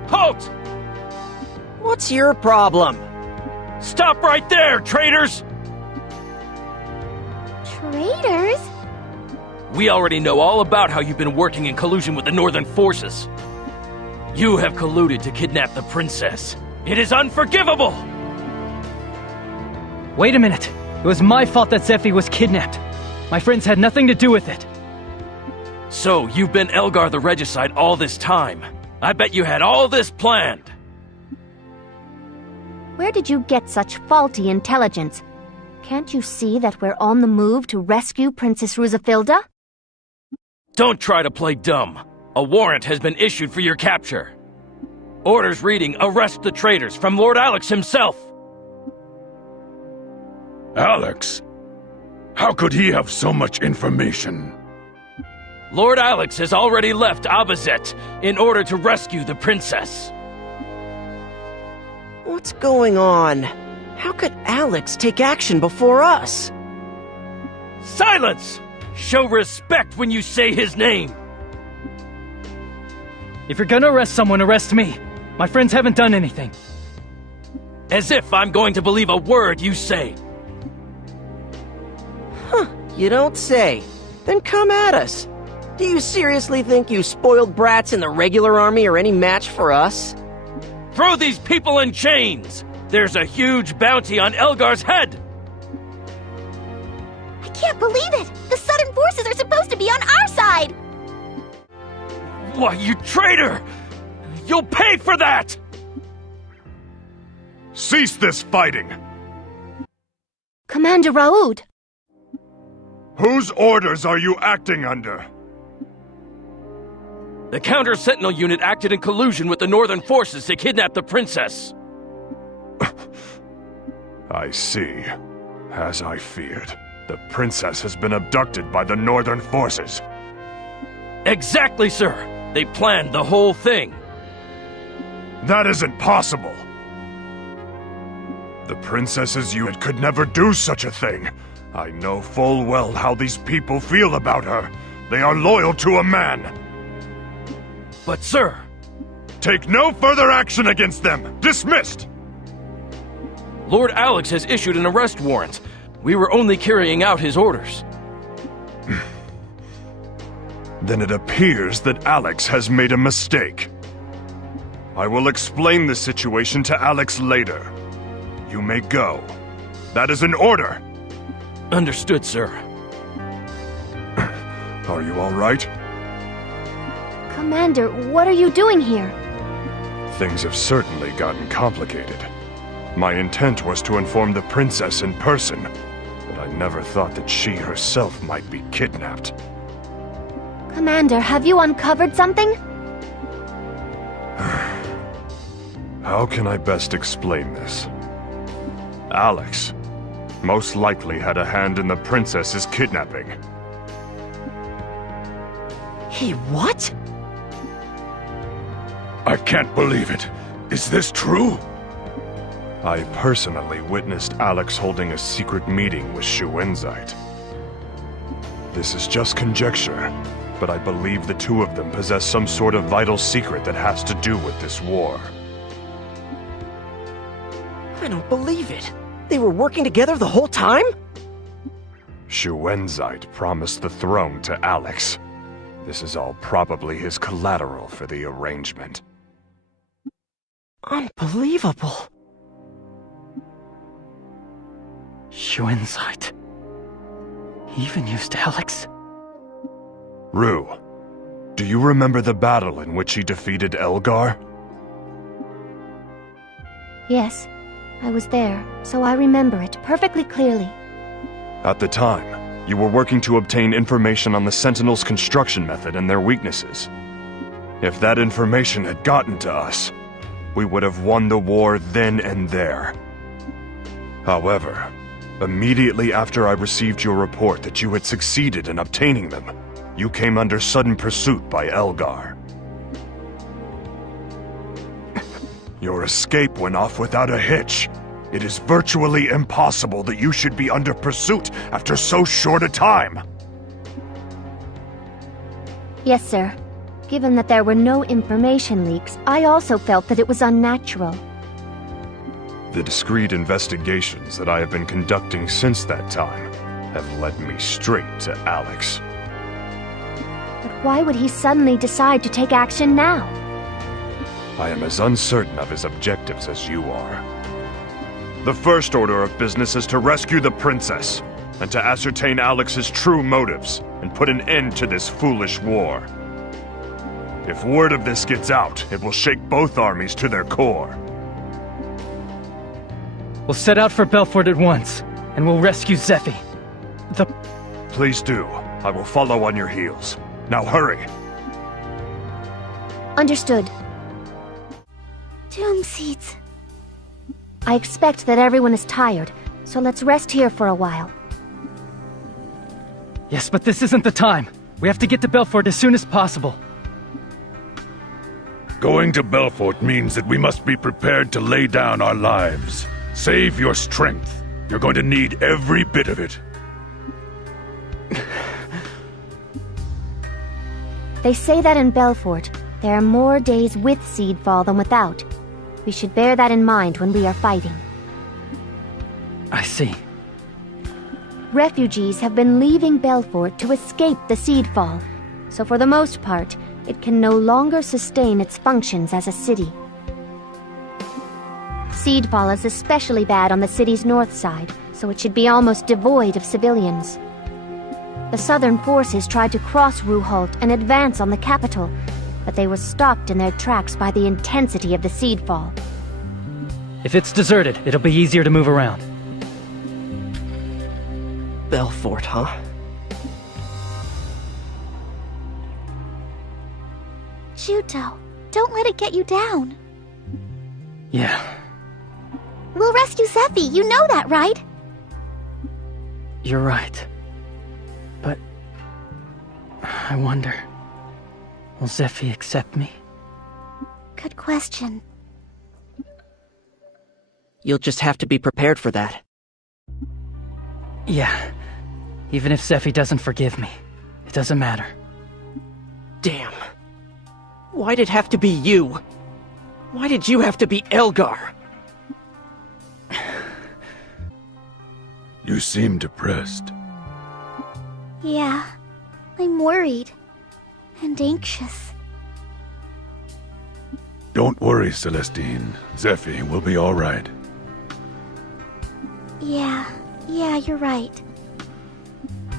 Halt! What's your problem? Stop right there, traitors! Traitors? We already know all about how you've been working in collusion with the Northern forces. You have colluded to kidnap the princess. It is unforgivable! Wait a minute. It was my fault that Zephi was kidnapped. My friends had nothing to do with it. So, you've been Elgar the Regicide all this time. I bet you had all this planned. Where did you get such faulty intelligence? Can't you see that we're on the move to rescue Princess Rusafilda? Don't try to play dumb. A warrant has been issued for your capture. Orders reading, arrest the traitors, from Lord Alex himself. Alex? How could he have so much information? Lord Alex has already left Abazet in order to rescue the princess. What's going on? How could Alex take action before us? Silence! Show respect when you say his name! If you're gonna arrest someone, arrest me. My friends haven't done anything. As if I'm going to believe a word you say. Huh, you don't say. Then come at us. Do you seriously think you spoiled brats in the regular army are any match for us? Throw these people in chains! There's a huge bounty on Elgar's head! I can't believe it! The Southern forces are supposed to be on our side! Why, you traitor! You'll pay for that! Cease this fighting! Commander Raoud! Whose orders are you acting under? The Counter-Sentinel unit acted in collusion with the Northern forces to kidnap the princess. I see. As I feared, the princess has been abducted by the Northern forces. Exactly, sir. They planned the whole thing. That isn't possible. The princess's unit could never do such a thing. I know full well how these people feel about her. They are loyal to a man. But, sir... Take no further action against them! Dismissed! Lord Alex has issued an arrest warrant. We were only carrying out his orders. Then it appears that Alex has made a mistake. I will explain the situation to Alex later. You may go. That is an order! Understood, sir. Are you all right? Commander, what are you doing here? Things have certainly gotten complicated. My intent was to inform the princess in person, but I never thought that she herself might be kidnapped. Commander, have you uncovered something? How can I best explain this? Alex most likely had a hand in the princess's kidnapping. He what? I can't believe it. Is this true? I personally witnessed Alex holding a secret meeting with Shuenzite. This is just conjecture, but I believe the two of them possess some sort of vital secret that has to do with this war. I don't believe it. They were working together the whole time? Shuenzite promised the throne to Alex. This is all probably his collateral for the arrangement. Unbelievable. Shuenzite. He even used Alex? Rue, do you remember the battle in which he defeated Elgar? Yes, I was there, so I remember it perfectly clearly. At the time, you were working to obtain information on the Sentinels' construction method and their weaknesses. If that information had gotten to us, we would have won the war then and there. However, immediately after I received your report that you had succeeded in obtaining them, you came under sudden pursuit by Elgar. Your escape went off without a hitch. It is virtually impossible that you should be under pursuit after so short a time. Yes, sir. Given that there were no information leaks, I also felt that it was unnatural. The discreet investigations that I have been conducting since that time have led me straight to Alex. But why would he suddenly decide to take action now? I am as uncertain of his objectives as you are. The first order of business is to rescue the princess, and to ascertain Alex's true motives, and put an end to this foolish war. If word of this gets out, it will shake both armies to their core. We'll set out for Belfort at once, and we'll rescue Zephy. Please do. I will follow on your heels. Now hurry! Understood. Doom seeds. I expect that everyone is tired, so let's rest here for a while. Yes, but this isn't the time. We have to get to Belfort as soon as possible. Going to Belfort means that we must be prepared to lay down our lives. Save your strength. You're going to need every bit of it. They say that in Belfort, there are more days with Seedfall than without. We should bear that in mind when we are fighting. I see. Refugees have been leaving Belfort to escape the Seedfall, so for the most part, it can no longer sustain its functions as a city. Seedfall is especially bad on the city's north side, so it should be almost devoid of civilians. The southern forces tried to cross Ruhult and advance on the capital, but they were stopped in their tracks by the intensity of the Seedfall. If it's deserted, it'll be easier to move around. Belfort, huh? Juto, don't let it get you down. Yeah. We'll rescue Zephy, you know that, right? You're right. But I wonder, will Zephy accept me? Good question. You'll just have to be prepared for that. Yeah. Even if Zephy doesn't forgive me, it doesn't matter. Damn. Why'd it have to be you? Why did you have to be Elgar? You seem depressed. Yeah, I'm worried. And anxious. Don't worry, Celestine. Zephy will be all right. Yeah, you're right.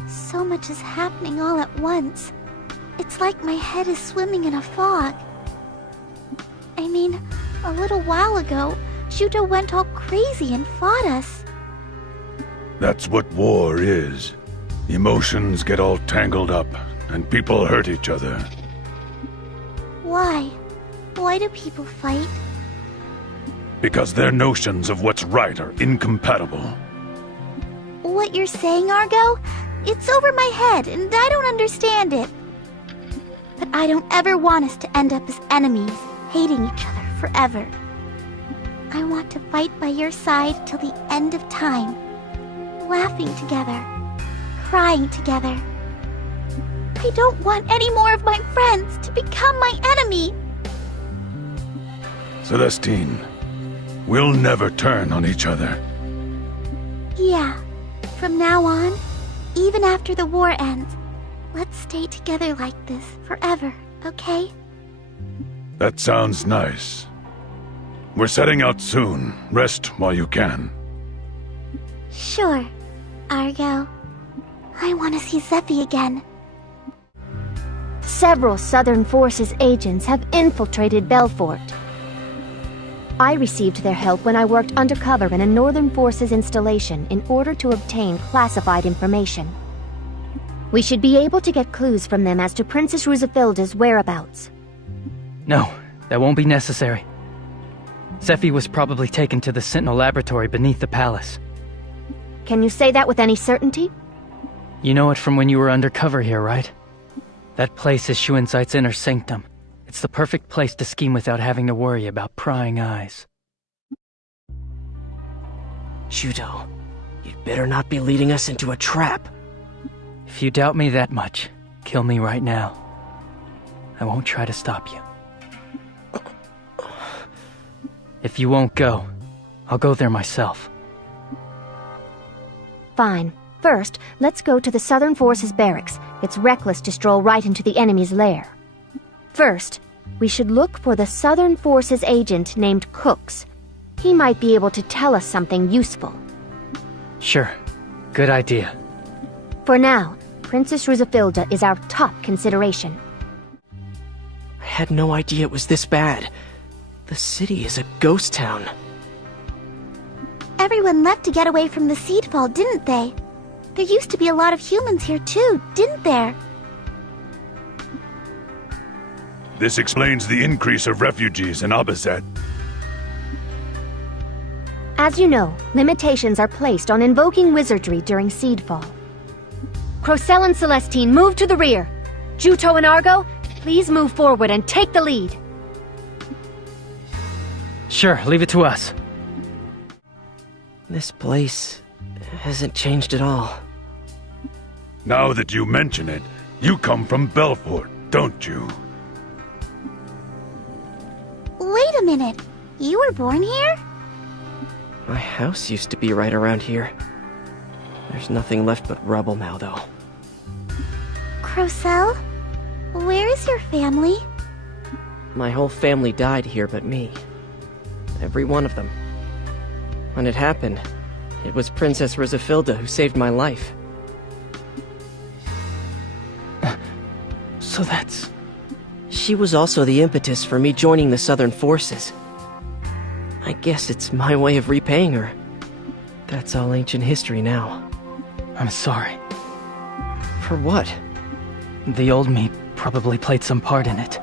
So much is happening all at once. It's like my head is swimming in a fog. I mean, a little while ago, Shuto went all crazy and fought us. That's what war is. Emotions get all tangled up, and people hurt each other. Why? Why do people fight? Because their notions of what's right are incompatible. What you're saying, Argo? It's over my head, and I don't understand it. But I don't ever want us to end up as enemies, hating each other forever. I want to fight by your side till the end of time. Laughing together. Crying together. I don't want any more of my friends to become my enemy. Celestine, we'll never turn on each other. Yeah. From now on, even after the war ends, let's stay together like this forever, okay? That sounds nice. We're setting out soon. Rest while you can. Sure, Argo. I want to see Zephy again. Several Southern Forces agents have infiltrated Belfort. I received their help when I worked undercover in a Northern Forces installation in order to obtain classified information. We should be able to get clues from them as to Princess Rusafilda's whereabouts. No, that won't be necessary. Zephy was probably taken to the Sentinel laboratory beneath the palace. Can you say that with any certainty? You know it from when you were undercover here, right? That place is Shuinsight's inner sanctum. It's the perfect place to scheme without having to worry about prying eyes. Shuto, you'd better not be leading us into a trap. If you doubt me that much, kill me right now. I won't try to stop you. If you won't go, I'll go there myself. Fine. First, let's go to the Southern Forces barracks. It's reckless to stroll right into the enemy's lair. First, we should look for the Southern Forces agent named Cooks. He might be able to tell us something useful. Sure. Good idea. For now, Princess Rusafilda is our top consideration. I had no idea it was this bad. The city is a ghost town. Everyone left to get away from the Seedfall, didn't they? There used to be a lot of humans here too, didn't there? This explains the increase of refugees in Abazet. As you know, limitations are placed on invoking wizardry during Seedfall. Crocell and Celestine, move to the rear. Juto and Argo, please move forward and take the lead. Sure, leave it to us. This place hasn't changed at all. Now that you mention it, you come from Belfort, don't you? Wait a minute. You were born here? My house used to be right around here. There's nothing left but rubble now, though. Crocell? Where is your family? My whole family died here but me. Every one of them. When it happened, it was Princess Rusafilda who saved my life. So that's... She was also the impetus for me joining the Southern Forces. I guess it's my way of repaying her. That's all ancient history now. I'm sorry. For what? The old me probably played some part in it.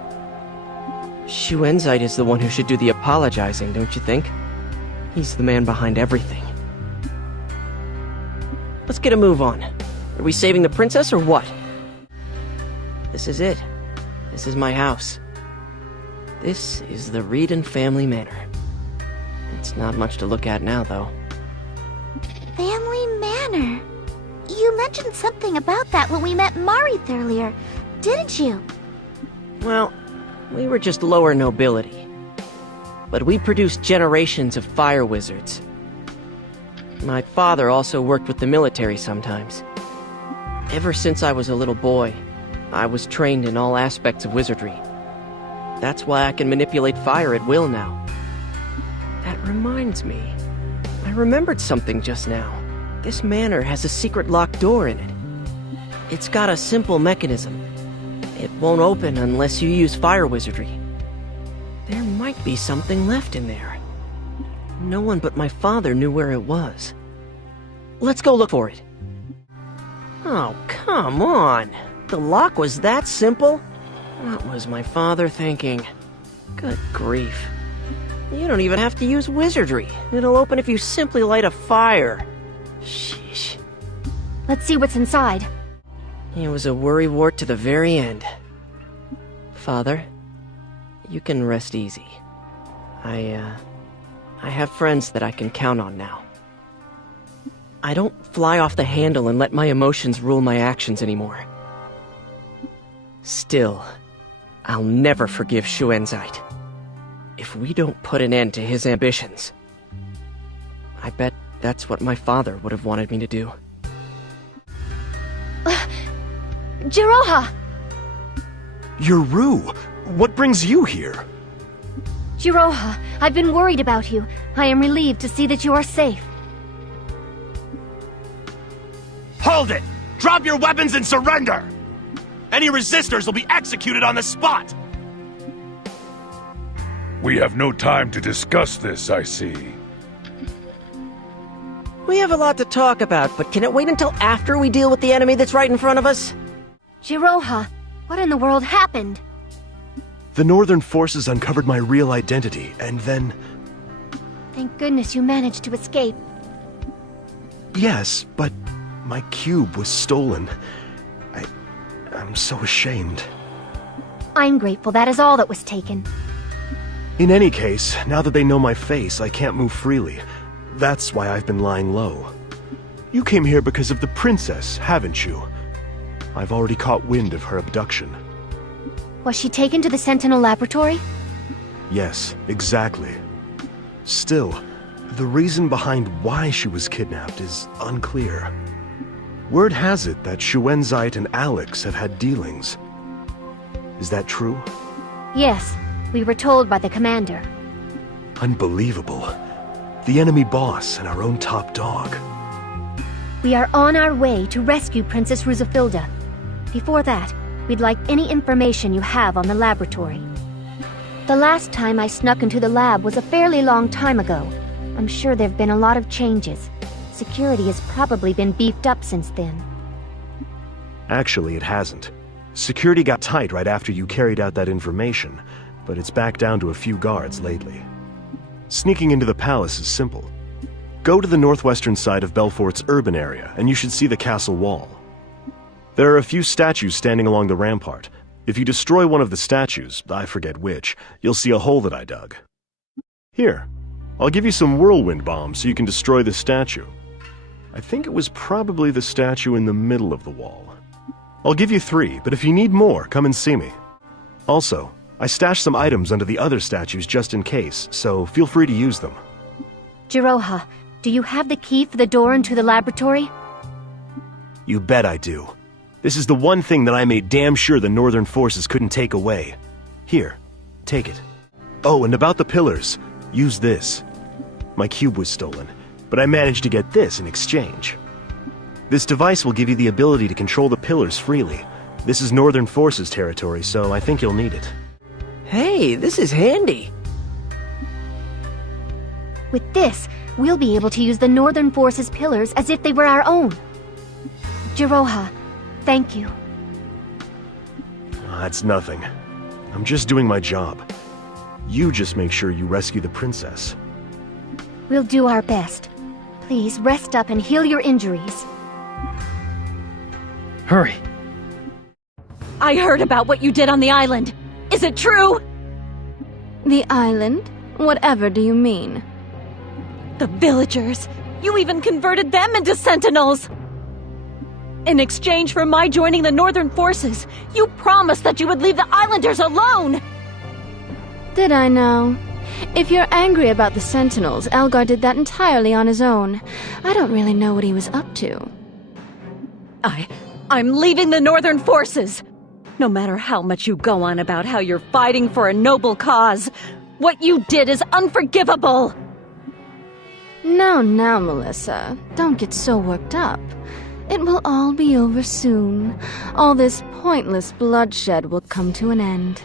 Shuinsight is the one who should do the apologizing, don't you think? He's the man behind everything. Let's get a move on. Are we saving the princess or what? This is it. This is my house. This is the Reedon family manor. It's not much to look at now, though. Family manor? You mentioned something about that when we met Marith earlier, didn't you? Well, we were just lower nobility. But we produced generations of fire wizards. My father also worked with the military sometimes. Ever since I was a little boy, I was trained in all aspects of wizardry. That's why I can manipulate fire at will now. That reminds me. I remembered something just now. This manor has a secret locked door in it. It's got a simple mechanism. It won't open unless you use fire wizardry. There might be something left in there. No one but my father knew where it was. Let's go look for it. Oh, come on. The lock was that simple? What was my father thinking? Good grief. You don't even have to use wizardry. It'll open if you simply light a fire. Sheesh. Let's see what's inside. He was a worrywart to the very end. Father, you can rest easy. I have friends that I can count on now. I don't fly off the handle and let my emotions rule my actions anymore. Still, I'll never forgive Xuanzite. If we don't put an end to his ambitions, I bet that's what my father would have wanted me to do. Jiroha! You're Rue. What brings you here? Jiroha, I've been worried about you. I am relieved to see that you are safe. Hold it! Drop your weapons and surrender! Any resistors will be executed on the spot! We have no time to discuss this, I see. We have a lot to talk about, but can it wait until after we deal with the enemy that's right in front of us? Jiroha, what in the world happened? The Northern forces uncovered my real identity, and then... Thank goodness you managed to escape. Yes, but my cube was stolen. I'm so ashamed. I'm grateful that is all that was taken. In any case, now that they know my face, I can't move freely. That's why I've been lying low. You came here because of the princess, haven't you? I've already caught wind of her abduction. Was she taken to the Sentinel laboratory? Yes, exactly. Still, the reason behind why she was kidnapped is unclear. Word has it that Xuanzite and Alex have had dealings. Is that true? Yes, we were told by the commander. Unbelievable. The enemy boss and our own top dog. We are on our way to rescue Princess Rusafilda. Before that, we'd like any information you have on the laboratory. The last time I snuck into the lab was a fairly long time ago. I'm sure there've been a lot of changes. Security has probably been beefed up since then. Actually, it hasn't. Security got tight right after you carried out that information, but it's back down to a few guards lately. Sneaking into the palace is simple. Go to the northwestern side of Belfort's urban area, and you should see the castle wall. There are a few statues standing along the rampart. If you destroy one of the statues, I forget which, you'll see a hole that I dug. Here, I'll give you some whirlwind bombs so you can destroy the statue. I think it was probably the statue in the middle of the wall. I'll give you 3, but if you need more, come and see me. Also, I stashed some items under the other statues just in case, so feel free to use them. Jiroha, do you have the key for the door into the laboratory? You bet I do. This is the one thing that I made damn sure the Northern forces couldn't take away. Here, take it. Oh, and about the pillars, use this. My cube was stolen, but I managed to get this in exchange. This device will give you the ability to control the pillars freely. This is Northern Forces territory, so I think you'll need it. Hey, this is handy. With this, we'll be able to use the Northern Forces pillars as if they were our own. Jiroha, thank you. That's nothing. I'm just doing my job. You just make sure you rescue the princess. We'll do our best. Please rest up and heal your injuries. Hurry. I heard about what you did on the island. Is it true? The island? Whatever do you mean? The villagers. You even converted them into sentinels. In exchange for my joining the Northern forces, you promised that you would leave the islanders alone. Did I now? If you're angry about the sentinels, Elgar did that entirely on his own. I don't really know what he was up to. I'm leaving the Northern forces. No matter how much you go on about how you're fighting for a noble cause, what you did is unforgivable. Now, Melissa, don't get so worked up. It will all be over soon. All this pointless bloodshed will come to an end.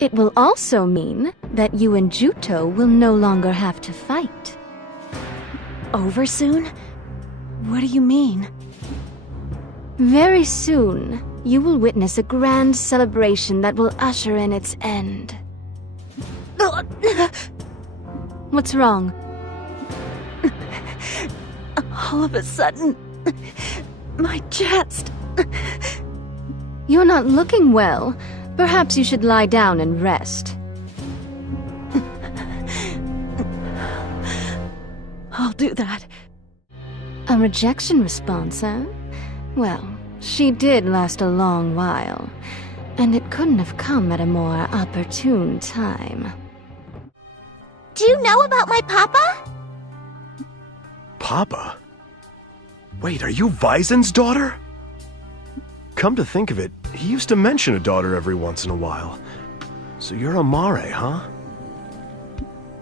It will also mean that you and Juto will no longer have to fight. Over soon? What do you mean? Very soon, you will witness a grand celebration that will usher in its end. What's wrong? All of a sudden, my chest. You're not looking well. Perhaps you should lie down and rest. I'll do that. A rejection response, huh? Well, she did last a long while, and it couldn't have come at a more opportune time. Do you know about my papa? Papa? Wait, are you Vizen's daughter? Come to think of it, he used to mention a daughter every once in a while. So you're Amare, huh?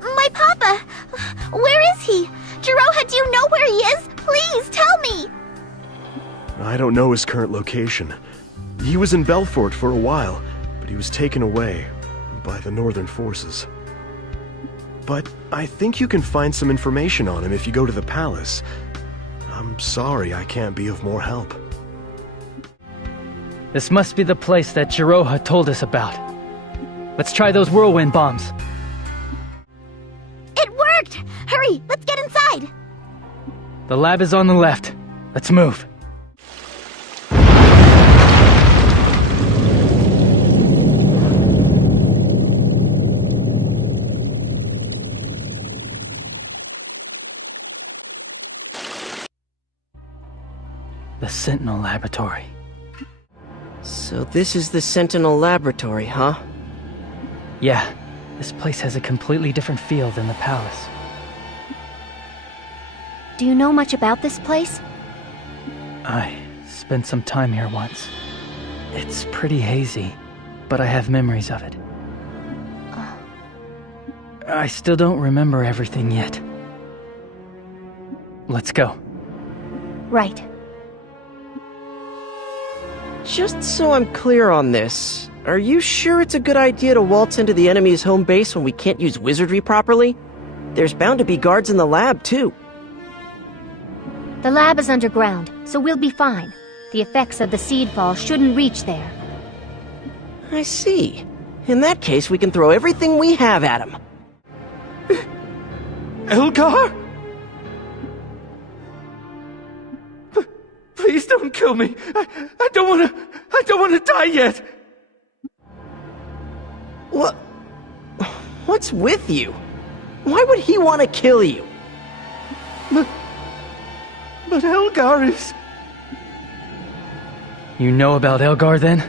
My papa! Where is he? Jiroha, do you know where he is? Please, tell me! I don't know his current location. He was in Belfort for a while, but he was taken away by the Northern forces. But I think you can find some information on him if you go to the palace. I'm sorry I can't be of more help. This must be the place that Jiroha told us about. Let's try those whirlwind bombs. It worked! Hurry, let's get inside! The lab is on the left. Let's move. The Sentinel Laboratory. So this is the Sentinel Laboratory, huh? Yeah, this place has a completely different feel than the palace. Do you know much about this place? I spent some time here once. It's pretty hazy, but I have memories of it. I still don't remember everything yet. Let's go. Right. Just so I'm clear on this, are you sure it's a good idea to waltz into the enemy's home base when we can't use wizardry properly? There's bound to be guards in the lab, too. The lab is underground, so we'll be fine. The effects of the seed fall shouldn't reach there. I see. In that case, we can throw everything we have at him. Elgar? Please don't kill me. I don't want to die yet. What? What's with you? Why would he want to kill you? But Elgar is... You know about Elgar, then?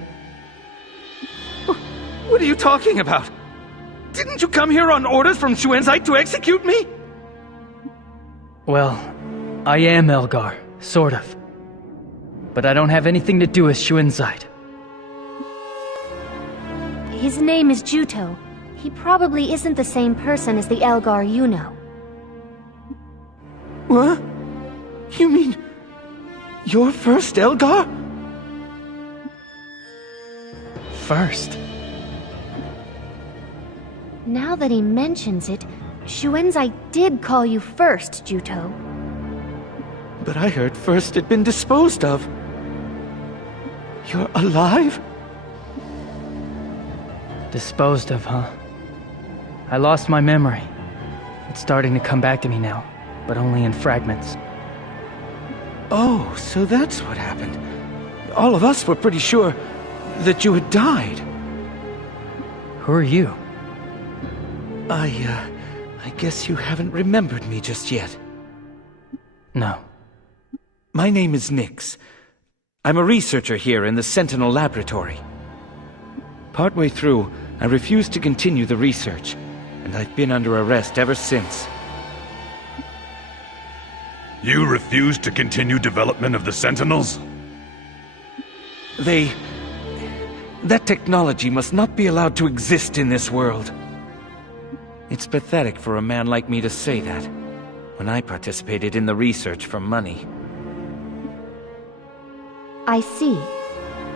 What are you talking about? Didn't you come here on orders from Shuenzite to execute me? Well, I am Elgar, sort of. But I don't have anything to do with Shuenzite. His name is Juto. He probably isn't the same person as the Elgar you know. What? You mean... you're first Elgar? First? Now that he mentions it, Shuenzite did call you first, Juto. But I heard first had been disposed of. You're alive? Disposed of, huh? I lost my memory. It's starting to come back to me now, but only in fragments. Oh, so that's what happened. All of us were pretty sure that you had died. Who are you? I guess you haven't remembered me just yet. No. My name is Nix. I'm a researcher here in the Sentinel Laboratory. Partway through, I refused to continue the research, and I've been under arrest ever since. You refused to continue development of the Sentinels? That technology must not be allowed to exist in this world. It's pathetic for a man like me to say that, when I participated in the research for money. I see.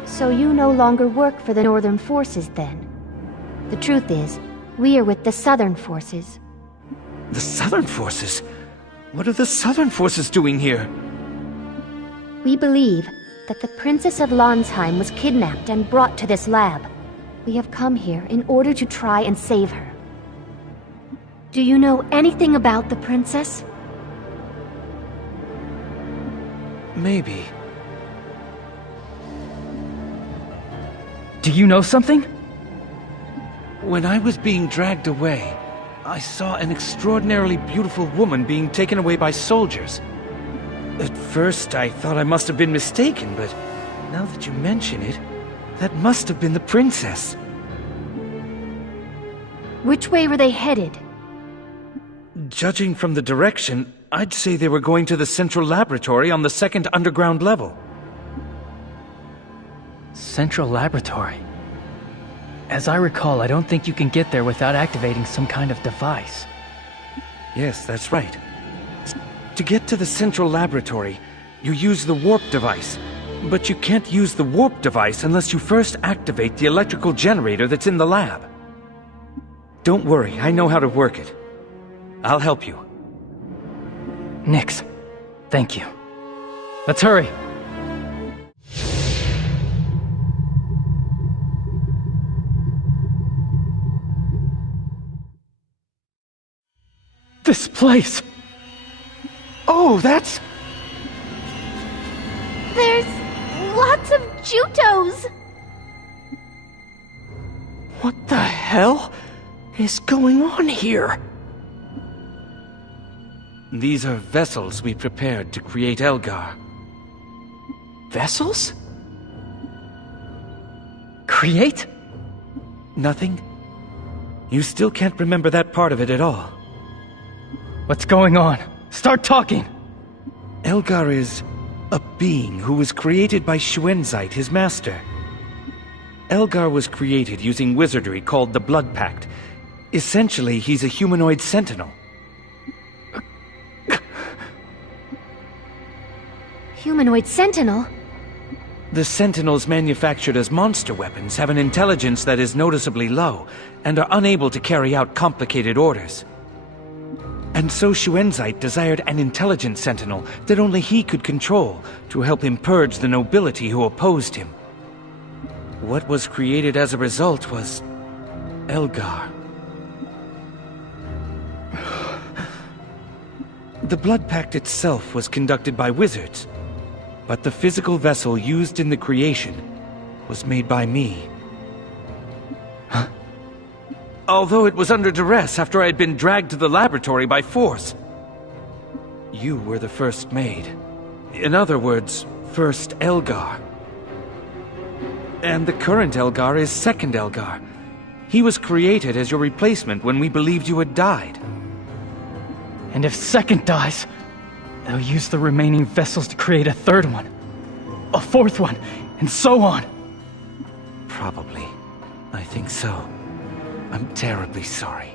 So you no longer work for the Northern Forces, then? The truth is, we are with the Southern Forces. The Southern Forces? What are the Southern Forces doing here? We believe that the Princess of Lonsheim was kidnapped and brought to this lab. We have come here in order to try and save her. Do you know anything about the princess? Maybe. Do you know something? When I was being dragged away, I saw an extraordinarily beautiful woman being taken away by soldiers. At first, I thought I must have been mistaken, but now that you mention it, that must have been the princess. Which way were they headed? Judging from the direction, I'd say they were going to the central laboratory on the second underground level. Central laboratory? As I recall, I don't think you can get there without activating some kind of device. Yes, that's right. To get to the central laboratory, you use the warp device. But you can't use the warp device unless you first activate the electrical generator that's in the lab. Don't worry, I know how to work it. I'll help you. Nix, thank you. Let's hurry. This place! Oh, that's... There's lots of Jutos! What the hell is going on here? These are vessels we prepared to create Elgar. Vessels? Create? Nothing? You still can't remember that part of it at all. What's going on? Start talking! Elgar is a being who was created by Xuenzite, his master. Elgar was created using wizardry called the Blood Pact. Essentially, he's a humanoid sentinel. Humanoid sentinel? The sentinels manufactured as monster weapons have an intelligence that is noticeably low, and are unable to carry out complicated orders. And so Xuenzite desired an intelligent sentinel that only he could control, to help him purge the nobility who opposed him. What was created as a result was... Elgar. The Blood Pact itself was conducted by wizards, but the physical vessel used in the creation was made by me. Huh? Although it was under duress after I had been dragged to the laboratory by force. You were the first made. In other words, first Elgar. And the current Elgar is second Elgar. He was created as your replacement when we believed you had died. And if second dies, they'll use the remaining vessels to create a third one, a fourth one, and so on. Probably. I think so. I'm terribly sorry.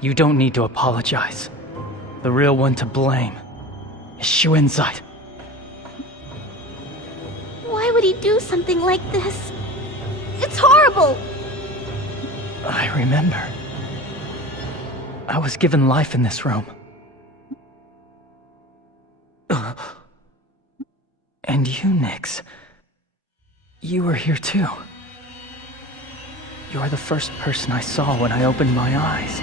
You don't need to apologize. The real one to blame is Xuenzite. Why would he do something like this? It's horrible! I remember. I was given life in this room. And you, Nix. You were here too. You're the first person I saw when I opened my eyes.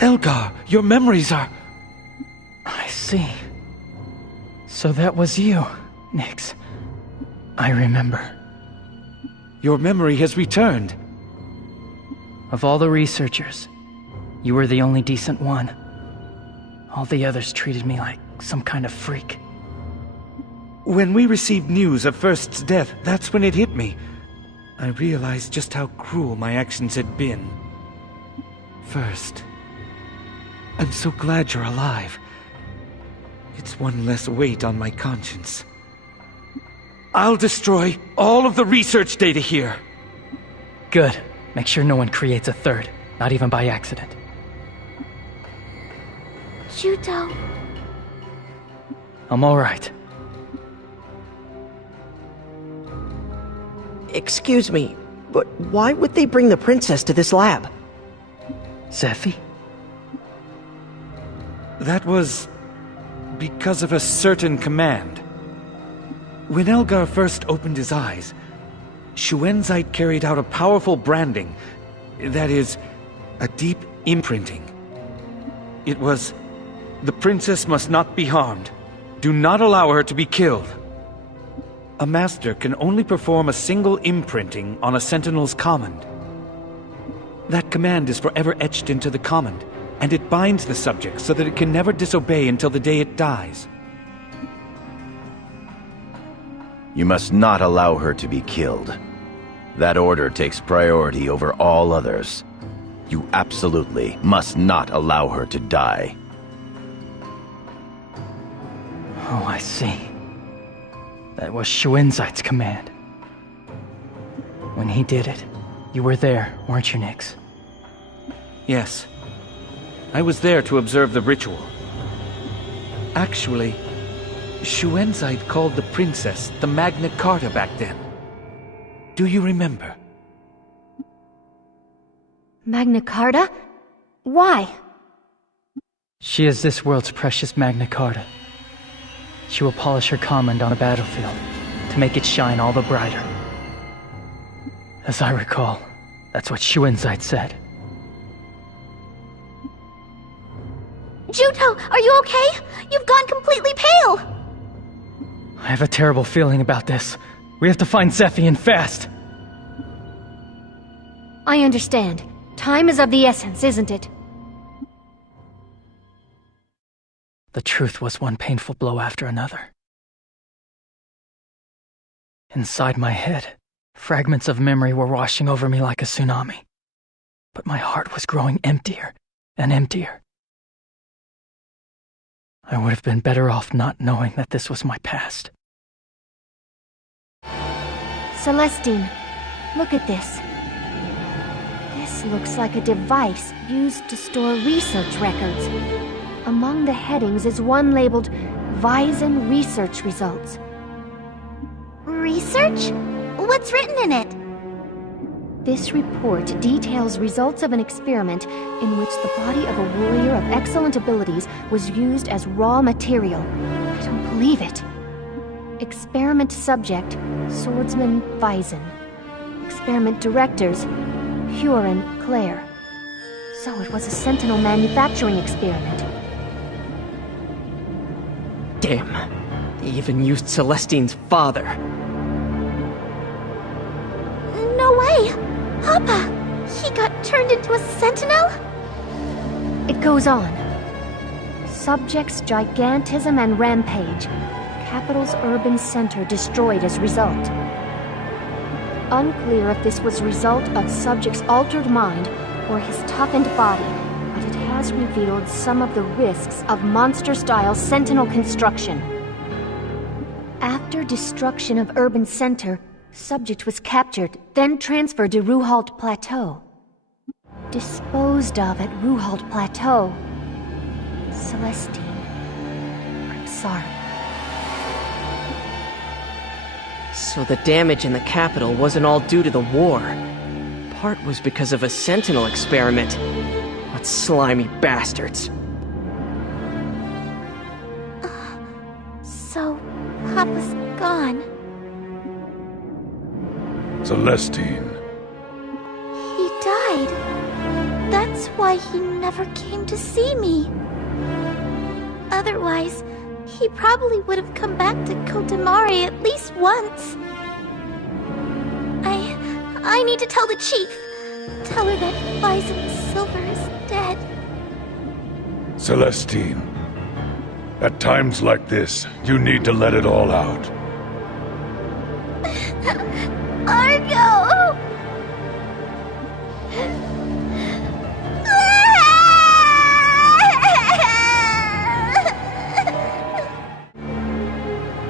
Elgar, your memories are... I see. So that was you, Nix. I remember. Your memory has returned. Of all the researchers, you were the only decent one. All the others treated me like some kind of freak. When we received news of First's death, that's when it hit me. I realized just how cruel my actions had been. First, I'm so glad you're alive. It's one less weight on my conscience. I'll destroy all of the research data here. Good. Make sure no one creates a third, not even by accident. Judo. I'm alright. Excuse me, but why would they bring the princess to this lab? Zephy? That was because of a certain command. When Elgar first opened his eyes, Shuenzite carried out a powerful branding, that is, a deep imprinting. It was, the princess must not be harmed. Do not allow her to be killed. A master can only perform a single imprinting on a sentinel's command. That command is forever etched into the command, and it binds the subject so that it can never disobey until the day it dies. You must not allow her to be killed. That order takes priority over all others. You absolutely must not allow her to die. Oh, I see. That was Shuenzite's command. When he did it, you were there, weren't you, Nyx? Yes. I was there to observe the ritual. Actually, Shuenzite called the princess the Magna Carta back then. Do you remember? Magna Carta? Why? She is this world's precious Magna Carta. She will polish her command on a battlefield to make it shine all the brighter. As I recall, that's what Shuenzite said. Judo, are you okay? You've gone completely pale! I have a terrible feeling about this. We have to find Zephy and fast. I understand. Time is of the essence, isn't it? The truth was one painful blow after another. Inside my head, fragments of memory were washing over me like a tsunami. But my heart was growing emptier and emptier. I would have been better off not knowing that this was my past. Celestine, look at this. This looks like a device used to store research records. Among the headings is one labeled Weizen Research Results. Research? What's written in it? This report details results of an experiment in which the body of a warrior of excellent abilities was used as raw material. I don't believe it. Experiment subject, Swordsman Weizen. Experiment directors, Huron Claire. So it was a Sentinel manufacturing experiment. Damn. They even used Celestine's father. No way! Papa! He got turned into a sentinel? It goes on. Subject's gigantism and rampage. Capital's urban center destroyed as result. Unclear if this was result of subject's altered mind or his toughened body, but it has revealed some of the risks of monster-style sentinel construction. After destruction of urban center, subject was captured, then transferred to Ruhalt Plateau. Disposed of at Ruhalt Plateau. Celestine, I'm sorry. So the damage in the capital wasn't all due to the war. Part was because of a Sentinel experiment. What slimy bastards. So, Papa's gone. Celestine. He died. That's why he never came to see me. Otherwise, he probably would have come back to Kotamare at least once. I need to tell the chief. Tell her that Bison Silver is dead. Celestine. At times like this, you need to let it all out. Argo!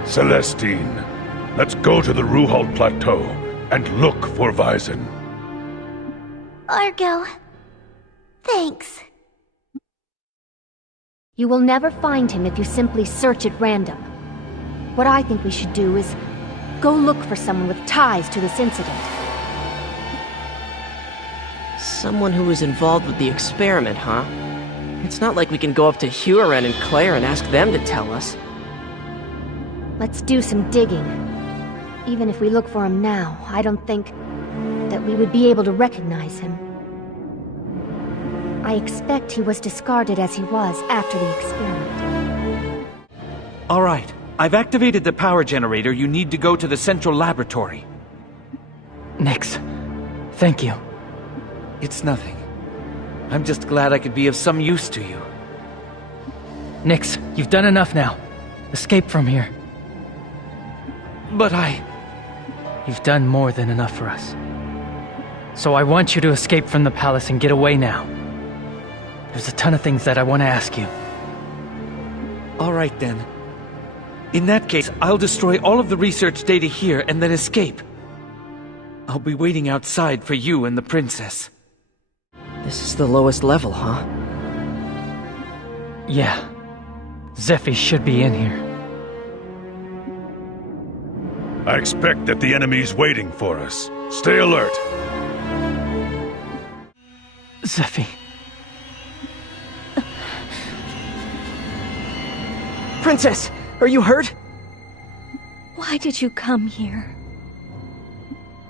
Celestine, let's go to the Ruhalt Plateau and look for Weizen. Argo, thanks. You will never find him if you simply search at random. What I think we should do is go look for someone with ties to this incident. Someone who was involved with the experiment, huh? It's not like we can go up to Huron and Claire and ask them to tell us. Let's do some digging. Even if we look for him now, I don't think that we would be able to recognize him. I expect he was discarded as he was after the experiment. All right. I've activated the power generator. You need to go to the central laboratory. Nix, thank you. It's nothing. I'm just glad I could be of some use to you. Nix, you've done enough now. Escape from here. But You've done more than enough for us. So I want you to escape from the palace and get away now. There's a ton of things that I want to ask you. All right then. In that case, I'll destroy all of the research data here and then escape. I'll be waiting outside for you and the princess. This is the lowest level, huh? Yeah. Zephy should be in here. I expect that the enemy's waiting for us. Stay alert. Zephy. Princess, are you hurt? Why did you come here?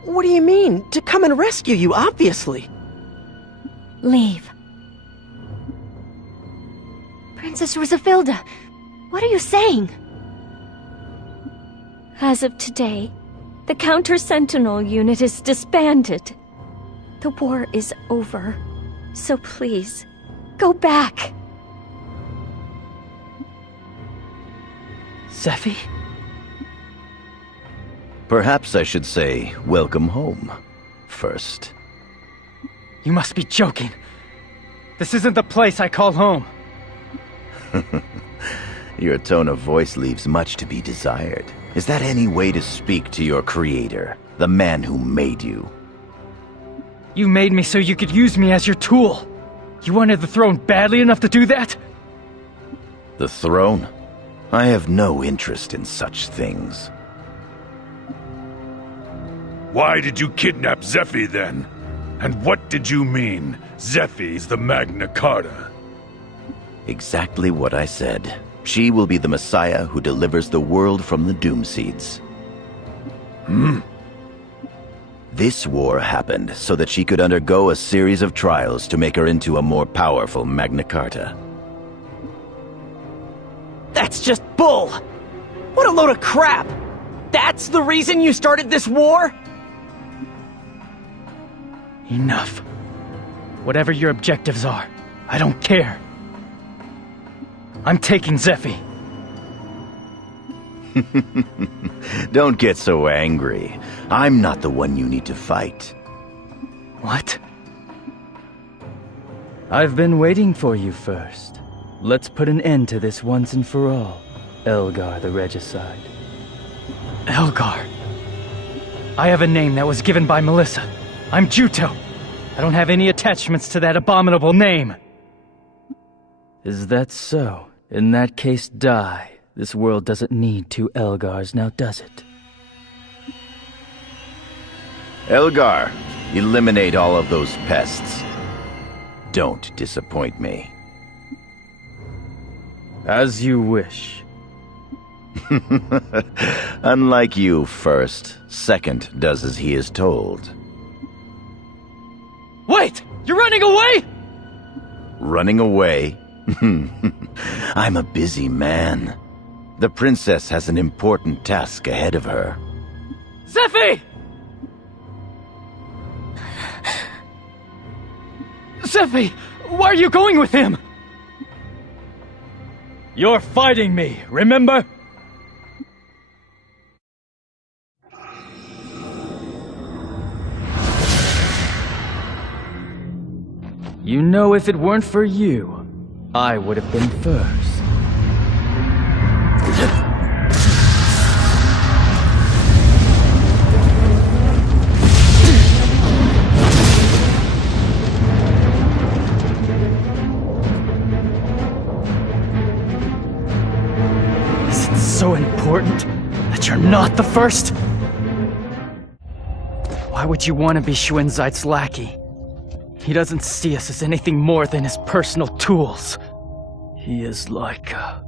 What do you mean? To come and rescue you, obviously. Leave. Princess Rosafilda, what are you saying? As of today, the Counter-Sentinel unit is disbanded. The war is over, so please, go back. Zephy? Perhaps I should say, welcome home, first. You must be joking. This isn't the place I call home. Your tone of voice leaves much to be desired. Is that any way to speak to your creator, the man who made you? You made me so you could use me as your tool. You wanted the throne badly enough to do that? The throne? I have no interest in such things. Why did you kidnap Zephy then? And what did you mean, Zephy's the Magna Carta? Exactly what I said. She will be the Messiah who delivers the world from the Doomseeds. This war happened so that she could undergo a series of trials to make her into a more powerful Magna Carta. That's just bull! What a load of crap! That's the reason you started this war? Enough. Whatever your objectives are, I don't care. I'm taking Zephy. Don't get so angry. I'm not the one you need to fight. What? I've been waiting for you first. Let's put an end to this once and for all, Elgar the Regicide. Elgar? I have a name that was given by Melissa. I'm Juto. I don't have any attachments to that abominable name. Is that so? In that case, die. This world doesn't need two Elgars now, does it? Elgar, eliminate all of those pests. Don't disappoint me. As you wish. Unlike you, first. Second does as he is told. Wait! You're running away?! Running away? I'm a busy man. The princess has an important task ahead of her. Zephy! Zephy! Why are you going with him? You're fighting me, remember? You know, if it weren't for you, I would have been first. important that you're not the first? Why would you want to be Xuanzait's lackey? He doesn't see us as anything more than his personal tools. He is like a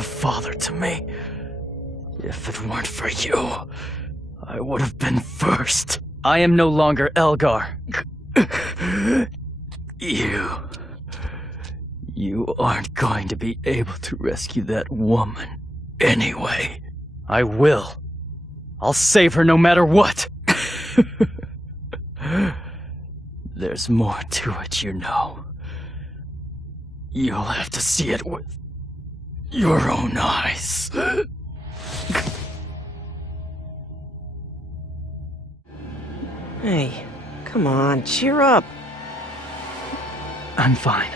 father to me. If it weren't for you, I would have been first. I am no longer Elgar. You aren't going to be able to rescue that woman anyway. I will. I'll save her no matter what. There's more to it, you know. You'll have to see it with your own eyes. Hey, come on, cheer up. I'm fine.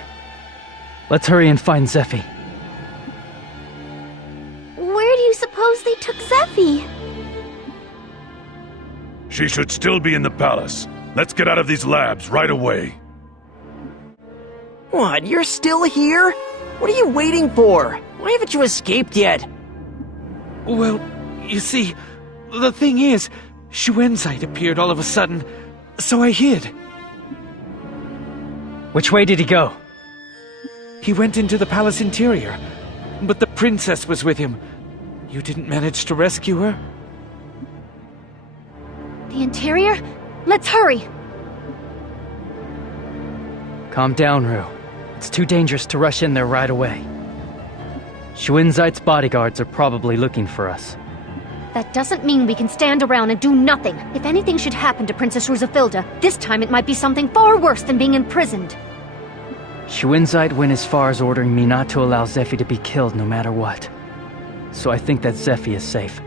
Let's hurry and find Zephi. Where do you suppose they took Zephi? She should still be in the palace. Let's get out of these labs right away. What, you're still here? What are you waiting for? Why haven't you escaped yet? Well, you see, the thing is, Xuanzait appeared all of a sudden, so I hid. Which way did he go? He went into the palace interior, but the princess was with him. You didn't manage to rescue her? The interior? Let's hurry! Calm down, Rue. It's too dangerous to rush in there right away. Xuanzait's bodyguards are probably looking for us. That doesn't mean we can stand around and do nothing. If anything should happen to Princess Rusafilda, this time it might be something far worse than being imprisoned. Xuanzait went as far as ordering me not to allow Zephi to be killed no matter what. So I think that Zephi is safe.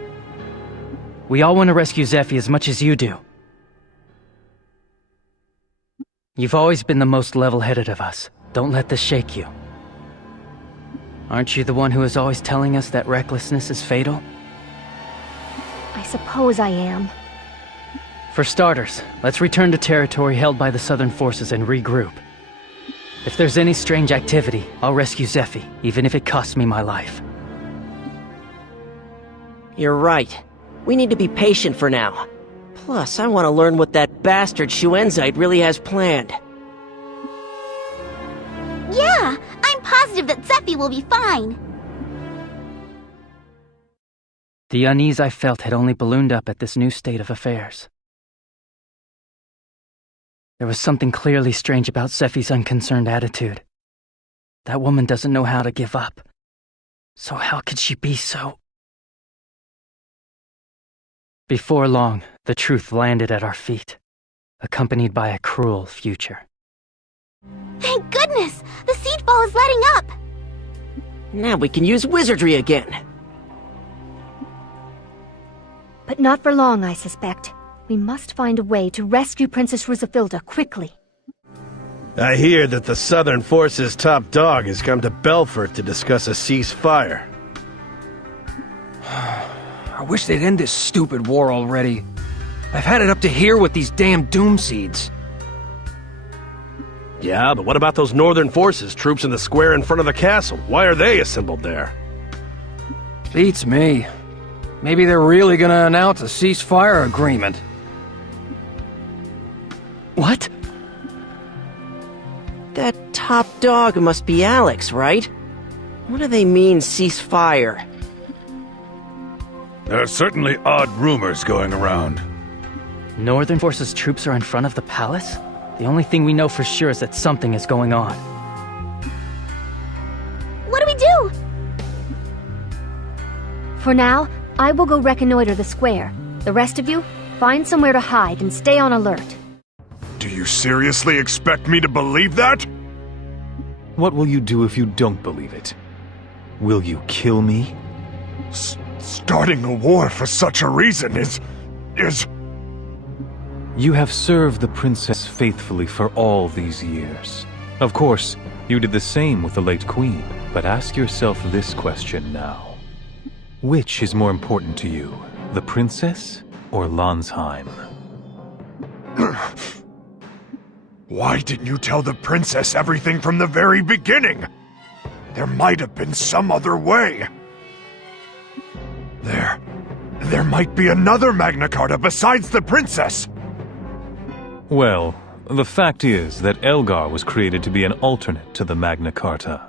We all want to rescue Zephi as much as you do. You've always been the most level-headed of us. Don't let this shake you. Aren't you the one who is always telling us that recklessness is fatal? I suppose I am. For starters, let's return to territory held by the Southern forces and regroup. If there's any strange activity, I'll rescue Zephi, even if it costs me my life. You're right. We need to be patient for now. Plus, I want to learn what that bastard Xuanzait really has planned. Yeah, I'm positive that Zephi will be fine. The unease I felt had only ballooned up at this new state of affairs. There was something clearly strange about Zephi's unconcerned attitude. That woman doesn't know how to give up. So how could she be so... Before long, the truth landed at our feet, accompanied by a cruel future. Thank goodness! The siege ball is letting up! Now we can use wizardry again. But not for long, I suspect. We must find a way to rescue Princess Rusafilda quickly. I hear that the Southern Forces' top dog has come to Belfort to discuss a ceasefire. I wish they'd end this stupid war already. I've had it up to here with these damn doom seeds. Yeah, but what about those Northern Forces troops in the square in front of the castle? Why are they assembled there? Beats me. Maybe they're really gonna announce a ceasefire agreement. What? That top dog must be Alex, right? What do they mean, ceasefire? There are certainly odd rumors going around. Northern Forces troops are in front of the palace? The only thing we know for sure is that something is going on. What do we do? For now, I will go reconnoiter the square. The rest of you, find somewhere to hide and stay on alert. Do you seriously expect me to believe that? What will you do if you don't believe it? Will you kill me? Starting a war for such a reason is... You have served the princess faithfully for all these years. Of course, you did the same with the late queen, but ask yourself this question now. Which is more important to you, the princess or Landsheim? Why didn't you tell the princess everything from the very beginning? There might have been some other way. There might be another Magna Carta besides the princess! Well, the fact is that Elgar was created to be an alternate to the Magna Carta.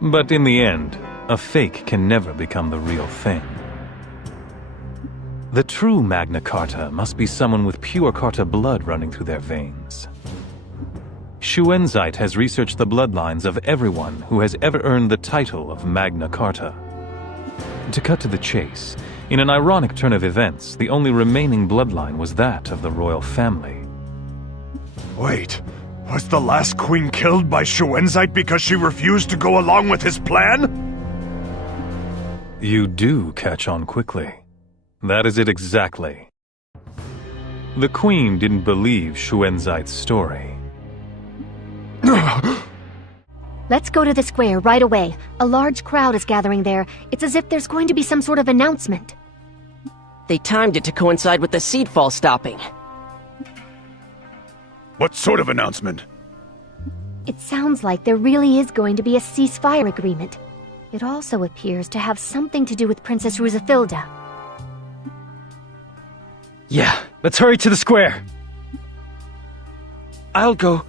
But in the end, a fake can never become the real thing. The true Magna Carta must be someone with pure Carta blood running through their veins. Shuenzite has researched the bloodlines of everyone who has ever earned the title of Magna Carta. To cut to the chase, in an ironic turn of events, the only remaining bloodline was that of the royal family. Wait, was the last queen killed by Shuenzite because she refused to go along with his plan? You do catch on quickly. That is it exactly. The queen didn't believe Shuenzite's story. Let's go to the square right away. A large crowd is gathering there. It's as if there's going to be some sort of announcement. They timed it to coincide with the seedfall stopping. What sort of announcement? It sounds like there really is going to be a ceasefire agreement. It also appears to have something to do with Princess Rusafilda. Yeah, let's hurry to the square. I'll go.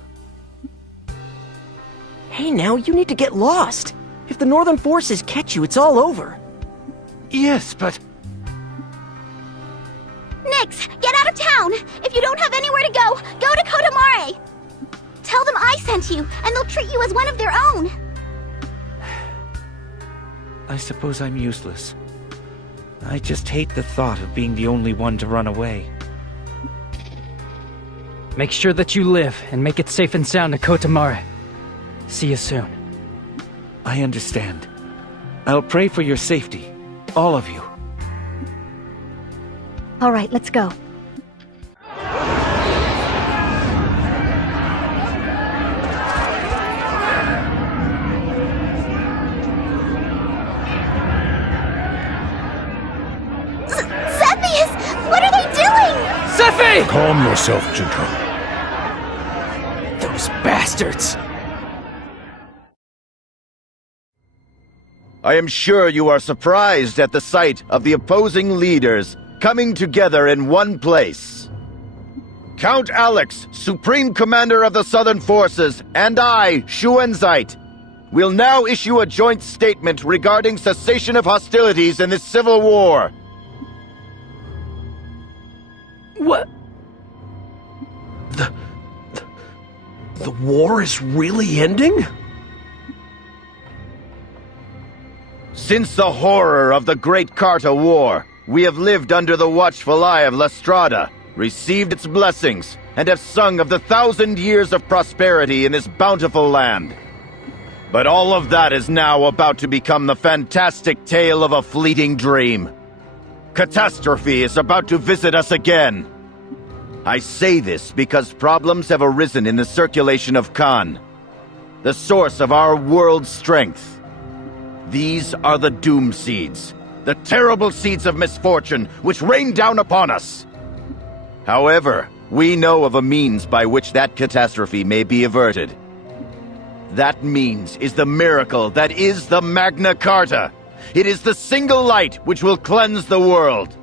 Hey now, you need to get lost. If the Northern forces catch you, it's all over. Yes, but... Nix, get out of town! If you don't have anywhere to go, go to Kotamare! Tell them I sent you, and they'll treat you as one of their own! I suppose I'm useless. I just hate the thought of being the only one to run away. Make sure that you live, and make it safe and sound to Kotamare. See you soon. I understand. I'll pray for your safety. All of you. All right, let's go. Cepheus! What are they doing? Sephi! Calm yourself, Jinko. Those bastards! I am sure you are surprised at the sight of the opposing leaders coming together in one place. Count Alex, Supreme Commander of the Southern Forces, and I, Shuenzite, will now issue a joint statement regarding cessation of hostilities in this civil war. What? The war is really ending? Since the horror of the Great Carta War, we have lived under the watchful eye of Lestrada, received its blessings, and have sung of the 1,000 years of prosperity in this bountiful land. But all of that is now about to become the fantastic tale of a fleeting dream. Catastrophe is about to visit us again. I say this because problems have arisen in the circulation of Khan, the source of our world's strength. These are the doom seeds, the terrible seeds of misfortune which rain down upon us. However, we know of a means by which that catastrophe may be averted. That means is the miracle that is the Magna Carta. It is the single light which will cleanse the world.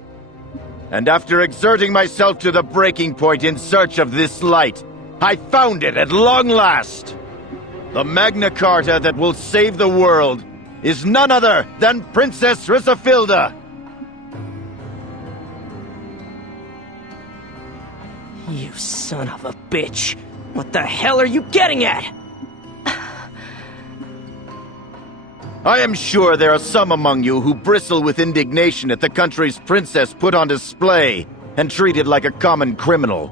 And after exerting myself to the breaking point in search of this light, I found it at long last. The Magna Carta that will save the world is none other than Princess Rusafilda. You son of a bitch! What the hell are you getting at? I am sure there are some among you who bristle with indignation at the country's princess put on display and treated like a common criminal.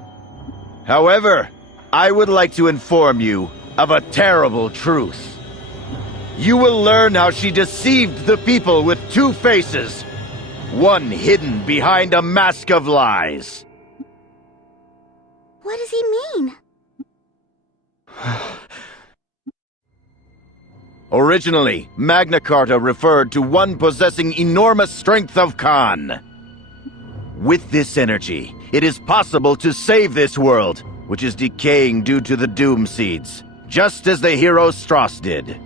However, I would like to inform you of a terrible truth. You will learn how she deceived the people with two faces, one hidden behind a mask of lies. What does he mean? Originally, Magna Carta referred to one possessing enormous strength of Khan. With this energy, it is possible to save this world, which is decaying due to the Doom Seeds, just as the hero Strauss did.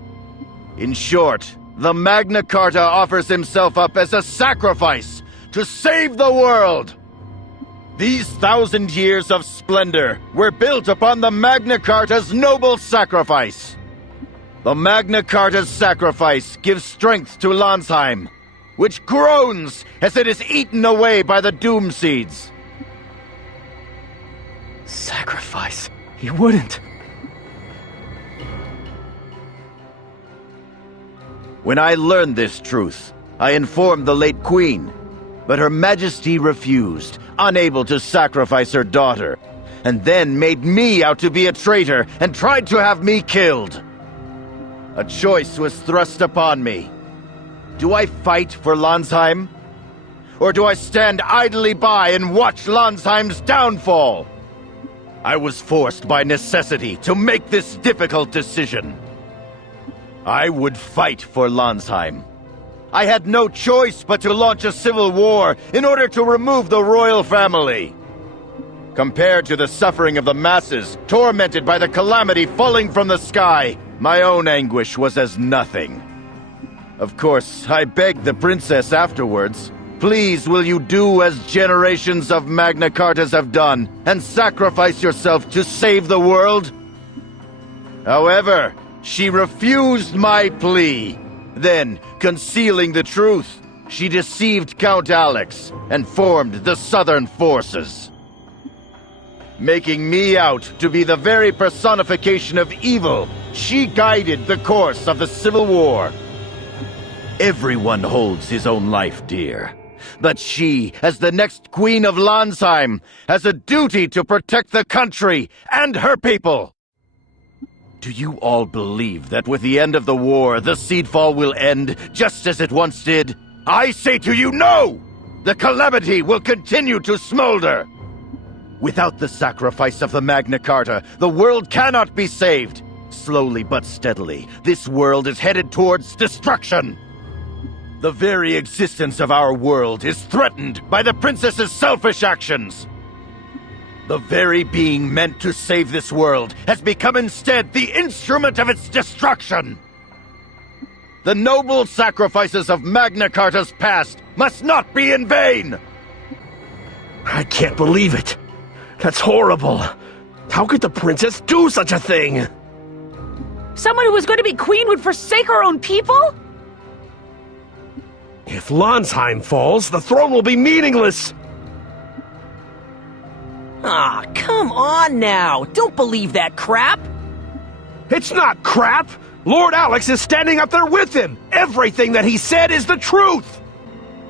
In short, the Magna Carta offers himself up as a sacrifice to save the world. These 1,000 years of splendor were built upon the Magna Carta's noble sacrifice. The Magna Carta's sacrifice gives strength to Landsheim, which groans as it is eaten away by the Doom Seeds. Sacrifice? He wouldn't. When I learned this truth, I informed the late Queen, but Her Majesty refused, unable to sacrifice her daughter, and then made me out to be a traitor and tried to have me killed. A choice was thrust upon me. Do I fight for Landsheim? Or do I stand idly by and watch Landsheim's downfall? I was forced by necessity to make this difficult decision. I would fight for Landsheim. I had no choice but to launch a civil war in order to remove the royal family. Compared to the suffering of the masses, tormented by the calamity falling from the sky, my own anguish was as nothing. Of course, I begged the princess afterwards, please will you do as generations of Magna Cartas have done, and sacrifice yourself to save the world? However, she refused my plea. Then, concealing the truth, she deceived Count Alex and formed the Southern Forces, making me out to be the very personification of evil. She guided the course of the Civil War. Everyone holds his own life dear, but she, as the next Queen of Landsheim, has a duty to protect the country and her people. Do you all believe that with the end of the war, the Seedfall will end just as it once did? I say to you, no! The calamity will continue to smolder! Without the sacrifice of the Magna Carta, the world cannot be saved. Slowly but steadily, this world is headed towards destruction. The very existence of our world is threatened by the princess's selfish actions. The very being meant to save this world has become instead the instrument of its destruction. The noble sacrifices of Magna Carta's past must not be in vain! I can't believe it. That's horrible. How could the princess do such a thing? Someone who was going to be queen would forsake her own people? If Landsheim falls, the throne will be meaningless. Ah, come on now! Don't believe that crap! It's not crap! Lord Alex is standing up there with him! Everything that he said is the truth!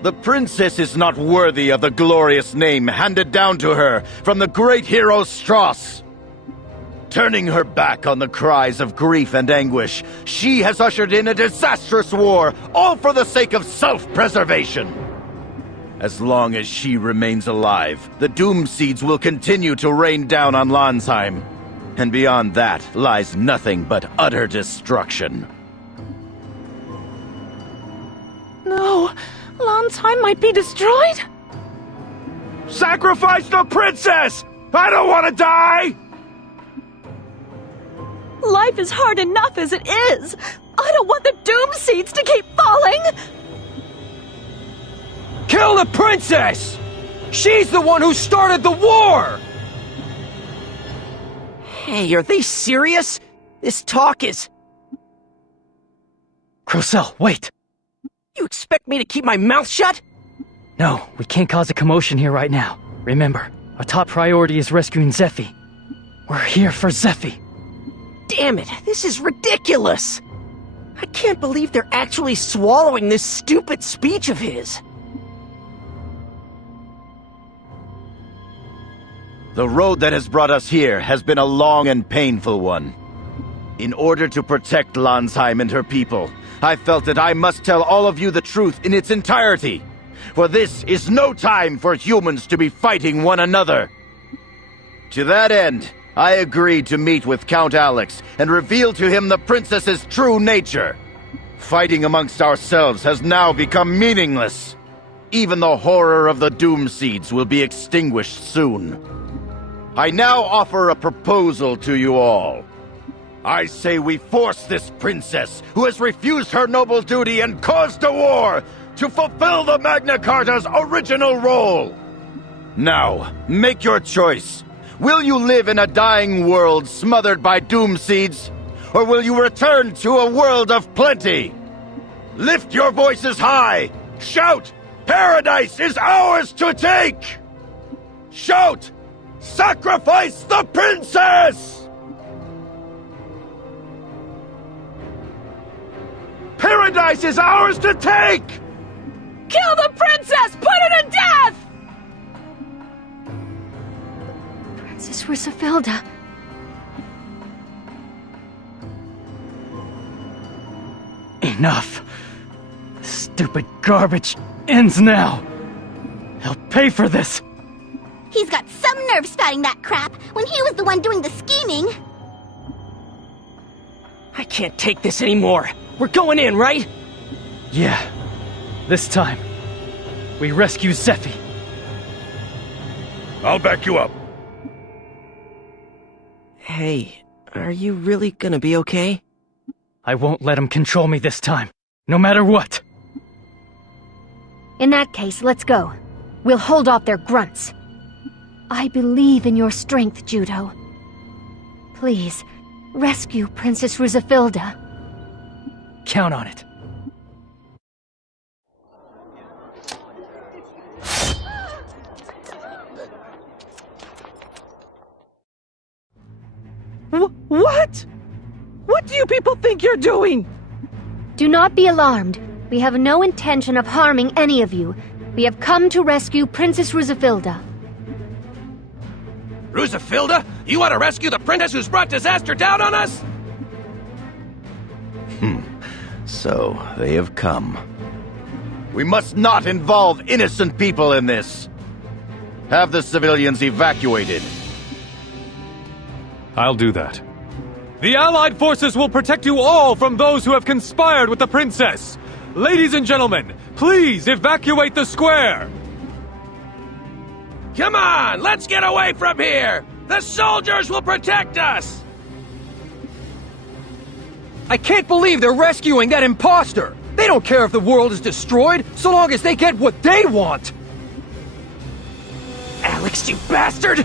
The princess is not worthy of the glorious name handed down to her from the great hero Strauss. Turning her back on the cries of grief and anguish, she has ushered in a disastrous war, all for the sake of self-preservation. As long as she remains alive, the Doom Seeds will continue to rain down on Landsheim. And beyond that lies nothing but utter destruction. No, Landsheim might be destroyed? Sacrifice the princess! I don't want to die! Life is hard enough as it is! I don't want the Doom Seeds to keep falling! Kill the princess! She's the one who started the war! Hey, are they serious? This talk is... Crocell, wait! You expect me to keep my mouth shut? No, we can't cause a commotion here right now. Remember, our top priority is rescuing Zephy. We're here for Zephy. Damn it, this is ridiculous! I can't believe they're actually swallowing this stupid speech of his. The road that has brought us here has been a long and painful one. In order to protect Landsheim and her people, I felt that I must tell all of you the truth in its entirety. For this is no time for humans to be fighting one another. To that end, I agreed to meet with Count Alex and reveal to him the princess's true nature. Fighting amongst ourselves has now become meaningless. Even the horror of the Doom Seeds will be extinguished soon. I now offer a proposal to you all. I say we force this princess, who has refused her noble duty and caused a war, to fulfill the Magna Carta's original role. Now, make your choice. Will you live in a dying world smothered by doom seeds? Or will you return to a world of plenty? Lift your voices high! Shout! Paradise is ours to take! Shout! Sacrifice the princess! Paradise is ours to take! Kill the princess! Put her to death! Princess Rusafilda. Enough. This stupid garbage ends now. He'll pay for this. He's got some nerve spouting that crap when he was the one doing the scheming. I can't take this anymore. We're going in, right? Yeah. This time, we rescue Zephy. I'll back you up. Hey, are you really gonna be okay? I won't let him control me this time, no matter what. In that case, let's go. We'll hold off their grunts. I believe in your strength, Judo. Please, rescue Princess Rusafilda. Count on it. What? What do you people think you're doing? Do not be alarmed. We have no intention of harming any of you. We have come to rescue Princess Rusafilda. Rusafilda? You want to rescue the princess who's brought disaster down on us? So, they have come. We must not involve innocent people in this. Have the civilians evacuated. I'll do that. The Allied forces will protect you all from those who have conspired with the princess. Ladies and gentlemen, please evacuate the square. Come on, let's get away from here! The soldiers will protect us! I can't believe they're rescuing that imposter! They don't care if the world is destroyed, so long as they get what they want! Alex, you bastard!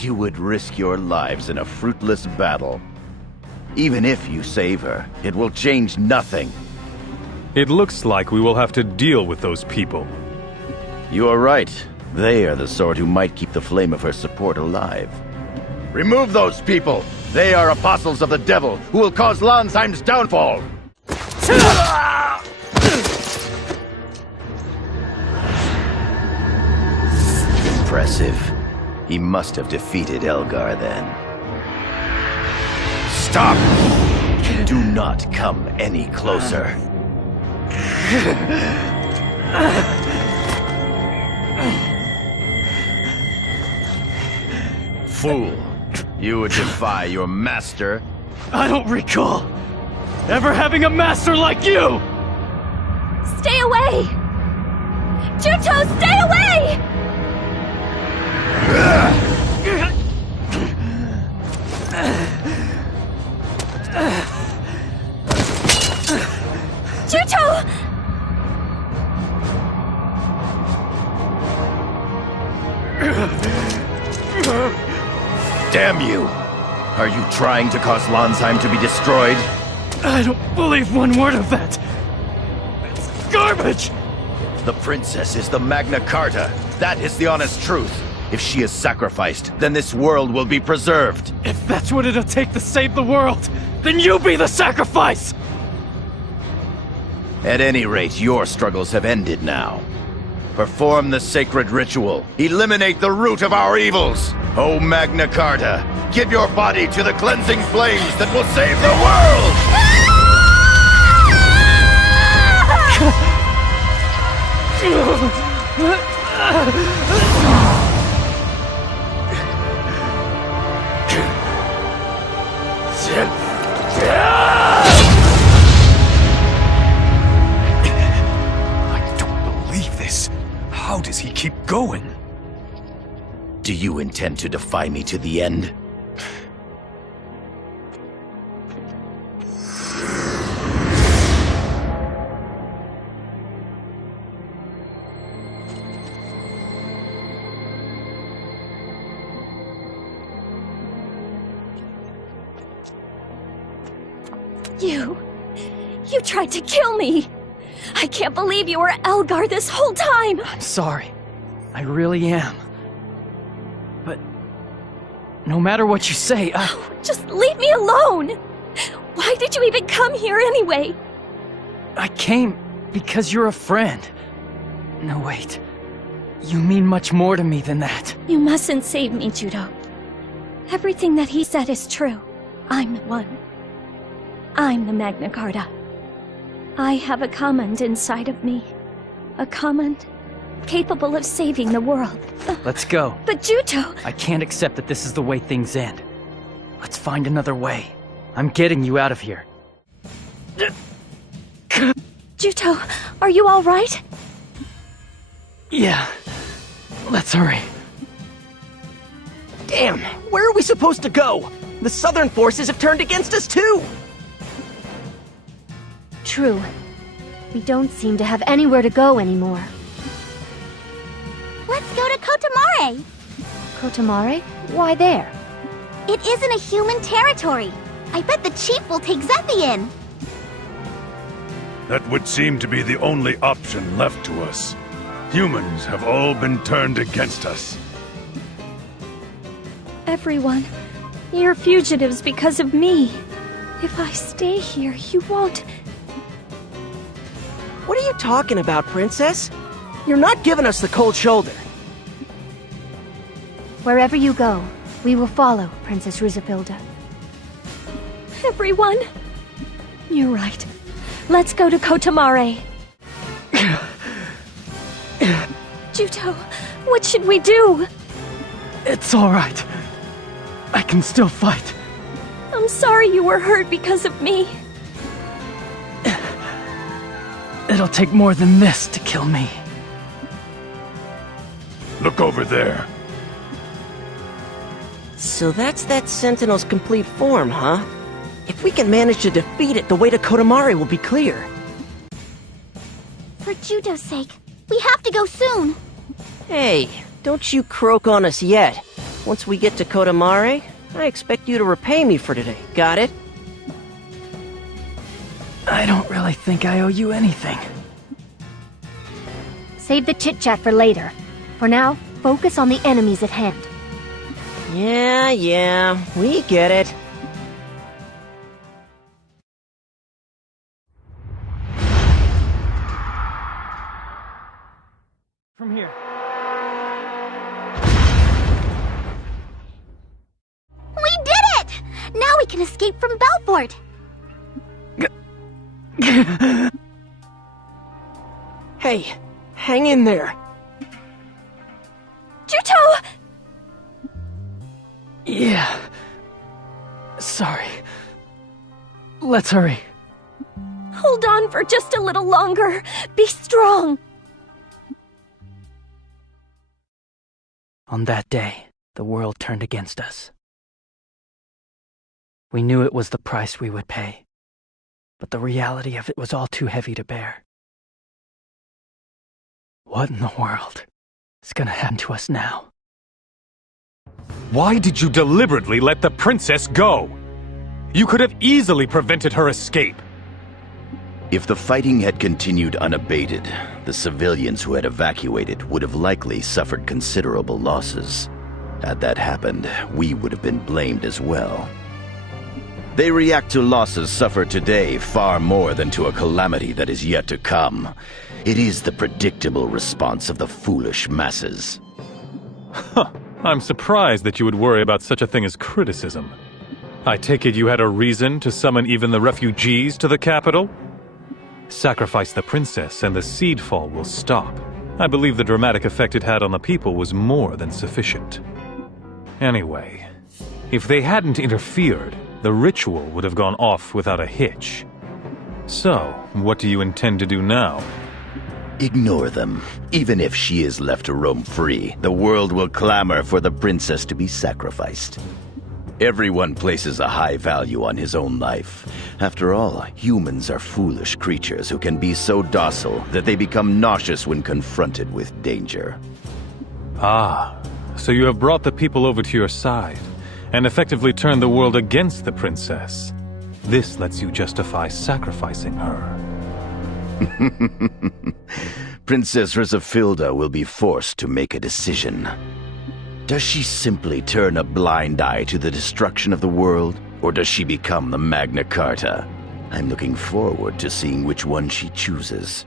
You would risk your lives in a fruitless battle. Even if you save her, it will change nothing. It looks like we will have to deal with those people. You are right. They are the sort who might keep the flame of her support alive. Remove those people! They are apostles of the devil who will cause Landsheim's downfall! Impressive. He must have defeated Elgar then. Stop! Do not come any closer. Fool. You would defy your master? I don't recall ever having a master like you! Stay away! Juto, stay away! Juto! Damn you! Are you trying to cause Landsheim to be destroyed? I don't believe one word of that! It's garbage! The princess is the Magna Carta. That is the honest truth. If she is sacrificed, then this world will be preserved. If that's what it'll take to save the world, then you be the sacrifice! At any rate, your struggles have ended now. Perform the sacred ritual. Eliminate the root of our evils. O Magna Carta, give your body to the cleansing flames that will save the world! I don't believe this. How does he keep going? Do you intend to defy me to the end? You tried to kill me! I can't believe you were Elgar this whole time! I'm sorry. I really am. But no matter what you say, Just leave me alone! Why did you even come here anyway? I came because you're a friend. No, wait. You mean much more to me than that. You mustn't save me, Judo. Everything that he said is true. I'm the one. I'm the Magna Carta. I have a command inside of me. A command capable of saving the world. Let's go. But Judo... I can't accept that this is the way things end. Let's find another way. I'm getting you out of here. Judo, are you all right? Yeah. Let's hurry. Damn, where are we supposed to go? The Southern forces have turned against us too! True. We don't seem to have anywhere to go anymore. Let's go to Kotamare! Kotamare? Why there? It isn't a human territory. I bet the chief will take Zeppi in. That would seem to be the only option left to us. Humans have all been turned against us. Everyone, you're fugitives because of me. If I stay here, you won't... What are you talking about, Princess? You're not giving us the cold shoulder. Wherever you go, we will follow, Princess Rusafilda. Everyone? You're right. Let's go to Kotamare. Judo, what should we do? It's all right. I can still fight. I'm sorry you were hurt because of me. It'll take more than this to kill me. Look over there. So that's that Sentinel's complete form, huh? If we can manage to defeat it, the way to Kotamare will be clear. For Judo's sake, we have to go soon. Hey, don't you croak on us yet. Once we get to Kotamare, I expect you to repay me for today. Got it? I don't really think I owe you anything. Save the chit-chat for later. For now, focus on the enemies at hand. Yeah, we get it. From here. We did it! Now we can escape from Belfort. Hey, hang in there. Judo! Yeah. Sorry. Let's hurry. Hold on for just a little longer. Be strong. On that day, the world turned against us. We knew it was the price we would pay, but the reality of it was all too heavy to bear. What in the world is gonna happen to us now? Why did you deliberately let the princess go? You could have easily prevented her escape. If the fighting had continued unabated, the civilians who had evacuated would have likely suffered considerable losses. Had that happened, we would have been blamed as well. They react to losses suffered today far more than to a calamity that is yet to come. It is the predictable response of the foolish masses. Huh. I'm surprised that you would worry about such a thing as criticism. I take it you had a reason to summon even the refugees to the capital? Sacrifice the princess and the seed fall will stop. I believe the dramatic effect it had on the people was more than sufficient. Anyway, if they hadn't interfered, the ritual would have gone off without a hitch. So, what do you intend to do now? Ignore them. Even if she is left to roam free, the world will clamor for the princess to be sacrificed. Everyone places a high value on his own life. After all, humans are foolish creatures who can be so docile that they become nauseous when confronted with danger. Ah, so you have brought the people over to your side, and effectively turned the world against the princess. This lets you justify sacrificing her. Princess Rizafilda will be forced to make a decision. Does she simply turn a blind eye to the destruction of the world, or does she become the Magna Carta? I'm looking forward to seeing which one she chooses.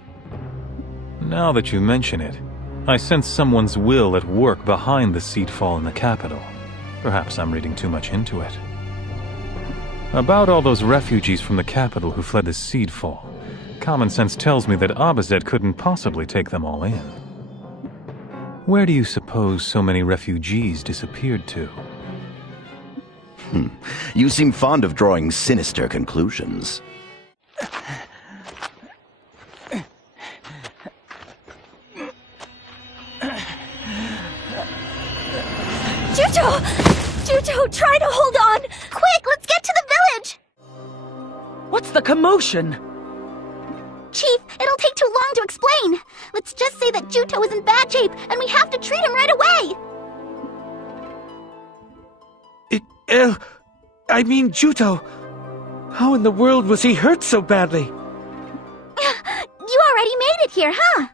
Now that you mention it, I sense someone's will at work behind the seedfall in the capital. Perhaps I'm reading too much into it. About all those refugees from the capital who fled the seedfall, common sense tells me that Abazet couldn't possibly take them all in. Where do you suppose so many refugees disappeared to? You seem fond of drawing sinister conclusions. Juto! Juto, try to hold on! Quick, let's get to the village! What's the commotion? Chief, it'll take too long to explain. Let's just say that Juto is in bad shape, and we have to treat him right away. I mean, Juto. How in the world was he hurt so badly? You already made it here, huh?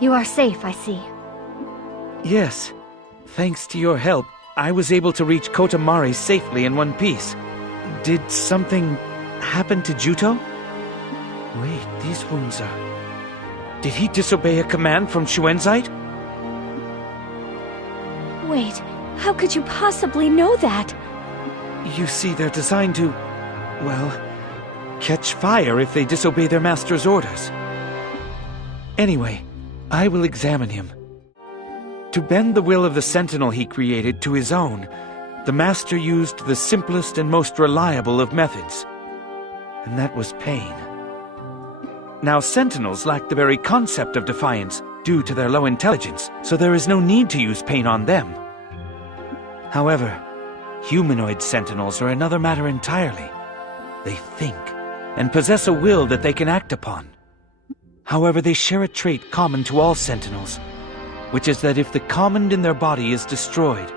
You are safe, I see. Yes. Thanks to your help, I was able to reach Kotamari safely in one piece. Did something happen to Juto? Wait, these wounds are... Did he disobey a command from Shuenzite? Wait, how could you possibly know that? You see, they're designed to, well, catch fire if they disobey their master's orders. Anyway, I will examine him. To bend the will of the sentinel he created to his own, the master used the simplest and most reliable of methods, and that was pain. Now, sentinels lack the very concept of defiance due to their low intelligence, so there is no need to use pain on them. However, humanoid sentinels are another matter entirely. They think, and possess a will that they can act upon. However, they share a trait common to all sentinels, which is that if the command in their body is destroyed,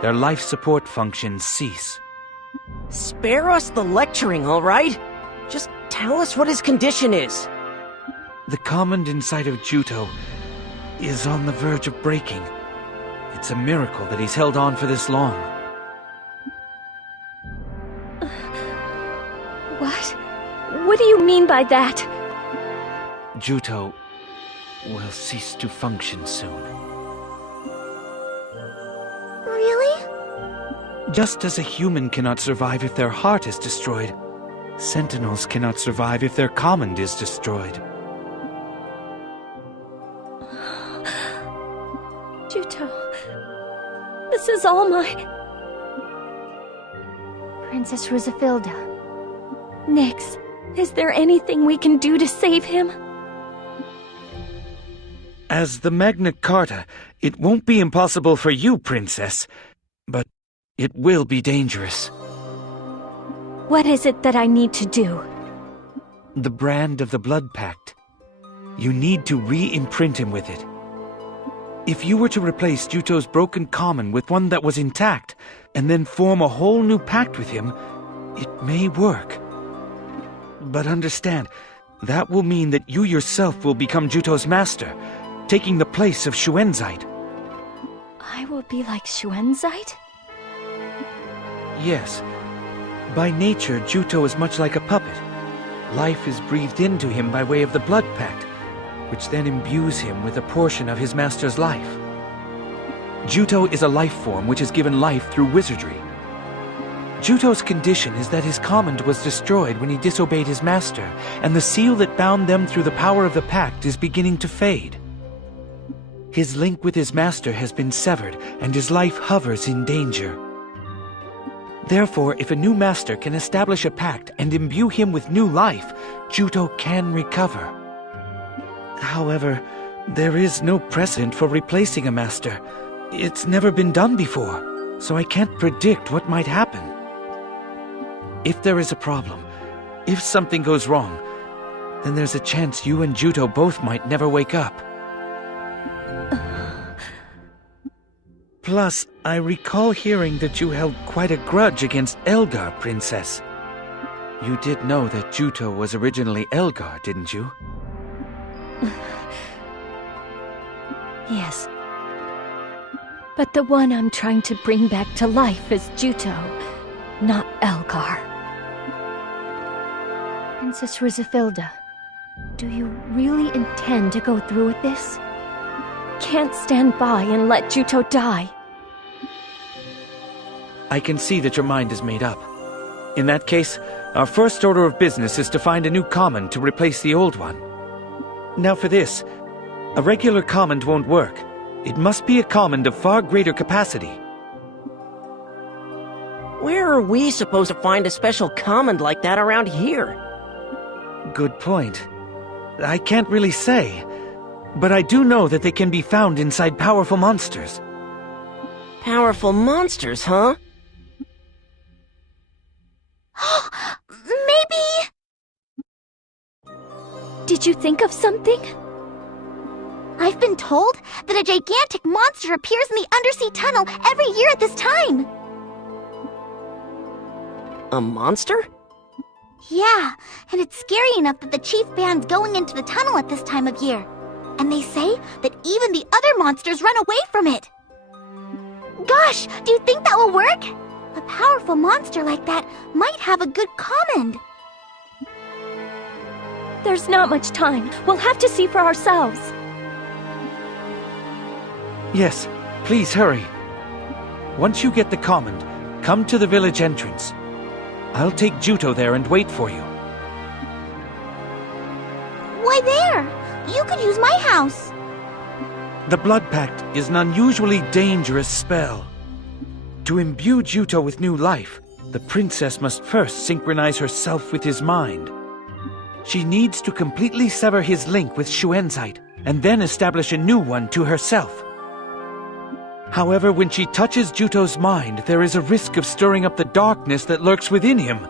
their life support functions cease. Spare us the lecturing, all right? Just tell us what his condition is. The command inside of Juto is on the verge of breaking. It's a miracle that he's held on for this long. What? What do you mean by that? Juto will cease to function soon. Really? Just as a human cannot survive if their heart is destroyed, sentinels cannot survive if their command is destroyed. Juto, this is all my... Princess Rizafilda. Nyx, is there anything we can do to save him? As the Magna Carta, it won't be impossible for you, Princess, but it will be dangerous. What is it that I need to do? The brand of the Blood Pact. You need to re-imprint him with it. If you were to replace Juto's broken common with one that was intact, and then form a whole new pact with him, it may work. But understand, that will mean that you yourself will become Juto's master, taking the place of Shuenzite. I will be like Shuenzite? Yes. By nature, Juto is much like a puppet. Life is breathed into him by way of the Blood Pact, which then imbues him with a portion of his master's life. Juto is a life form which is given life through wizardry. Juto's condition is that his command was destroyed when he disobeyed his master, and the seal that bound them through the power of the pact is beginning to fade. His link with his master has been severed, and his life hovers in danger. Therefore, if a new master can establish a pact and imbue him with new life, Juto can recover. However, there is no precedent for replacing a master. It's never been done before, so I can't predict what might happen. If there is a problem, if something goes wrong, then there's a chance you and Juto both might never wake up. Plus, I recall hearing that you held quite a grudge against Elgar, Princess. You did know that Juto was originally Elgar, didn't you? Yes. But the one I'm trying to bring back to life is Juto, not Elgar. Princess Rizafilda, do you really intend to go through with this? Can't stand by and let Juto die. I can see that your mind is made up. In that case, our first order of business is to find a new command to replace the old one. Now for this, a regular command won't work. It must be a command of far greater capacity. Where are we supposed to find a special command like that around here? Good point. I can't really say, but I do know that they can be found inside powerful monsters. Powerful monsters, huh? Maybe... Did you think of something? I've been told that a gigantic monster appears in the undersea tunnel every year at this time. A monster? Yeah, and it's scary enough that the chief band's going into the tunnel at this time of year. And they say that even the other monsters run away from it. Gosh, do you think that will work? A powerful monster like that might have a good command. There's not much time. We'll have to see for ourselves. Yes, please hurry. Once you get the command, come to the village entrance. I'll take Juto there and wait for you. Why there? You could use my house. The Blood Pact is an unusually dangerous spell. To imbue Juto with new life, the princess must first synchronize herself with his mind. She needs to completely sever his link with Shuenzite, and then establish a new one to herself. However, when she touches Juto's mind, there is a risk of stirring up the darkness that lurks within him,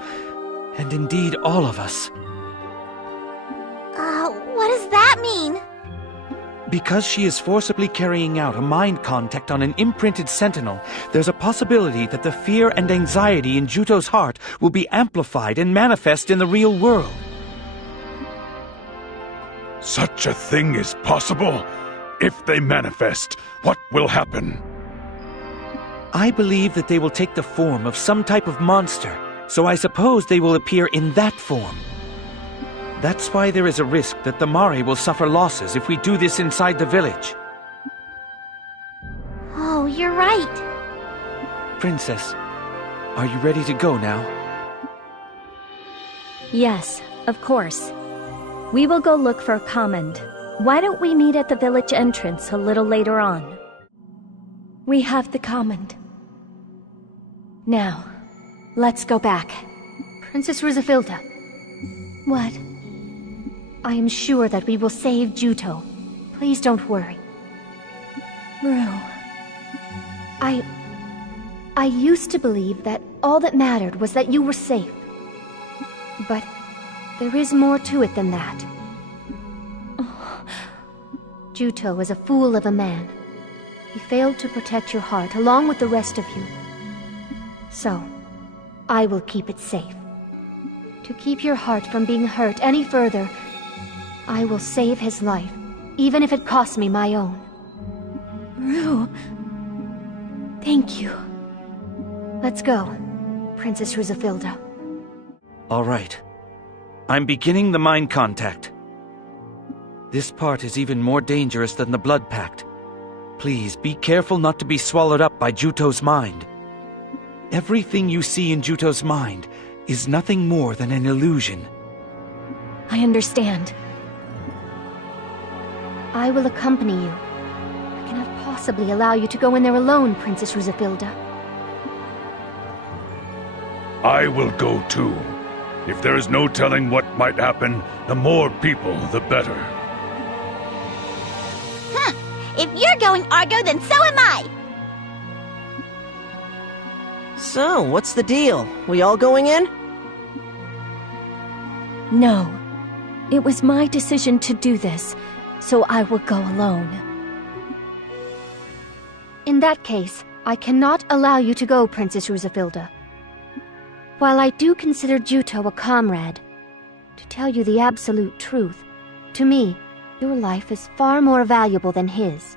and indeed all of us. What does that mean? Because she is forcibly carrying out a mind contact on an imprinted sentinel, there's a possibility that the fear and anxiety in Juto's heart will be amplified and manifest in the real world. Such a thing is possible? If they manifest, what will happen? I believe that they will take the form of some type of monster, so I suppose they will appear in that form. That's why there is a risk that the Mare will suffer losses if we do this inside the village. Oh, you're right. Princess, are you ready to go now? Yes, of course. We will go look for a command. Why don't we meet at the village entrance a little later on? We have the command. Now, let's go back. Princess Rizafilda. What? I am sure that we will save Juto. Please don't worry. Rue. I used to believe that all that mattered was that you were safe. But there is more to it than that. Juto is a fool of a man. He failed to protect your heart along with the rest of you. So, I will keep it safe. To keep your heart from being hurt any further, I will save his life, even if it costs me my own. Rue. Thank you. Let's go, Princess Rizafilda. All right. I'm beginning the mind contact. This part is even more dangerous than the Blood Pact. Please, be careful not to be swallowed up by Juto's mind. Everything you see in Juto's mind is nothing more than an illusion. I understand. I will accompany you. I cannot possibly allow you to go in there alone, Princess Rizafilda. I will go too. If there is no telling what might happen, the more people, the better. If you're going, Argo, then so am I! So, what's the deal? We all going in? No. It was my decision to do this, so I will go alone. In that case, I cannot allow you to go, Princess Rusafilda. While I do consider Juto a comrade, to tell you the absolute truth, to me, your life is far more valuable than his.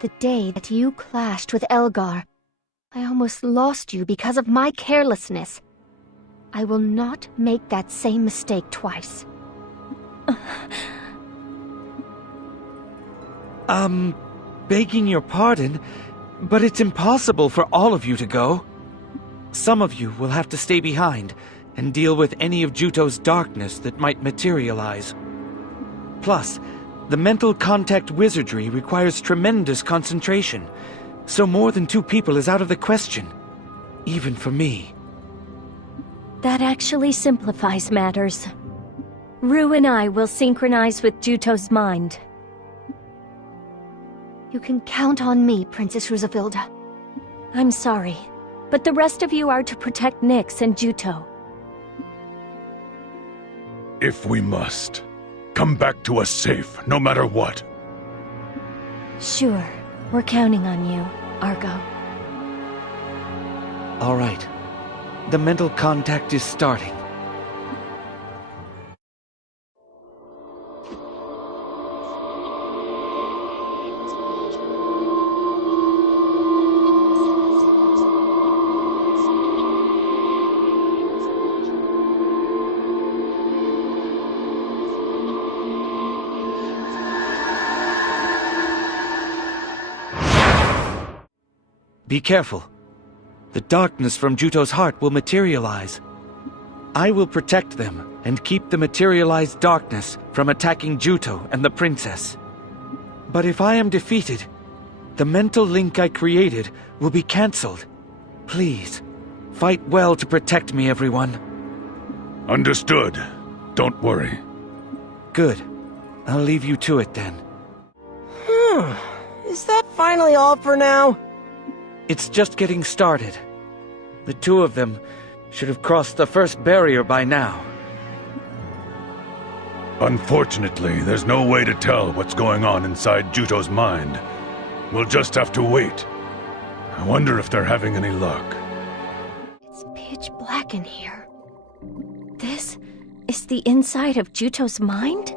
The day that you clashed with Elgar, I almost lost you because of my carelessness. I will not make that same mistake twice. Begging your pardon, but it's impossible for all of you to go. Some of you will have to stay behind and deal with any of Juto's darkness that might materialize. Plus, the mental contact wizardry requires tremendous concentration, so more than 2 people is out of the question, even for me. That actually simplifies matters. Rue and I will synchronize with Juto's mind. You can count on me, Princess Rusafilda. I'm sorry, but the rest of you are to protect Nyx and Juto. If we must, come back to us safe, no matter what. Sure, we're counting on you, Argo. All right. The mental contact is starting. Be careful. The darkness from Juto's heart will materialize. I will protect them and keep the materialized darkness from attacking Juto and the princess. But if I am defeated, the mental link I created will be cancelled. Please, fight well to protect me, everyone. Understood. Don't worry. Good. I'll leave you to it then. Is that finally all for now? It's just getting started. The 2 of them should have crossed the first barrier by now. Unfortunately, there's no way to tell what's going on inside Juto's mind. We'll just have to wait. I wonder if they're having any luck. It's pitch black in here. This is the inside of Juto's mind?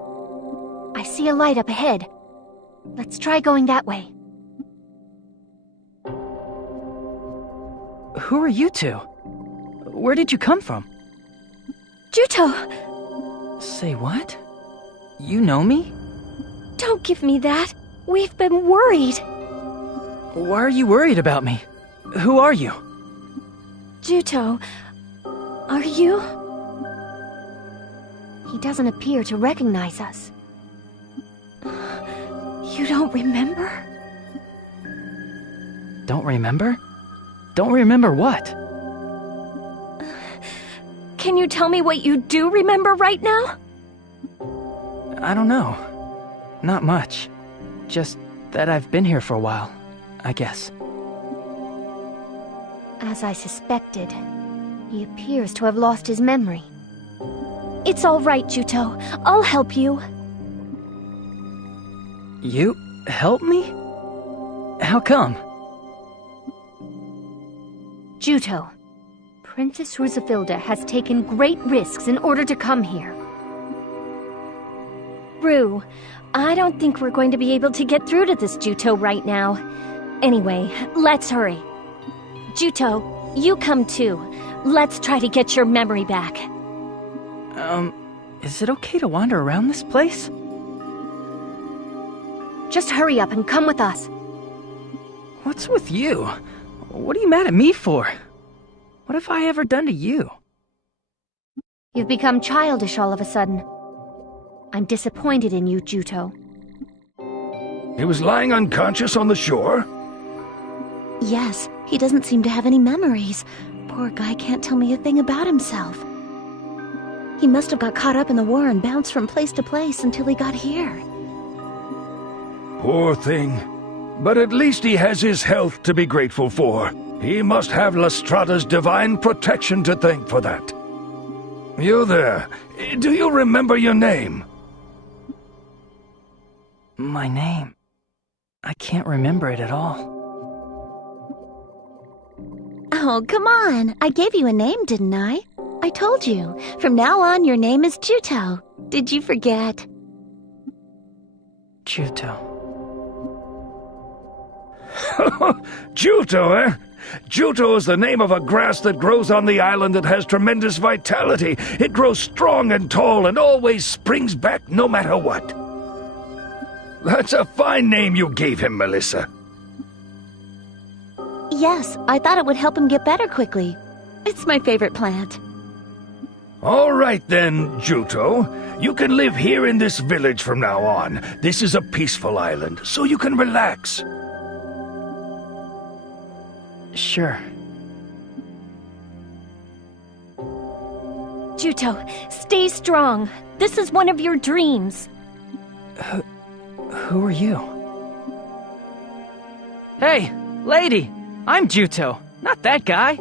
I see a light up ahead. Let's try going that way. Who are you 2? Where did you come from? Juto! Say what? You know me? Don't give me that. We've been worried. Why are you worried about me? Who are you? Juto, are you? He doesn't appear to recognize us. You don't remember? Don't remember? Don't remember what? Can you tell me what you do remember right now? I don't know. Not much. Just that I've been here for a while, I guess. As I suspected, he appears to have lost his memory. It's all right, Juto. I'll help you. You help me? How come? Juto, Princess Rusafilda has taken great risks in order to come here. Rue, I don't think we're going to be able to get through to this Juto right now. Anyway, let's hurry. Juto, you come too. Let's try to get your memory back. Is it okay to wander around this place? Just hurry up and come with us. What's with you? What are you mad at me for? What have I ever done to you? You've become childish all of a sudden. I'm disappointed in you, Juto. He was lying unconscious on the shore? Yes, he doesn't seem to have any memories. Poor guy can't tell me a thing about himself. He must have got caught up in the war and bounced from place to place until he got here. Poor thing. But at least he has his health to be grateful for. He must have Lestrada's divine protection to thank for that. You there, do you remember your name? My name? I can't remember it at all. Oh, come on. I gave you a name, didn't I? I told you. From now on, your name is Juto. Did you forget? Juto. Juto, eh? Juto is the name of a grass that grows on the island that has tremendous vitality. It grows strong and tall and always springs back no matter what. That's a fine name you gave him, Melissa. Yes, I thought it would help him get better quickly. It's my favorite plant. All right then, Juto. You can live here in this village from now on. This is a peaceful island, so you can relax. Sure. Juto, stay strong. This is one of your dreams. Who are you? Hey, lady! I'm Juto, not that guy.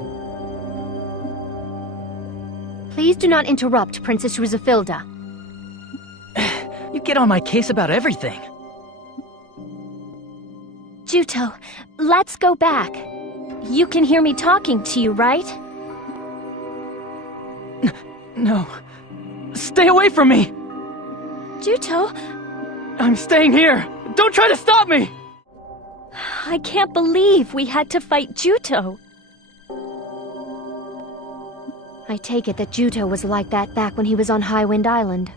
Please do not interrupt, Princess Rusafilda. You get on my case about everything. Juto, let's go back. You can hear me talking to you, right? No. Stay away from me! Juto? I'm staying here! Don't try to stop me! I can't believe we had to fight Juto. I take it that Juto was like that back when he was on Highwind Island.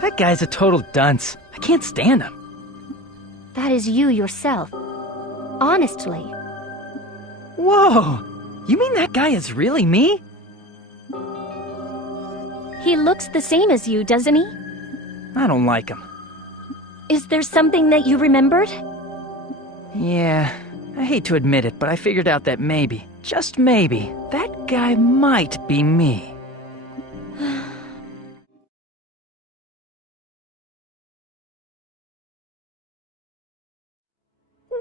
That guy's a total dunce. I can't stand him. That is you yourself. Honestly. Whoa! You mean that guy is really me? He looks the same as you, doesn't he? I don't like him. Is there something that you remembered? Yeah, I hate to admit it, but I figured out that maybe, just maybe, that guy might be me.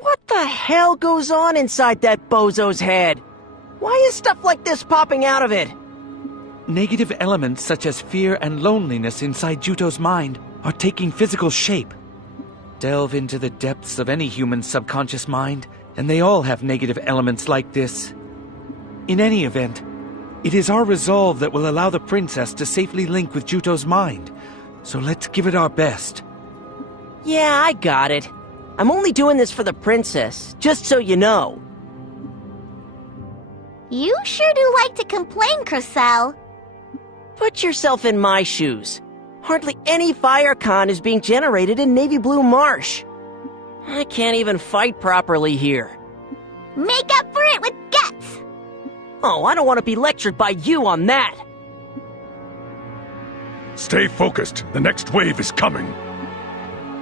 What the hell goes on inside that bozo's head? Why is stuff like this popping out of it? Negative elements such as fear and loneliness inside Juto's mind are taking physical shape. Delve into the depths of any human's subconscious mind, and they all have negative elements like this. In any event, it is our resolve that will allow the princess to safely link with Juto's mind. So let's give it our best. Yeah, I got it. I'm only doing this for the princess, just so you know. You sure do like to complain, Cressel. Put yourself in my shoes. Hardly any fire con is being generated in Navy Blue Marsh. I can't even fight properly here. Make up for it with guts! Oh, I don't want to be lectured by you on that. Stay focused. The next wave is coming.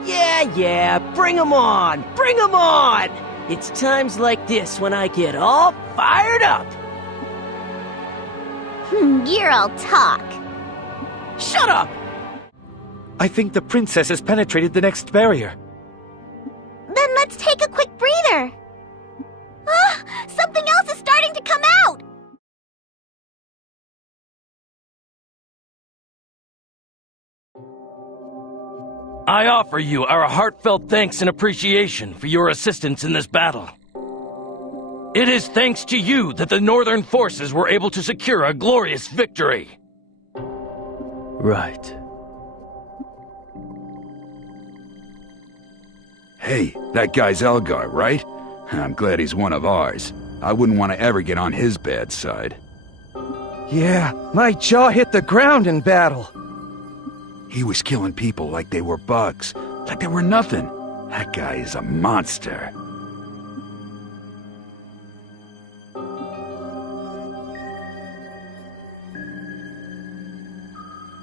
Yeah, bring 'em on! Bring 'em on! It's times like this when I get all fired up. You're all talk. Shut up! I think the princess has penetrated the next barrier. Then let's take a quick breather. Something else is starting to come out! I offer you our heartfelt thanks and appreciation for your assistance in this battle. It is thanks to you that the Northern forces were able to secure a glorious victory. Right. Hey, that guy's Elgar, right? I'm glad he's one of ours. I wouldn't want to ever get on his bad side. Yeah, my jaw hit the ground in battle. He was killing people like they were bugs, like they were nothing. That guy is a monster.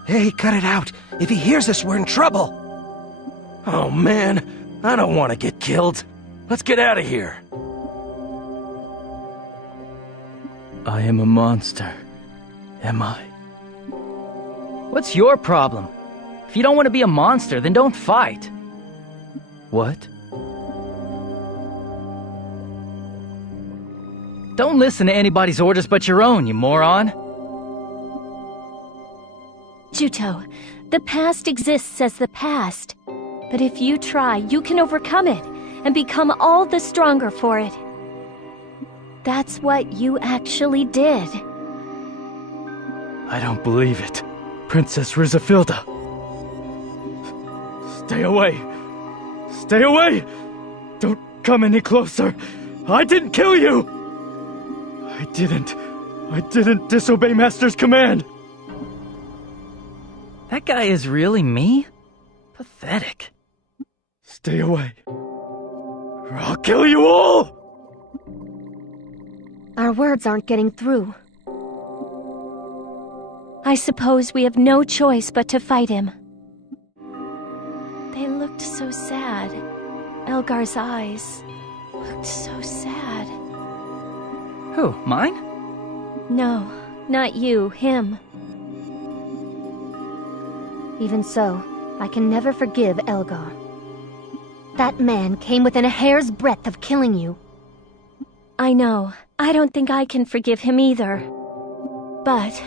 Hey, cut it out. If he hears us, we're in trouble. Oh man, I don't want to get killed. Let's get out of here. I am a monster. Am I? What's your problem? If you don't want to be a monster, then don't fight. What? Don't listen to anybody's orders but your own, you moron. Juto, the past exists as the past. But if you try, you can overcome it and become all the stronger for it. That's what you actually did. I don't believe it. Princess Rizafilda. Stay away. Stay away! Don't come any closer. I didn't kill you! I didn't disobey Master's command. That guy is really me? Pathetic. Stay away, or I'll kill you all! Our words aren't getting through. I suppose we have no choice but to fight him. They looked so sad. Elgar's eyes looked so sad. Who, mine? No, not you, him. Even so, I can never forgive Elgar. That man came within a hair's breadth of killing you. I know. I don't think I can forgive him either. But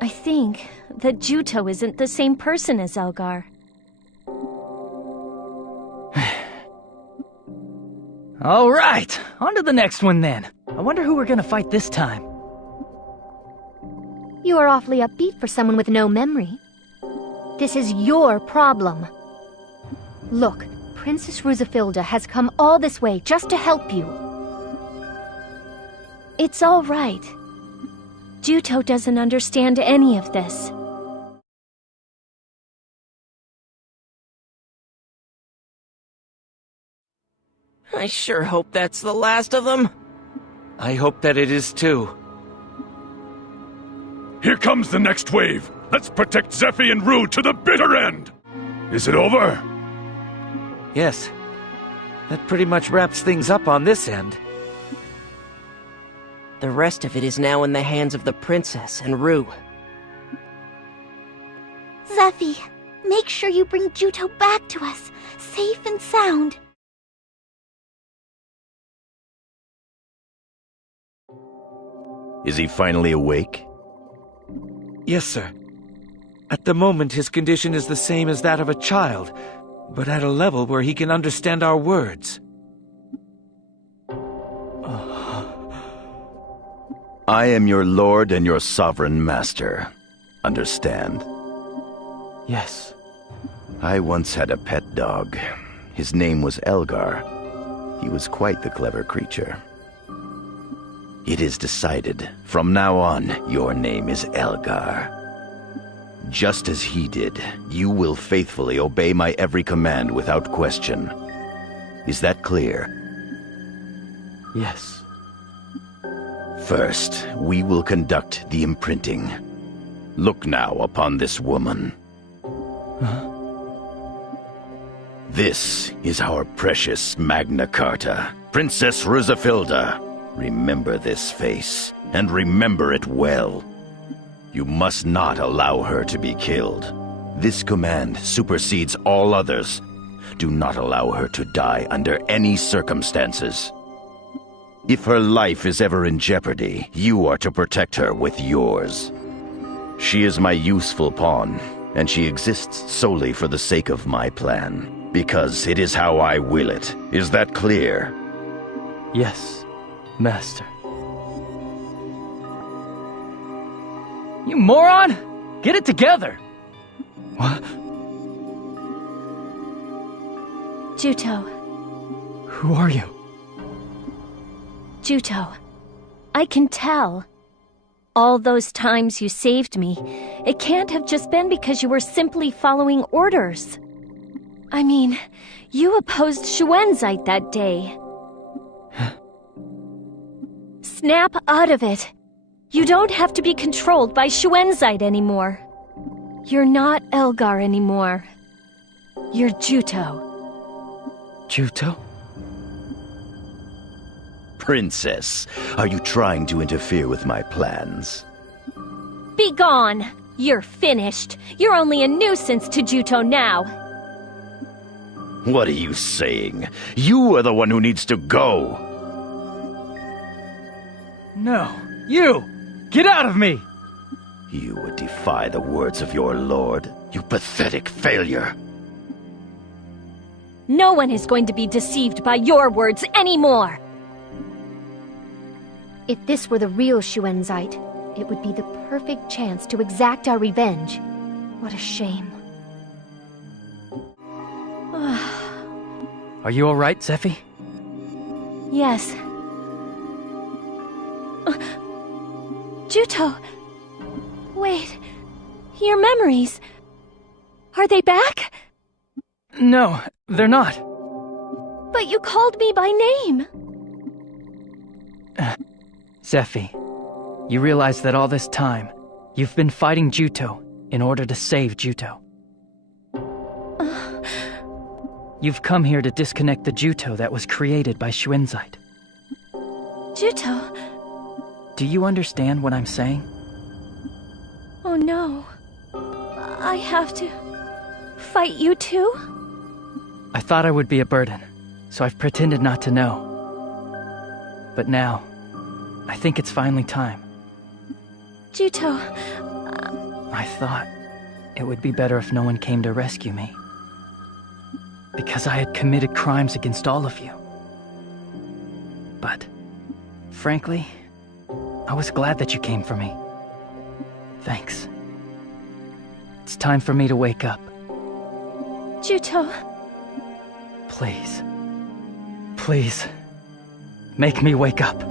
I think that Juto isn't the same person as Elgar. All right, on to the next one then. I wonder who we're gonna fight this time. You are awfully upbeat for someone with no memory. This is your problem. Look, Princess Rizafilda has come all this way just to help you. It's all right. Juto doesn't understand any of this. I sure hope that's the last of them. I hope that it is too. Here comes the next wave. Let's protect Zephy and Rue to the bitter end. Is it over? Yes. That pretty much wraps things up on this end. The rest of it is now in the hands of the princess and Rue. Zephy, make sure you bring Juto back to us, safe and sound. Is he finally awake? Yes, sir. At the moment, his condition is the same as that of a child, but at a level where he can understand our words. I am your lord and your sovereign master. Understand? Yes. I once had a pet dog. His name was Elgar. He was quite the clever creature. It is decided. From now on, your name is Elgar. Just as he did, you will faithfully obey my every command without question. Is that clear? Yes. First, we will conduct the imprinting. Look now upon this woman. Huh? This is our precious Magna Carta, Princess Rizafilda. Remember this face, and remember it well. You must not allow her to be killed. This command supersedes all others. Do not allow her to die under any circumstances. If her life is ever in jeopardy, you are to protect her with yours. She is my useful pawn, and she exists solely for the sake of my plan, because it is how I will it. Is that clear? Yes, Master. You moron! Get it together! What? Juto. Who are you? Juto. I can tell. All those times you saved me, it can't have just been because you were simply following orders. I mean, you opposed Shuenzite that day. Snap out of it. You don't have to be controlled by Shuenzite anymore. You're not Elgar anymore. You're Juto. Juto? Princess, are you trying to interfere with my plans? Be gone! You're finished. You're only a nuisance to Juto now. What are you saying? You are the one who needs to go! No, you! Get out of me! You would defy the words of your lord, you pathetic failure! No one is going to be deceived by your words anymore! If this were the real Shuenzite, it would be the perfect chance to exact our revenge. What a shame. Are you alright, Zephy? Yes. Juto! Wait. Your memories. Are they back? No, they're not. But you called me by name. Zephy, you realize that all this time, you've been fighting Juto in order to save Juto. You've come here to disconnect the Juto that was created by Shuenzite. Juto? Do you understand what I'm saying? Oh no. I have to fight you too? I thought I would be a burden, so I've pretended not to know. But now, I think it's finally time. Juto... I thought it would be better if no one came to rescue me. Because I had committed crimes against all of you. But, frankly, I was glad that you came for me. Thanks. It's time for me to wake up. Juto... Please. Please. Make me wake up.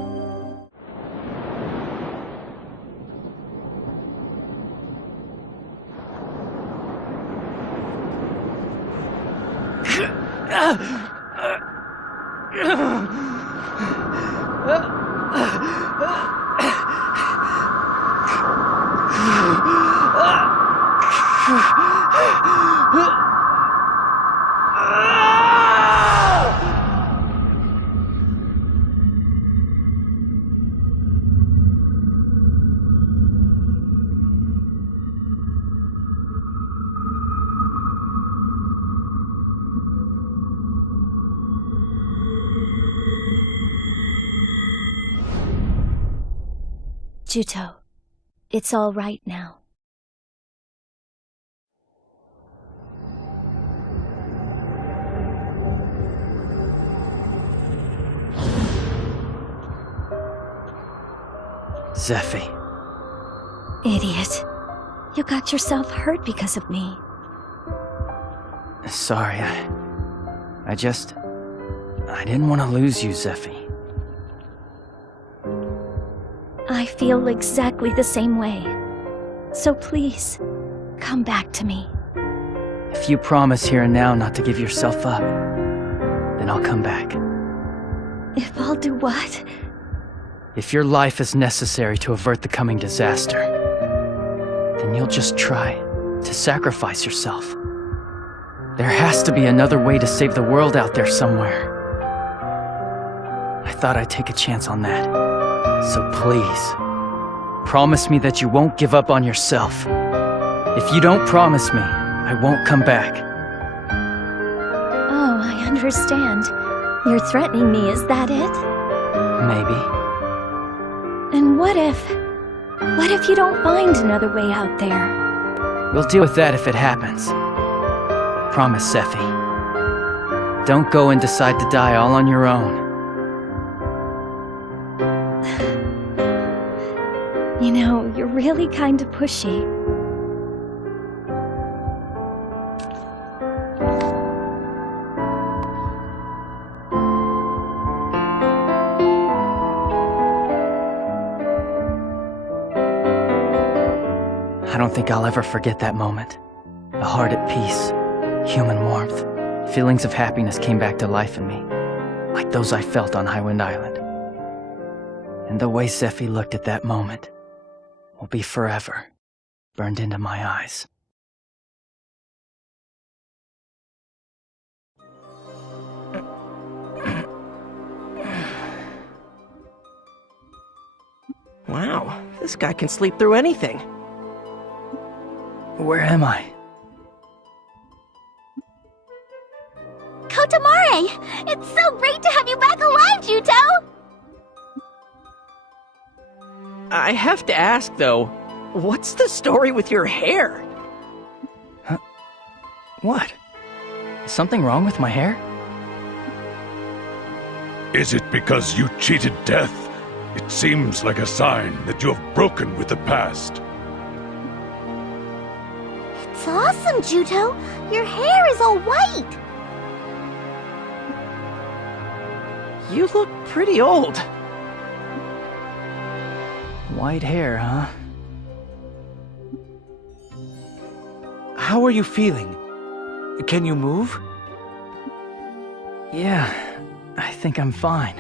Juto, it's all right now. Zephy. Idiot. You got yourself hurt because of me. Sorry, I didn't want to lose you, Zephy. I feel exactly the same way. So please, come back to me. If you promise here and now not to give yourself up, then I'll come back. If I'll do what? If your life is necessary to avert the coming disaster, then you'll just try to sacrifice yourself. There has to be another way to save the world out there somewhere. I thought I'd take a chance on that. So please, promise me that you won't give up on yourself. If you don't promise me, I won't come back. Oh, I understand. You're threatening me, is that it? Maybe. And what if you don't find another way out there? We'll deal with that if it happens. Promise, Zephy. Don't go and decide to die all on your own. You know, you're really kind of pushy. I don't think I'll ever forget that moment. A heart at peace, human warmth, feelings of happiness came back to life in me, like those I felt on Highwind Island. And the way Zephy looked at that moment will be forever burned into my eyes. Wow, this guy can sleep through anything. Where am I? Kotamare! It's so great to have you back alive, Juto! I have to ask, though, what's the story with your hair? Huh? What? Is something wrong with my hair? Is it because you cheated death It seems like a sign that you have broken with the past. It's awesome, Juto. Your hair is all white. You look pretty old. White hair, huh? How are you feeling? Can you move? Yeah, I think I'm fine.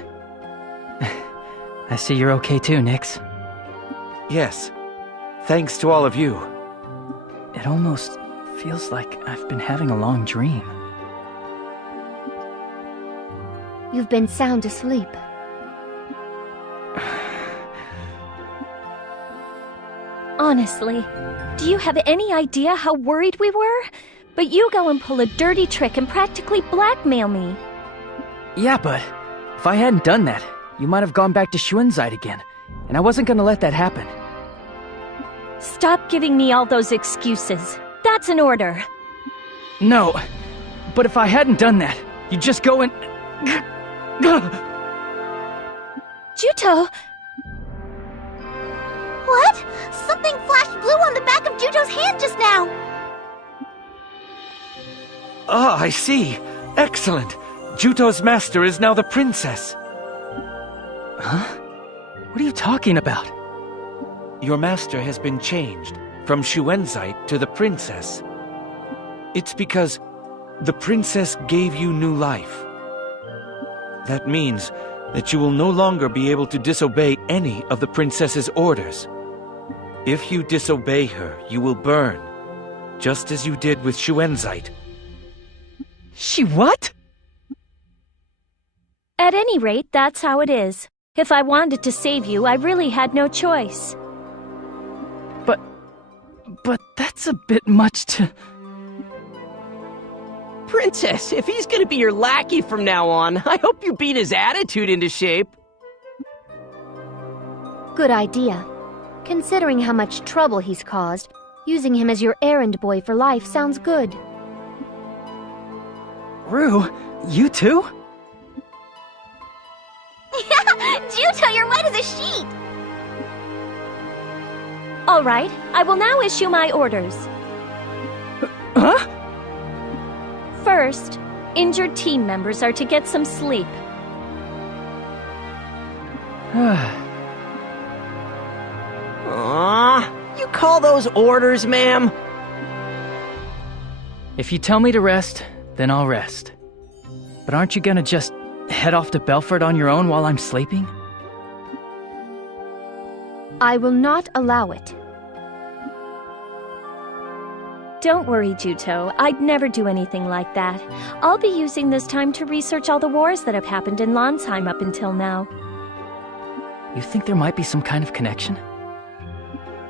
I see you're okay too, Nix. Yes. Thanks to all of you. It almost feels like I've been having a long dream. You've been sound asleep. Honestly, do you have any idea how worried we were? But you go and pull a dirty trick and practically blackmail me. Yeah, but if I hadn't done that, you might have gone back to Schwinzeit again, and I wasn't gonna let that happen. Stop giving me all those excuses. That's an order. No, but if I hadn't done that, you'd just go and... Juto! What? Something flashed blue on the back of Juto's hand just now. Ah, I see. Excellent. Juto's master is now the princess. Huh? What are you talking about? Your master has been changed from Schwinzeit to the princess. It's because the princess gave you new life. That means that you will no longer be able to disobey any of the princess's orders. If you disobey her, you will burn, just as you did with Schwinzeit. She what? At any rate, that's how it is. If I wanted to save you, I really had no choice. But that's a bit much to... Princess, if he's gonna be your lackey from now on, I hope you beat his attitude into shape. Good idea. Considering how much trouble he's caused, using him as your errand boy for life sounds good. Rue, you too? Juto, you're white as a sheet! All right, I will now issue my orders. Huh? First, injured team members are to get some sleep. Aww, you call those orders, ma'am? If you tell me to rest, then I'll rest. But aren't you gonna just head off to Belfort on your own while I'm sleeping? I will not allow it. Don't worry, Juto. I'd never do anything like that. I'll be using this time to research all the wars that have happened in Landsheim up until now. You think there might be some kind of connection?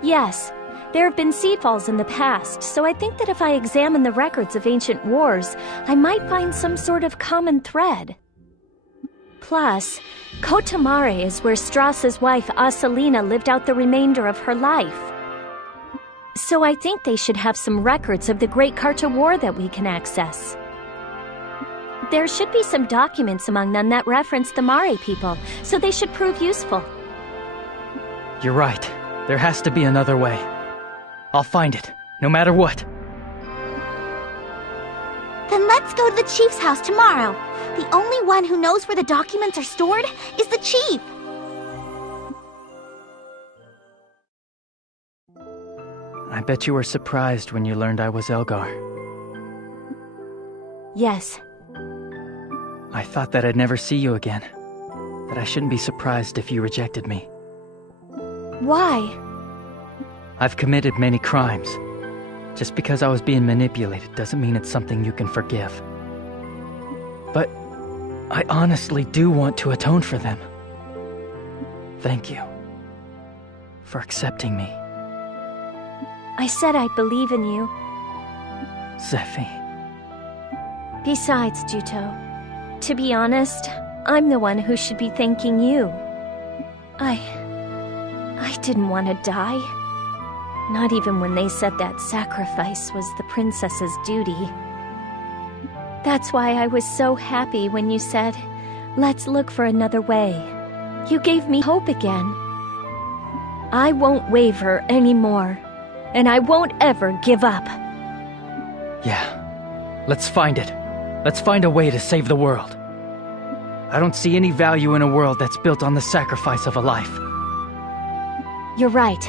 Yes. There have been seedfalls in the past, so I think that if I examine the records of ancient wars, I might find some sort of common thread. Plus, Kotamare is where Strauss's wife Asalina lived out the remainder of her life. So I think they should have some records of the Great Carta War that we can access. There should be some documents among them that reference the Mare people, so they should prove useful. You're right. There has to be another way. I'll find it, no matter what. Then let's go to the chief's house tomorrow. The only one who knows where the documents are stored is the chief. I bet you were surprised when you learned I was Elgar. Yes. I thought that I'd never see you again. That I shouldn't be surprised if you rejected me. Why? I've committed many crimes. Just because I was being manipulated doesn't mean it's something you can forgive. But I honestly do want to atone for them. Thank you for accepting me. I said I believe in you. Zephy. Besides, Juto, to be honest, I'm the one who should be thanking you. I didn't want to die. Not even when they said that sacrifice was the princess's duty. That's why I was so happy when you said, let's look for another way. You gave me hope again. I won't waver anymore, and I won't ever give up. Yeah. Let's find it. Let's find a way to save the world. I don't see any value in a world that's built on the sacrifice of a life. You're right.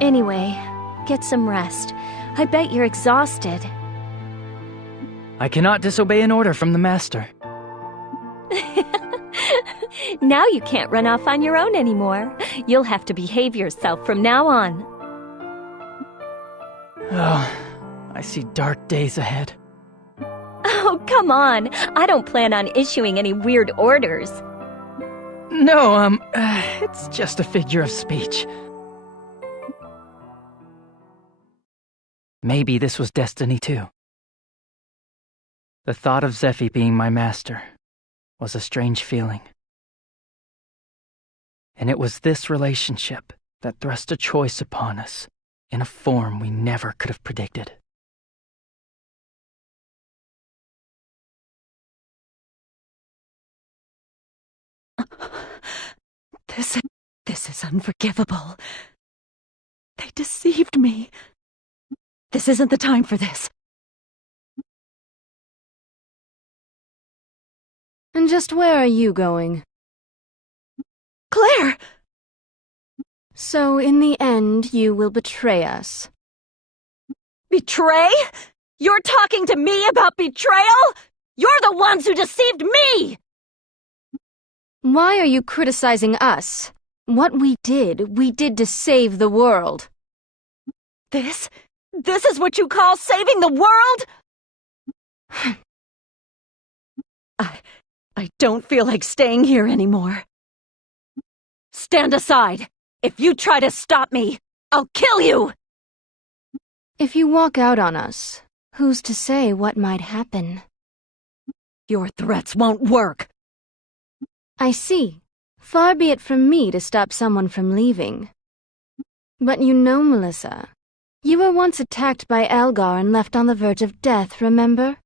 Anyway, get some rest. I bet you're exhausted. I cannot disobey an order from the Master. Now you can't run off on your own anymore. You'll have to behave yourself from now on. Oh, I see dark days ahead. Oh, come on. I don't plan on issuing any weird orders. No, it's just a figure of speech. Maybe this was destiny too. The thought of Zephy being my master was a strange feeling. And it was this relationship that thrust a choice upon us in a form we never could have predicted. This is unforgivable. They deceived me. This isn't the time for this. And just where are you going? Claire! So in the end, you will betray us. Betray? You're talking to me about betrayal? You're the ones who deceived me! Why are you criticizing us? What we did to save the world. This is what you call saving the world? I don't feel like staying here anymore. Stand aside. If you try to stop me, I'll kill you! If you walk out on us, who's to say what might happen? Your threats won't work. I see. Far be it from me to stop someone from leaving. But you know, Melissa, you were once attacked by Elgar and left on the verge of death, remember?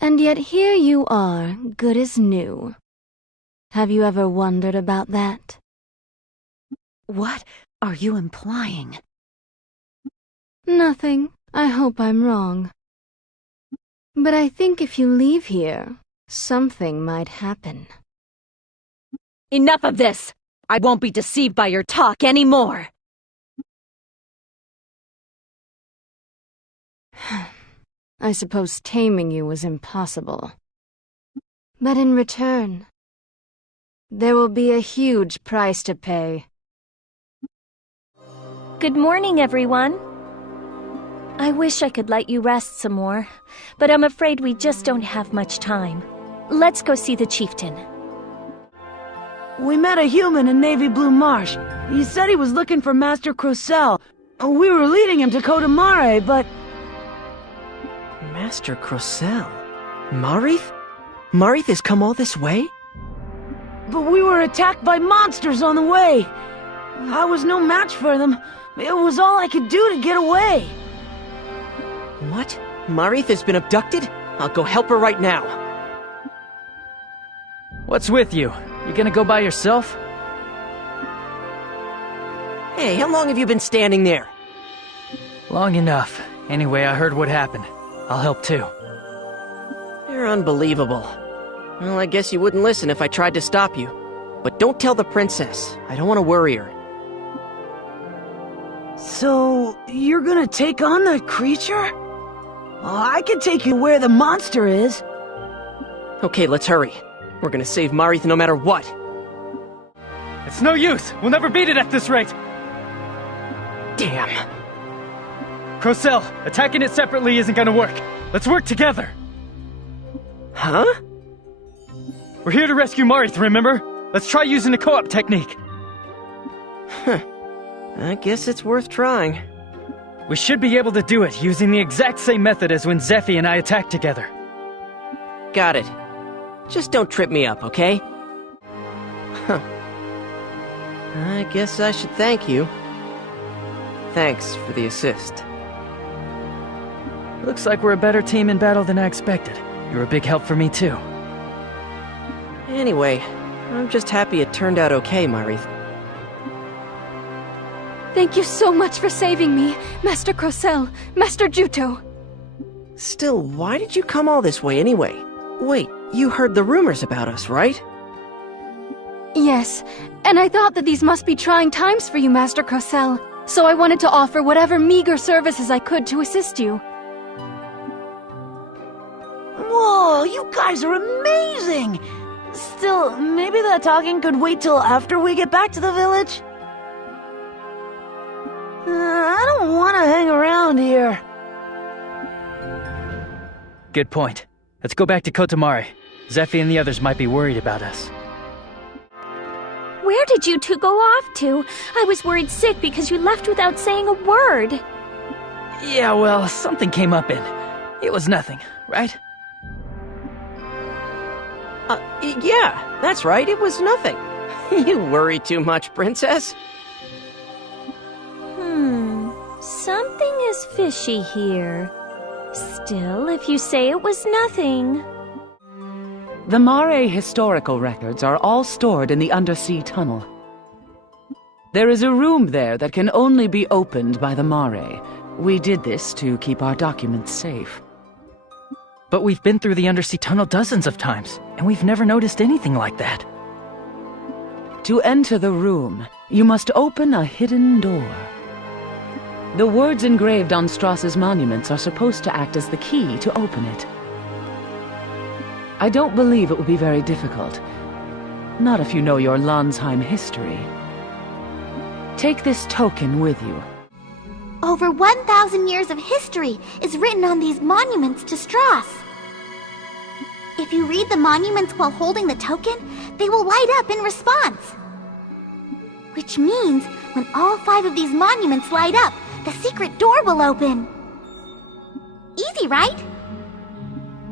And yet here you are, good as new. Have you ever wondered about that? What are you implying? Nothing. I hope I'm wrong. But I think if you leave here, something might happen. Enough of this! I won't be deceived by your talk anymore! I suppose taming you was impossible. But in return, there will be a huge price to pay. Good morning, everyone. I wish I could let you rest some more, but I'm afraid we just don't have much time. Let's go see the chieftain. We met a human in Navy Blue Marsh. He said he was looking for Master Crocell. We were leading him to Kodamare, but... Master Crocell? Marith? Marith has come all this way? But we were attacked by monsters on the way. I was no match for them. It was all I could do to get away. What? Marith has been abducted? I'll go help her right now. What's with you? You gonna go by yourself? Hey, how long have you been standing there? Long enough. Anyway, I heard what happened. I'll help too. You're unbelievable. Well, I guess you wouldn't listen if I tried to stop you. But don't tell the princess. I don't want to worry her. So, you're gonna take on the creature? I can take you where the monster is. Okay, let's hurry. We're gonna save Marith no matter what. It's no use! We'll never beat it at this rate! Damn. Crocell, attacking it separately isn't gonna work. Let's work together! Huh? We're here to rescue Marith, remember? Let's try using the co-op technique. Huh. I guess it's worth trying. We should be able to do it using the exact same method as when Zephy and I attacked together. Got it. Just don't trip me up, okay? Huh. I guess I should thank you. Thanks for the assist. Looks like we're a better team in battle than I expected. You're a big help for me too. Anyway, I'm just happy it turned out okay, Mari. Thank you so much for saving me, Master Crocell, Master Juto. Still, why did you come all this way anyway? Wait, you heard the rumors about us, right? Yes, and I thought that these must be trying times for you, Master Crocell, so I wanted to offer whatever meager services I could to assist you. Whoa, you guys are amazing! Still, maybe that talking could wait till after we get back to the village? I don't want to hang around here. Good point. Let's go back to Kotamare. Zephy and the others might be worried about us. Where did you two go off to? I was worried sick because you left without saying a word. Yeah, well, something came up and it was nothing, right? Yeah, that's right, it was nothing. You worry too much, Princess. Something is fishy here. Still, if you say it was nothing... The Mare historical records are all stored in the undersea tunnel. There is a room there that can only be opened by the Mare. We did this to keep our documents safe. But we've been through the undersea tunnel dozens of times, and we've never noticed anything like that. To enter the room, you must open a hidden door. The words engraved on Strauss's monuments are supposed to act as the key to open it. I don't believe it will be very difficult. Not if you know your Landsheim history. Take this token with you. Over 1,000 years of history is written on these monuments to Strauss. If you read the monuments while holding the token, they will light up in response. Which means, when all 5 of these monuments light up, the secret door will open. Easy, right?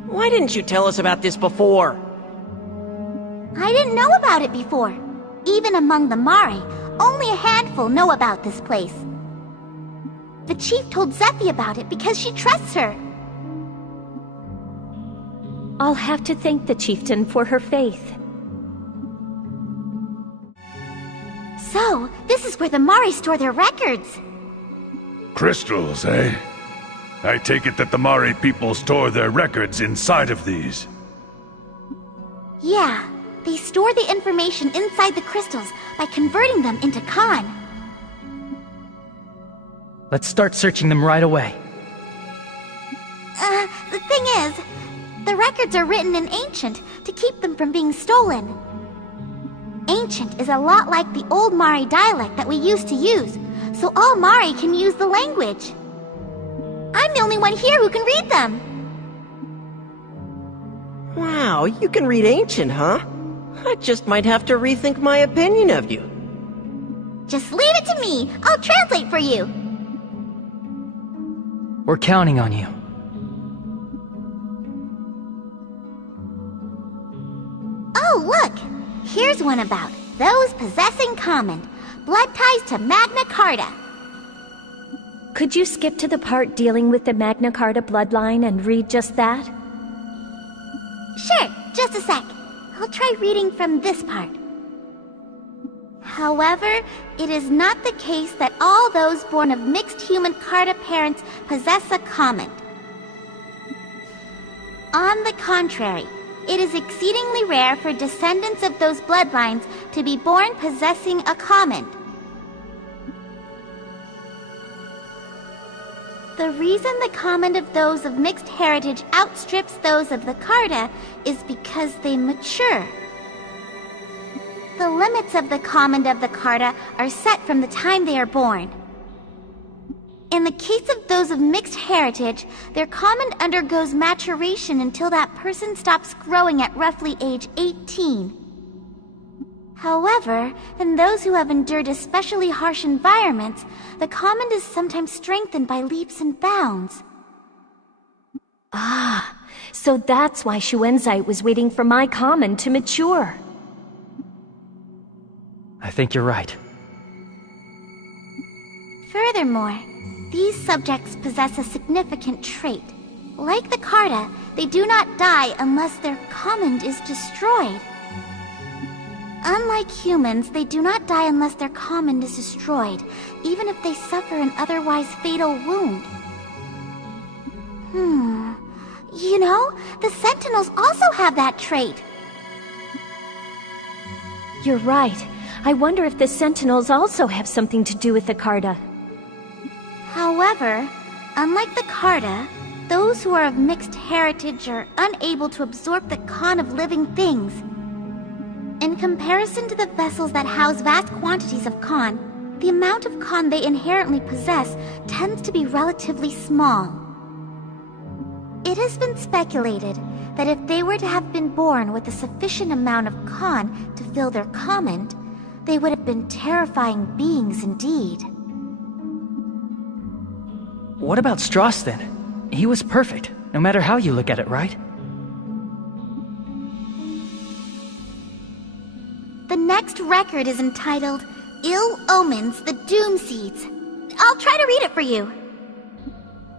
Why didn't you tell us about this before? I didn't know about it before. Even among the Mare, only a handful know about this place. The chief told Zephy about it because she trusts her. I'll have to thank the chieftain for her faith. So, this is where the Mare store their records. Crystals, eh? I take it that the Mari people store their records inside of these. Yeah, they store the information inside the crystals by converting them into Khan. Let's start searching them right away. The thing is, the records are written in Ancient to keep them from being stolen. Ancient is a lot like the old Mari dialect that we used to use, so all Mari can use the language. I'm the only one here who can read them. Wow, you can read Ancient, huh? I just might have to rethink my opinion of you. Just leave it to me. I'll translate for you. We're counting on you. Oh, look! Here's one about those possessing common. Blood ties to Magna Carta. Could you skip to the part dealing with the Magna Carta bloodline and read just that? Sure, just a sec. I'll try reading from this part. However, it is not the case that all those born of mixed human Carta parents possess a common. On the contrary, it is exceedingly rare for descendants of those bloodlines to be born possessing a common. The reason the command of those of mixed heritage outstrips those of the Carta is because they mature. The limits of the command of the Carta are set from the time they are born. In the case of those of mixed heritage, their command undergoes maturation until that person stops growing at roughly age 18. However, in those who have endured especially harsh environments, the command is sometimes strengthened by leaps and bounds. Ah, so that's why Shuenzite was waiting for my common to mature. I think you're right. Furthermore, these subjects possess a significant trait. Like the Carta, they do not die unless their command is destroyed. Unlike humans, they do not die unless their command is destroyed, even if they suffer an otherwise fatal wound. You know, the Sentinels also have that trait. You're right. I wonder if the Sentinels also have something to do with the Carta. However, unlike the Carta, those who are of mixed heritage are unable to absorb the Con of living things. In comparison to the vessels that house vast quantities of Con, the amount of Con they inherently possess tends to be relatively small. It has been speculated that if they were to have been born with a sufficient amount of Con to fill their command, they would have been terrifying beings indeed. What about Strauss then? He was perfect, no matter how you look at it, right? The next record is entitled Ill Omens, the Doom Seeds. I'll try to read it for you.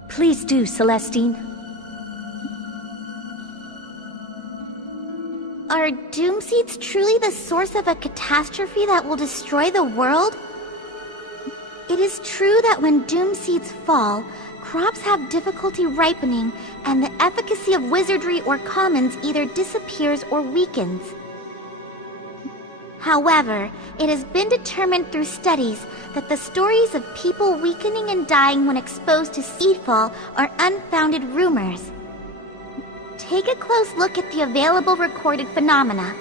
Please do, Celestine. Are Doom Seeds truly the source of a catastrophe that will destroy the world? It is true that when Doom Seeds fall, crops have difficulty ripening, and the efficacy of wizardry or commons either disappears or weakens. However, it has been determined through studies that the stories of people weakening and dying when exposed to seedfall are unfounded rumors. Take a close look at the available recorded phenomena.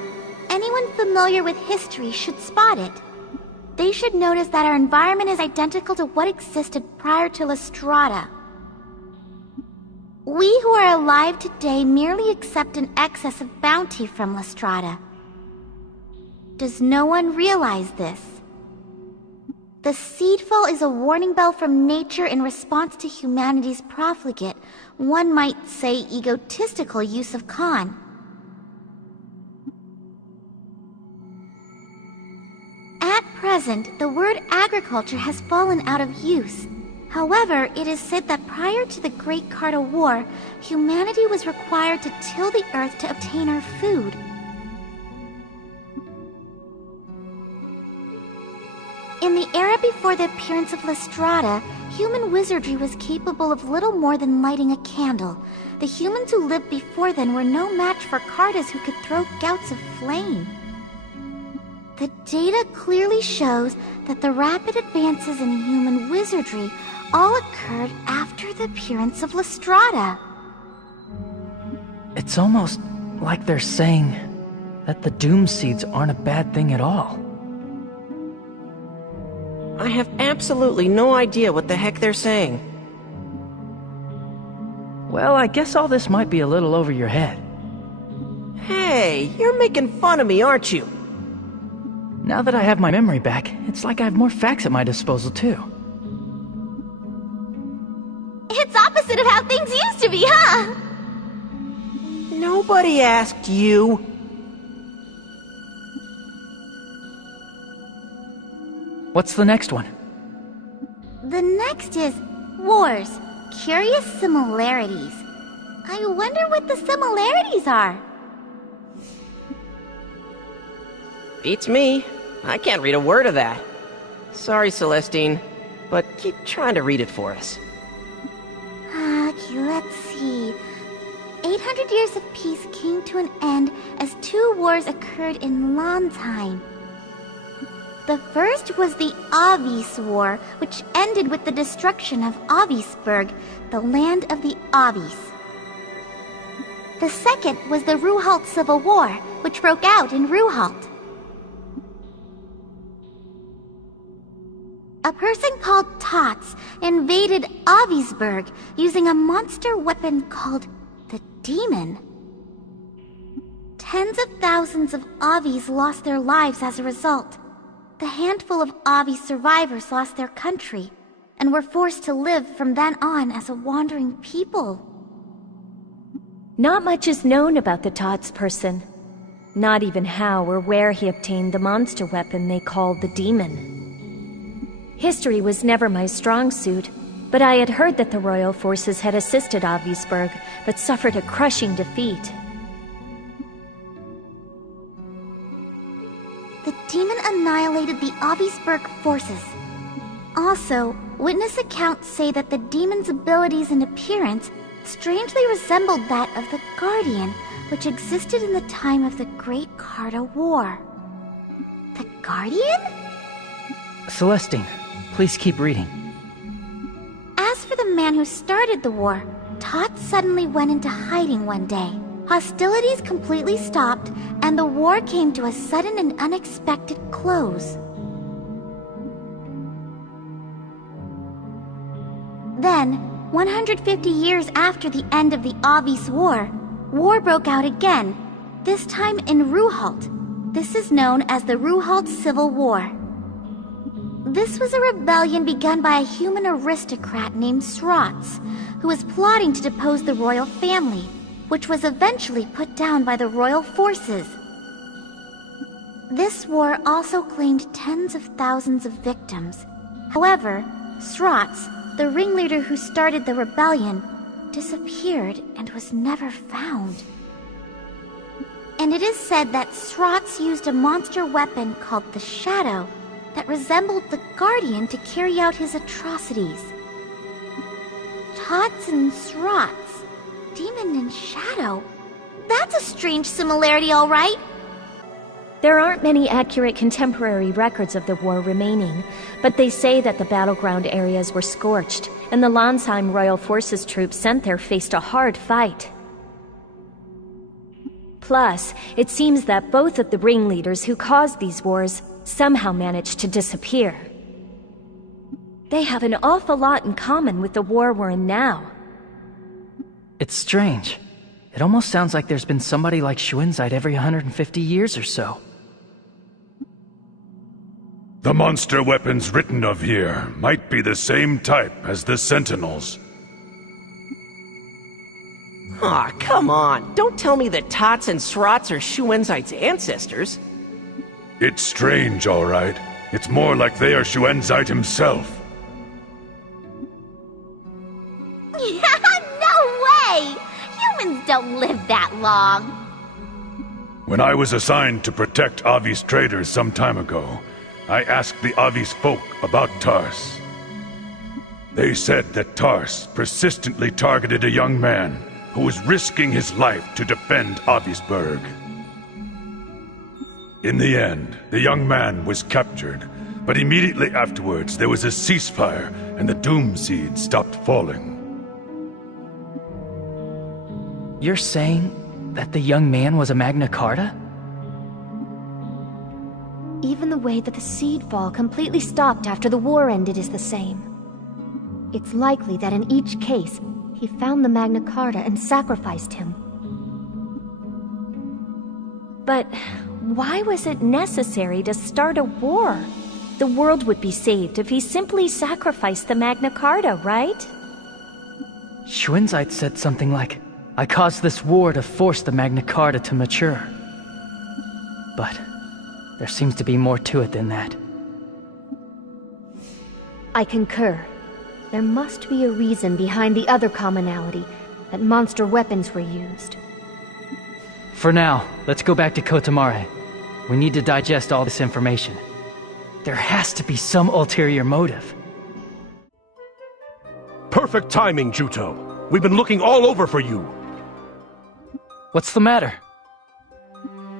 Anyone familiar with history should spot it. They should notice that our environment is identical to what existed prior to Lestrada. We who are alive today merely accept an excess of bounty from Lestrada. Does no one realize this? The seedfall is a warning bell from nature in response to humanity's profligate, one might say egotistical use of Con. At present, the word agriculture has fallen out of use. However, it is said that prior to the Great Carta War, humanity was required to till the earth to obtain our food. In the era before the appearance of Lestrada, human wizardry was capable of little more than lighting a candle. The humans who lived before then were no match for Cartas who could throw gouts of flame. The data clearly shows that the rapid advances in human wizardry all occurred after the appearance of Lestrada. It's almost like they're saying that the Doom Seeds aren't a bad thing at all. I have absolutely no idea what the heck they're saying. Well, I guess all this might be a little over your head. Hey, you're making fun of me, aren't you? Now that I have my memory back, it's like I have more facts at my disposal, too. It's opposite of how things used to be, huh? Nobody asked you. What's the next one? The next is Wars, Curious Similarities. I wonder what the similarities are. Beats me. I can't read a word of that. Sorry, Celestine, but keep trying to read it for us. Okay, let's see. 800 years of peace came to an end as 2 wars occurred in Landheim. The first was the Avis War, which ended with the destruction of Avisburg, the land of the Avis. The second was the Ruhalt Civil War, which broke out in Ruhalt. A person called Tots invaded Avisburg using a monster weapon called the Demon. Tens of thousands of Avis lost their lives as a result. The handful of Avi survivors lost their country, and were forced to live from then on as a wandering people. Not much is known about the Tots person. Not even how or where he obtained the monster weapon they called the Demon. History was never my strong suit, but I had heard that the royal forces had assisted Avisburg, but suffered a crushing defeat. demon annihilated the Avisberg forces. Also, witness accounts say that the demon's abilities and appearance strangely resembled that of the Guardian, which existed in the time of the Great Carta War. The Guardian? Celestine, please keep reading. As for the man who started the war, Tot suddenly went into hiding one day. Hostilities completely stopped, and the war came to a sudden and unexpected close. Then, 150 years after the end of the Avis War, war broke out again, this time in Ruhalt. This is known as the Ruhalt Civil War. This was a rebellion begun by a human aristocrat named Srots, who was plotting to depose the royal family, which was eventually put down by the royal forces. This war also claimed tens of thousands of victims. However, Srots, the ringleader who started the rebellion, disappeared and was never found. And it is said that Srots used a monster weapon called the Shadow that resembled the Guardian to carry out his atrocities. Tots and Srots, demon and shadow. That's a strange similarity, all right. There aren't many accurate contemporary records of the war remaining, but they say that the battleground areas were scorched, and the Landsheim Royal Forces troops sent there faced a hard fight. Plus, it seems that both of the ringleaders who caused these wars somehow managed to disappear. They have an awful lot in common with the war we're in now. It's strange. It almost sounds like there's been somebody like Schwinzite every 150 years or so. The monster weapons written of here might be the same type as the Sentinels. Aw, come on. Don't tell me that Tots and Srots are Schwenzite's ancestors. It's strange, all right. It's more like they are Schwenzite himself. No way! Humans don't live that long. When I was assigned to protect Avis traders some time ago, I asked the Avis folk about Tars. They said that Tars persistently targeted a young man who was risking his life to defend Avisberg. In the end, the young man was captured, but immediately afterwards there was a ceasefire and the Doom Seed stopped falling. You're saying that the young man was a Magna Carta? Even the way that the seed fall completely stopped after the war ended is the same. It's likely that in each case, he found the Magna Carta and sacrificed him. But why was it necessary to start a war? The world would be saved if he simply sacrificed the Magna Carta, right? Schwinzite said something like, I caused this war to force the Magna Carta to mature. But there seems to be more to it than that. I concur. There must be a reason behind the other commonality, that monster weapons were used. For now, let's go back to Kotamare. We need to digest all this information. There has to be some ulterior motive. Perfect timing, Juto. We've been looking all over for you. What's the matter?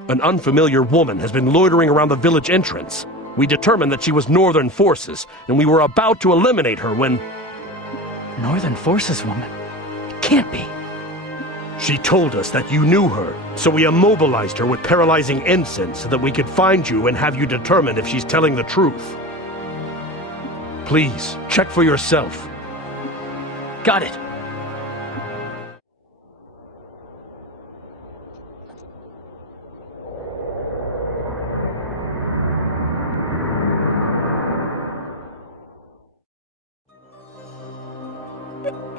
An unfamiliar woman has been loitering around the village entrance. We determined that she was Northern Forces, and we were about to eliminate her when... Northern Forces woman? It can't be. She told us that you knew her, so we immobilized her with paralyzing incense so that we could find you and have you determine if she's telling the truth. Please, check for yourself. Got it.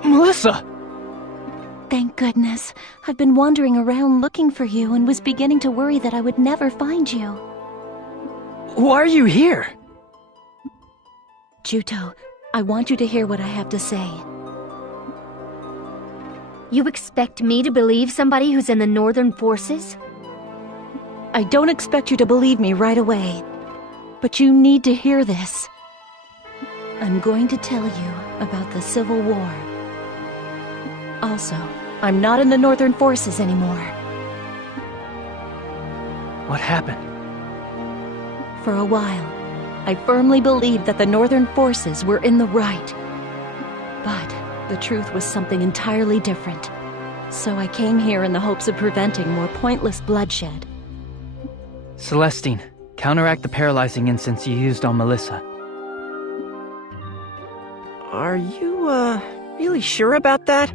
Melissa! Thank goodness. I've been wandering around looking for you and was beginning to worry that I would never find you. Why are you here? Juto, I want you to hear what I have to say. You expect me to believe somebody who's in the Northern Forces? I don't expect you to believe me right away, but you need to hear this. I'm going to tell you about the Civil War. Also, I'm not in the Northern Forces anymore. What happened? For a while, I firmly believed that the Northern Forces were in the right. But the truth was something entirely different. So I came here in the hopes of preventing more pointless bloodshed. Celestine, counteract the paralyzing incense you used on Melissa. Are you, really sure about that?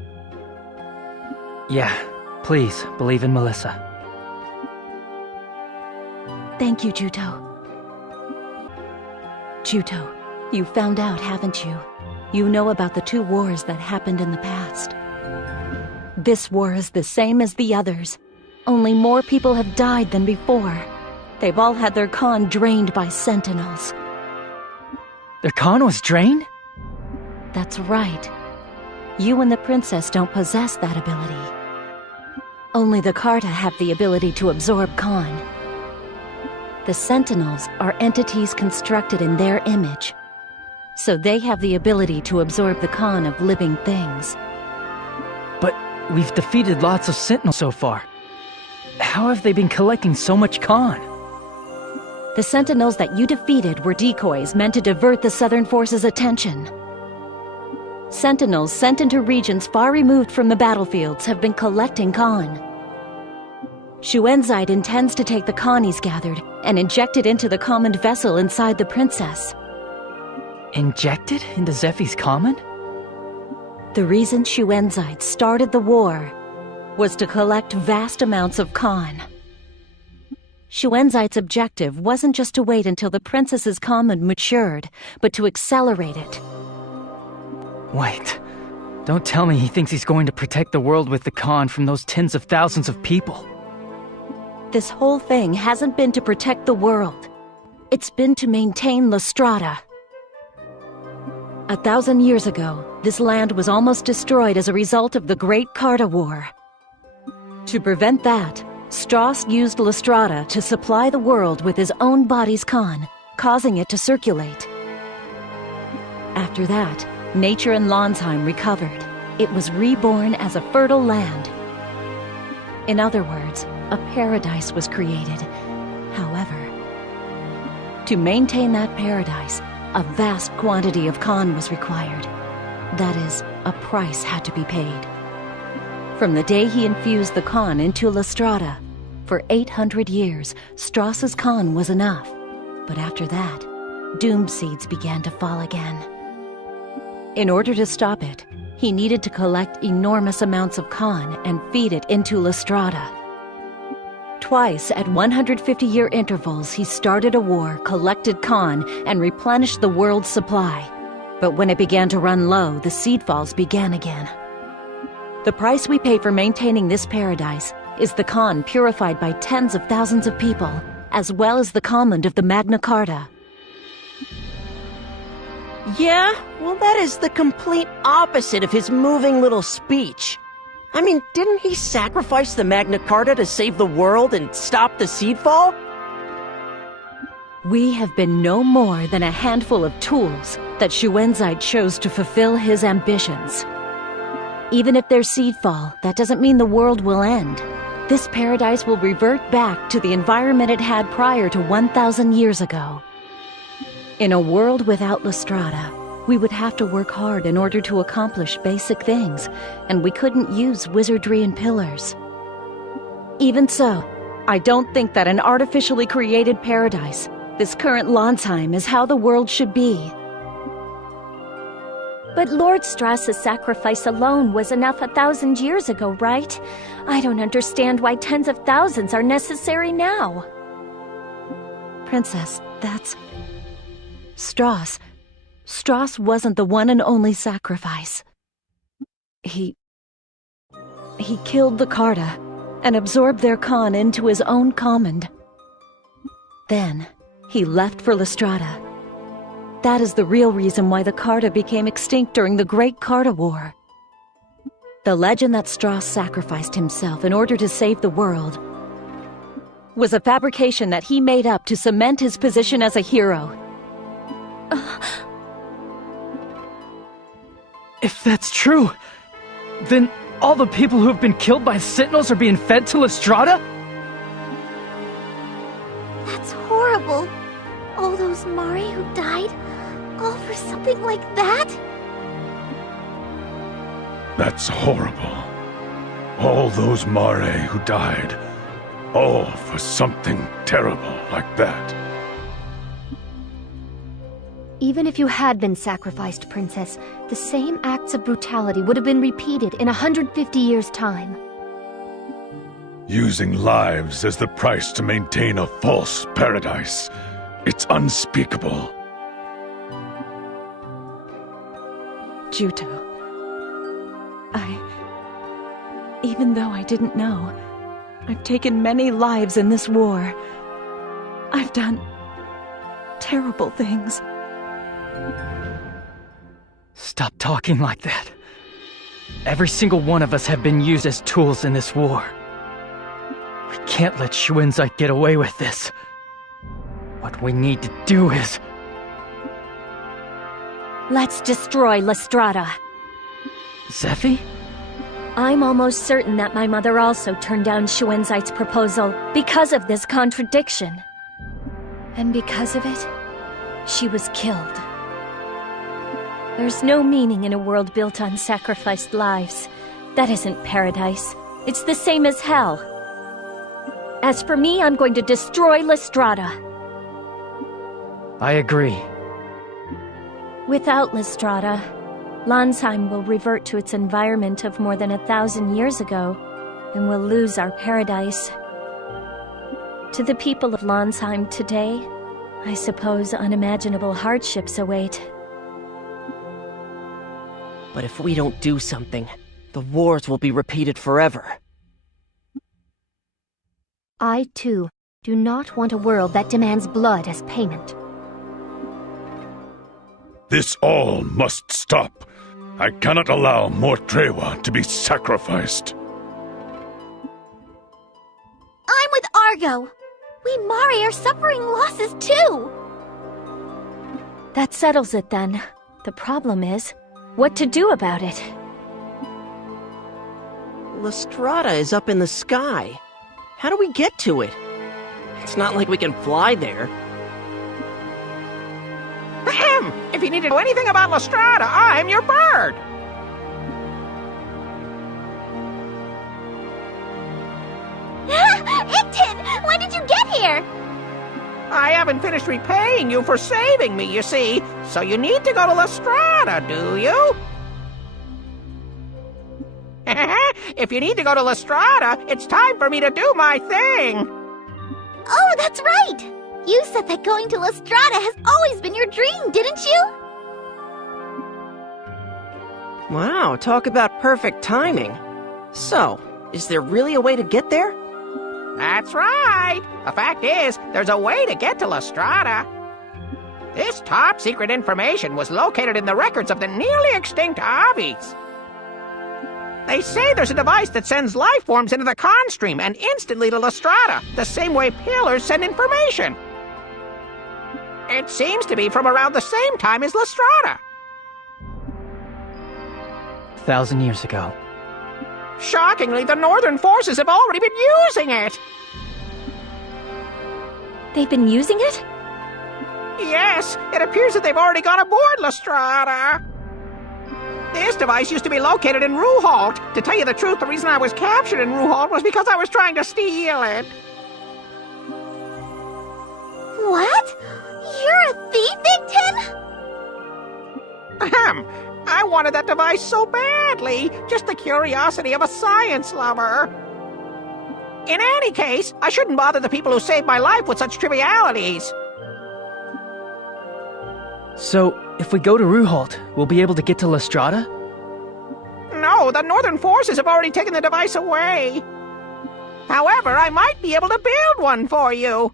Yeah, please, believe in Melissa. Thank you, Juto. Juto, you found out, haven't you? You know about the 2 wars that happened in the past. This war is the same as the others. Only more people have died than before. They've all had their Khan drained by Sentinels. Their Khan was drained? That's right. You and the princess don't possess that ability. Only the Carta have the ability to absorb Khan. The Sentinels are entities constructed in their image, so they have the ability to absorb the Khan of living things. But we've defeated lots of Sentinels so far. How have they been collecting so much Khan? The Sentinels that you defeated were decoys meant to divert the Southern Forces' attention. Sentinels sent into regions far removed from the battlefields have been collecting Khan. Xuanzide intends to take the Khan he's gathered and inject it into the common vessel inside the princess. Injected into Zephy's common? The reason Xuanzide started the war was to collect vast amounts of Khan. Xuanzide's objective wasn't just to wait until the princess's common matured, but to accelerate it. Wait, don't tell me he thinks he's going to protect the world with the Khan from those tens of thousands of people. This whole thing hasn't been to protect the world. It's been to maintain Lestrada. 1,000 years ago, this land was almost destroyed as a result of the Great Carta War. To prevent that, Strauss used Lestrada to supply the world with his own body's Khan, causing it to circulate. After that, nature in Lonsheim recovered. It was reborn as a fertile land. In other words, a paradise was created. However, to maintain that paradise, a vast quantity of Khan was required. That is, a price had to be paid. From the day he infused the Khan into Lestrada, for 800 years, Strauss's Khan was enough. But after that, doom seeds began to fall again. In order to stop it, he needed to collect enormous amounts of Khan and feed it into Lestrada. Twice at 150-year intervals, he started a war, collected Khan, and replenished the world's supply. But when it began to run low, the seed falls began again. The price we pay for maintaining this paradise is the Khan purified by tens of thousands of people, as well as the command of the Magna Carta. Yeah, well that is the complete opposite of his moving little speech. I mean, didn't he sacrifice the Magna Carta to save the world and stop the seedfall? We have been no more than a handful of tools that Xuanzide chose to fulfill his ambitions. Even if there's seedfall, that doesn't mean the world will end. This paradise will revert back to the environment it had prior to 1,000 years ago. In a world without Lestrada, we would have to work hard in order to accomplish basic things, and we couldn't use wizardry and pillars. Even so, I don't think that an artificially created paradise, this current Lonsheim, is how the world should be. But Lord Strauss's sacrifice alone was enough 1,000 years ago, right? I don't understand why tens of thousands are necessary now. Princess, that's... Strauss wasn't the one and only sacrifice. He killed the Carta and absorbed their Khan into his own command. Then, he left for Lestrada. That is the real reason why the Carta became extinct during the Great Carta War. The legend that Strauss sacrificed himself in order to save the world was a fabrication that he made up to cement his position as a hero. If that's true, then all the people who have been killed by Sentinels are being fed to Lestrada? That's horrible. All those Mare who died, all for something like that? That's horrible. All those Mare who died, all for something terrible like that. Even if you had been sacrificed, Princess, the same acts of brutality would have been repeated in 150 years' time. Using lives as the price to maintain a false paradise. It's unspeakable. Juto. Even though I didn't know, I've taken many lives in this war. I've done terrible things. Stop talking like that. Every single one of us have been used as tools in this war. We can't let Shuenzite get away with this. What we need to do is... Let's destroy Lestrada. Zephy? I'm almost certain that my mother also turned down Shuenzite's proposal because of this contradiction. And because of it, she was killed. There's no meaning in a world built on sacrificed lives. That isn't paradise. It's the same as hell. As for me, I'm going to destroy Lestrada. I agree. Without Lestrada, Landsheim will revert to its environment of more than 1,000 years ago, and we'll lose our paradise. To the people of Landsheim today, I suppose unimaginable hardships await. But if we don't do something, the wars will be repeated forever. I, too, do not want a world that demands blood as payment. This all must stop. I cannot allow more Trewa to be sacrificed. I'm with Argo. We Mare are suffering losses too. That settles it then. The problem is, what to do about it? Lestrada is up in the sky. How do we get to it? It's not like we can fly there. Ahem! If you need to know anything about Lestrada, I'm your bird! Ictin! When did you get here? I haven't finished repaying you for saving me, you see. So you need to go to Lestrada, do you? If you need to go to Lestrada, it's time for me to do my thing. Oh, that's right! You said that going to Lestrada has always been your dream, didn't you? Wow, talk about perfect timing. So, is there really a way to get there? That's right! The fact is, there's a way to get to Lestrada. This top-secret information was located in the records of the nearly extinct Avis. They say there's a device that sends life forms into the con stream and instantly to Lestrada, the same way pillars send information. It seems to be from around the same time as Lestrada. 1,000 years ago. Shockingly, the Northern forces have already been using it! They've been using it? Yes, it appears that they've already gone aboard Lestrada. This device used to be located in Ruhalt. To tell you the truth, the reason I was captured in Ruhalt was because I was trying to steal it. What? You're a thief, Ictin? Ahem. I wanted that device so badly. Just the curiosity of a science lover. In any case, I shouldn't bother the people who saved my life with such trivialities. So, if we go to Ruhalt, we'll be able to get to Lestrada? No, the Northern forces have already taken the device away. However, I might be able to build one for you.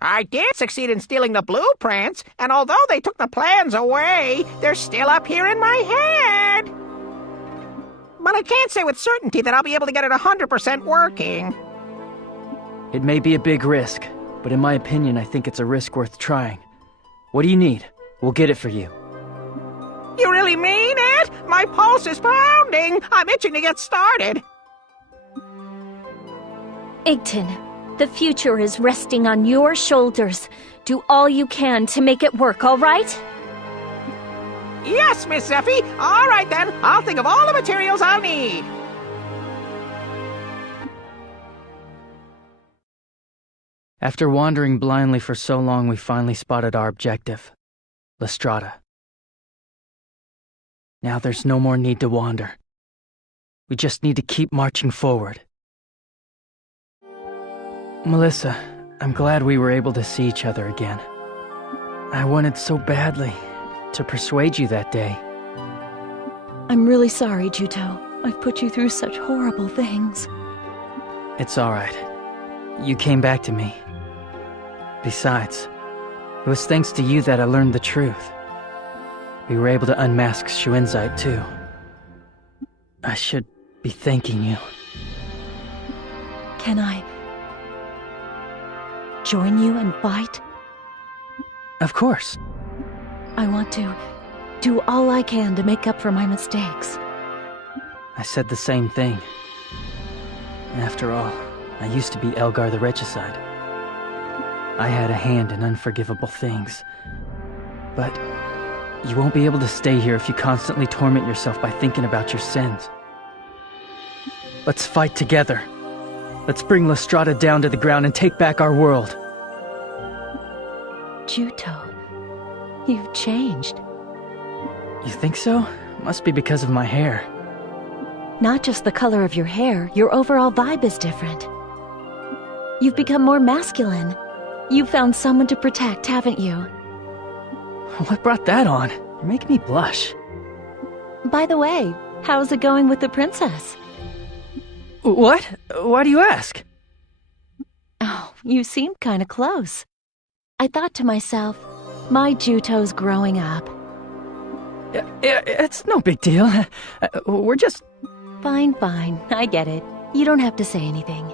I did succeed in stealing the blueprints, and although they took the plans away, they're still up here in my head. But I can't say with certainty that I'll be able to get it 100% working. It may be a big risk, but in my opinion, I think it's a risk worth trying. What do you need? We'll get it for you. You really mean it? My pulse is pounding. I'm itching to get started. Igton, the future is resting on your shoulders. Do all you can to make it work, all right? Yes, Miss Zeffie. All right, then. I'll think of all the materials I'll need. After wandering blindly for so long, we finally spotted our objective, Lestrada. Now there's no more need to wander. We just need to keep marching forward. Melissa, I'm glad we were able to see each other again. I wanted so badly to persuade you that day. I'm really sorry, Juto. I've put you through such horrible things. It's all right. You came back to me. Besides, it was thanks to you that I learned the truth. We were able to unmask Shuenzite, too. I should be thanking you. Can I join you and fight? Of course. I want to do all I can to make up for my mistakes. I said the same thing. After all, I used to be Elgar the Regicide. I had a hand in unforgivable things. But you won't be able to stay here if you constantly torment yourself by thinking about your sins. Let's fight together. Let's bring Lestrada down to the ground and take back our world. Juto, you've changed. You think so? Must be because of my hair. Not just the color of your hair, your overall vibe is different. You've become more masculine. You've found someone to protect, haven't you? What brought that on? You're making me blush. By the way, how's it going with the princess? What? Why do you ask? Oh, you seemed kinda close. I thought to myself, my Juto's growing up. It's no big deal. We're just... Fine, fine. I get it. You don't have to say anything.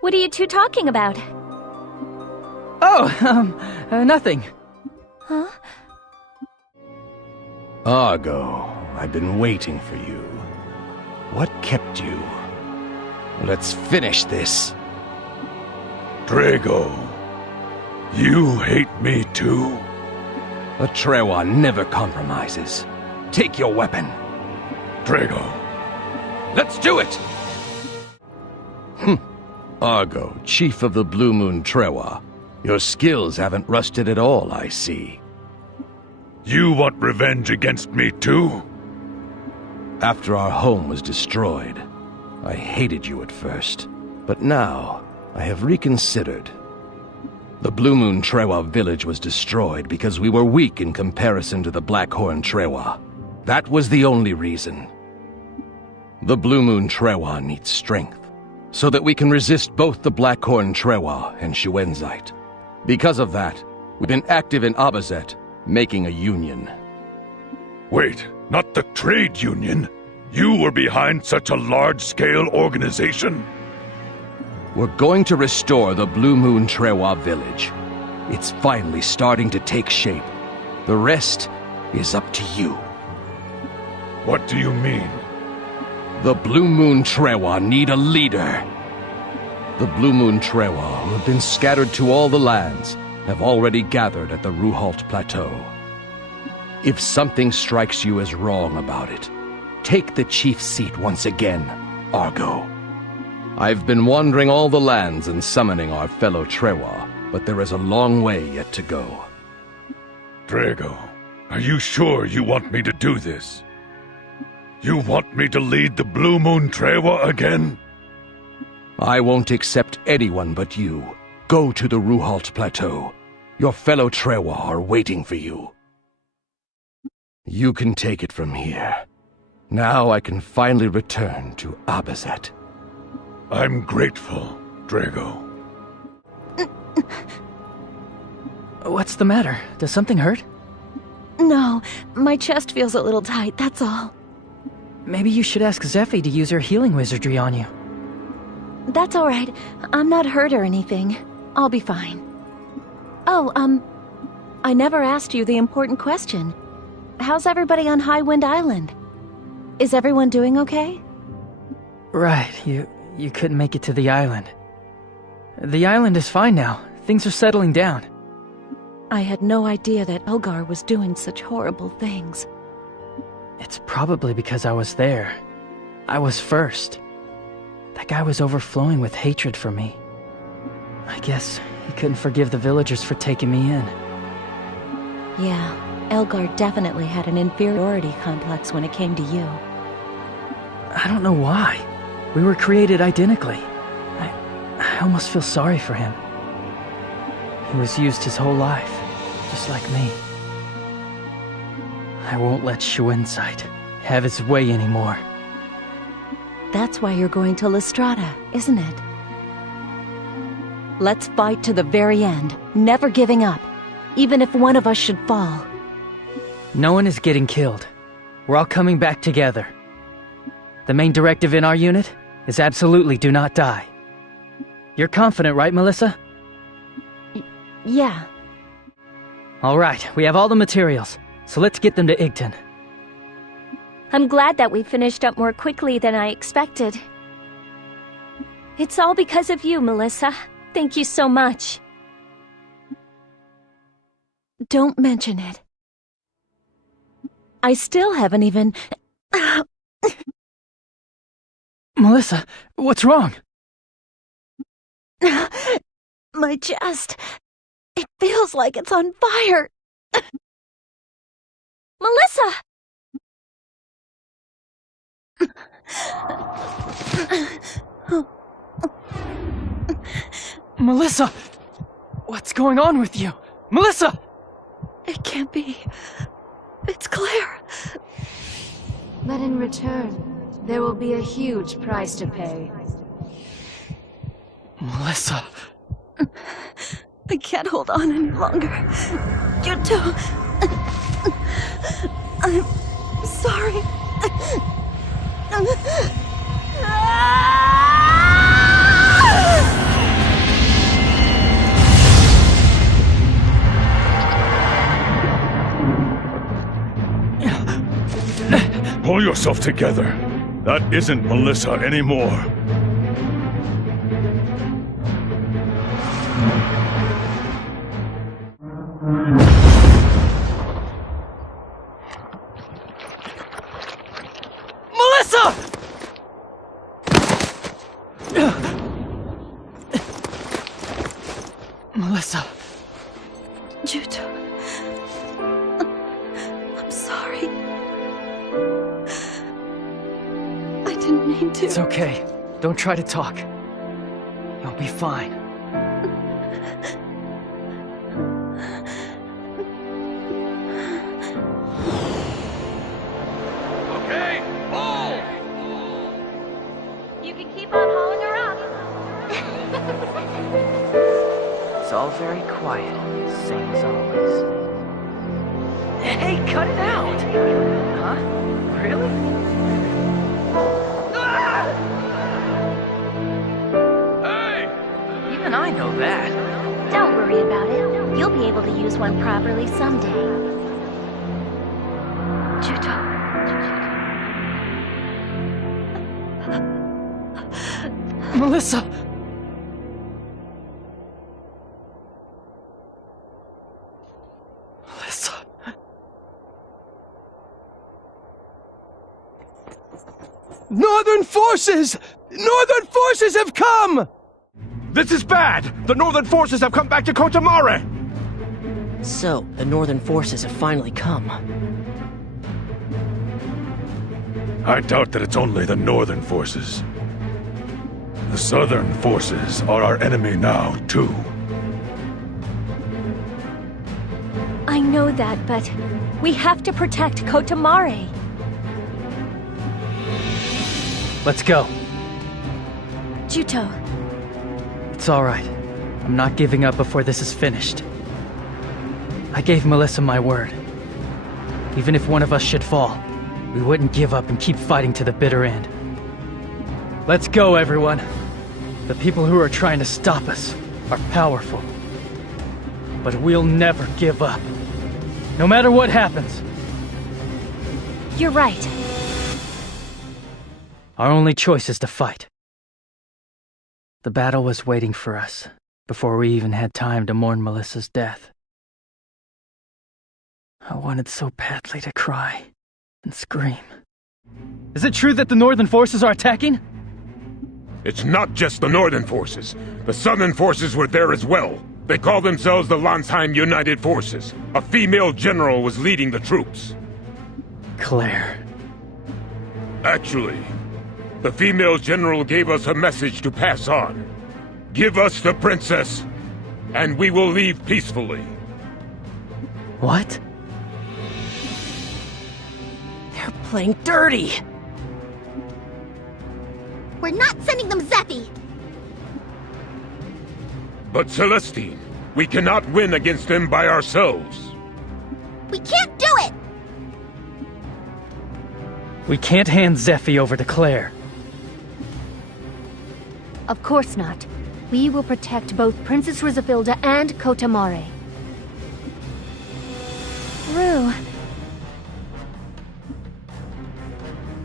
What are you two talking about? Nothing. Huh? Argo, I've been waiting for you. What kept you? Let's finish this. Drago, you hate me too? The Trewa never compromises. Take your weapon. Drago. Let's do it! Argo, chief of the Blue Moon Trewa. Your skills haven't rusted at all, I see. You want revenge against me too? After our home was destroyed, I hated you at first. But now, I have reconsidered. The Blue Moon Trewa village was destroyed because we were weak in comparison to the Blackhorn Trewa. That was the only reason. The Blue Moon Trewa needs strength, so that we can resist both the Blackhorn Trewa and Shuenzite. Because of that, we've been active in Abazet, making a union. Wait, not the trade union? You were behind such a large-scale organization? We're going to restore the Blue Moon Trewa village. It's finally starting to take shape. The rest is up to you. What do you mean? The Blue Moon Trewa need a leader. The Blue Moon Trewa, who have been scattered to all the lands, have already gathered at the Ruhalt Plateau. If something strikes you as wrong about it, take the chief's seat once again, Argo. I've been wandering all the lands and summoning our fellow Trewa, but there is a long way yet to go. Drago, are you sure you want me to do this? You want me to lead the Blue Moon Trewa again? I won't accept anyone but you. Go to the Ruhalt Plateau. Your fellow Trewa are waiting for you. You can take it from here. Now I can finally return to Abazet. I'm grateful, Drago. What's the matter? Does something hurt? No, my chest feels a little tight, that's all. maybe you should ask Zephy to use her healing wizardry on you. That's all right. I'm not hurt or anything. I'll be fine. Oh, I never asked you the important question. How's everybody on Highwind Island? Is everyone doing okay? Right, you couldn't make it to the island. The island is fine now. Things are settling down. I had no idea that Elgar was doing such horrible things. It's probably because I was there. I was first. That guy was overflowing with hatred for me. I guess he couldn't forgive the villagers for taking me in. Yeah, Elgar definitely had an inferiority complex when it came to you. I don't know why. We were created identically. I almost feel sorry for him. He was used his whole life, just like me. I won't let Shuenzite have his way anymore. That's why you're going to Lestrada, isn't it? Let's fight to the very end, never giving up, even if one of us should fall. No one is getting killed. We're all coming back together. The main directive in our unit is absolutely do not die. You're confident, right, Melissa? Yeah. All right, we have all the materials, so let's get them to Igton. I'm glad that we finished up more quickly than I expected. It's all because of you, Melissa. Thank you so much. Don't mention it. I still haven't even... Melissa, what's wrong? My chest... It feels like it's on fire. Melissa! Melissa! What's going on with you? Melissa! It can't be. It's Claire. But in return, there will be a huge price to pay. Melissa. I can't hold on any longer. Juto. I'm sorry. Pull yourself together. That isn't Melissa anymore. Melissa! Melissa. Juto. I'm sorry. I didn't mean to. It's okay. Don't try to talk. You'll be fine. Okay, pull! You can keep on hauling her up. It's all very quiet, same as always. Hey, cut it out! Huh? Really? Hey! Even I know that. Don't worry about it. You'll be able to use one properly someday. Juto. Melissa! Melissa. Northern forces! Northern forces have come! This is bad! The Northern forces have come back to Kotamare! So, the Northern forces have finally come. I doubt that it's only the Northern forces. The Southern forces are our enemy now, too. I know that, but we have to protect Kotamare. Let's go. Juto. It's all right. I'm not giving up before this is finished. I gave Melissa my word. Even if one of us should fall, we wouldn't give up and keep fighting to the bitter end. Let's go, everyone. The people who are trying to stop us are powerful. But we'll never give up. No matter what happens. You're right. Our only choice is to fight. The battle was waiting for us, before we even had time to mourn Melissa's death. I wanted so badly to cry and scream. Is it true that the Northern forces are attacking? It's not just the Northern forces. The Southern forces were there as well. They call themselves the Landsheim United Forces. A female general was leading the troops. Claire. Actually, the female general gave us a message to pass on. Give us the princess, and we will leave peacefully. What? They're playing dirty! We're not sending them Zephy! But Celestine, we cannot win against them by ourselves. We can't do it! We can't hand Zephy over to Claire. Of course not. We will protect both Princess Rizafilda and Kotamare. Rue.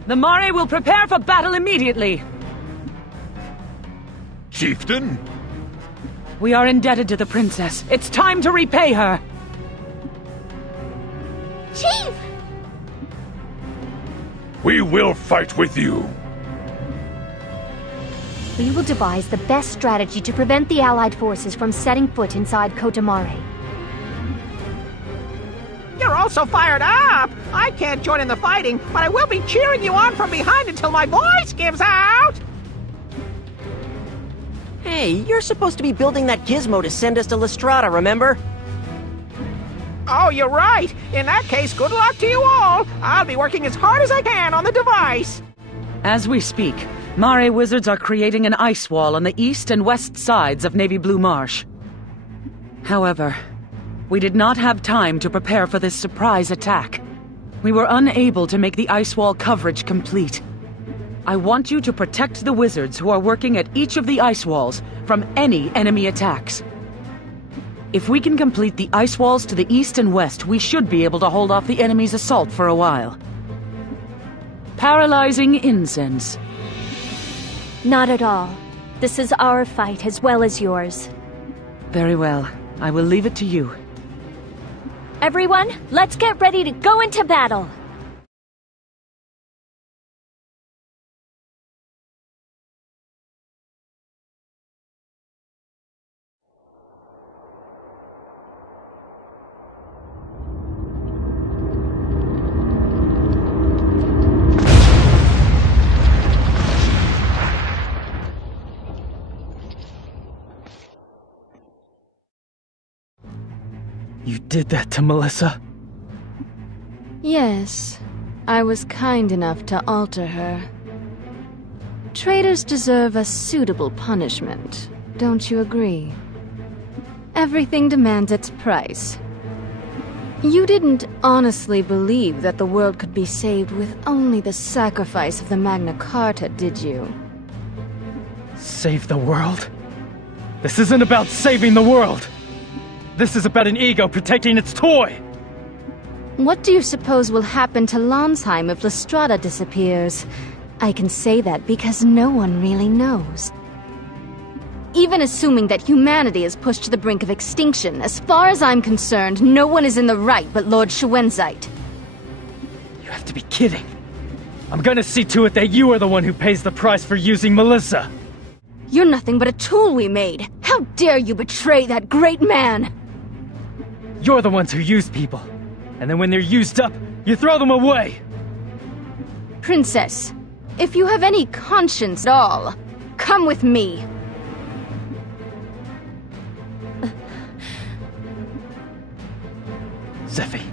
The Mare will prepare for battle immediately. Chieftain? We are indebted to the princess. It's time to repay her. Chief! We will fight with you. We will devise the best strategy to prevent the Allied forces from setting foot inside Kotamare. You're all so fired up! I can't join in the fighting, but I will be cheering you on from behind until my voice gives out! Hey, you're supposed to be building that gizmo to send us to Lestrada, remember? Oh, you're right! In that case, good luck to you all! I'll be working as hard as I can on the device! As we speak, Mare wizards are creating an ice wall on the east and west sides of Navy Blue Marsh. However, we did not have time to prepare for this surprise attack. We were unable to make the ice wall coverage complete. I want you to protect the wizards who are working at each of the ice walls from any enemy attacks. If we can complete the ice walls to the east and west, we should be able to hold off the enemy's assault for a while. Paralyzing incense. Not at all. This is our fight as well as yours. Very well. I will leave it to you. Everyone, let's get ready to go into battle! You did that to Melissa? Yes, I was kind enough to alter her. Traitors deserve a suitable punishment, don't you agree? Everything demands its price. You didn't honestly believe that the world could be saved with only the sacrifice of the Magna Carta, did you? Save the world? This isn't about saving the world! This is about an ego protecting its toy! What do you suppose will happen to Landsheim if Lestrada disappears? I can say that because no one really knows. Even assuming that humanity is pushed to the brink of extinction, as far as I'm concerned, no one is in the right but Lord Schwenzite. You have to be kidding. I'm gonna see to it that you are the one who pays the price for using Melissa. You're nothing but a tool we made. How dare you betray that great man? You're the ones who use people. And then when they're used up, you throw them away! Princess, if you have any conscience at all, come with me. Zephy.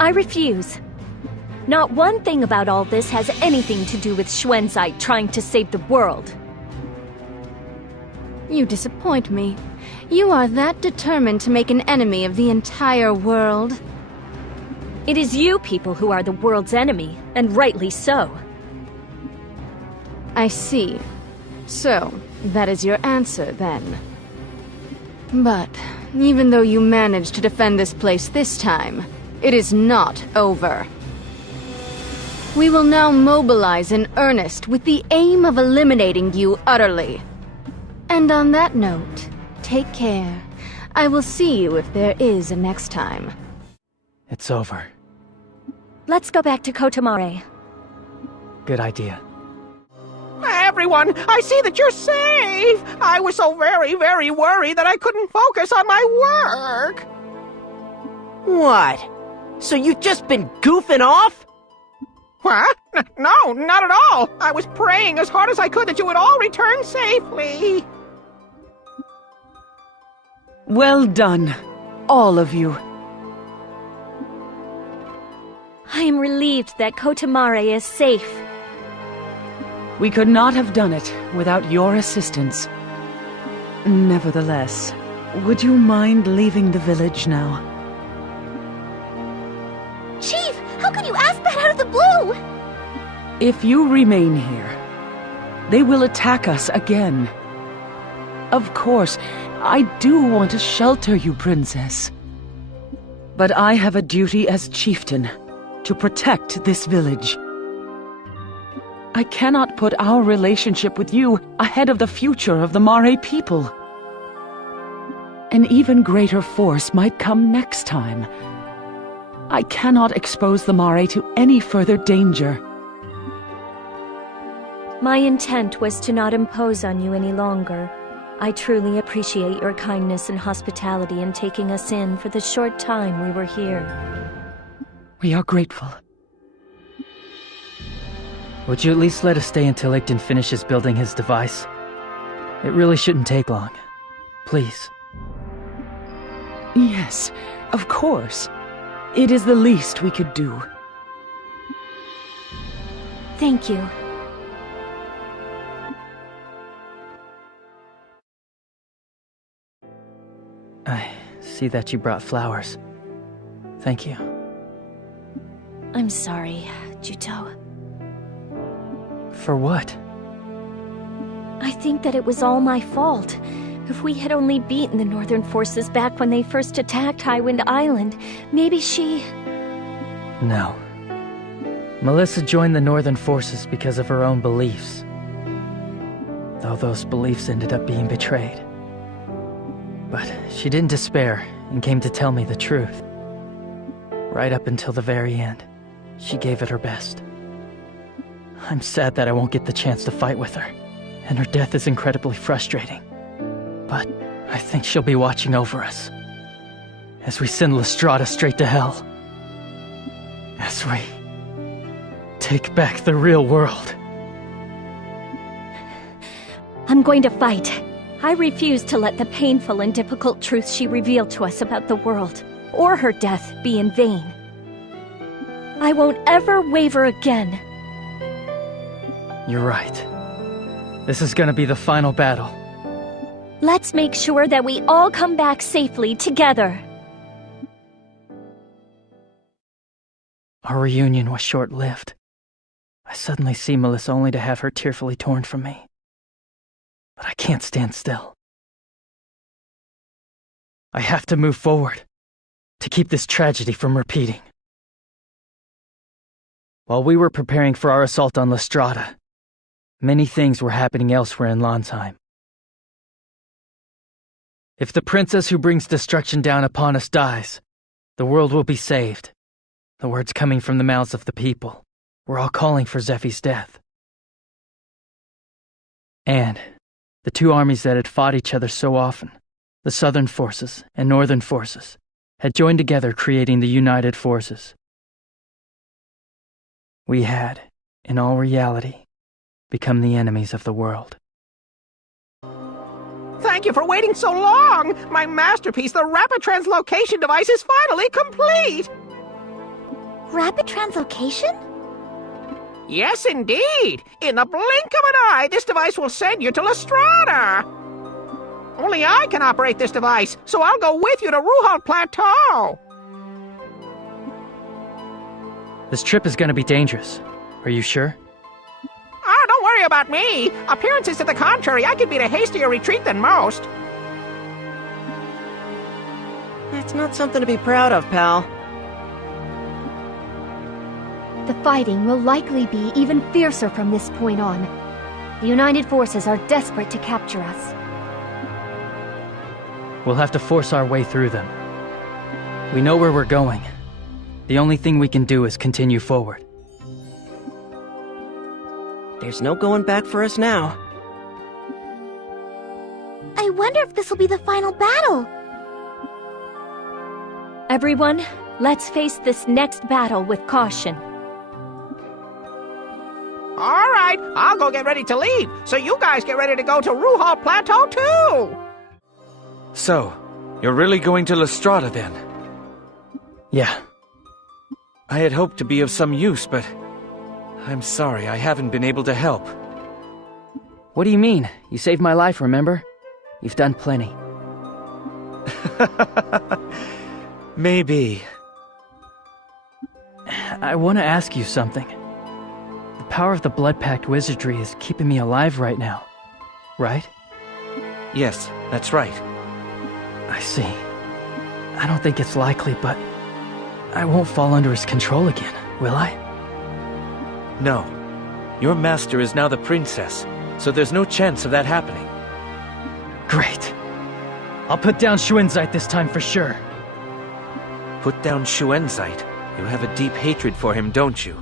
I refuse. Not one thing about all this has anything to do with Schwenzite trying to save the world. You disappoint me. You are that determined to make an enemy of the entire world? It is you people who are the world's enemy, and rightly so. I see. So, that is your answer, then. But, even though you managed to defend this place this time, it is not over. We will now mobilize in earnest with the aim of eliminating you utterly. And on that note, take care. I will see you if there is a next time. It's over. Let's go back to Kotomare. Good idea. Everyone, I see that you're safe! I was so very, very worried that I couldn't focus on my work! What? So you've just been goofing off? What? No, not at all! I was praying as hard as I could that you would all return safely! Well done, all of you. I am relieved that Kotomare is safe. We could not have done it without your assistance. Nevertheless, would you mind leaving the village now? Chief, how could you ask that out of the blue? If you remain here, they will attack us again. Of course, I do want to shelter you, Princess. But I have a duty as chieftain to protect this village. I cannot put our relationship with you ahead of the future of the Mare people. An even greater force might come next time. I cannot expose the Mare to any further danger. My intent was to not impose on you any longer. I truly appreciate your kindness and hospitality in taking us in for the short time we were here. We are grateful. Would you at least let us stay until Igton finishes building his device? It really shouldn't take long. Please. Yes, of course. It is the least we could do. Thank you. I see that you brought flowers. Thank you. I'm sorry, Juto. For what? I think that it was all my fault. If we had only beaten the Northern forces back when they first attacked Highwind Island, maybe she... No. Melissa joined the Northern forces because of her own beliefs. Though those beliefs ended up being betrayed. But she didn't despair and came to tell me the truth. Right up until the very end, she gave it her best. I'm sad that I won't get the chance to fight with her, and her death is incredibly frustrating. But I think she'll be watching over us. As we send Lestrada straight to hell. As we take back the real world. I'm going to fight. I refuse to let the painful and difficult truth she revealed to us about the world, or her death, be in vain. I won't ever waver again. You're right. This is gonna be the final battle. Let's make sure that we all come back safely together. Our reunion was short-lived. I suddenly see Melissa only to have her tearfully torn from me. But I can't stand still. I have to move forward, to keep this tragedy from repeating. While we were preparing for our assault on Lestrada, many things were happening elsewhere in Landsheim. If the princess who brings destruction down upon us dies, the world will be saved. The words coming from the mouths of the people were all calling for Zephy's death. And the two armies that had fought each other so often, the Southern forces and Northern forces, had joined together creating the United Forces. We had, in all reality, become the enemies of the world. Thank you for waiting so long! My masterpiece, the rapid translocation device, is finally complete! Rapid translocation? Yes, indeed! In the blink of an eye, this device will send you to Lestrada! Only I can operate this device, so I'll go with you to Ruhal Plateau! This trip is gonna be dangerous. Are you sure? Oh, don't worry about me. Appearances to the contrary, I could beat a hastier retreat than most. That's not something to be proud of, pal. The fighting will likely be even fiercer from this point on. The United Forces are desperate to capture us. We'll have to force our way through them. We know where we're going. The only thing we can do is continue forward. There's no going back for us now. I wonder if this will be the final battle. Everyone, let's face this next battle with caution. All right, I'll go get ready to leave, so you guys get ready to go to Ruhal Plateau too! So, you're really going to Lestrada then? Yeah. I had hoped to be of some use, but I'm sorry I haven't been able to help. What do you mean? You saved my life, remember? You've done plenty. Maybe. I want to ask you something. The power of the Blood Pact wizardry is keeping me alive right now, right? Yes, that's right. I see. I don't think it's likely, but I won't fall under his control again, will I? No. Your master is now the princess, so there's no chance of that happening. Great. I'll put down Schuenzeit this time for sure. Put down Schuenzeit? You have a deep hatred for him, don't you?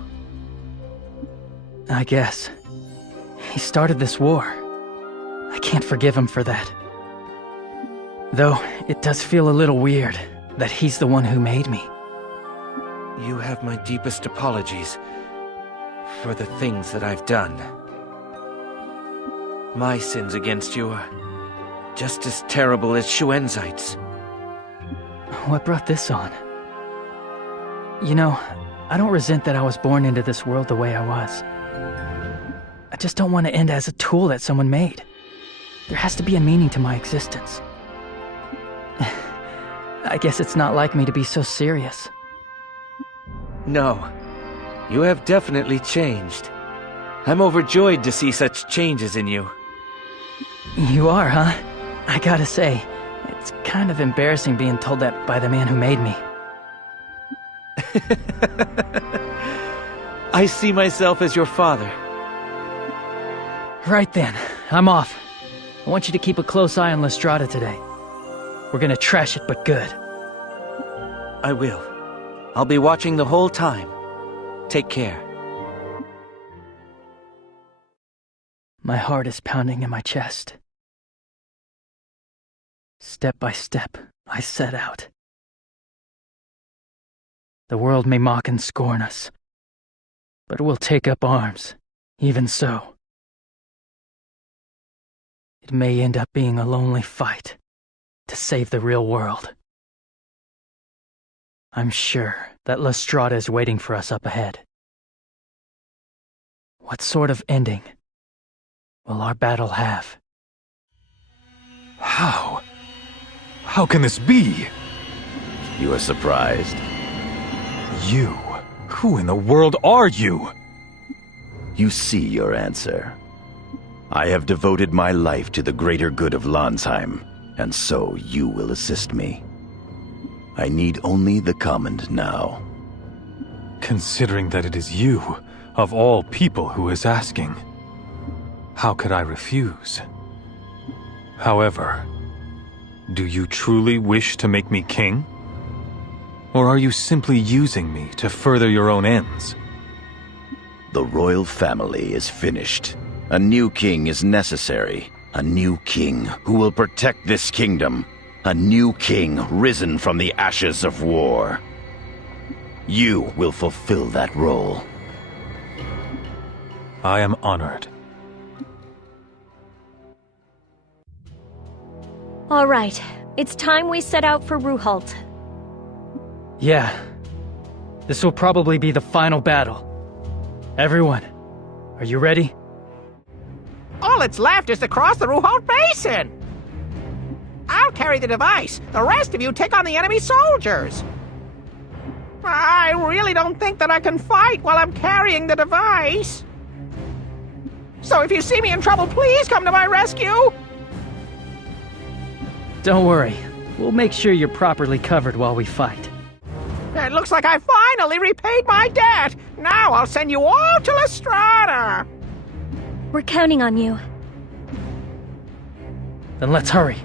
I guess. He started this war. I can't forgive him for that. Though, it does feel a little weird that he's the one who made me. You have my deepest apologies for the things that I've done. My sins against you are just as terrible as Schuenzeit's. What brought this on? You know, I don't resent that I was born into this world the way I was. I just don't want to end as a tool that someone made. There has to be a meaning to my existence. I guess it's not like me to be so serious. No. You have definitely changed. I'm overjoyed to see such changes in you. You are, huh? I gotta say, it's kind of embarrassing being told that by the man who made me. I see myself as your father. Right then, I'm off. I want you to keep a close eye on Lestrada today. We're gonna trash it, but good. I will. I'll be watching the whole time. Take care. My heart is pounding in my chest. Step by step, I set out. The world may mock and scorn us, but we'll take up arms, even so. It may end up being a lonely fight to save the real world. I'm sure that Lestrada is waiting for us up ahead. What sort of ending will our battle have? How? How can this be? You are surprised? You? Who in the world are you? You see your answer. I have devoted my life to the greater good of Landsheim, and so you will assist me. I need only the command now. Considering that it is you, of all people, who is asking, how could I refuse? However, do you truly wish to make me king? Or are you simply using me to further your own ends? The royal family is finished. A new king is necessary. A new king who will protect this kingdom. A new king risen from the ashes of war. You will fulfill that role. I am honored. All right, it's time we set out for Ruhalt. Yeah. This will probably be the final battle. Everyone, are you ready? All that's left is to cross the Ruhalt Basin! I'll carry the device. The rest of you take on the enemy soldiers. I really don't think that I can fight while I'm carrying the device. So if you see me in trouble, please come to my rescue! Don't worry. We'll make sure you're properly covered while we fight. It looks like I finally repaid my debt! Now I'll send you all to Lestrada! We're counting on you. Then let's hurry.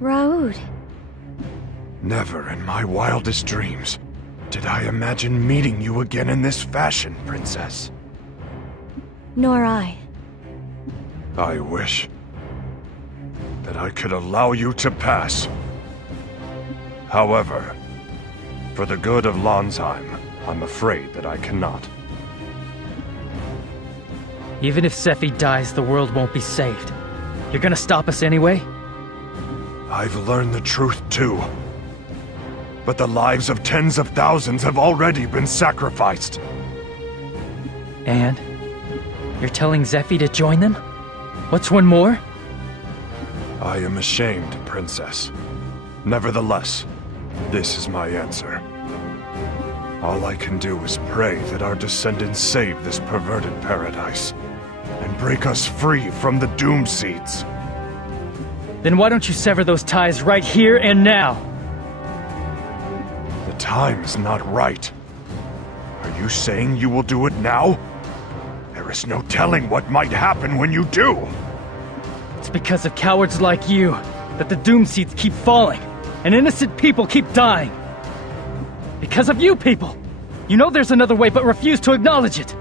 Raoud. Never in my wildest dreams did I imagine meeting you again in this fashion, Princess. Nor I. I wish that I could allow you to pass. However, for the good of Lansheim, I'm afraid that I cannot. Even if Sephi dies, the world won't be saved. You're gonna stop us anyway? I've learned the truth too. But the lives of tens of thousands have already been sacrificed. And? You're telling Zephi to join them? What's one more? I am ashamed, Princess. Nevertheless, this is my answer. All I can do is pray that our descendants save this perverted paradise and break us free from the Doom Seeds. Then why don't you sever those ties right here and now? The time is not right. Are you saying you will do it now? There is no telling what might happen when you do. It's because of cowards like you that the Doom Seeds keep falling, and innocent people keep dying. Because of you people! You know there's another way but refuse to acknowledge it!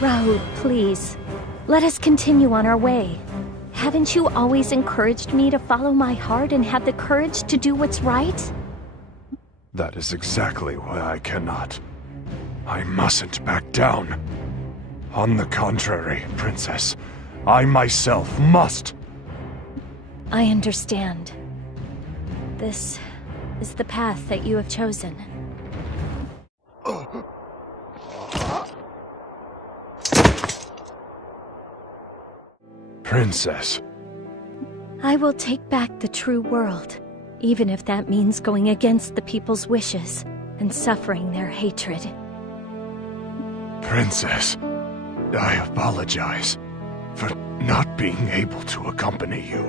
Raoud, please. Let us continue on our way. Haven't you always encouraged me to follow my heart and have the courage to do what's right? That is exactly why I cannot. I mustn't back down. On the contrary, Princess, I myself must. I understand. This is the path that you have chosen. Princess. I will take back the true world, even if that means going against the people's wishes and suffering their hatred. Princess, I apologize for not being able to accompany you.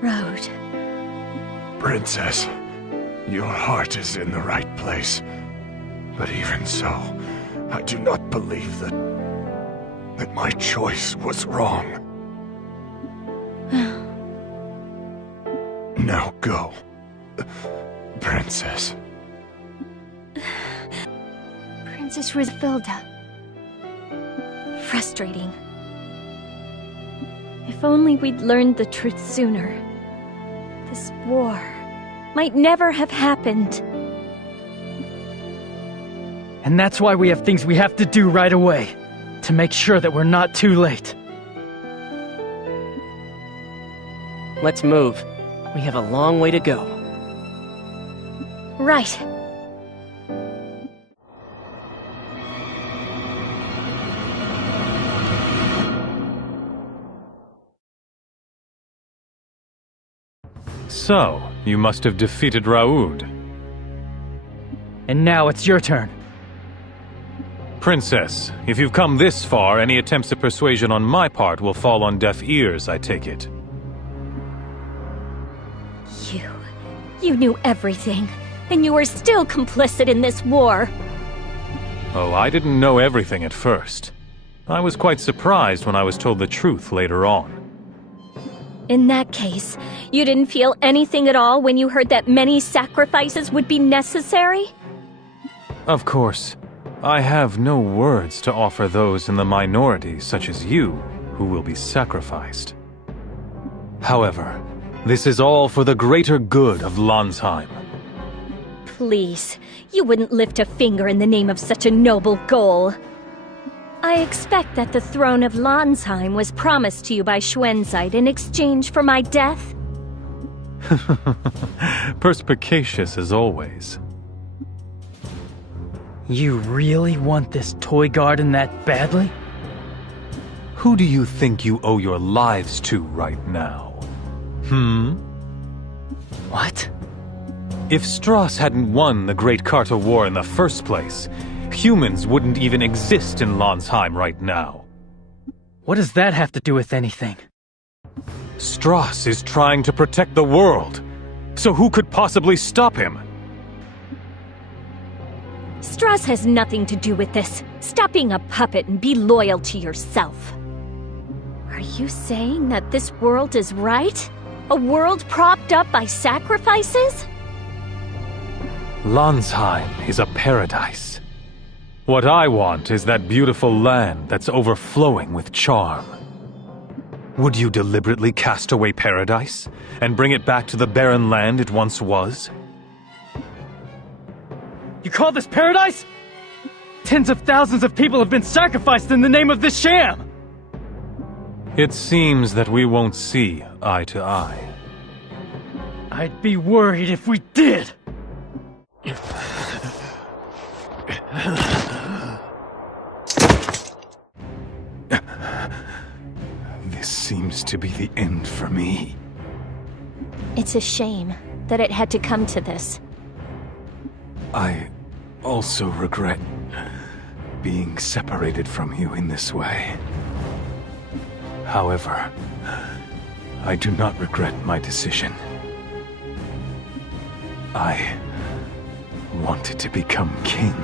Raoud. Princess, your heart is in the right place. But even so, I do not believe that my choice was wrong. Now go, Princess. Princess Rizvilda. Frustrating. If only we'd learned the truth sooner. This war might never have happened. And that's why we have things we have to do right away, to make sure that we're not too late. Let's move. We have a long way to go. Right. So, you must have defeated Raoud. And now it's your turn. Princess, if you've come this far, any attempts at persuasion on my part will fall on deaf ears, I take it. You knew everything, and you were still complicit in this war. Oh, I didn't know everything at first. I was quite surprised when I was told the truth later on. In that case, you didn't feel anything at all when you heard that many sacrifices would be necessary? Of course. I have no words to offer those in the minority, such as you, who will be sacrificed. However, this is all for the greater good of Lansheim. Please, you wouldn't lift a finger in the name of such a noble goal. I expect that the throne of Lansheim was promised to you by Schwenzite in exchange for my death? Perspicacious as always. You really want this toy garden that badly? Who do you think you owe your lives to right now? What? If Strauss hadn't won the Great Carta War in the first place, humans wouldn't even exist in Landsheim right now. What does that have to do with anything? Strauss is trying to protect the world, so who could possibly stop him? Strauss has nothing to do with this. Stop being a puppet and be loyal to yourself. Are you saying that this world is right? A world propped up by sacrifices? Landsheim is a paradise. What I want is that beautiful land that's overflowing with charm. Would you deliberately cast away paradise and bring it back to the barren land it once was? You call this paradise? Tens of thousands of people have been sacrificed in the name of this sham! It seems that we won't see eye to eye. I'd be worried if we did! This seems to be the end for me. It's a shame that it had to come to this. I also regret being separated from you in this way. However, I do not regret my decision. I wanted to become king.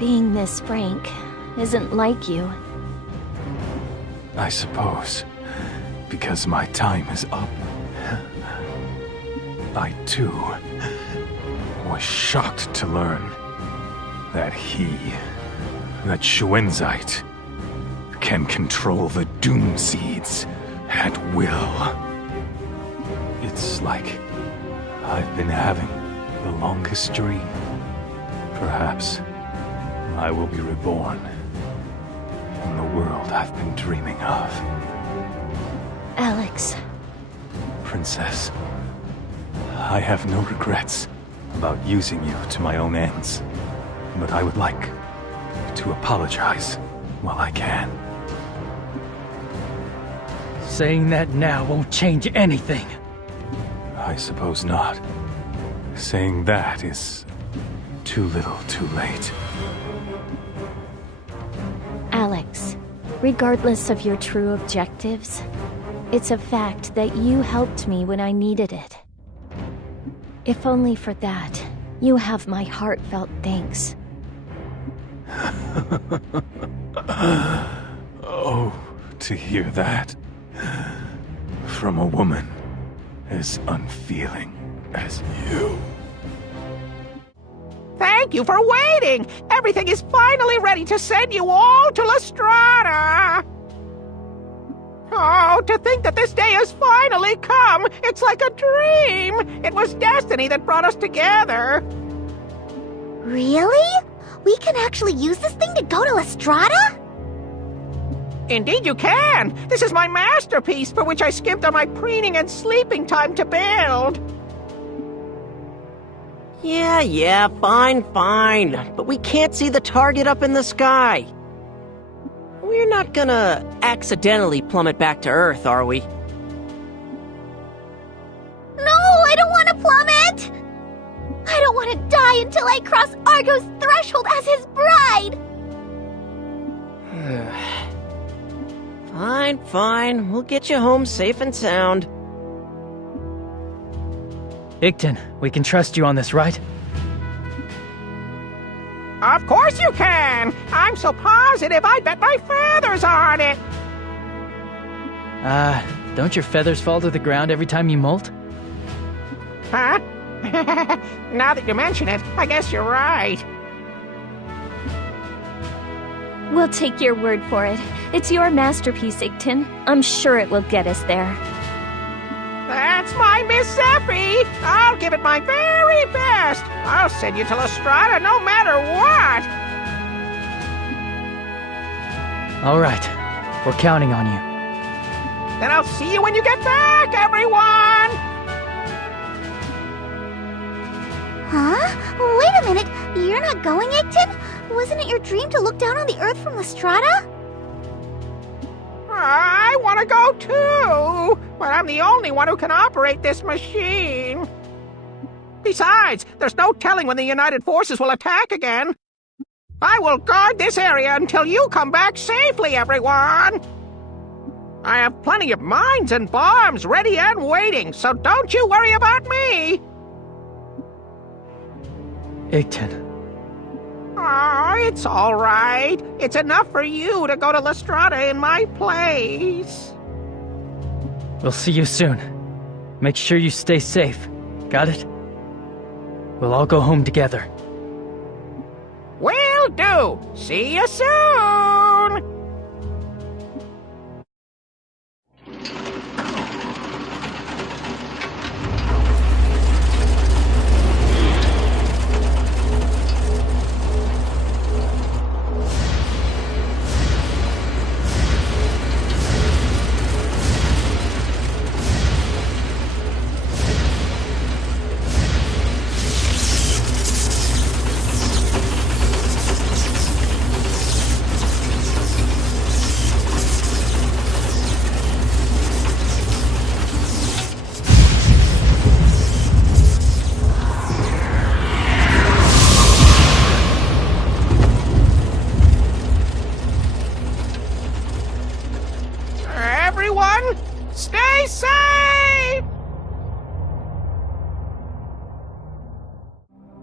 Being this frank isn't like you. I suppose, because my time is up. I, too, was shocked to learn that that Schwenzite, can control the Doom Seeds at will. It's like I've been having the longest dream. Perhaps I will be reborn in the world I've been dreaming of. Alex. Princess, I have no regrets about using you to my own ends, but I would like to apologize while I can. Saying that now won't change anything. I suppose not. Saying that is too little too late. Alex, regardless of your true objectives, it's a fact that you helped me when I needed it. If only for that, you have my heartfelt thanks. Oh, to hear that from a woman as unfeeling as you. Thank you for waiting! Everything is finally ready to send you all to Lestrada! Oh, to think that this day has finally come! It's like a dream! It was destiny that brought us together! Really? We can actually use this thing to go to Lestrada? Indeed you can! This is my masterpiece, for which I skimped on my preening and sleeping time to build! Yeah, fine. But we can't see the target up in the sky. We're not gonna accidentally plummet back to Earth, are we? No, I don't want to plummet! I don't want to die until I cross Argo's threshold as his bride! Fine. We'll get you home safe and sound. Igton, we can trust you on this, right? Of course you can! I'm so positive I'd bet my feathers on it! Don't your feathers fall to the ground every time you molt? Huh? Now that you mention it, I guess you're right. We'll take your word for it. It's your masterpiece, Igton. I'm sure it will get us there. That's my Miss Zephyr! I'll give it my very best! I'll send you to Lestrada no matter what! All right. We're counting on you. Then I'll see you when you get back, everyone! Huh? Wait a minute! You're not going, Igton? Wasn't it your dream to look down on the Earth from Lestrada? I want to go too, but I'm the only one who can operate this machine. Besides, there's no telling when the United Forces will attack again. I will guard this area until you come back safely, everyone. I have plenty of mines and bombs ready and waiting, so don't you worry about me. Igton. Oh, it's all right. It's enough for you to go to Lestrada in my place. We'll see you soon. Make sure you stay safe. Got it? We'll all go home together. Will do. See you soon. Everyone, stay safe!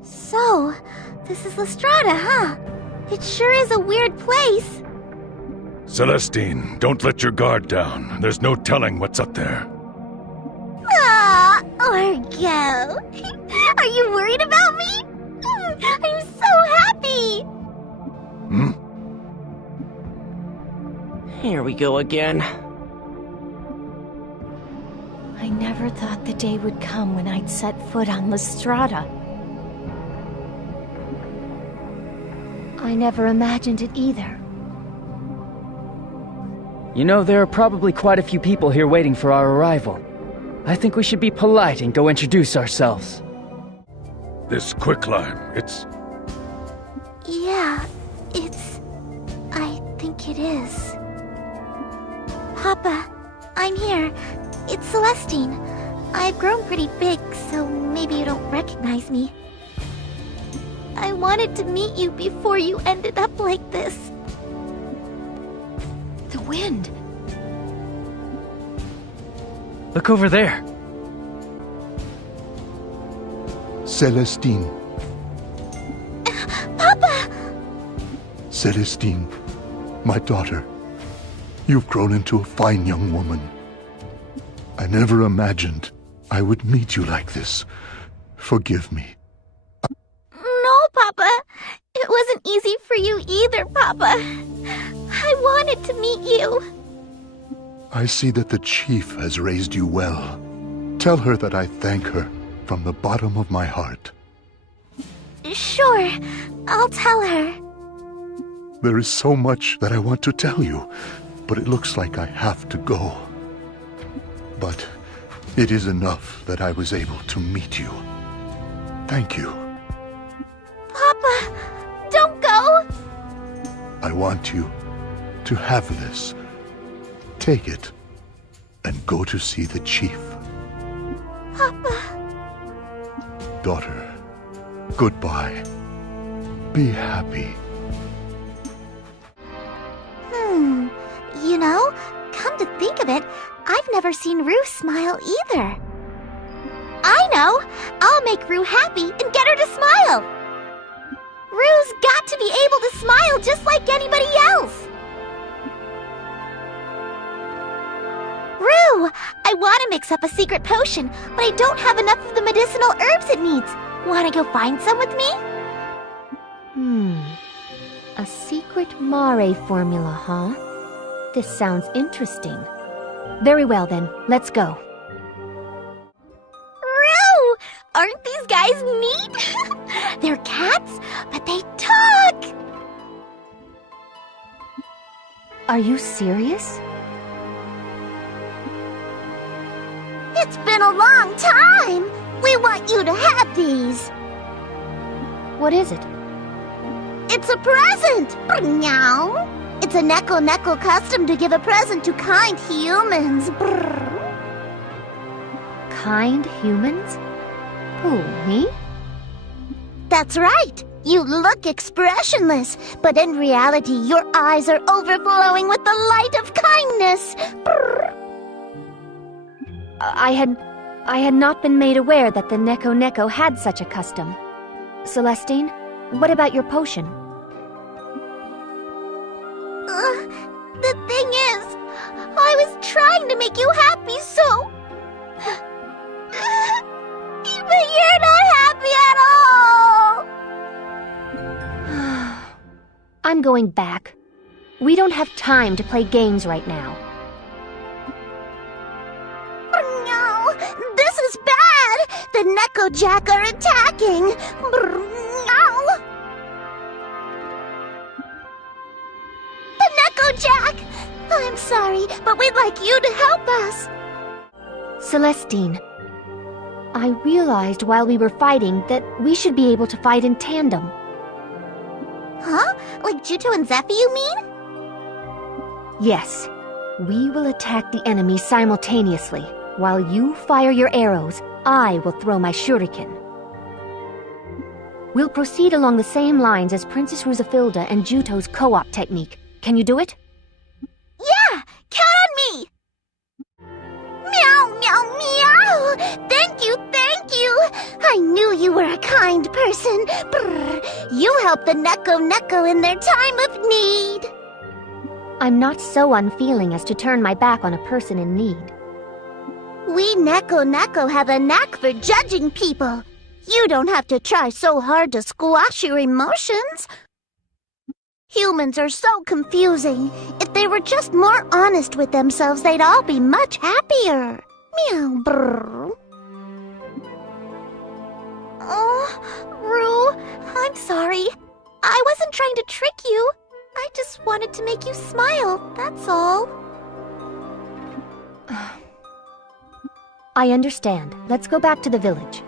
So, this is Lestrada, huh? It sure is a weird place. Celestine, don't let your guard down. There's no telling what's up there. Ah, Argo. Are you worried about me? I'm so happy. Here we go again. I never thought the day would come when I'd set foot on Lestrada. I never imagined it either. You know, there are probably quite a few people here waiting for our arrival. I think we should be polite and go introduce ourselves. This quicklime, it's... Yeah, I think it is. Papa, I'm here. It's Celestine. I've grown pretty big, so maybe you don't recognize me. I wanted to meet you before you ended up like this. The wind. Look over there. Celestine. Papa! Celestine, my daughter. You've grown into a fine young woman. I never imagined I would meet you like this. Forgive me. No, Papa. It wasn't easy for you either, Papa. I wanted to meet you. I see that the chief has raised you well. Tell her that I thank her from the bottom of my heart. Sure, I'll tell her. There is so much that I want to tell you, but it looks like I have to go. But it is enough that I was able to meet you. Thank you. Papa, don't go! I want you to have this. Take it and go to see the chief. Papa. Daughter, goodbye. Be happy. You know, come to think of it, I've never seen Rue smile either. I know! I'll make Rue happy and get her to smile! Rue's got to be able to smile just like anybody else! Rue! I want to mix up a secret potion, but I don't have enough of the medicinal herbs it needs. Want to go find some with me? A secret mare formula, huh? This sounds interesting. Very well then, let's go. Rue! Aren't these guys neat? They're cats, but they talk! Are you serious? It's been a long time! We want you to have these! What is it? It's a present! Meow. It's a Neko custom to give a present to kind humans. Kind humans? Who, me? That's right. You look expressionless, but in reality, your eyes are overflowing with the light of kindness. I had not been made aware that the Neko had such a custom. Celestine, what about your potion? The thing is, I was trying to make you happy, so... But you're not happy at all! I'm going back. We don't have time to play games right now. No, this is bad! The Neko Jack are attacking! No! The Neko Jack! I'm sorry, but we'd like you to help us! Celestine, I realized while we were fighting that we should be able to fight in tandem. Huh? Like Juto and Zephy, you mean? Yes. We will attack the enemy simultaneously. While you fire your arrows, I will throw my shuriken. We'll proceed along the same lines as Princess Rusafilda and Juto's co-op technique. Can you do it? Yeah! Count on me! Meow, meow, meow! Thank you, thank you! I knew you were a kind person. Brr. You helped the Neko in their time of need. I'm not so unfeeling as to turn my back on a person in need. We Neko have a knack for judging people. You don't have to try so hard to squash your emotions. Humans are so confusing. If they were just more honest with themselves, they'd all be much happier. Meow, brr. Oh, Rue, I'm sorry. I wasn't trying to trick you. I just wanted to make you smile, that's all. I understand. Let's go back to the village.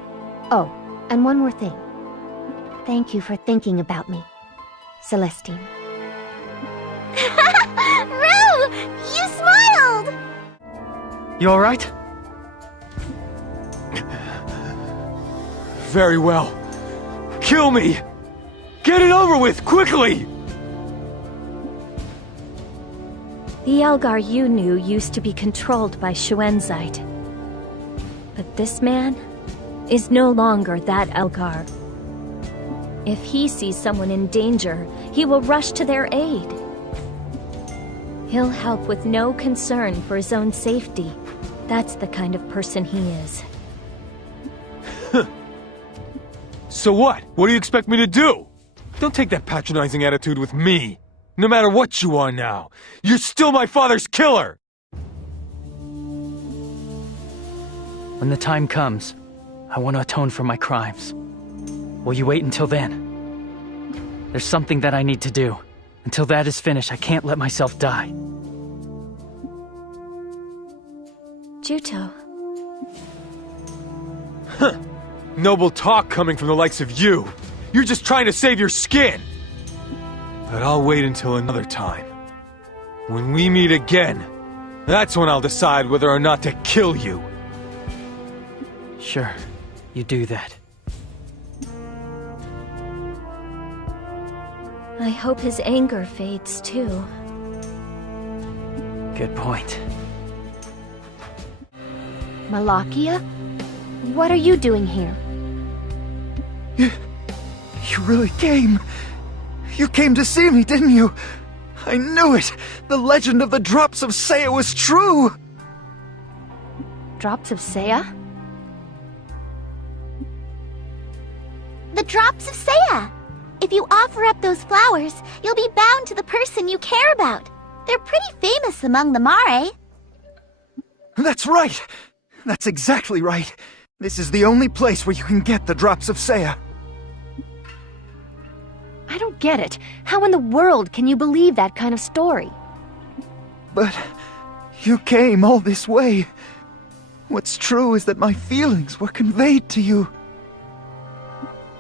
Oh, and one more thing. Thank you for thinking about me, Celestine. Rue! You smiled! You alright? Very well. Kill me! Get it over with, quickly! The Elgar you knew used to be controlled by Shuenzite. But this man is no longer that Elgar. If he sees someone in danger, he will rush to their aid. He'll help with no concern for his own safety. That's the kind of person he is. So what? What do you expect me to do? Don't take that patronizing attitude with me. No matter what you are now, you're still my father's killer! When the time comes, I want to atone for my crimes. Will you wait until then? There's something that I need to do. Until that is finished, I can't let myself die. Juto. Huh. Noble talk coming from the likes of you. You're just trying to save your skin. But I'll wait until another time. When we meet again, that's when I'll decide whether or not to kill you. Sure, you do that. I hope his anger fades too. Good point. Malakia? What are you doing here? You really came. You came to see me, didn't you? I knew it! The legend of the Drops of Saya was true! Drops of Saya? The Drops of Saya! If you offer up those flowers, you'll be bound to the person you care about. They're pretty famous among the Mare. That's right! That's exactly right. This is the only place where you can get the Drops of Saya. I don't get it. How in the world can you believe that kind of story? But you came all this way. What's true is that my feelings were conveyed to you.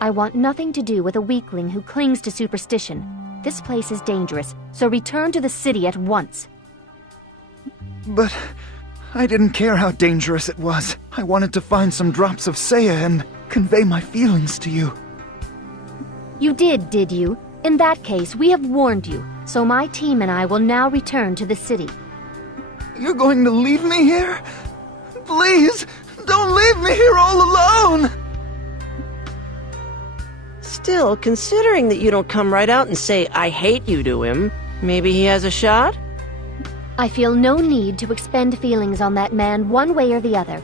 I want nothing to do with a weakling who clings to superstition. This place is dangerous, so return to the city at once. But I didn't care how dangerous it was. I wanted to find some drops of Saya and convey my feelings to you. You did you? In that case, we have warned you, so my team and I will now return to the city. You're going to leave me here? Please, don't leave me here all alone! Still, considering that you don't come right out and say, "I hate you" to him, maybe he has a shot? I feel no need to expend feelings on that man one way or the other.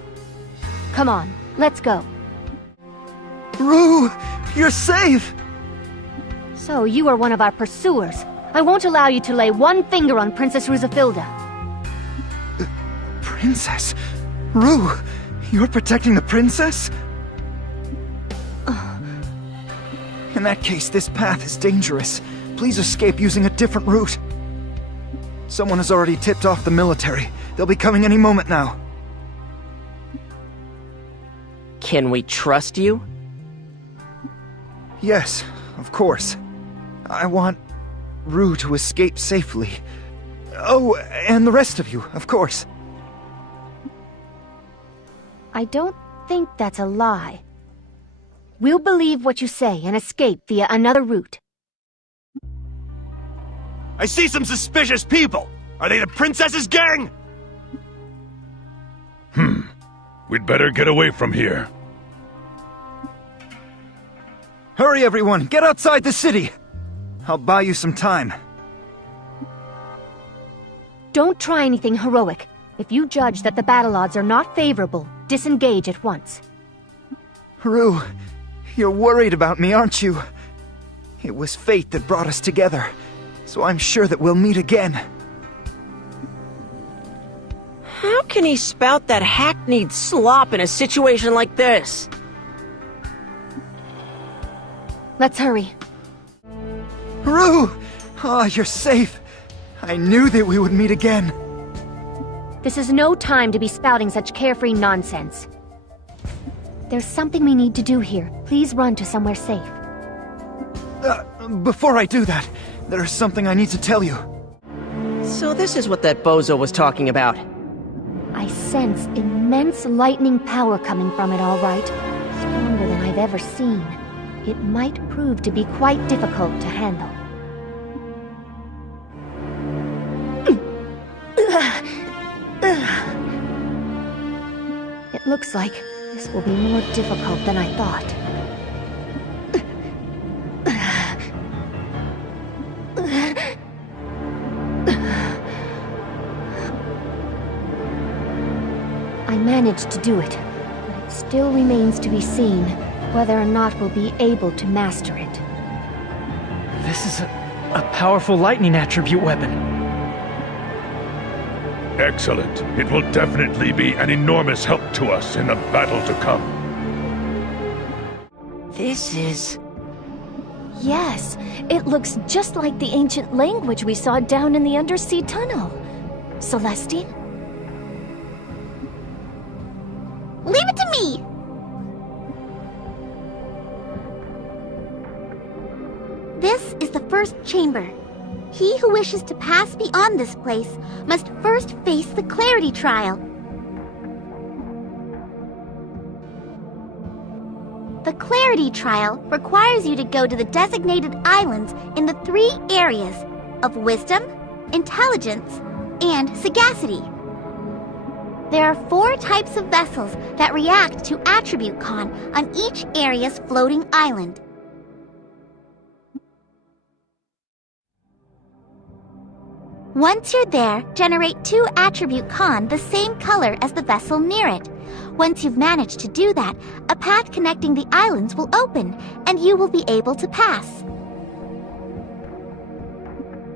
Come on, let's go. Rue, you're safe! So you are one of our pursuers. I won't allow you to lay one finger on Princess Rusafilda. Princess? Rue, you're protecting the princess? In that case, this path is dangerous. Please escape using a different route. Someone has already tipped off the military. They'll be coming any moment now. Can we trust you? Yes, of course. I want Rue to escape safely. Oh, and the rest of you, of course. I don't think that's a lie. We'll believe what you say and escape via another route. I see some suspicious people! Are they the princess's gang? We'd better get away from here. Hurry, everyone! Get outside the city! I'll buy you some time. Don't try anything heroic. If you judge that the battle odds are not favorable, disengage at once. Rue, you're worried about me, aren't you? It was fate that brought us together, so I'm sure that we'll meet again. How can he spout that hackneyed slop in a situation like this? Let's hurry. Rue! Ah, you're safe. I knew that we would meet again. This is no time to be spouting such carefree nonsense. There's something we need to do here. Please run to somewhere safe. Before I do that, there's something I need to tell you. So this is what that bozo was talking about. I sense immense lightning power coming from it, all right. Stronger than I've ever seen. It might prove to be quite difficult to handle. It looks like this will be more difficult than I thought. I managed to do it, but it still remains to be seen whether or not we'll be able to master it. This is a powerful lightning attribute weapon. Excellent. It will definitely be an enormous help to us in the battle to come. This is... Yes, it looks just like the ancient language we saw down in the undersea tunnel. Celestine? Leave it to me! This is the first chamber. He who wishes to pass beyond this place must first face the clarity trial. The clarity trial requires you to go to the designated islands in the 3 areas of wisdom, intelligence, and sagacity. There are 4 types of vessels that react to attribute con on each area's floating island. Once you're there, generate 2 attribute con the same color as the vessel near it. Once you've managed to do that, a path connecting the islands will open, and you will be able to pass.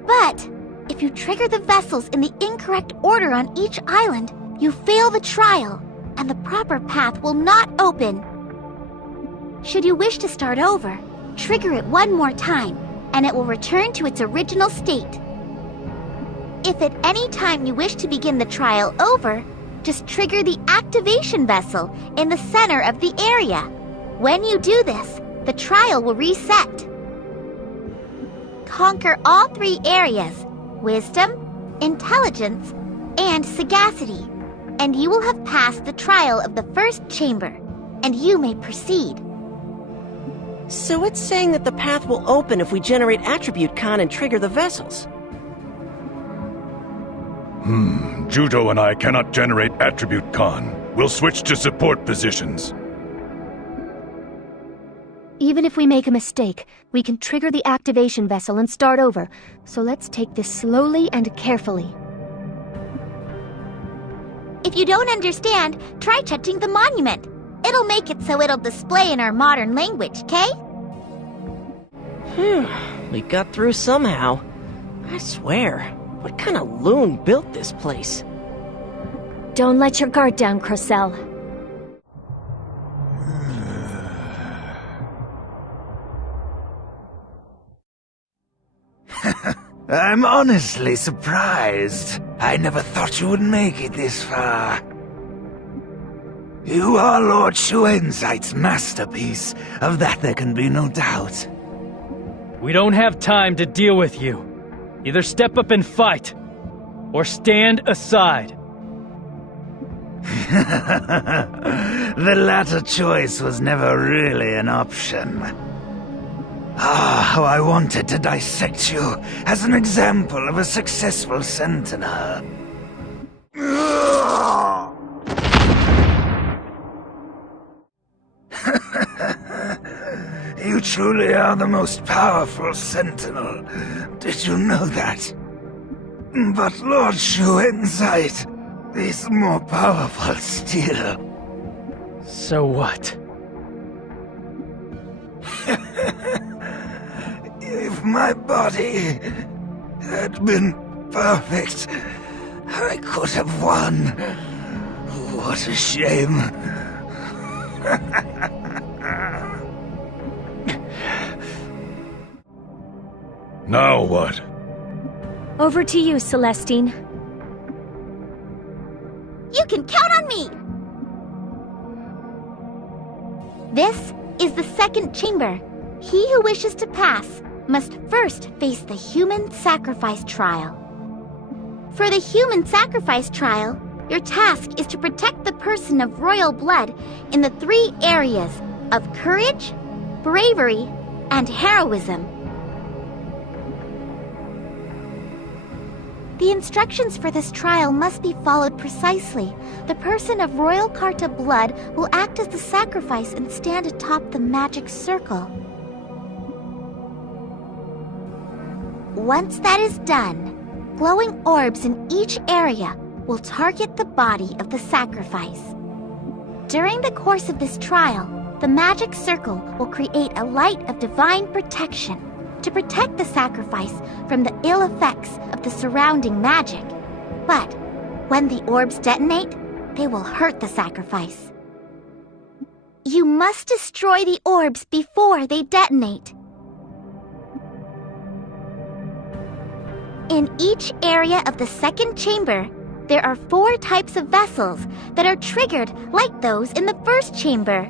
But if you trigger the vessels in the incorrect order on each island, you fail the trial, and the proper path will not open. Should you wish to start over, trigger it one more time, and it will return to its original state. If at any time you wish to begin the trial over, just trigger the activation vessel in the center of the area. When you do this, the trial will reset. Conquer all 3 areas: wisdom, intelligence, and sagacity, and you will have passed the trial of the first chamber, and you may proceed. So it's saying that the path will open if we generate Attribute Con and trigger the vessels. Judo and I cannot generate Attribute Con. We'll switch to support positions. Even if we make a mistake, we can trigger the activation vessel and start over. So let's take this slowly and carefully. If you don't understand, try touching the monument. It'll make it so it'll display in our modern language, okay? We got through somehow. I swear, what kind of loon built this place? Don't let your guard down, Crocell. I'm honestly surprised. I never thought you would make it this far. You are Lord Shuenzite's masterpiece. Of that there can be no doubt. We don't have time to deal with you. Either step up and fight, or stand aside. The latter choice was never really an option. Ah, how I wanted to dissect you as an example of a successful sentinel. You truly are the most powerful sentinel. Did you know that? But Lord Shuenzite is more powerful still. So what? If my body had been perfect, I could have won. What a shame. Now what? Over to you, Celestine. You can count on me! This is the second chamber. He who wishes to pass must first face the human sacrifice trial. For the human sacrifice trial, your task is to protect the person of royal blood in the 3 areas of courage, bravery, and heroism. The instructions for this trial must be followed precisely. The person of Royal Carta blood will act as the sacrifice and stand atop the magic circle. Once that is done, glowing orbs in each area will target the body of the sacrifice. During the course of this trial, the magic circle will create a light of divine protection to protect the sacrifice from the ill effects of the surrounding magic. But when the orbs detonate, they will hurt the sacrifice. You must destroy the orbs before they detonate. In each area of the second chamber, there are 4 types of vessels that are triggered like those in the first chamber.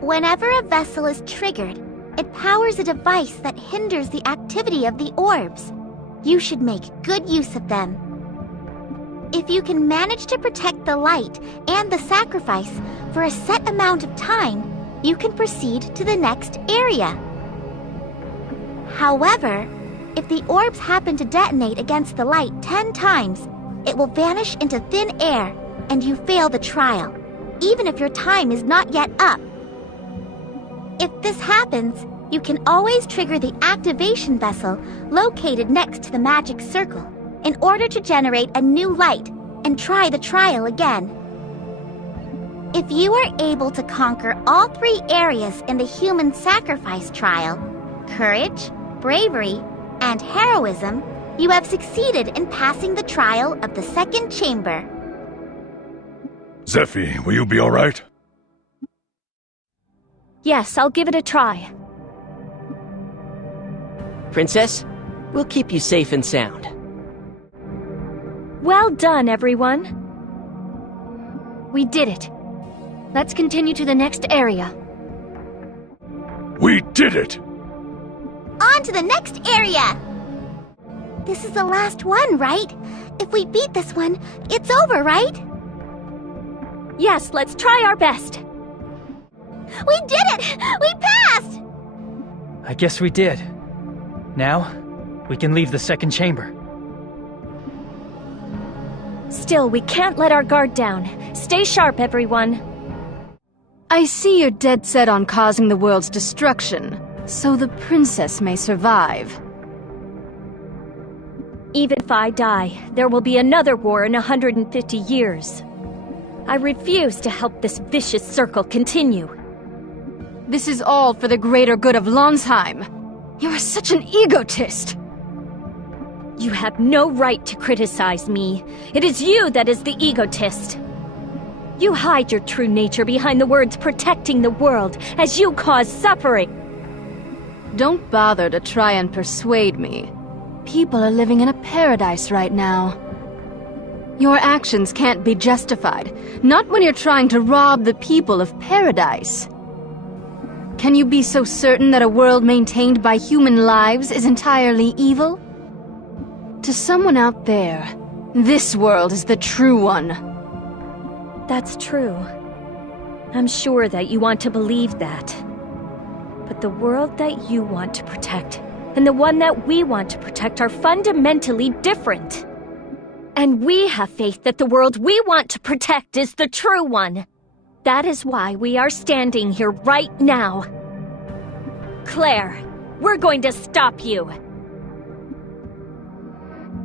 Whenever a vessel is triggered, it powers a device that hinders the activity of the orbs. You should make good use of them. If you can manage to protect the light and the sacrifice for a set amount of time, you can proceed to the next area. However, if the orbs happen to detonate against the light 10 times, it will vanish into thin air and you fail the trial, even if your time is not yet up. If this happens, you can always trigger the activation vessel located next to the magic circle in order to generate a new light and try the trial again. If you are able to conquer all 3 areas in the human sacrifice trial, courage, bravery, and heroism, you have succeeded in passing the trial of the second chamber. Zephy, will you be all right? Yes, I'll give it a try. Princess, we'll keep you safe and sound. Well done, everyone. We did it. Let's continue to the next area. We did it! On to the next area! This is the last one, right? If we beat this one, it's over, right? Yes, let's try our best. We did it! We passed! I guess we did. Now, we can leave the second chamber. Still, we can't let our guard down. Stay sharp, everyone. I see you're dead set on causing the world's destruction, so the princess may survive. Even if I die, there will be another war in 150 years. I refuse to help this vicious circle continue. This is all for the greater good of Lonsheim. You are such an egotist. You have no right to criticize me. It is you that is the egotist. You hide your true nature behind the words protecting the world as you cause suffering. Don't bother to try and persuade me. People are living in a paradise right now. Your actions can't be justified, not when you're trying to rob the people of paradise. Can you be so certain that a world maintained by human lives is entirely evil? To someone out there, this world is the true one. That's true. I'm sure that you want to believe that. But the world that you want to protect and the one that we want to protect are fundamentally different. And we have faith that the world we want to protect is the true one. That is why we are standing here right now. Claire, we're going to stop you.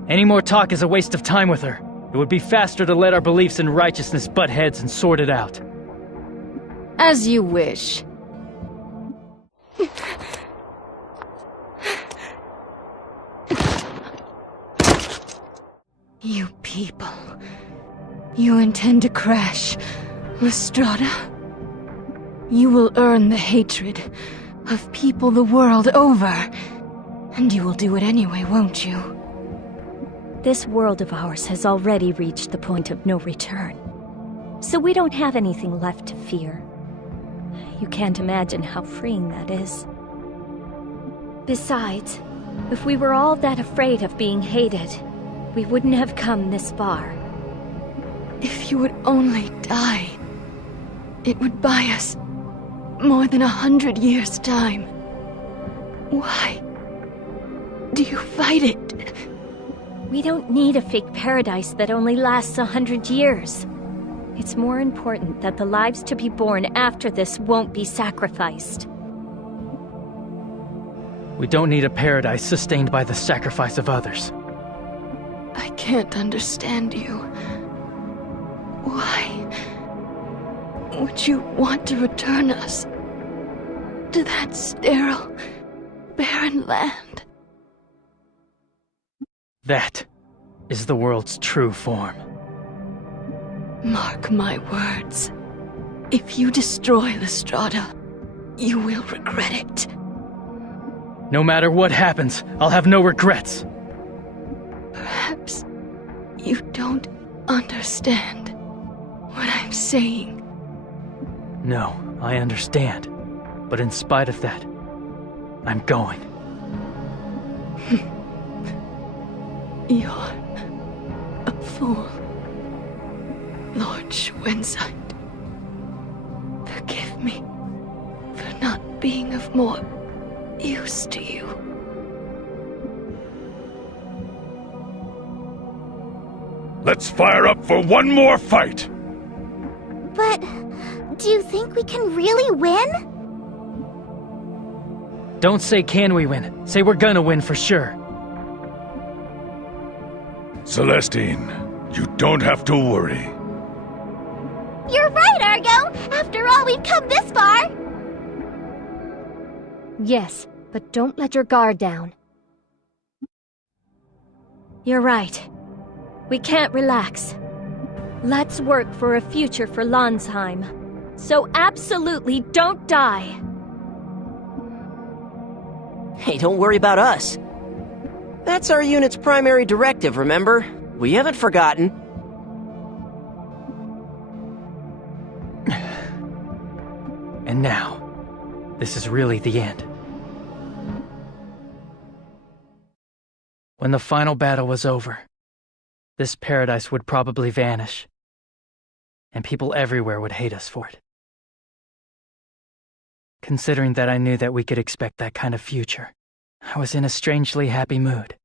Any more talk is a waste of time with her. It would be faster to let our beliefs in righteousness butt heads and sort it out. As you wish. You people. You intend to crash Lestrada? You will earn the hatred of people the world over. And you will do it anyway, won't you? This world of ours has already reached the point of no return. So we don't have anything left to fear. You can't imagine how freeing that is. Besides, if we were all that afraid of being hated, we wouldn't have come this far. If you would only die, it would buy us more than 100 years' time. Why do you fight it? We don't need a fake paradise that only lasts 100 years. It's more important that the lives to be born after this won't be sacrificed. We don't need a paradise sustained by the sacrifice of others. I can't understand you. Why would you want to return us to that sterile, barren land? That is the world's true form. Mark my words. If you destroy Lestrada, you will regret it. No matter what happens, I'll have no regrets. Perhaps you don't understand what I'm saying. No, I understand. But in spite of that, I'm going. You're a fool, Lord Schwenzeit. Forgive me for not being of more use to you. Let's fire up for one more fight! But do you think we can really win? Don't say can we win. Say we're gonna win for sure. Celestine, you don't have to worry. You're right, Argo! After all, we've come this far! Yes, but don't let your guard down. You're right. We can't relax. Let's work for a future for Lonsheim. So absolutely don't die. Hey, don't worry about us. That's our unit's primary directive, remember? We haven't forgotten. And now, this is really the end. When the final battle was over, this paradise would probably vanish, and people everywhere would hate us for it. Considering that I knew that we could expect that kind of future, I was in a strangely happy mood.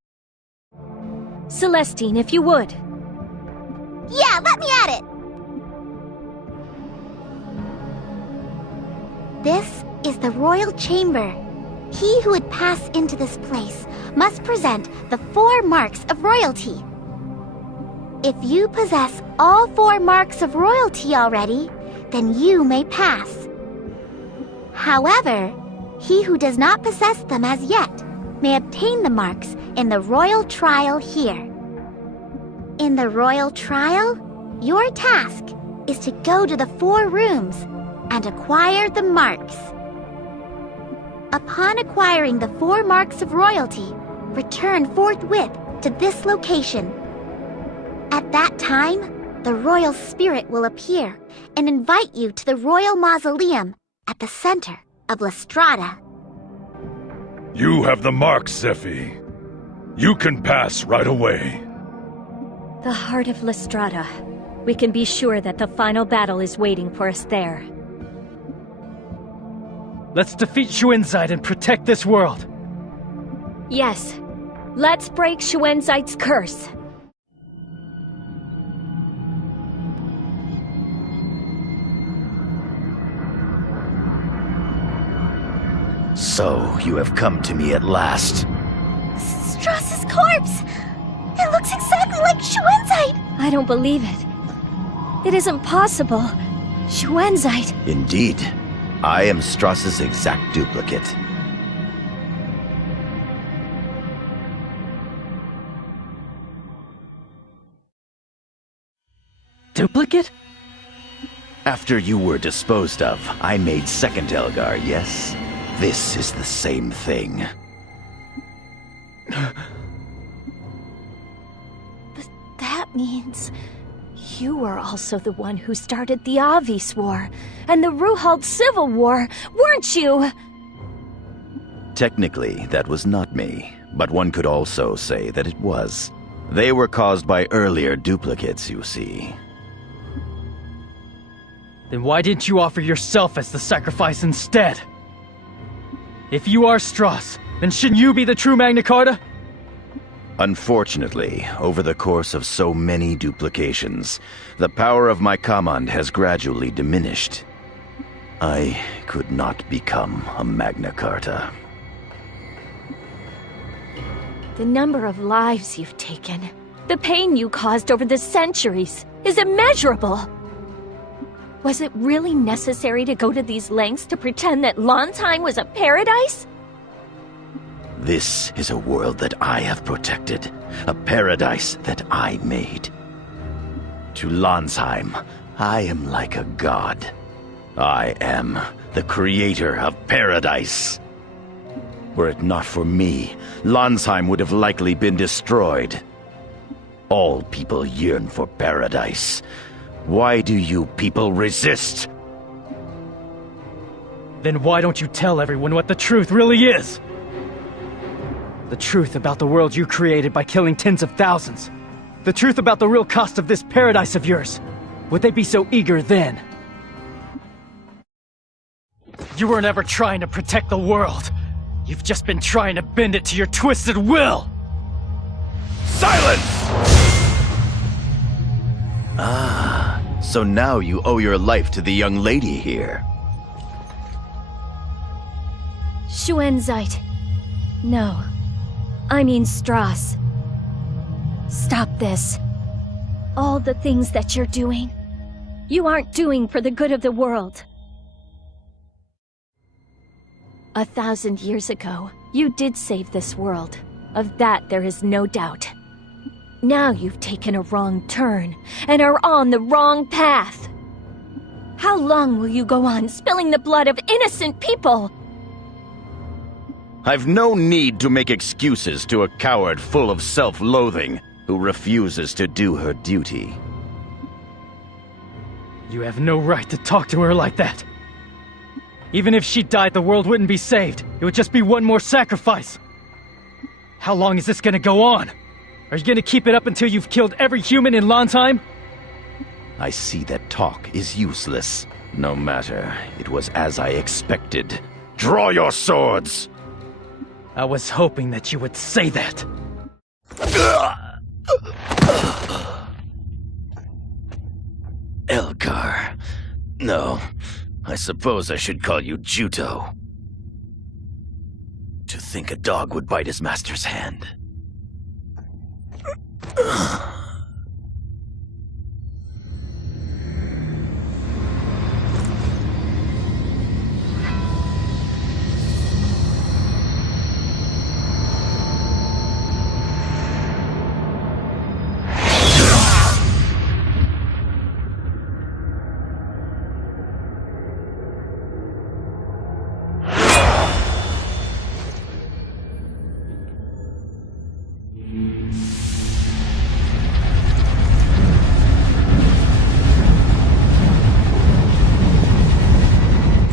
Celestine, if you would. Yeah, let me at it! This is the royal chamber. He who would pass into this place must present the 4 marks of royalty. If you possess all 4 marks of royalty already, then you may pass. However, he who does not possess them as yet may obtain the marks in the royal trial here. In the royal trial, your task is to go to the 4 rooms and acquire the marks. Upon acquiring the 4 marks of royalty, return forthwith to this location. At that time, the royal spirit will appear and invite you to the royal mausoleum at the center of Lestrada. You have the marks, Zephi. You can pass right away. The heart of Lestrada. We can be sure that the final battle is waiting for us there. Let's defeat Shuenzite and protect this world. Yes. Let's break Shuenzite's curse. So, you have come to me at last. Strauss's corpse! It looks exactly like Shuenzite! I don't believe it. It isn't possible. Shuenzite. Indeed. I am Strauss's exact duplicate. Duplicate? After you were disposed of, I made second Elgar, yes? This is the same thing. But that means you were also the one who started the Avis War and the Ruhald Civil War, weren't you? Technically, that was not me, but one could also say that it was. They were caused by earlier duplicates, you see. Then why didn't you offer yourself as the sacrifice instead? If you are Strauss, then shouldn't you be the true Magna Carta? Unfortunately, over the course of so many duplications, the power of my command has gradually diminished. I could not become a Magna Carta. The number of lives you've taken, the pain you caused over the centuries, is immeasurable. Was it really necessary to go to these lengths to pretend that Lansheim was a paradise? This is a world that I have protected, a paradise that I made. To Lansheim, I am like a god. I am the creator of paradise. Were it not for me, Lansheim would have likely been destroyed. All people yearn for paradise. Why do you people resist? Then why don't you tell everyone what the truth really is? The truth about the world you created by killing tens of thousands. The truth about the real cost of this paradise of yours. Would they be so eager then? You weren't ever trying to protect the world. You've just been trying to bend it to your twisted will! Silence! Ah, so now you owe your life to the young lady here. Shuenzite. No. I mean Strauss. Stop this. All the things that you're doing, you aren't doing for the good of the world. 1,000 years ago, you did save this world. Of that there is no doubt. Now you've taken a wrong turn, and are on the wrong path. How long will you go on spilling the blood of innocent people? I've no need to make excuses to a coward full of self-loathing who refuses to do her duty. You have no right to talk to her like that. Even if she died, the world wouldn't be saved. It would just be one more sacrifice. How long is this gonna go on? Are you gonna keep it up until you've killed every human in Landheim? I see that talk is useless. No matter, it was as I expected. Draw your swords! I was hoping that you would say that. Elgar. No, I suppose I should call you Juto. To think a dog would bite his master's hand.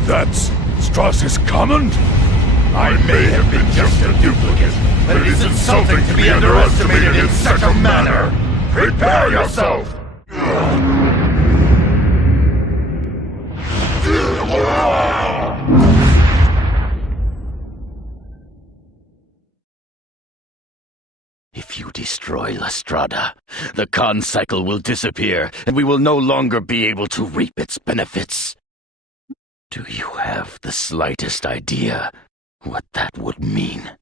That's Strauss's command? I may have been just a duplicate, but it is insulting to be underestimated in such a manner. Prepare yourself! If you destroy La Strada, the Khan cycle will disappear, and we will no longer be able to reap its benefits. Do you have the slightest idea what that would mean?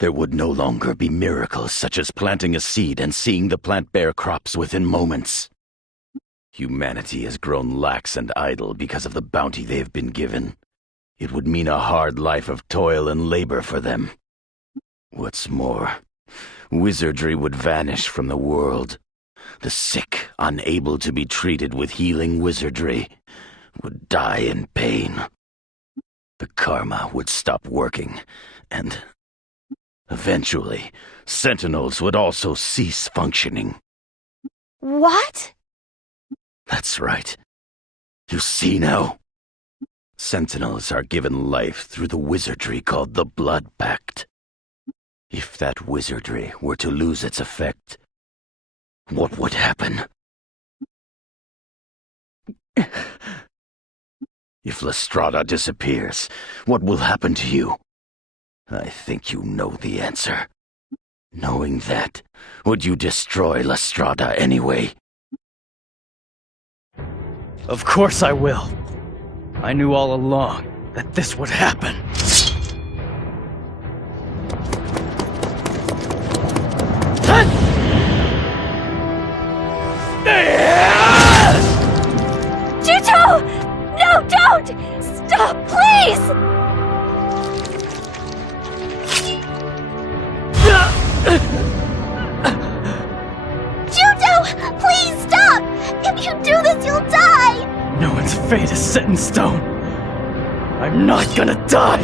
There would no longer be miracles such as planting a seed and seeing the plant bear crops within moments. Humanity has grown lax and idle because of the bounty they have been given. It would mean a hard life of toil and labor for them. What's more, wizardry would vanish from the world. The sick, unable to be treated with healing wizardry, would die in pain. The karma would stop working, and eventually, sentinels would also cease functioning. What? That's right. You see now? Sentinels are given life through the wizardry called the Blood Pact. If that wizardry were to lose its effect, what would happen? If La Strada disappears, what will happen to you? I think you know the answer. Knowing that, would you destroy La Strada anyway? Of course I will. I knew all along that this would happen. Juto! No, don't! Stop, please! Juto! Please stop! If you do this, you'll die! No one's fate is set in stone. I'm not gonna die!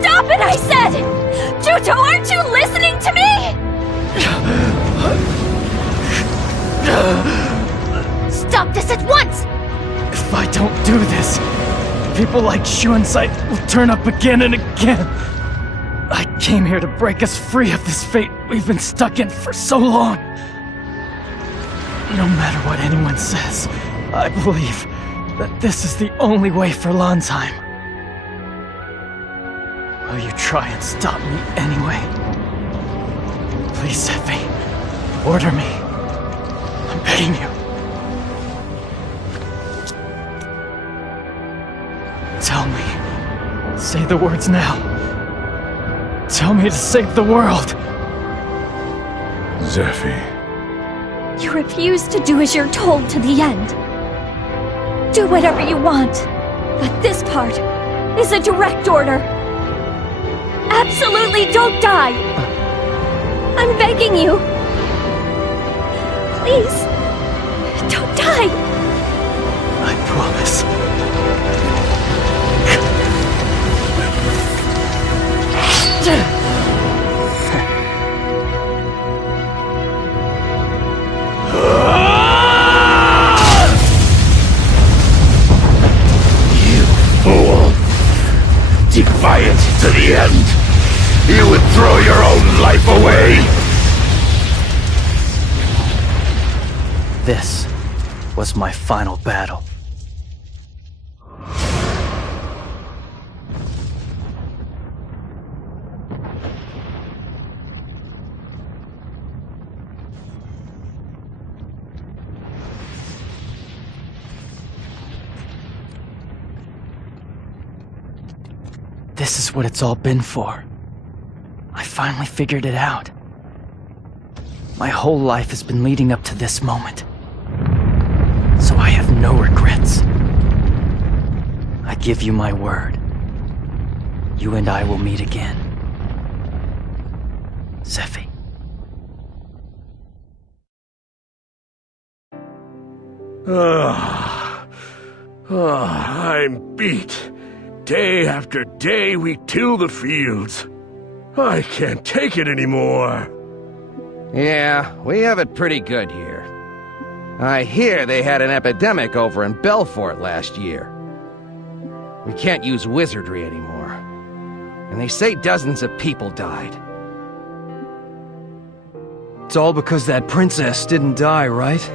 Stop it, I said! Juto, aren't you listening to me? Stop this at once! If I don't do this, people like Shuensite will turn up again and again. I came here to break us free of this fate we've been stuck in for so long. No matter what anyone says, I believe that this is the only way for Landheim. Will you try and stop me anyway? Please, Sephi, order me. I'm begging you. Tell me. Say the words now. Tell me to save the world. Zephi. You refuse to do as you're told to the end. Do whatever you want, but this part is a direct order. Absolutely don't die. I'm begging you. Please, don't die. I promise. You throw your own life away? This was my final battle. This is what it's all been for. I finally figured it out. My whole life has been leading up to this moment. So I have no regrets. I give you my word. You and I will meet again. Zephy. I'm beat. Day after day we till the fields. I can't take it anymore. Yeah, we have it pretty good here. I hear they had an epidemic over in Belfort last year. We can't use wizardry anymore. And they say dozens of people died. It's all because that princess didn't die, right?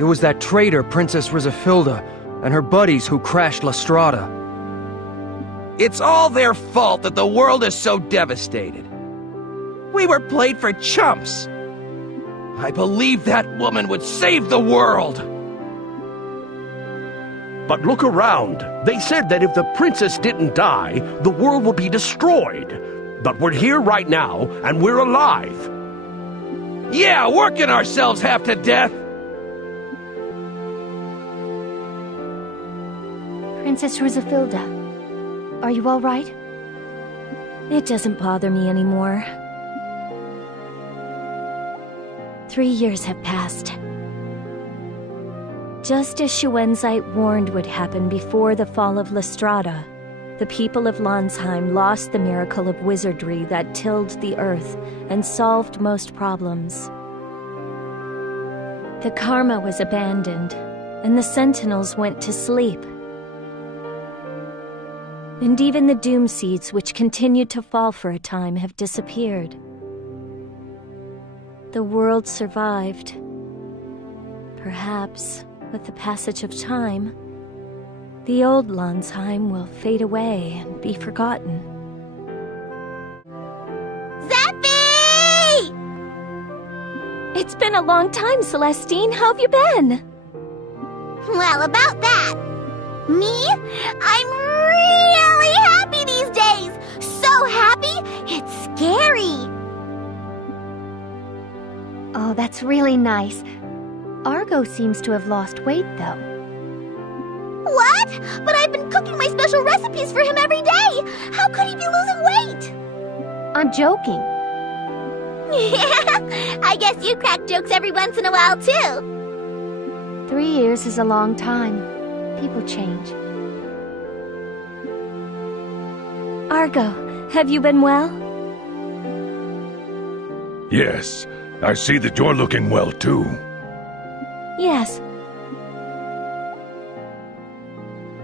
It was that traitor Princess Rizafilda and her buddies who crashed Lestrada. It's all their fault that the world is so devastated. We were played for chumps. I believe that woman would save the world. But look around. They said that if the princess didn't die, the world would be destroyed. But we're here right now, and we're alive. Yeah, working ourselves half to death. Princess Rizafilda, are you all right? It doesn't bother me anymore. 3 years have passed. Just as Schuenzite warned would happen before the fall of Lestrada, the people of Landsheim lost the miracle of wizardry that tilled the earth and solved most problems. The Karma was abandoned, and the Sentinels went to sleep. And even the doom seeds which continued to fall for a time have disappeared. The world survived. Perhaps, with the passage of time, the old Landsheim will fade away and be forgotten. Zephy! It's been a long time, Celestine. How have you been? Well, about that. Me? I'm really happy these days! So happy, it's scary! Oh, that's really nice. Argo seems to have lost weight, though. What? But I've been cooking my special recipes for him every day! How could he be losing weight? I'm joking. I guess you crack jokes every once in a while, too. 3 years is a long time. People change. Argo, have you been well? Yes, I see that you're looking well, too. Yes.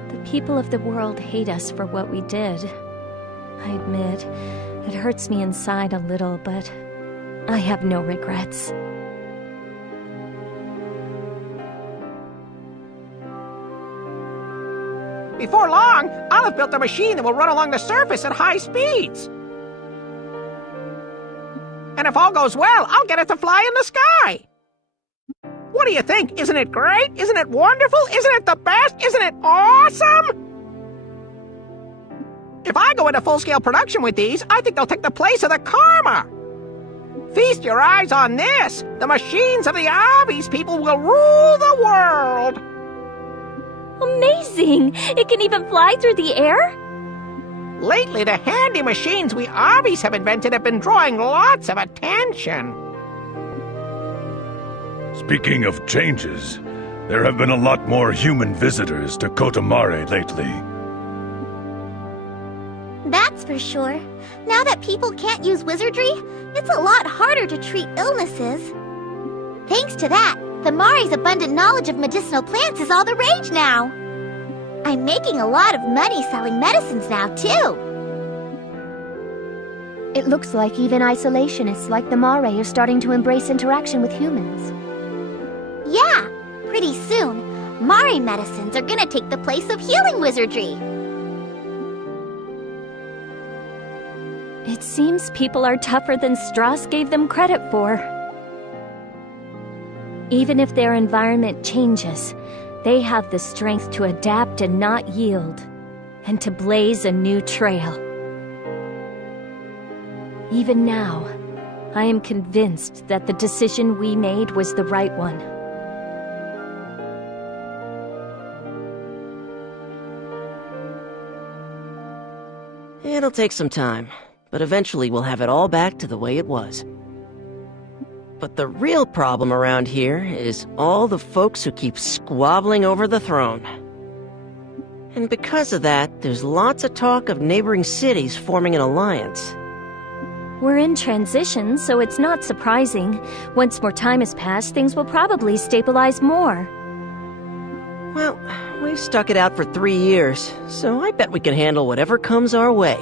The people of the world hate us for what we did. I admit, it hurts me inside a little, but I have no regrets. Before long, I'll have built a machine that will run along the surface at high speeds. And if all goes well, I'll get it to fly in the sky. What do you think? Isn't it great? Isn't it wonderful? Isn't it the best? Isn't it awesome? If I go into full-scale production with these, I think they'll take the place of the Karma. Feast your eyes on this. The machines of the Abyss people will rule the world. Amazing! It can even fly through the air? Lately, the handy machines we Abyss have invented have been drawing lots of attention. Speaking of changes, there have been a lot more human visitors to Kotomare lately. That's for sure. Now that people can't use wizardry, it's a lot harder to treat illnesses. Thanks to that, the Mari's abundant knowledge of medicinal plants is all the rage now. I'm making a lot of money selling medicines now, too. It looks like even isolationists like the Mare are starting to embrace interaction with humans. Yeah, pretty soon, Mare medicines are gonna take the place of healing wizardry. It seems people are tougher than Strauss gave them credit for. Even if their environment changes, they have the strength to adapt and not yield, and to blaze a new trail. Even now, I am convinced that the decision we made was the right one. It'll take some time, but eventually we'll have it all back to the way it was. But the real problem around here is all the folks who keep squabbling over the throne. And because of that, there's lots of talk of neighboring cities forming an alliance. We're in transition, so it's not surprising. Once more time has passed, things will probably stabilize more. Well, we've stuck it out for 3 years, so I bet we can handle whatever comes our way.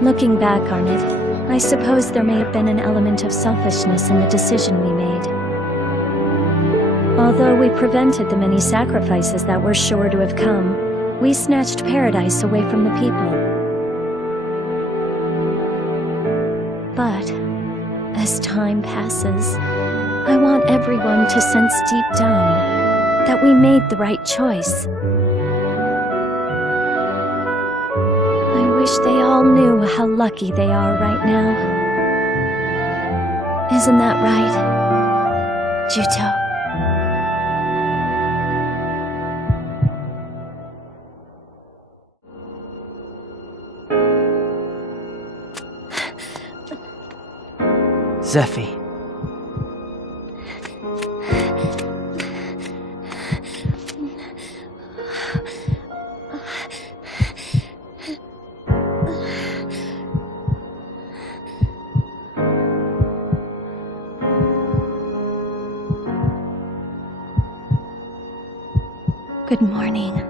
Looking back on it, I suppose there may have been an element of selfishness in the decision we made. Although we prevented the many sacrifices that were sure to have come, we snatched paradise away from the people. But, as time passes, I want everyone to sense deep down that we made the right choice. I wish they all knew how lucky they are right now. Isn't that right, Juto? Zephy. Good morning.